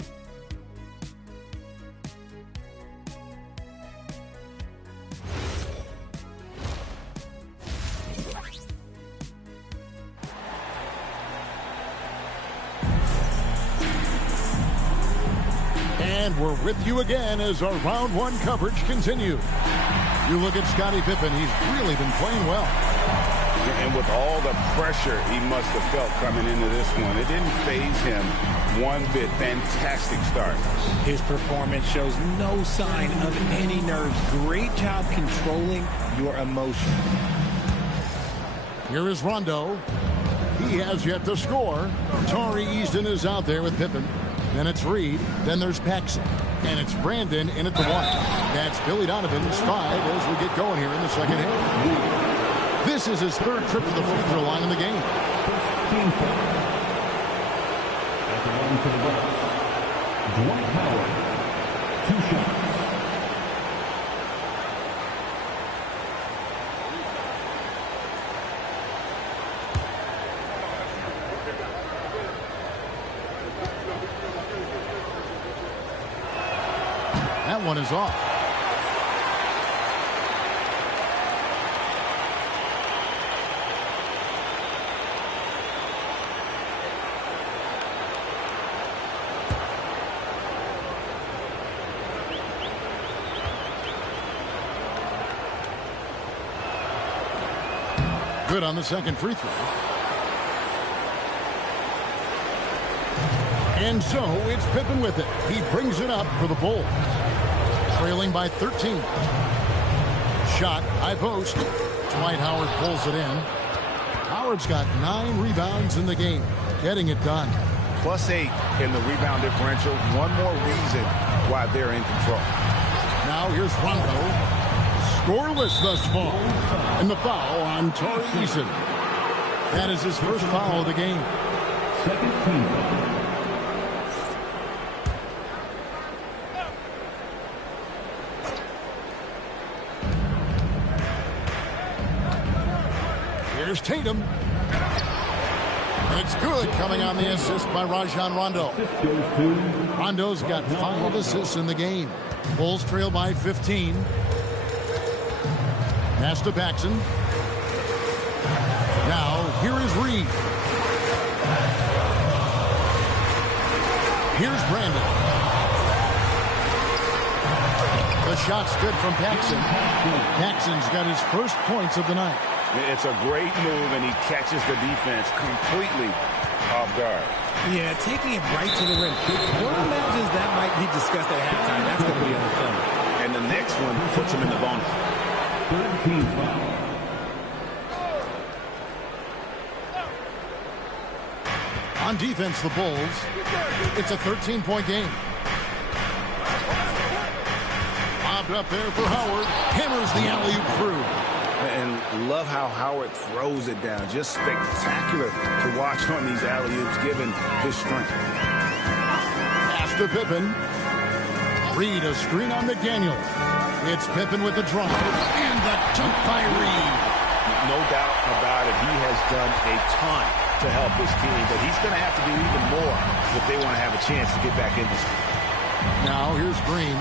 And we're with you again as our round 1 coverage continues. You look at Scottie Pippen, he's really been playing well. And with all the pressure he must have felt coming into this one, it didn't faze him one bit. Fantastic start. His performance shows no sign of any nerves. Great job controlling your emotions. Here is Rondo. He has yet to score. Tari Easton is out there with Pippen. Then it's Reed. Then there's Paxson. And it's Brandon in at the 1. That's Billy Donovan's 5 as we get going here in the second half. This is his 3rd trip to the free throw line in the game. At the line for the Bucks, Dwight Howard, 2 shots. That one is off. Good on the second free throw. And so it's Pippen with it. He brings it up for the Bulls. Trailing by 13. Shot, high post. Dwight Howard pulls it in. Howard's got 9 rebounds in the game. Getting it done. +8 in the rebound differential. One more reason why they're in control. Now here's Rondo. Scoreless thus far. And the foul on Tari Eason. That is his first foul of the game. Second team foul. Here's Tatum. And it's good, coming on the assist by Rajon Rondo. Rondo's got 5 assists in the game. Bulls trail by 15. Pass to Paxson. Now, here is Reed. Here's Brandon. The shot's good from Paxson. Paxson's got his first points of the night. It's a great move, and he catches the defense completely off guard. Yeah, taking it right to the rim. One imagines that might be discussed at halftime. That's going to be on the film. And the next one puts him in the bonus. Third team foul. On defense, the Bulls, it's a 13-point game. Bobbed up there for Howard. Hammers the alley-oop through. And love how Howard throws it down. Just spectacular to watch on these alley-oops, given his strength. Pass to Pippen. Reed, a screen on McDaniel. It's Pippen with the drive. And the dunk by Reed. No doubt about it. He has done a ton to help his team, but he's going to have to do even more if they want to have a chance to get back in this. Now here's Green.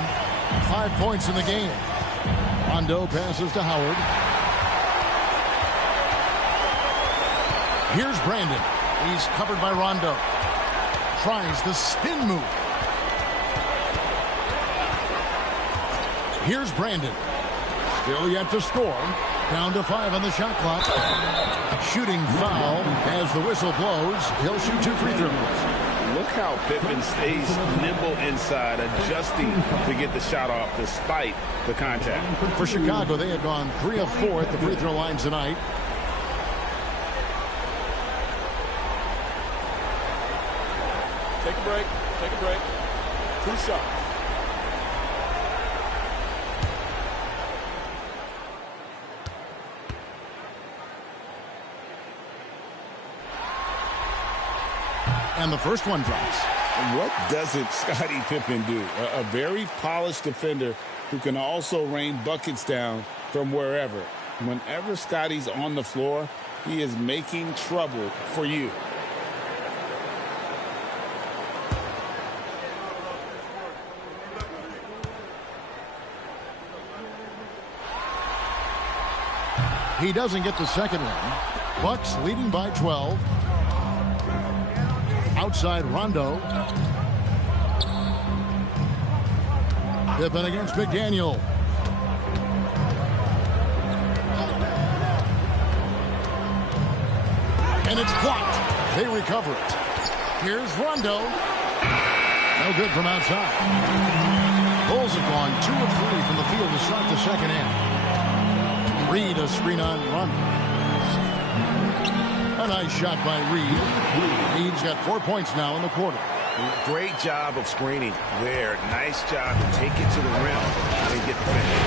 5 points in the game. Rondo passes to Howard. Here's Brandon. He's covered by Rondo. Tries the spin move. Here's Brandon. Still yet to score. Down to 5 on the shot clock. Shooting foul as the whistle blows. He'll shoot 2 free throws. Look how Pippen stays nimble inside, adjusting to get the shot off despite the contact. For Chicago, they have gone 3 of 4 at the free throw line tonight. Take a break. Take a break. 2 shots. And the first one drops. What doesn't Scottie Pippen do? A very polished defender who can also rain buckets down from wherever. Whenever Scottie's on the floor, he is making trouble for you. He doesn't get the second one. Bucks leading by 12. Outside Rondo. Pippen against McDaniel. And it's blocked. They recover it. Here's Rondo. No good from outside. Bulls have gone 2 of 3 from the field to start the second half. Reed, a screen on Rondo. A nice shot by Reed. Reed's got 4 points now in the quarter. Great job of screening there. Nice job to take it to the rim and get the finish.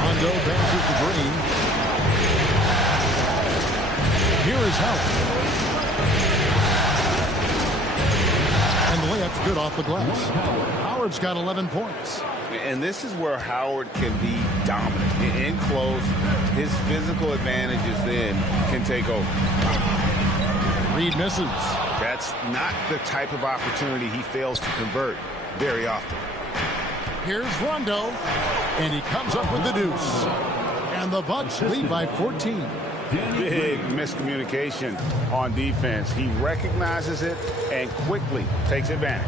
Rondo passes to Green. Here is Howard. And the layup's good off the glass. Howard's got 11 points. And this is where Howard can be dominant. In close, his physical advantages then can take over. Reed misses. That's not the type of opportunity he fails to convert very often. Here's Rondo, and he comes up with the deuce. And the Bucks lead by 14. Big miscommunication on defense. He recognizes it and quickly takes advantage.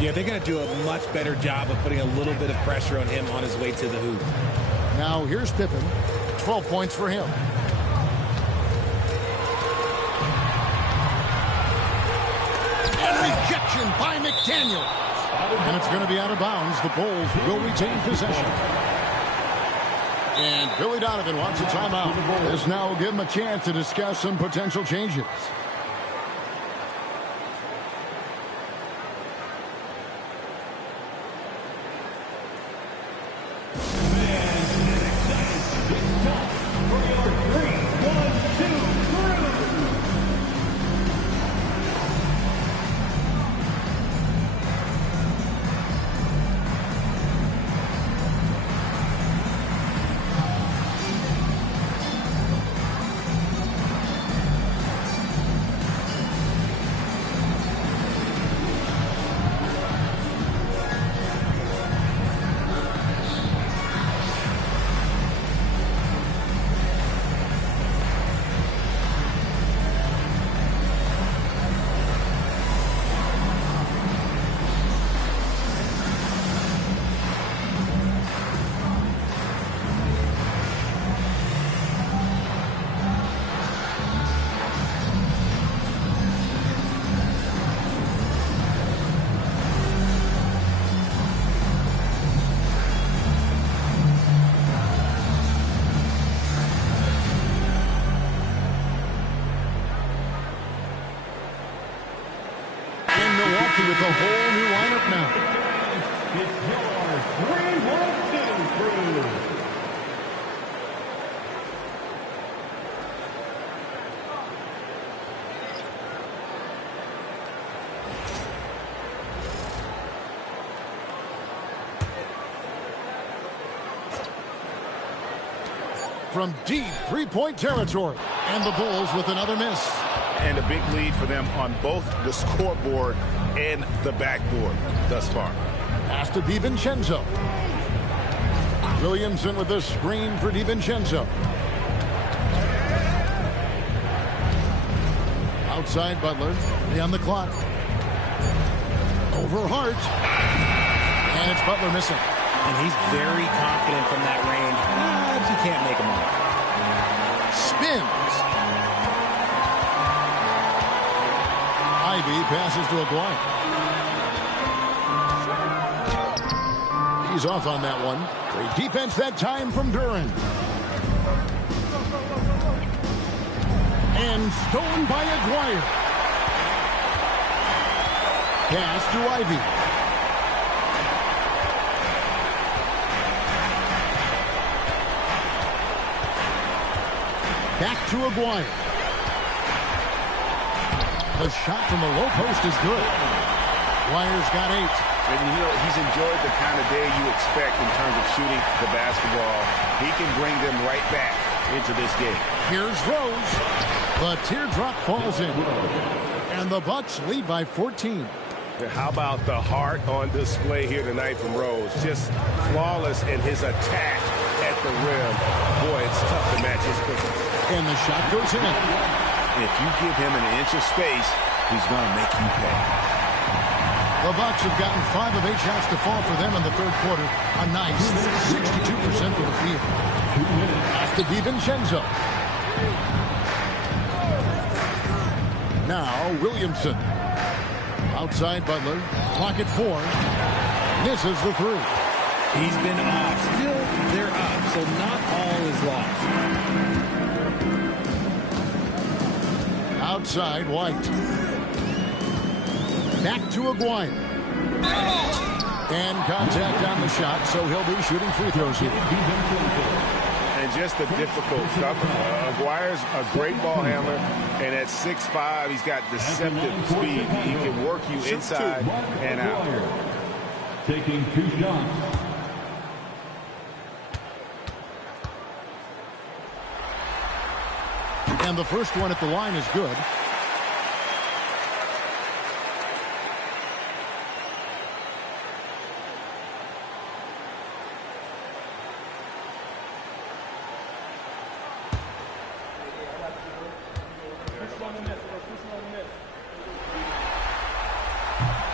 Yeah, they're going to do a much better job of putting a little bit of pressure on him on his way to the hoop. Now here's Pippen. 12 points for him. And rejection by McDaniel. And it's going to be out of bounds. The Bulls will retain possession. And Billy Donovan wants a timeout. This now will give him a chance to discuss some potential changes. with a whole new lineup now. It's your 3-1-2 crew. From deep three-point territory. And the Bulls with another miss. And a big lead for them on both the scoreboard and the backboard thus far. Pass to DiVincenzo. Williamson with a screen for DiVincenzo. Outside Butler. They on the clock. Over Hart. And it's Butler missing. And he's very confident from that range. But you can't make him all. Spins. Ivy passes to Aguirre. He's off on that one. Great defense that time from Duran. And stolen by Aguirre. Pass to Ivy. Back to Aguirre. The shot from the low post is good. Aguirre's got 8. And you know, he's enjoyed the kind of day you expect in terms of shooting the basketball. He can bring them right back into this game. Here's Rose. The teardrop falls in. And the Bucks lead by 14. How about the heart on display here tonight from Rose? Just flawless in his attack at the rim. Boy, it's tough to match his quickness. And the shot goes in. If you give him an inch of space, he's going to make you pay. The Bucks have gotten 5 of 8 shots to fall for them in the third quarter. A nice 62% from the field. Pass to DiVincenzo. Now Williamson. Outside Butler. Clock at 4. Misses the 3. He's been off. Still, they're up, so not all is lost. Outside White. Back to Aguirre. And contact on the shot, so he'll be shooting free throws here. And just the difficult stuff. Aguirre's a great ball handler, and at 6'5", he's got deceptive speed. He can work you inside and out. Taking 2 shots. And the first one at the line is good.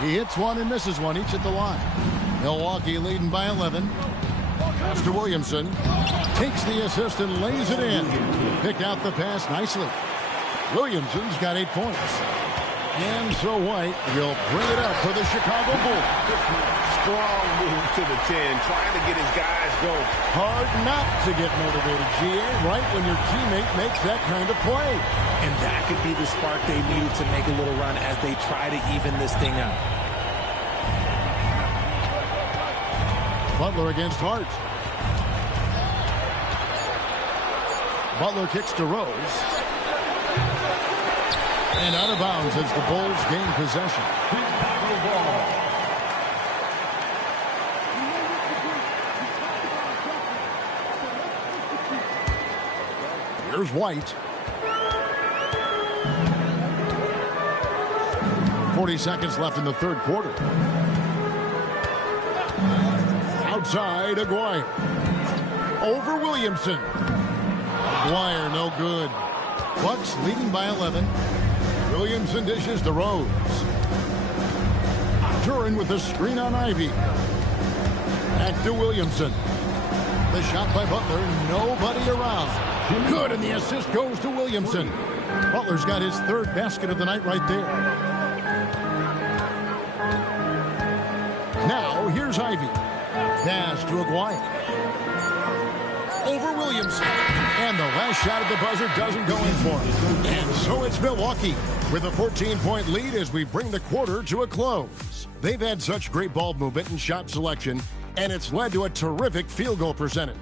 He hits one and misses one, each at the line. Milwaukee leading by 11. Pass to Williamson. Takes the assist and lays it in. Picked out the pass nicely. Williamson's got 8 points. And so White will bring it up for the Chicago Bulls. Strong move to the 10, trying to get his guys going. Hard not to get motivated, GA, right when your teammate makes that kind of play. And that could be the spark they needed to make a little run as they try to even this thing out. Butler against Hart. Butler kicks to Rose. And out of bounds as the Bulls gain possession. Here's White. 40 seconds left in the third quarter. Outside, Aguirre. Over Williamson. Aguirre, no good. Bucks leading by 11. Williamson dishes to Rose. Duran with a screen on Ivy. Back to Williamson. The shot by Butler. Nobody around. Good, and the assist goes to Williamson. Butler's got his 3rd basket of the night right there. Now, here's Ivy. Pass to Aguirre. Over Williamson. And the last shot at the buzzer doesn't go in for him. And so it's Milwaukee with a 14-point lead as we bring the quarter to a close. Wolves. They've had such great ball movement and shot selection, and it's led to a terrific field goal percentage.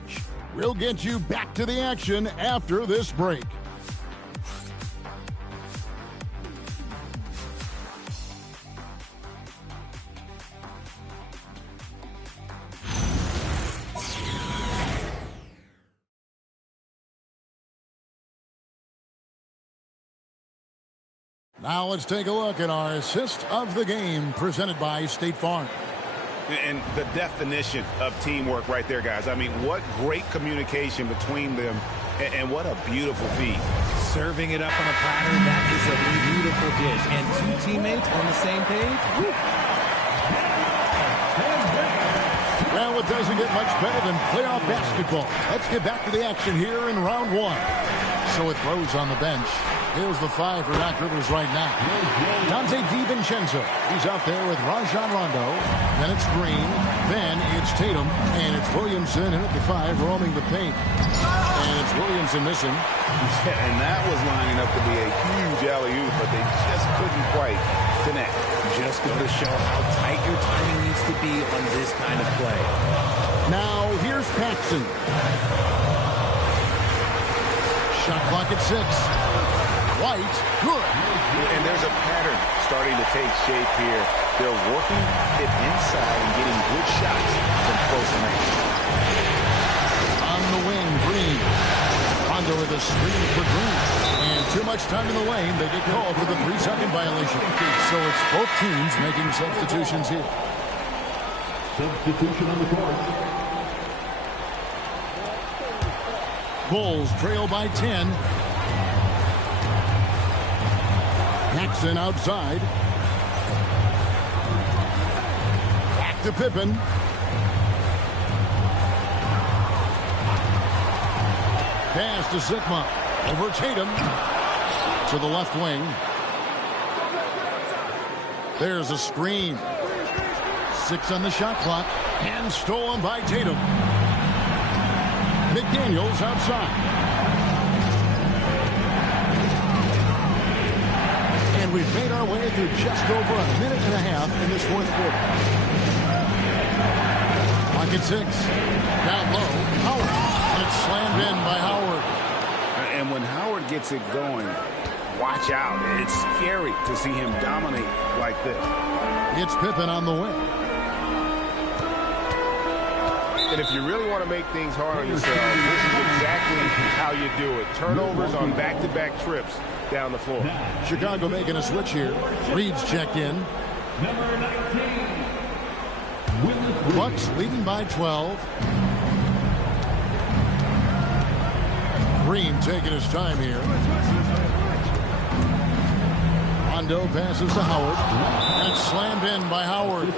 We'll get you back to the action after this break. Now let's take a look at our assist of the game presented by State Farm. And the definition of teamwork right there, guys. I mean, what great communication between them, and what a beautiful feed. Serving it up on a platter, that is a beautiful dish. And two teammates on the same page. Woo. Well, it doesn't get much better than playoff basketball. Let's get back to the action here in round one. So with Rose on the bench, here's the 5 for Doc Rivers right now. Dante DiVincenzo. He's out there with Rajon Rondo. Then it's Green. Then it's Tatum. And it's Williamson in at the 5, roaming the paint. And it's Williamson missing. Yeah, and that was lining up to be a huge alley-oop, but they just couldn't quite connect. Just go to show how tight your timing needs to be on this kind of play. Now, here's Paxson. Shot clock at 6. White, good. And there's a pattern starting to take shape here. They're working it inside and getting good shots from close range. On the wing, Green. Rondo with a screen for Green. And too much time in the lane. They get called for the 3-second violation. So it's both teams making substitutions here. Substitution on the court. Bulls trail by 10. Paxson outside. Back to Pippen. Pass to Sigma. Over Tatum. To the left wing. There's a screen. 6 on the shot clock. And stolen by Tatum. McDaniels outside. And we've made our way through just over a minute and a half in this fourth quarter. Pocket 6. Down low. Howard. And it's slammed in by Howard. And when Howard gets it going, watch out. It's scary to see him dominate like this. It's Pippen on the wing. And if you really want to make things hard on yourself, this is exactly how you do it. Turnovers on back-to-back trips down the floor. Chicago making a switch here. Reed's checked in. Number 19. Bucks leading by 12. Green taking his time here. Rondo passes to Howard. And it's slammed in by Howard.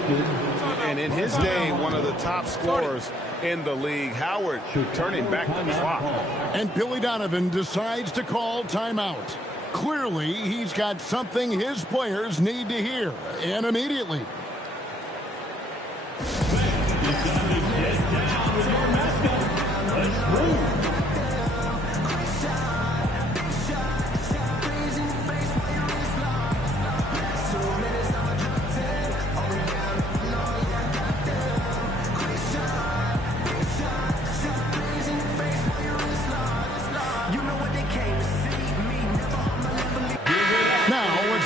And in his day, one of the top scorers in the league. Howard turning back the clock. And Billy Donovan decides to call timeout. Clearly, he's got something his players need to hear, and immediately.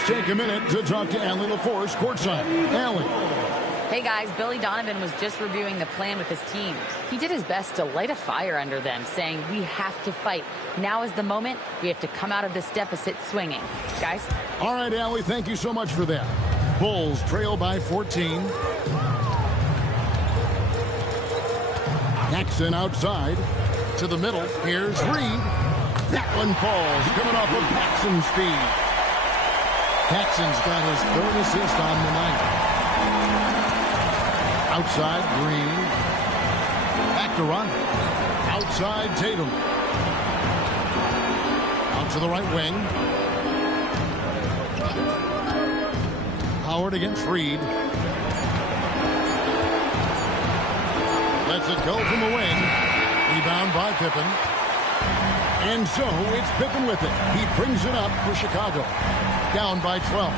Take a minute to talk to Allie LaForce courtside. Allie. Hey guys, Billy Donovan was just reviewing the plan with his team. He did his best to light a fire under them, saying we have to fight. Now is the moment. We have to come out of this deficit swinging. Guys? All right, Allie, thank you so much for that. Bulls trail by 14. Paxson outside. To the middle. Here's Reed. That one falls. Coming off of Paxson's speed. Paxson's got his 3rd assist on the night. Outside, Green. Back to Rondo. Outside, Tatum. Out to the right wing. Howard against Reed. Lets it go from the wing. Rebound by Pippen. And so it's Pippen with it. He brings it up for Chicago. Down by 12.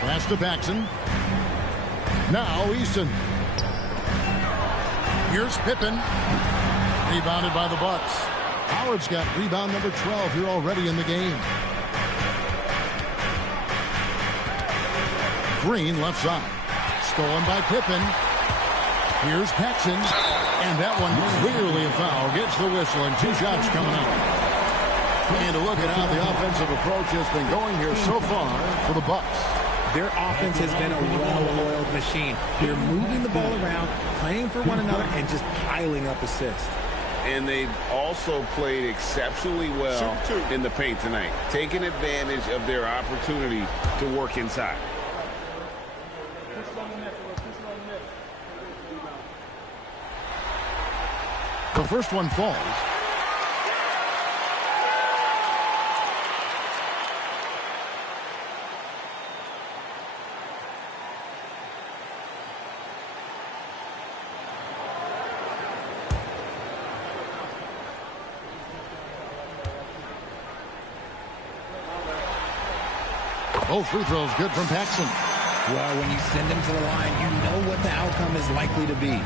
Pass to Paxson. Now Easton. Here's Pippen. Rebounded by the Bucks. Howard's got rebound number 12 here already in the game. Green left side. Stolen by Pippen. Here's Paxson. And that one clearly a foul. Gets the whistle and 2 shots coming up. And to look at how the offensive approach has been going here so far for the Bucks. Their offense has been a well-oiled machine. They're moving the ball around, playing for one another, and just piling up assists. And they've also played exceptionally well in the paint tonight, taking advantage of their opportunity to work inside. The first one falls. Both free throws good from Paxson. Well, when you send him to the line, you know what the outcome is likely to be.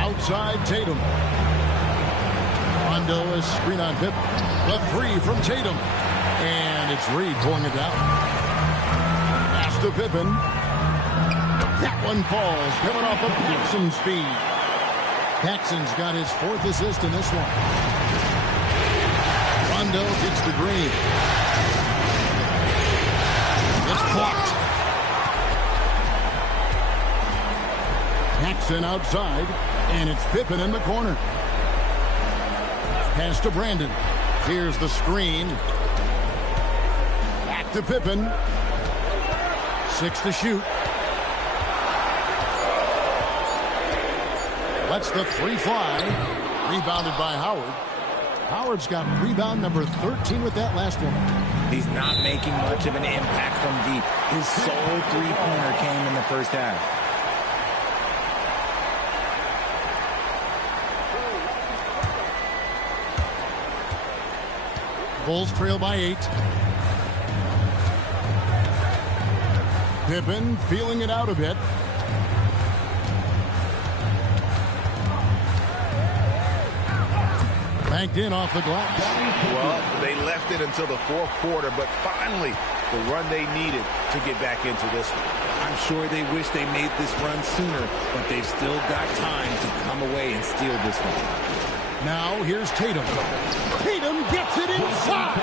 Outside Tatum. Rondo is screen on Pippen. The 3 from Tatum. And it's Reed pulling it down. Pass to Pippen. That one falls. Coming off of Paxson's feed. Paxson's got his 4th assist in this one. Rondo gets the green. It's blocked. Paxson outside, and it's Pippen in the corner. Pass to Brandon. Here's the screen. Back to Pippen. 6 to shoot. Lets the 3 fly. Rebounded by Howard. Howard's got rebound number 13 with that last one. He's not making much of an impact from deep. His sole 3-pointer came in the first half. Bulls trail by 8. Pippen feeling it out a bit. Banked in off the glass. Well, they left it until the 4th quarter, but finally the run they needed to get back into this one. I'm sure they wish they made this run sooner, but they've still got time to come away and steal this one. Now here's Tatum. Tatum gets it inside.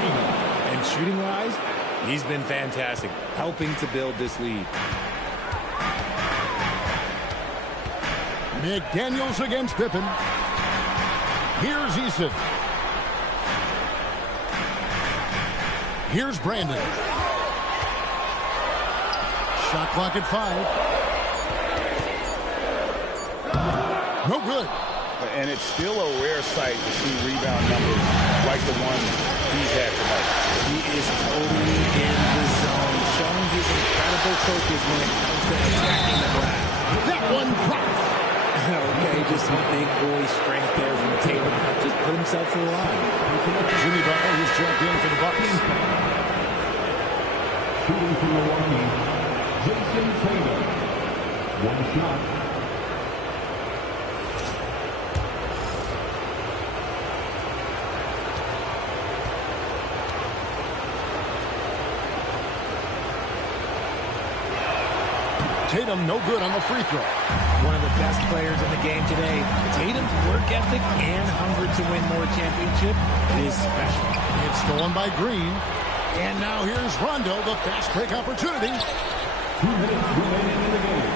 And shooting-wise, he's been fantastic, helping to build this lead. McDaniels against Pippen. Here's Easton. Here's Brandon. Shot clock at 5. No good. And it's still a rare sight to see rebound numbers like the one he's had tonight. He is totally in the zone, showing his incredible focus when it comes to attacking the glass. That one drops. Okay, just some big boy strength there from Tatum. Just put himself to the line. Jimmy Butler, who's checked in for the Bucks. Shooting from the line, Jason Tatum. 1 shot. Tatum no good on the free throw. One of the best players in the game today. Tatum's work ethic and hunger to win more championship is special. It's stolen by Green. And now here's Rondo, the fast break opportunity. 2 minutes remaining in the game.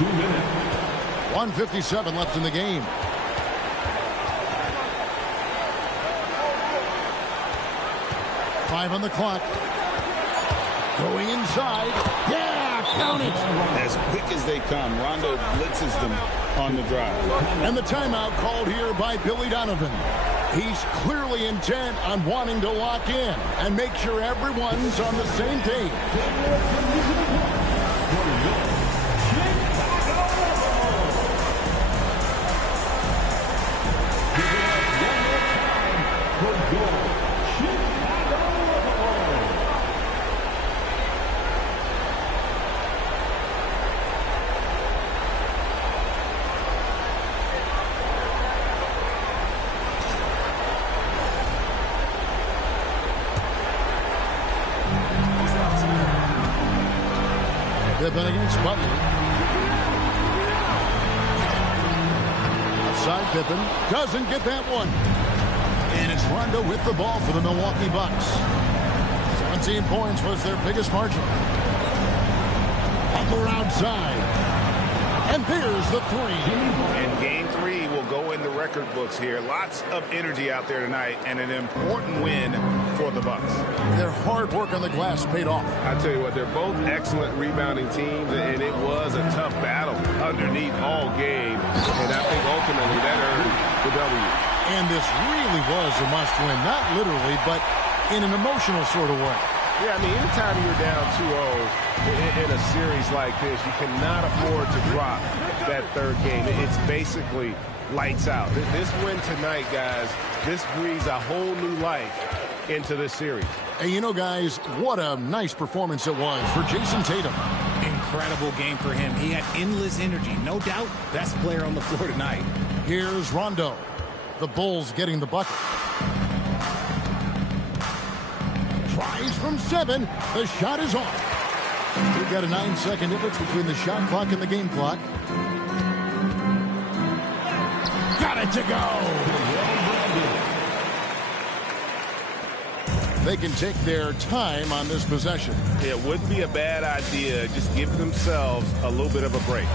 2 minutes. 1:57 left in the game. Five on the clock. Going inside. Yeah! Count it. As quick as they come, Rondo blitzes them on the drive. And the timeout called here by Billy Donovan. He's clearly intent on wanting to lock in and make sure everyone's on the same page. Pippen against Butler. Outside Pippen. Doesn't get that one. And it's Rondo with the ball for the Milwaukee Bucks. 17 points was their biggest margin. Butler outside. And there's the three. And game 3 will go in the record books here. Lots of energy out there tonight and an important win for the Bucks. Their hard work on the glass paid off. I tell you what, they're both excellent rebounding teams, and it was a tough battle underneath all game. And I think ultimately that earned the W. And this really was a must-win, not literally, but in an emotional sort of way. Yeah, I mean, anytime you're down 2-0 in a series like this, you cannot afford to drop that third game. It's basically lights out. This win tonight, guys, this breathes a whole new life into this series. And you know, guys, what a nice performance it was for Jason Tatum. Incredible game for him. He had endless energy. No doubt, best player on the floor tonight. Here's Rondo. The Bulls getting the bucket. Tries from 7. The shot is off. We've got a 9-second difference between the shot clock and the game clock. Got it to go. They can take their time on this possession. It wouldn't be a bad idea. Just give themselves a little bit of a break.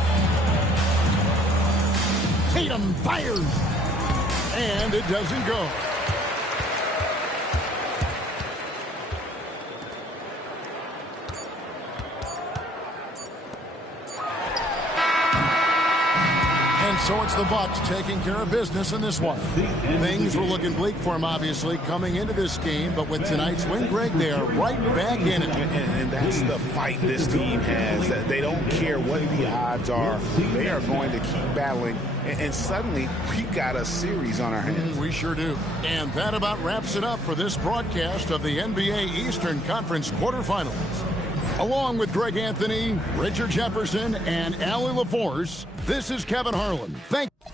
Tatum fires. And it doesn't go. So it's the Bucks taking care of business in this one. Things were looking bleak for him, obviously, coming into this game. But with tonight's win, Greg, they are right back in it. And that's the fight this team has. They don't care what the odds are. They are going to keep battling. And suddenly, we've got a series on our hands. We sure do. And that about wraps it up for this broadcast of the NBA Eastern Conference quarterfinals. Along with Greg Anthony, Richard Jefferson, and Allie LaForce, this is Kevin Harlan. Thank you.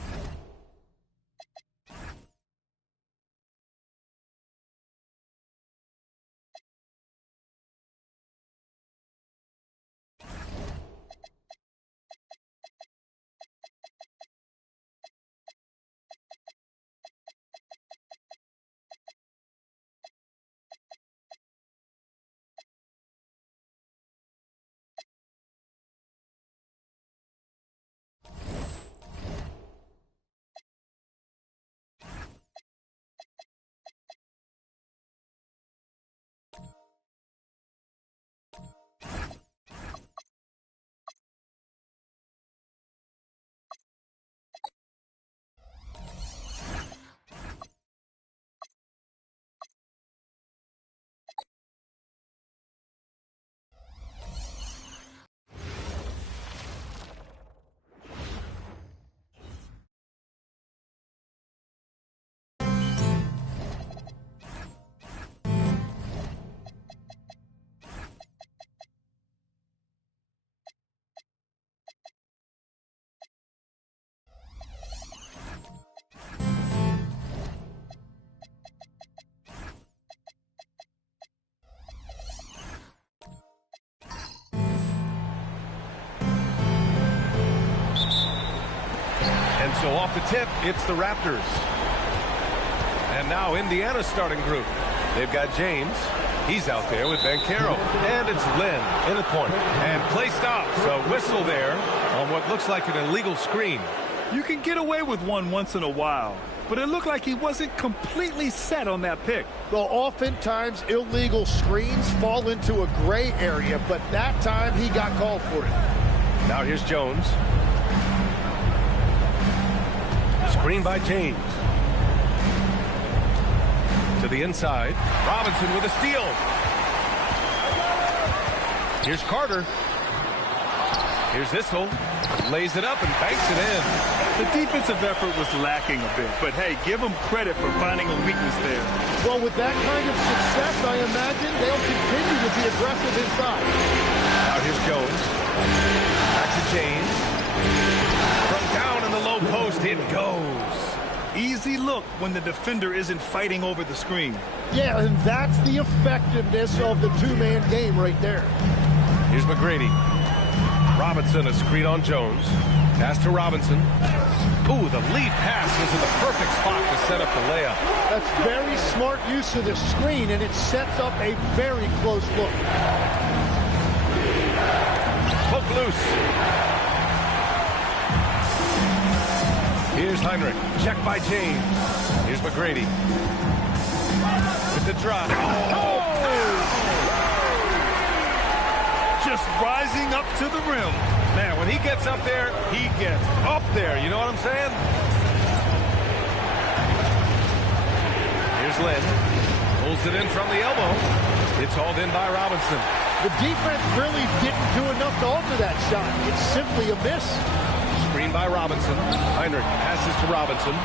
And so off the tip, it's the Raptors. And now Indiana's starting group. They've got James. He's out there with Banchero. And it's Lynn in the corner. And play stops. A whistle there on what looks like an illegal screen. You can get away with one once in a while, but it looked like he wasn't completely set on that pick. Well, oftentimes illegal screens fall into a gray area, but that time he got called for it. Now here's Jones. Screen by James. To the inside. Robinson with a steal. Here's Carter. Here's Issel. Lays it up and banks it in. The defensive effort was lacking a bit, but hey, give them credit for finding a weakness there. Well, with that kind of success, I imagine they'll continue to be aggressive inside. Now here's Jones. Back to James. From down in the low post, it goes. Easy look when the defender isn't fighting over the screen. Yeah, and that's the effectiveness of the two-man game right there. Here's McGrady. Robinson, a screen on Jones. Pass to Robinson. Ooh, the lead pass was in the perfect spot to set up the layup. That's very smart use of the screen, and it sets up a very close look. Poke loose. Here's Heinrich. Check by James. Here's McGrady. With the drive. Oh! Just rising up to the rim. Man, when he gets up there, he gets up there. You know what I'm saying? Here's Lynn. Pulls it in from the elbow. It's hauled in by Robinson. The defense really didn't do enough to alter that shot. It's simply a miss. Screen by Robinson. Heinrich passes to Robinson.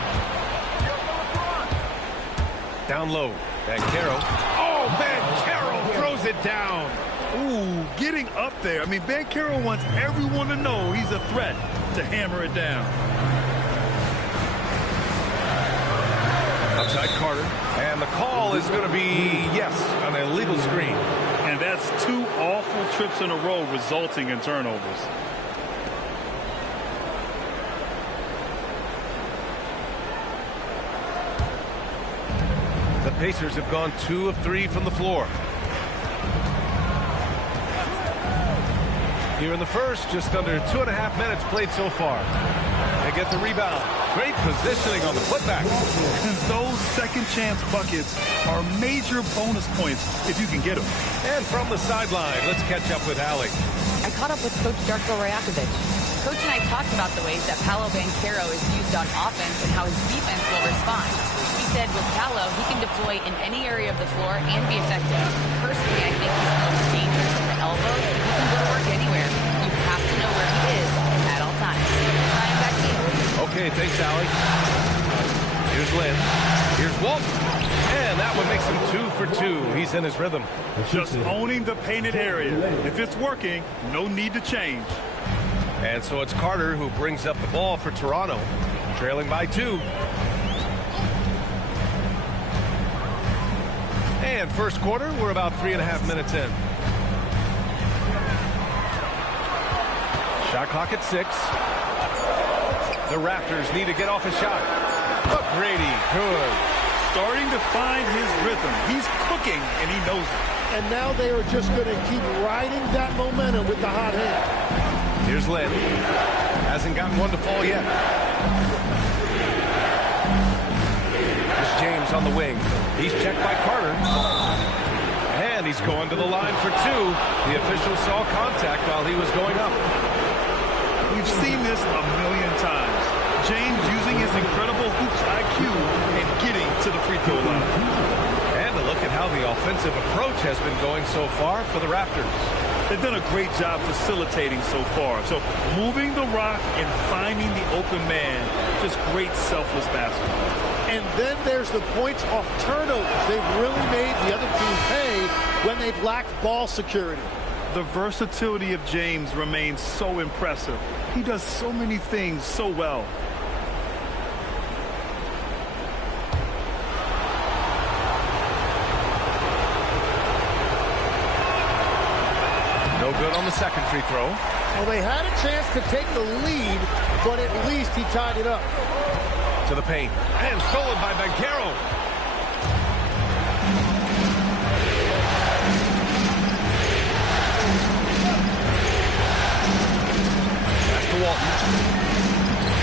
Down low. Bancaro. Oh, Bancaro throws it down. Ooh, getting up there. I mean, Bancaro wants everyone to know he's a threat to hammer it down. Outside Carter. And the call is going to be, yes, an illegal screen. And that's 2 awful trips in a row resulting in turnovers. The Pacers have gone 2 of 3 from the floor. Here in the first, just under 2.5 minutes played so far. They get the rebound. Great positioning on the putback. And those second chance buckets are major bonus points if you can get them. And from the sideline, let's catch up with Allie. I caught up with Coach Darko Rajakovic. Coach and I talked about the ways that Paolo Banchero is used on offense and how his defense will respond. He said with Paolo, he can deploy in any area of the floor and be effective. Personally, I think he's the most dangerous at the elbows, but he can go to work anywhere. You have to know where he is at all times. Ryan, back to you. Okay, thanks, Allie. Here's Lynn. Here's Walton. And that one makes him 2 for 2. He's in his rhythm. Just owning the painted area. If it's working, no need to change. And so it's Carter who brings up the ball for Toronto, trailing by 2. And first quarter, we're about 3.5 minutes in. Shot clock at 6. The Raptors need to get off a shot. McGrady, good. Starting to find his rhythm. He's cooking, and he knows it. And now they are just going to keep riding that momentum with the hot hand. Here's Lynn. Hasn't gotten one to fall yet. Here's James on the wing. He's checked by Carter. And he's going to the line for 2. The official saw contact while he was going up. We've seen this a million times. James using his incredible hoops IQ and getting to the free throw line. And a look at how the offensive approach has been going so far for the Raptors. They've done a great job facilitating so far. So moving the rock and finding the open man, just great selfless basketball. And then there's the points off turnovers. They've really made the other team pay when they've lacked ball security. The versatility of James remains so impressive. He does so many things so well. No good on the second free throw. Well, they had a chance to take the lead, but at least he tied it up. To the paint. And stolen by Bancaro. Pass to Walton.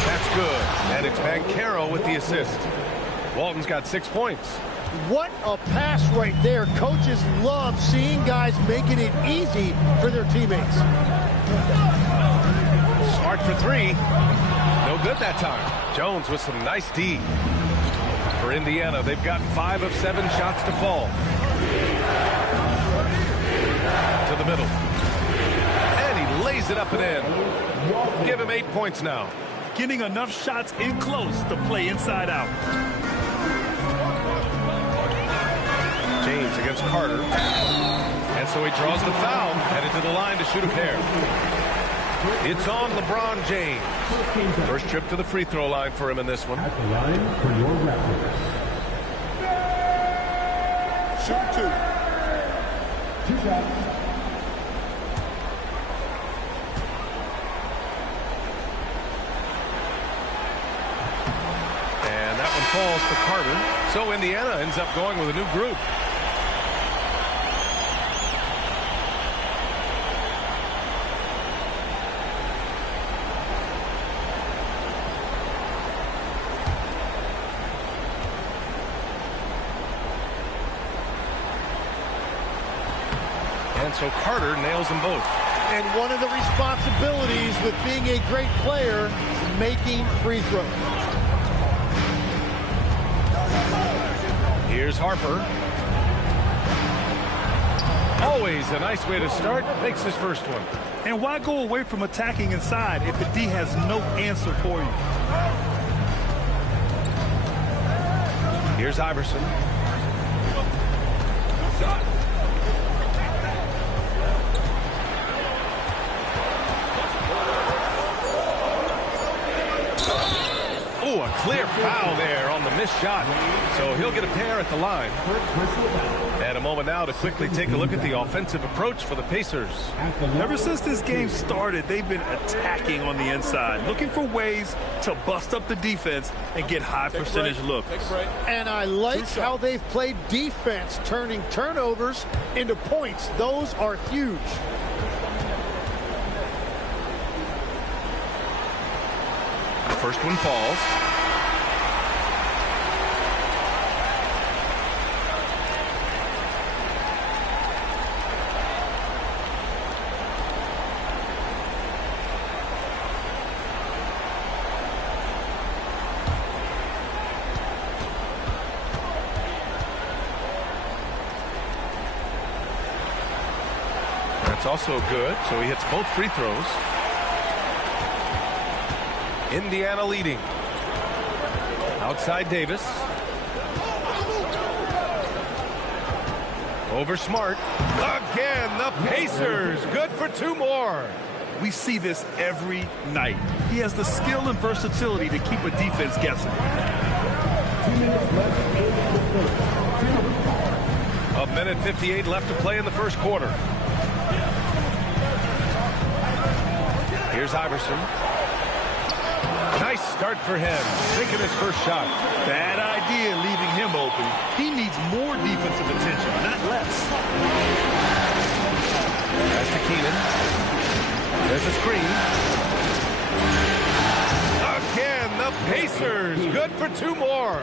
That's good. And it's Bancaro with the assist. Walton's got 6 points. What a pass right there. Coaches love seeing guys making it easy for their teammates. Smart for 3. No good that time. Jones with some nice D. For Indiana, they've gotten 5 of 7 shots to fall. To the middle. And he lays it up and in. Give him 8 points now. Getting enough shots in close to play inside out. James against Carter. And so he draws the foul, headed to the line to shoot a pair. It's on LeBron James. First trip to the free throw line for him in this one. At the line for your Raptors. Shoot 2. 2 shots. falls for Carter. So Indiana ends up going with a new group. And so Carter nails them both. And one of the responsibilities with being a great player is making free throws. Here's Harper. Always a nice way to start. Makes his first one. And why go away from attacking inside if the D has no answer for you? Here's Iverson. Oh, a clear foul there on the missed shot. So he'll get a pair at the line. And a moment now to quickly take a look at the offensive approach for the Pacers. Ever since this game started, they've been attacking on the inside, looking for ways to bust up the defense and get high percentage looks. And I like how they've played defense, turning turnovers into points. Those are huge. First one falls. That's also good, so he hits both free throws. Indiana leading. Outside Davis. Over Smart. Again, the Pacers. Good for two more. We see this every night. He has the skill and versatility to keep a defense guessing. A minute 58 left to play in the first quarter. Here's Iverson. Nice start for him, sinking his first shot. Bad idea leaving him open. He needs more defensive attention, not less. Pass to Keenan. There's a screen. Again, the Pacers. Good for two more.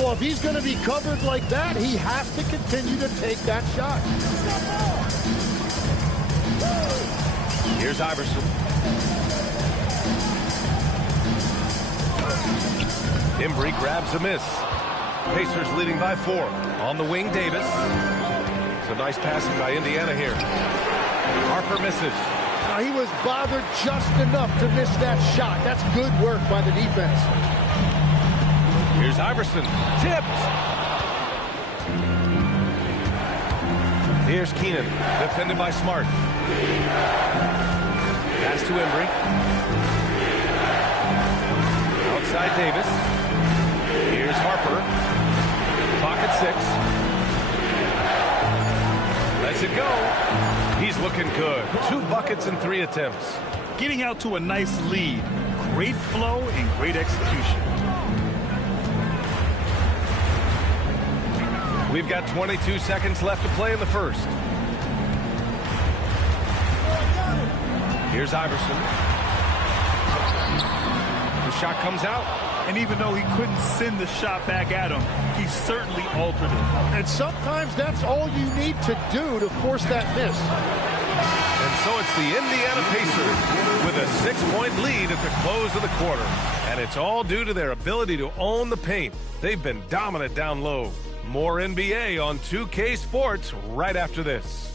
Well, if he's going to be covered like that, he has to continue to take that shot. Here's Iverson. Embry grabs a miss. Pacers leading by 4. On the wing, Davis. Some nice passing by Indiana here. Harper misses. He was bothered just enough to miss that shot. That's good work by the defense. Here's Iverson. Tipped. Here's Keenan. Defended by Smart. Pass to Embry. Outside Davis. Here's Harper. Clock at 6. Lets it go. He's looking good. 2 buckets and 3 attempts. Getting out to a nice lead. Great flow and great execution. We've got 22 seconds left to play in the first. Here's Iverson. The shot comes out. And even though he couldn't send the shot back at him, he certainly altered it. And sometimes that's all you need to do to force that miss. And so it's the Indiana Pacers with a 6-point lead at the close of the quarter. And it's all due to their ability to own the paint. They've been dominant down low. More NBA on 2K Sports right after this.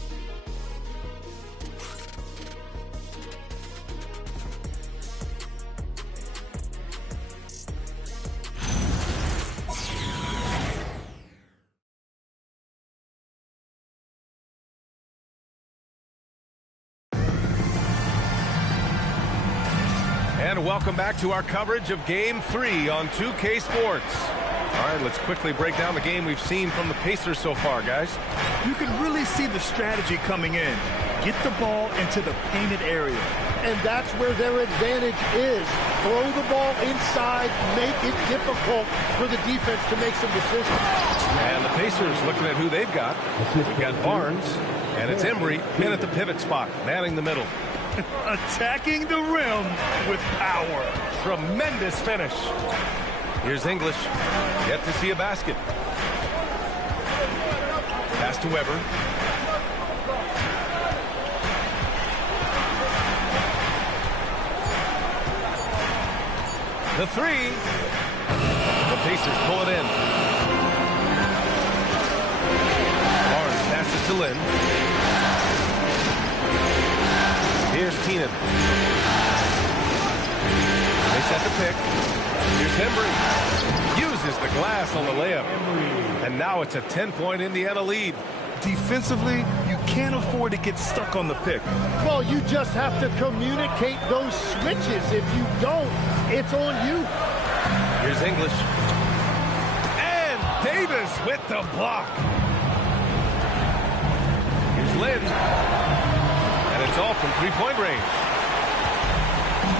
And welcome back to our coverage of Game 3 on 2K Sports. All right, let's quickly break down the game we've seen from the Pacers so far, guys. You can really see the strategy coming in. Get the ball into the painted area. And that's where their advantage is. Throw the ball inside, make it difficult for the defense to make some decisions. And the Pacers looking at who they've got. We've got Barnes, and it's Embry in at the pivot spot, manning the middle. Attacking the rim with power. Tremendous finish. Here's English. Yet to see a basket. Pass to Weber. The three. The Pacers pull it in. Barnes passes to Lynn. Here's Keenan. They set the pick. Here's Embry. Uses the glass on the layup. And now it's a 10-point Indiana lead. Defensively, you can't afford to get stuck on the pick. Well, you just have to communicate those switches. If you don't, it's on you. Here's English. And Davis with the block. Here's Lynn. And it's all from three-point range.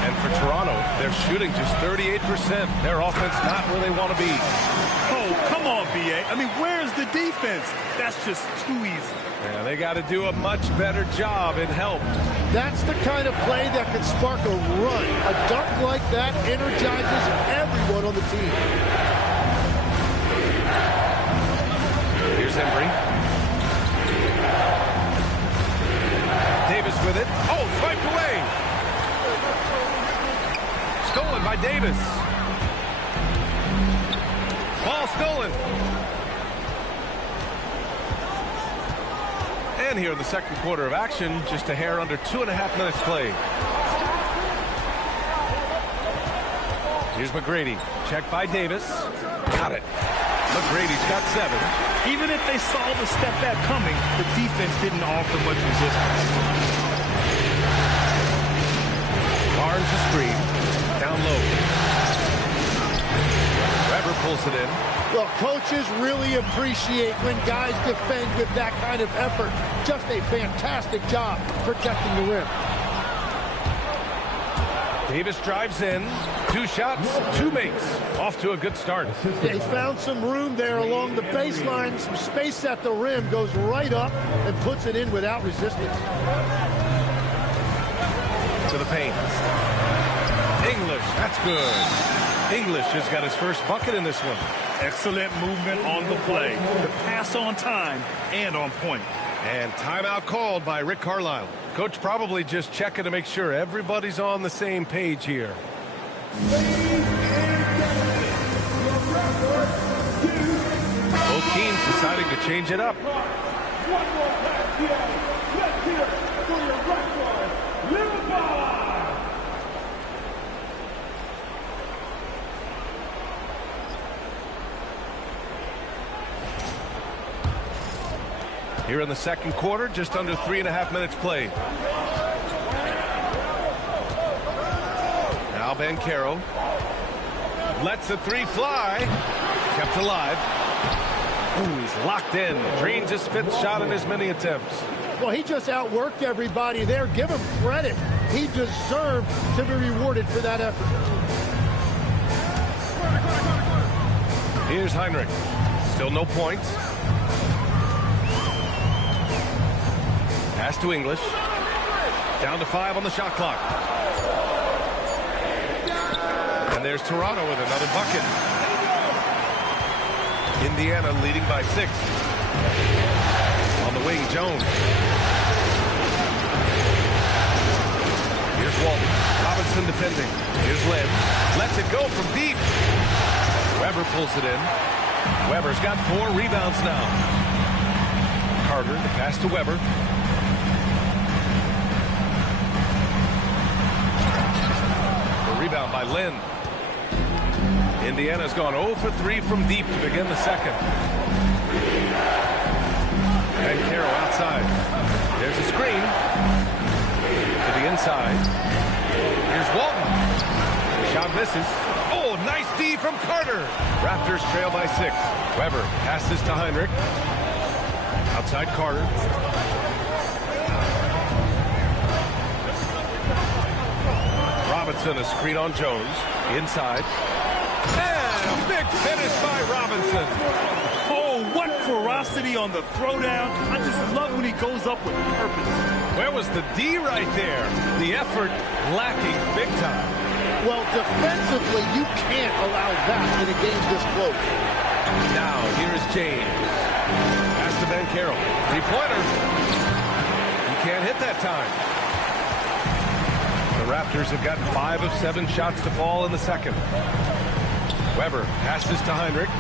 And for Toronto, they're shooting just 38%. Their offense not where they want to be. Oh, come on, B.A. I mean, where's the defense? That's just too easy. Yeah, they got to do a much better job in help. That's the kind of play that can spark a run. A dunk like that energizes everyone on the team. Here's Embry. Davis with it. Oh, swiped away. Stolen by Davis. Ball stolen. And here in the second quarter of action, just a hair under 2.5 minutes played. Here's McGrady. Checked by Davis. Got it. McGrady's got 7. Even if they saw the step back coming, the defense didn't offer much resistance. Barnes a screen. Down low. Weber pulls it in. Well, coaches really appreciate when guys defend with that kind of effort. Just a fantastic job protecting the rim. Davis drives in. 2 shots, 2 makes. Off to a good start. They found some room there along the baseline. Some space at the rim. Goes right up and puts it in without resistance. To the paint. English, that's good. English has got his first bucket in this one. Excellent movement on the play. The pass on time and on point. And timeout called by Rick Carlisle. Coach probably just checking to make sure everybody's on the same page here. Both teams deciding to change it up. One more time, let's hear it for your record, Liverpool. Here in the second quarter, just under 3.5 minutes played. Now Banchero lets the 3 fly. Kept alive. Ooh, he's locked in. Drains his 5th shot in as many attempts. Well, he just outworked everybody there. Give him credit. He deserved to be rewarded for that effort. Here's Heinrich. Still no points. Pass to English. Down to 5 on the shot clock. And there's Toronto with another bucket. Indiana leading by 6. On the wing, Jones. Here's Walton. Robinson defending. Here's Lynn. Lets it go from deep. Weber pulls it in. Weber's got 4 rebounds now. Carter, the pass to Weber. Rebound by Lynn. Indiana's gone 0 for 3 from deep to begin the second. Banchero outside. There's a screen. To the inside. Here's Walton. The shot misses. Oh, nice D from Carter. Raptors trail by 6. Weber passes to Heinrich. Outside Carter. Robinson, a screen on Jones. Inside. And a big finish by Robinson. Oh, what ferocity on the throwdown. I just love when he goes up with purpose. Where was the D right there? The effort lacking big time. Well, defensively, you can't allow that in a game this close. Now, here is James. Pass to Ben Carroll. Three-pointer. He can't hit that time. The Raptors have gotten 5 of 7 shots to fall in the second. Weber passes to Heinrich.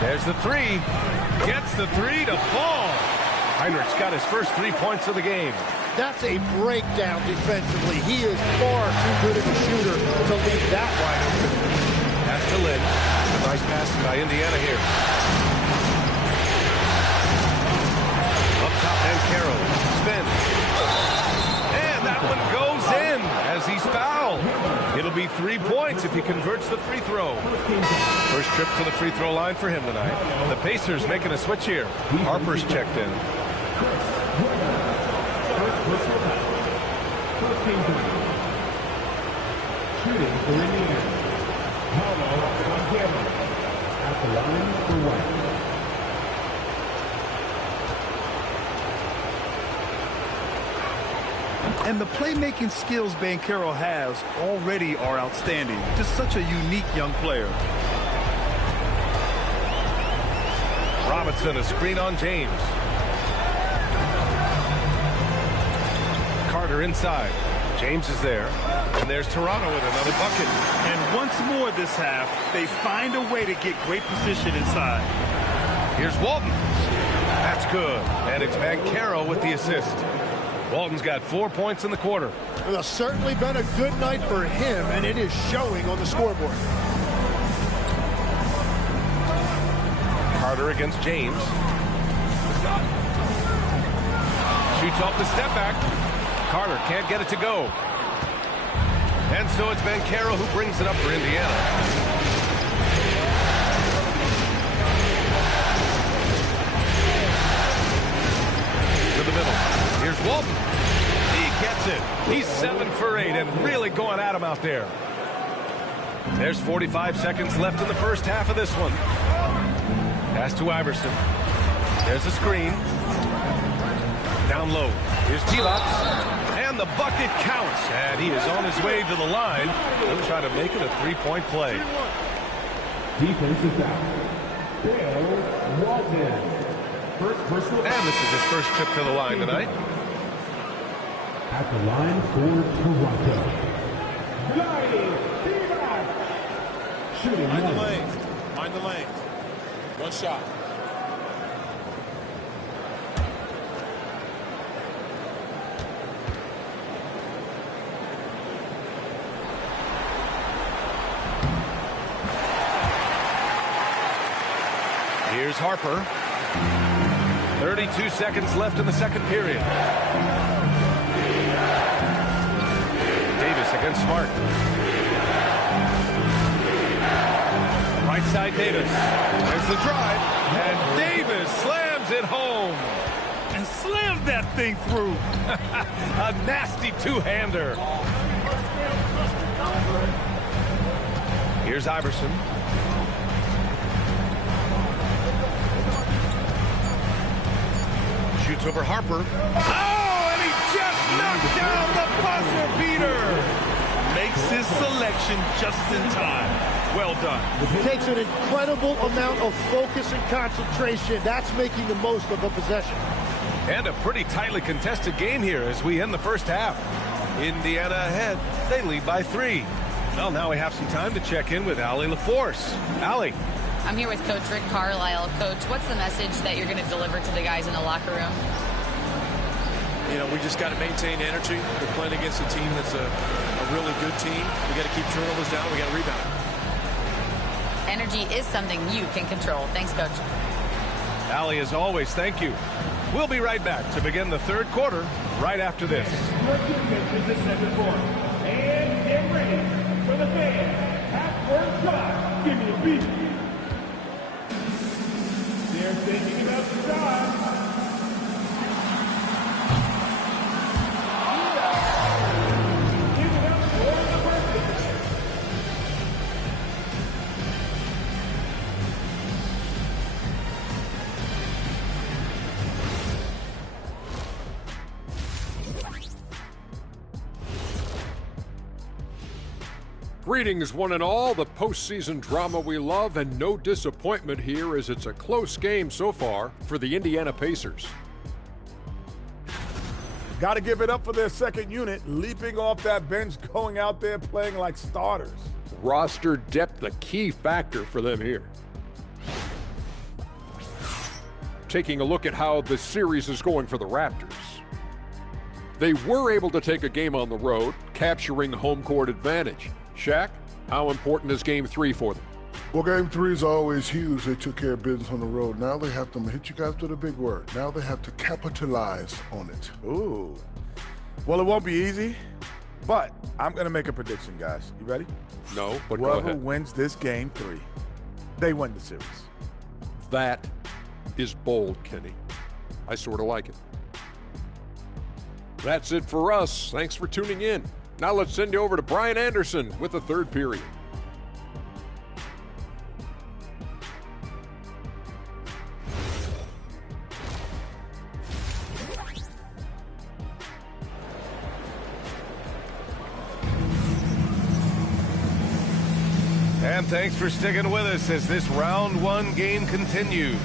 There's the 3. Gets the 3 to fall. Heinrich's got his first 3 points of the game. That's a breakdown defensively. He is far too good of a shooter to leave that wide open. Pass to Lynn. A nice passing by Indiana here. Up top, Ben Carroll. Spins. And that one goes in as he's fouled. It'll be 3 points if he converts the free throw. First trip to the free throw line for him tonight. The Pacers making a switch here. Harper's checked in. Shooting for Indiana. Paulo Banchero at the line for White. And the playmaking skills Banchero has already are outstanding. Just such a unique young player. Robinson, a screen on James. Carter inside. James is there. And there's Toronto with another bucket. And once more this half, they find a way to get great position inside. Here's Walton. That's good. And it's Banchero with the assist. Walton's got 4 points in the quarter. It has certainly been a good night for him, and it is showing on the scoreboard. Carter against James. Shoots off the step back. Carter can't get it to go. And so it's Banchero who brings it up for Indiana. To the middle. Here's Walton. He gets it. He's 7 for 8 and really going at him out there. There's 45 seconds left in the first half of this one. Pass to Iverson. There's a screen. Down low. Here's Divac. And the bucket counts. And he is on his way to the line. He'll try to make it a 3-point play. Defensive foul. Bill Walton. And this is his first trip to the line tonight. At the line for Toronto. Shooting. Mind the lanes. Mind the lanes. One shot. Here's Harper. 32 seconds left in the second period. Davis against Smart. Right side Davis. There's the drive. And Davis slams it home. And slams that thing through. A nasty two-hander. Here's Iverson. Shoots over Harper. Oh, and he just knocked down the buzzer beater. Makes his selection just in time. Well done. It takes an incredible amount of focus and concentration. That's making the most of a possession. And a pretty tightly contested game here as we end the first half. Indiana ahead. They lead by 3. Well, now we have some time to check in with Allie LaForce. Allie. I'm here with Coach Rick Carlisle. Coach, what's the message that you're going to deliver to the guys in the locker room? You know, we just got to maintain energy. We're playing against a team that's a really good team. We got to keep turnovers down. We got to rebound. Energy is something you can control. Thanks, Coach. Allie, as always, thank you. We'll be right back to begin the third quarter right after this. The second quarter. And get ready for the fans. Half-court shot. Give me a beat. They're thinking about the shot. Greetings, one and all, the postseason drama we love, and no disappointment here as it's a close game so far for the Indiana Pacers. Got to give it up for their second unit, leaping off that bench, going out there playing like starters. Roster depth, a key factor for them here. Taking a look at how the series is going for the Raptors. They were able to take a game on the road, capturing home court advantage. Shaq, how important is Game 3 for them? Well, Game 3 is always huge. They took care of business on the road. Now they have to hit you guys with a big word. Now they have to capitalize on it. Ooh. Well, it won't be easy, but I'm going to make a prediction, guys. You ready? No, but go whoever ahead. wins this Game 3, they win the series. That is bold, Kenny. I sort of like it. That's it for us. Thanks for tuning in. Now let's send you over to Brian Anderson with the third period. And thanks for sticking with us as this round one game continues.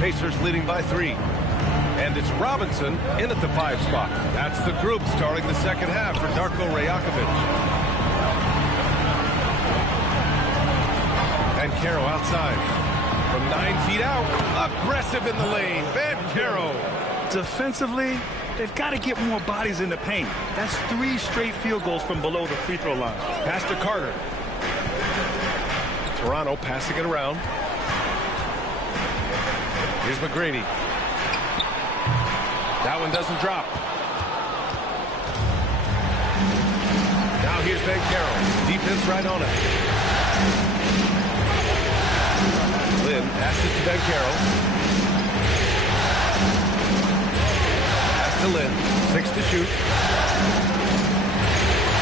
Pacers leading by 3. And it's Robinson in at the 5 spot. That's the group starting the second half for Darko Rajakovic. And Caro outside. From 9 feet out. Aggressive in the lane. Caro. Defensively, they've got to get more bodies in the paint. That's 3 straight field goals from below the free throw line. Pass to Carter. Toronto passing it around. Here's McGrady. That one doesn't drop. Now here's Caro. Defense right on it. Lynn passes to Caro. Pass to Lynn. 6 to shoot.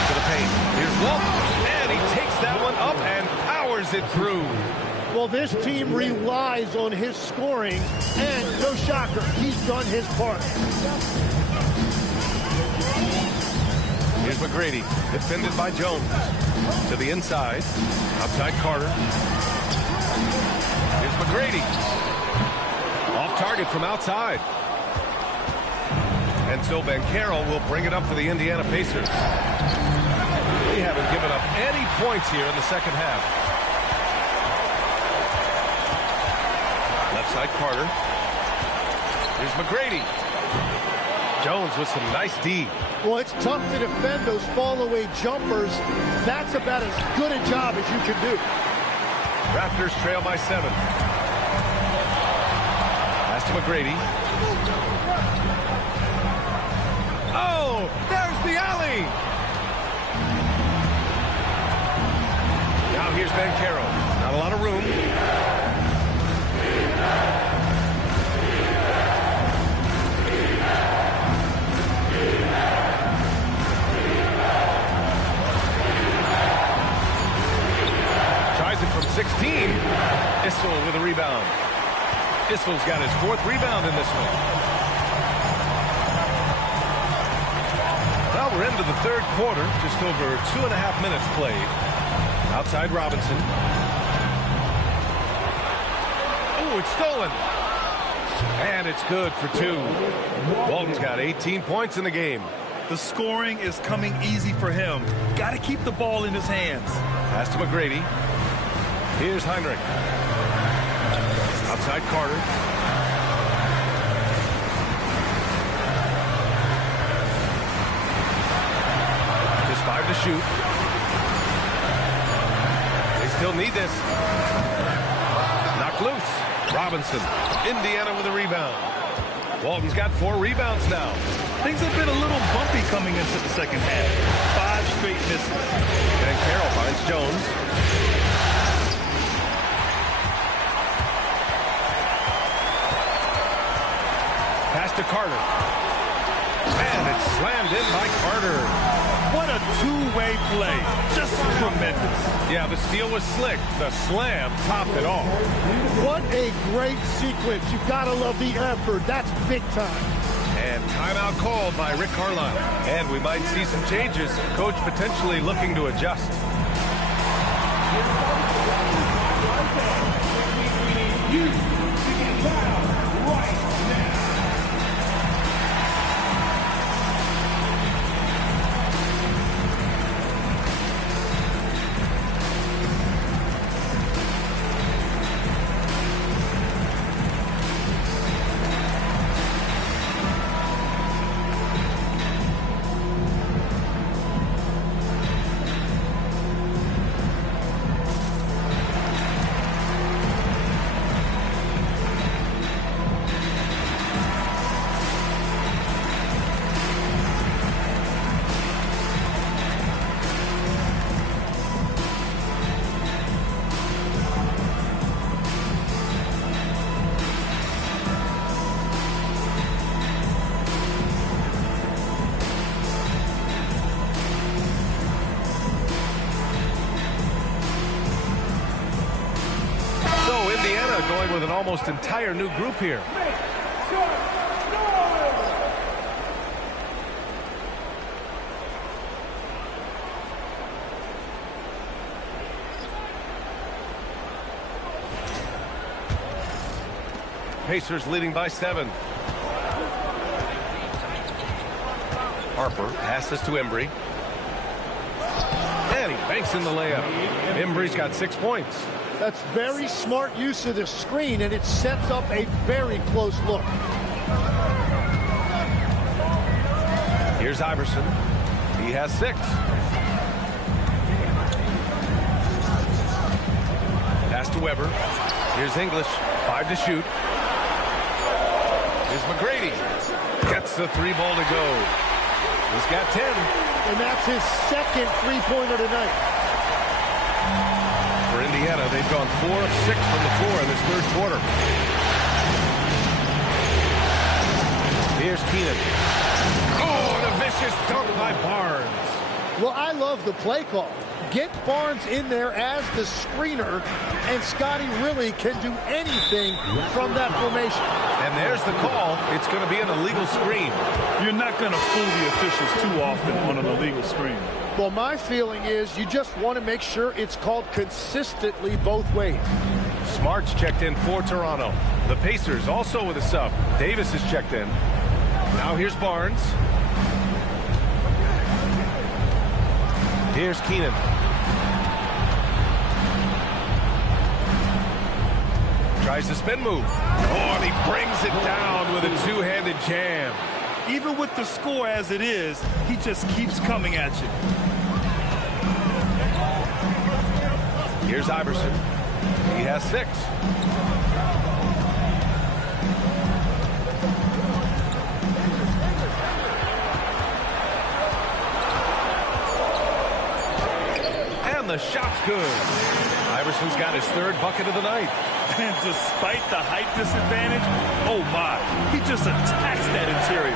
To the paint. Here's Wolf. And he takes that one up and powers it through. Well, this team relies on his scoring, and no shocker, he's done his part. Here's McGrady, defended by Jones. To the inside, outside Carter. Here's McGrady. Off target from outside. And so Caro will bring it up for the Indiana Pacers. They haven't given up any points here in the second half. Left side Carter. Here's McGrady. Jones with some nice D. Well, it's tough to defend those fall-away jumpers. That's about as good a job as you can do. Raptors trail by 7. Pass to McGrady. Oh, there's the alley. Now here's Caro. Not a lot of room. Tries it from 16. Issel with a rebound. Issel's got his 4th rebound in this one. Well, we're into the third quarter. Just over 2.5 minutes played. Outside Robinson. Oh, it's stolen. And it's good for 2. Walton's got 18 points in the game. The scoring is coming easy for him. Got to keep the ball in his hands. Pass to McGrady. Here's Heinrich. Outside Carter. Just 5 to shoot. They still need this. Knocked loose. Robinson. Indiana with a rebound. Walton's got 4 rebounds now. Things have been a little bumpy coming into the second half. 5 straight misses. And Carroll finds Jones. Pass to Carter. And it's slammed in by Carter. What a two-way play. Just tremendous. Yeah, the steal was slick. The slam topped it off. What a great sequence. You've got to love the effort. That's big time. And timeout called by Rick Carlisle. And we might see some changes. Coach potentially looking to adjust. You to get fouled right now. Going with an almost entire new group here. Pacers leading by 7. Harper passes to Embry. And he banks in the layup. Embry's got 6 points. That's very smart use of the screen, and it sets up a very close look. Here's Iverson. He has 6. Pass to Weber. Here's English. 5 to shoot. Here's McGrady. Gets the 3-ball to go. He's got 10. And that's his second three-pointer tonight. For Indiana, they've gone 4 of 6 from the floor in this third quarter. Here's Keenan. Oh, and a vicious dunk by Barnes. Well, I love the play call. Get Barnes in there as the screener, and Scotty really can do anything from that formation. And there's the call. It's going to be an illegal screen. You're not going to fool the officials too often on an illegal screen. Well, my feeling is you just want to make sure it's called consistently both ways. Smart's checked in for Toronto. The Pacers also with a sub. Davis is checked in. Now here's Barnes. Here's Keenan. Tries the spin move. Oh, and he brings it down with a two-handed jam. Even with the score as it is, he just keeps coming at you. Here's Iverson. He has 6. And the shot's good. Iverson's got his 3rd bucket of the night. And despite the height disadvantage, oh my, he just attacks that interior.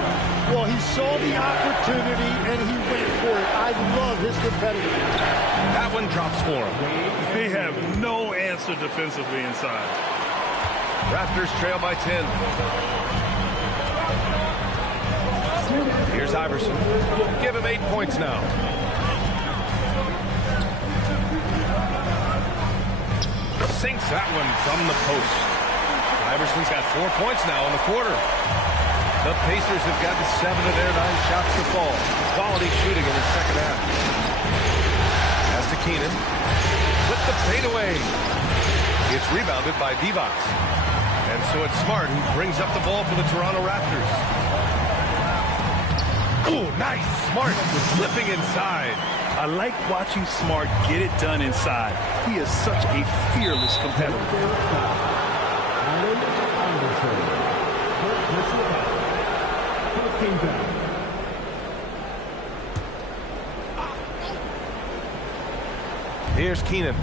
Well, he saw the opportunity and he went for it. I love his competitiveness. That one drops for him. They have no answer defensively inside. Raptors trail by 10. Here's Iverson. Give him 8 points now. Sinks that one from the post. Iverson's got 4 points now in the quarter. The Pacers have gotten 7 of their 9 shots to fall. Quality shooting in the second half. Pass to Keenan. With the fadeaway. It's rebounded by Divac. And so it's Smart who brings up the ball for the Toronto Raptors. Oh, nice. Smart slipping inside. I like watching Smart get it done inside. He is such a fearless competitor. Here's Keenan.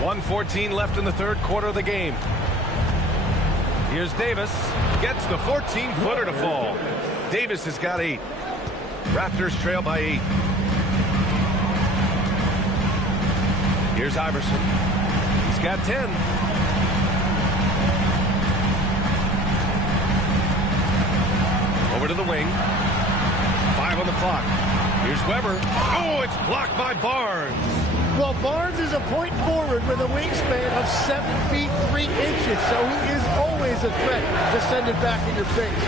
1:14 left in the third quarter of the game. Here's Davis. Gets the 14-footer to fall. Davis has got 8. Raptors trail by 8. Here's Iverson. He's got 10. Over to the wing. 5 on the clock. Here's Weber. Oh, it's blocked by Barnes. Well, Barnes is a point forward with a wingspan of 7 feet 3 inches, so he is always a threat to send it back in your face.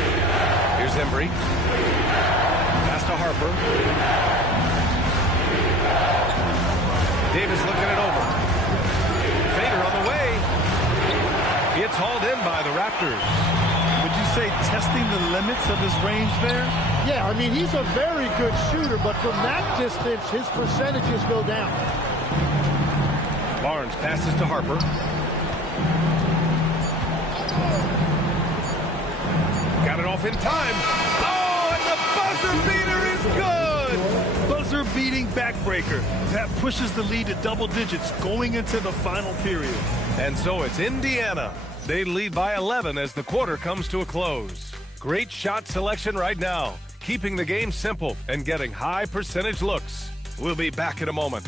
Here's Embry. Pass to Harper. Davis looking it over. Fader on the way. It's hauled in by the Raptors. Would you say testing the limits of his range there? Yeah, I mean, he's a very good shooter, but from that distance, his percentages go down. Barnes passes to Harper. Got it off in time. Oh, and the buzzer beater is good. Buzzer-beating backbreaker. That pushes the lead to double digits going into the final period. And so it's Indiana. They lead by 11 as the quarter comes to a close. Great shot selection right now, keeping the game simple and getting high percentage looks. We'll be back in a moment.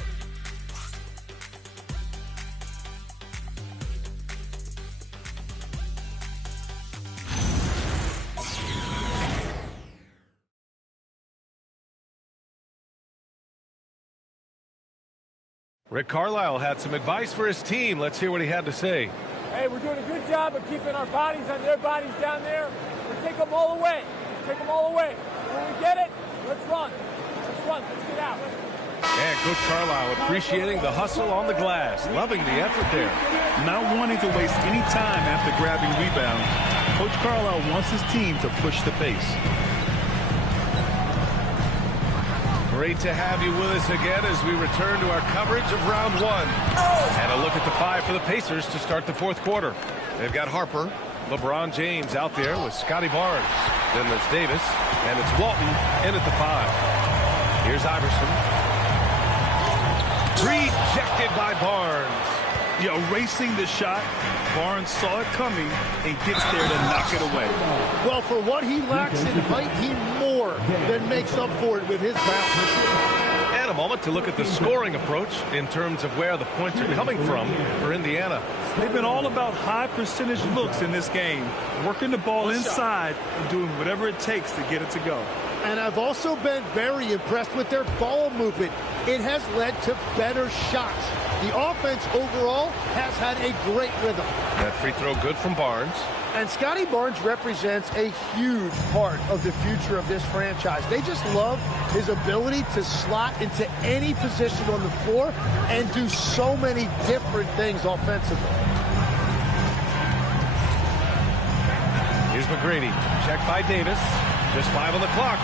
Rick Carlisle had some advice for his team. Let's hear what he had to say. Hey, we're doing a good job of keeping our bodies on their bodies down there. Let's take them all away. Let's take them all away. When we get it, let's run. Let's run. Let's get out. And Coach Carlisle appreciating the hustle on the glass, loving the effort there. Not wanting to waste any time after grabbing rebounds, Coach Carlisle wants his team to push the pace. Great to have you with us again as we return to our coverage of round 1. And a look at the 5 for the Pacers to start the fourth quarter. They've got Harper, LeBron James out there with Scotty Barnes. Then there's Davis, and it's Walton in at the 5. Here's Iverson. Rejected by Barnes. Yeah, erasing the shot. Barnes saw it coming and gets there to knock it away. Well, for what he lacks in height, he more than makes up for it with his bounce. And a moment to look at the scoring approach in terms of where the points are coming from for Indiana. They've been all about high percentage looks in this game, working the ball inside and doing whatever it takes to get it to go. And I've also been very impressed with their ball movement. It has led to better shots. The offense overall has had a great rhythm. That free throw good from Barnes. And Scotty Barnes represents a huge part of the future of this franchise. They just love his ability to slot into any position on the floor and do so many different things offensively. Here's McGrady. Checked by Davis. Just 5 on the clock.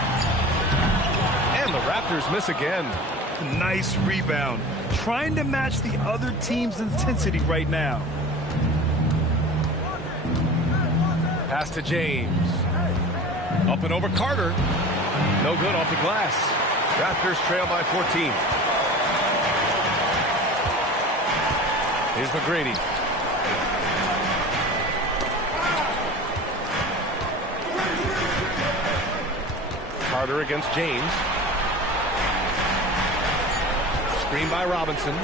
And the Raptors miss again. Nice rebound. Trying to match the other team's intensity right now. Pass to James. Up and over Carter. No good off the glass. Raptors trail by 14. Here's McGrady. Carter against James. Screen by Robinson.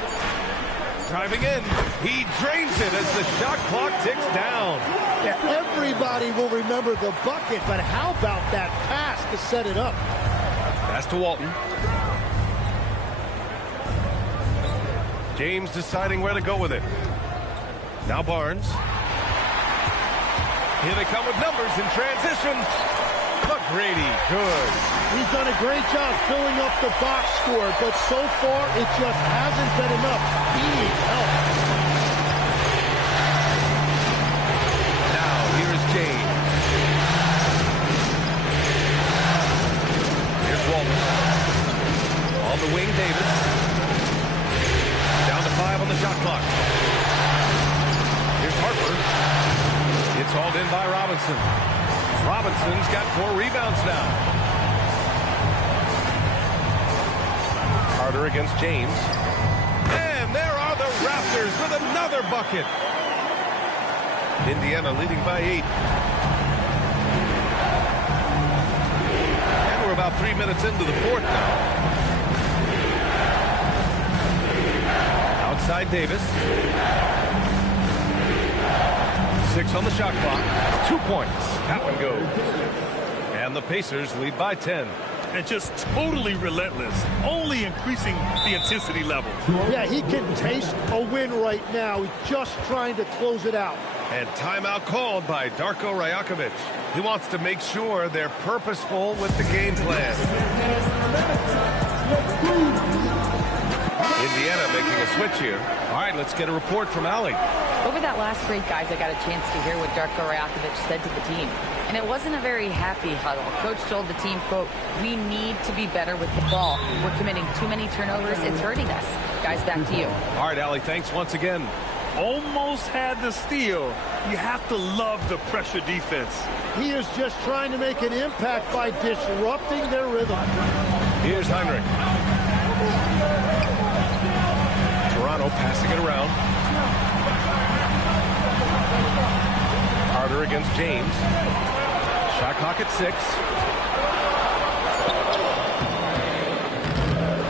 Driving in. He drains it as the shot clock ticks down. Yeah, everybody will remember the bucket, but how about that pass to set it up? Pass to Walton. James deciding where to go with it. Now Barnes. Here they come with numbers in transition. The McGrady, good. He's done a great job filling up the box score, but so far it just hasn't been enough. He needs help. Now, here is James. Here's Walton. On the wing, Davis. Down to 5 on the shot clock. Here's Harper. It's hauled in by Robinson. Robinson's got 4 rebounds now. Carter against James. And there are the Raptors with another bucket. Indiana leading by 8. And we're about 3 minutes into the fourth now. Outside Davis. 6 on the shot clock. 2 points. That one goes. And the Pacers lead by 10. And just totally relentless, only increasing the intensity level. Yeah, he can taste a win right now. He's just trying to close it out. And timeout called by Darko Rajakovic. He wants to make sure they're purposeful with the game plan. Indiana making a switch here. All right, let's get a report from Allie. Over that last break, guys, I got a chance to hear what Darko Rajakovic said to the team. And it wasn't a very happy huddle. Coach told the team, quote, "We need to be better with the ball. We're committing too many turnovers. It's hurting us." Guys, back to you. All right, Allie, thanks once again. Almost had the steal. You have to love the pressure defense. He is just trying to make an impact by disrupting their rhythm. Here's Heinrich. Toronto passing it around. Carter against James. Shot clock at 6.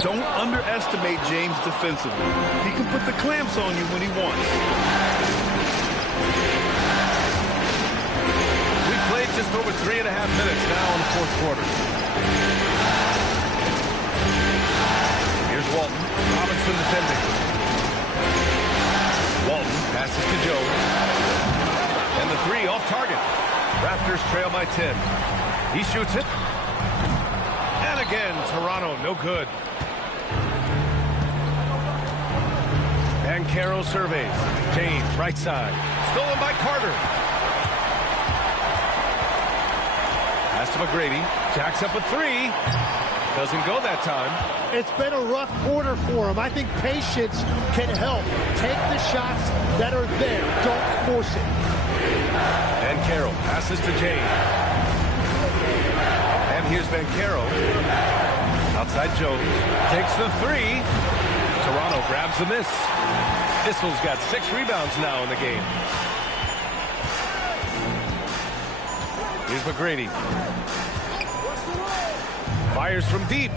Don't underestimate James defensively. He can put the clamps on you when he wants. We've played just over 3.5 minutes now in the fourth quarter. Here's Walton. Robinson defending. Walton passes to Jones. And the 3 off target. Raptors trail by 10. He shoots it. And again, Toronto, no good. Banchero surveys. James, right side. Stolen by Carter. Pass to McGrady. Jacks up a 3. Doesn't go that time. It's been a rough quarter for him. I think patience can help. Take the shots that are there. Don't force it. Banchero passes to James. And here's Banchero. Outside Jones. Takes the 3. Toronto grabs the miss. Issel's got 6 rebounds now in the game. Here's McGrady. Fires from deep.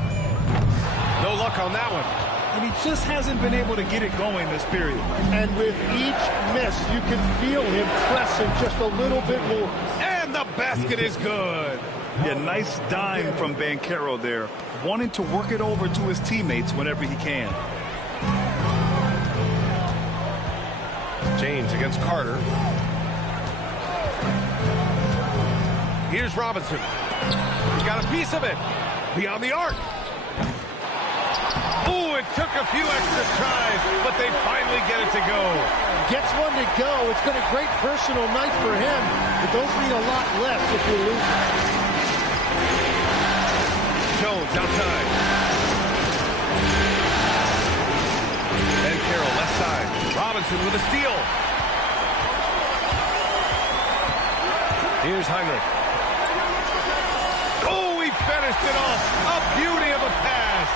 No luck on that one. And he just hasn't been able to get it going this period. And with each miss, you can feel him pressing just a little bit more. And the basket is good. Yeah, nice dime from Banchero there, wanting to work it over to his teammates whenever he can. James against Carter. Here's Robinson. He got a piece of it. Beyond the arc. Ooh, it took a few extra tries, but they finally get it to go. Gets one to go. It's been a great personal night for him, but those mean a lot less if you lose. Jones outside. And Carroll left side. Robinson with a steal. Here's Heinrich. Oh, he finished it off. A beauty of a pass.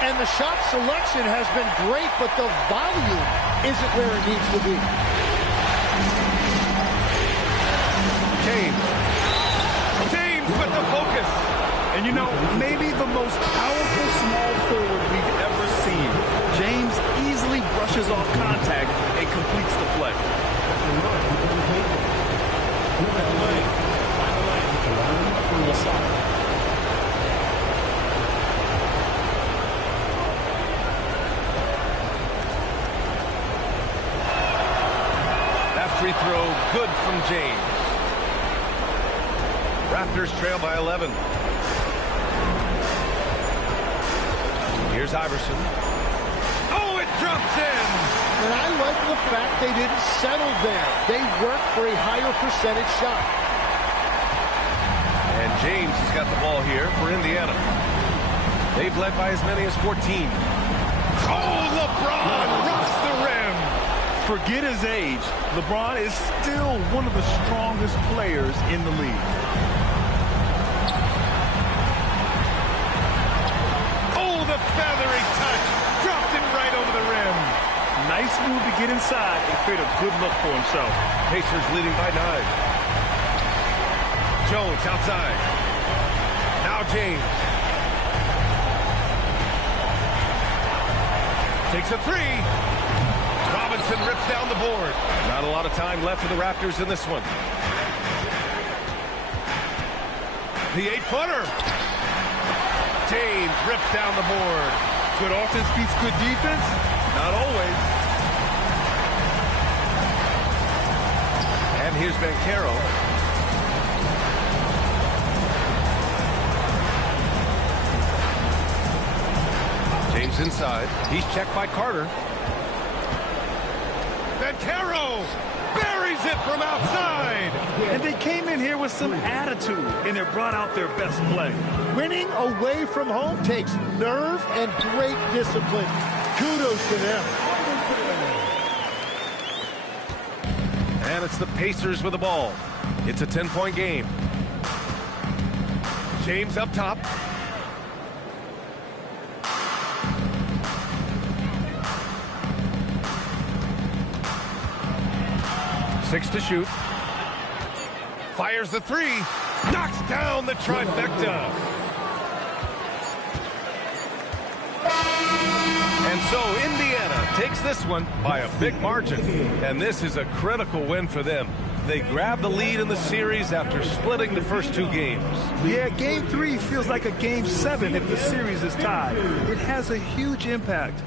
And the shot selection has been great, but the volume isn't where it needs to be. James with the focus. And you know, maybe the most powerful small forward we've ever seen. James easily brushes off contact and completes the play. That free throw good from James. Raptors trail by 11. Here's Iverson. Oh, it drops in! And I like the fact they didn't settle there. They worked for a higher percentage shot. And James has got the ball here for Indiana. They've led by as many as 14. Oh, LeBron rocks the rim! Forget his age. LeBron is still one of the strongest players in the league. Oh, the feathery touch! Dropped it right over the rim. Nice move to get inside and create a good look for himself. Pacers leading by 9. Jones outside. Now James. Takes a 3. Robinson rips down the board. Not a lot of time left for the Raptors in this one. The 8-footer. James rips down the board. Good offense beats good defense? Not always. And here's Banchero. James inside. He's checked by Carter. Banchero buries it from outside. And they came in here with some attitude, and it brought out their best play. Winning away from home takes nerve and great discipline. Kudos to them. And it's the Pacers with the ball. It's a 10-point game. James up top. Six to shoot. Fires the 3. Knocks down the trifecta. And so Indiana takes this one by a big margin. And this is a critical win for them. They grab the lead in the series after splitting the first 2 games. Yeah, Game 3 feels like a Game 7 if the series is tied. It has a huge impact.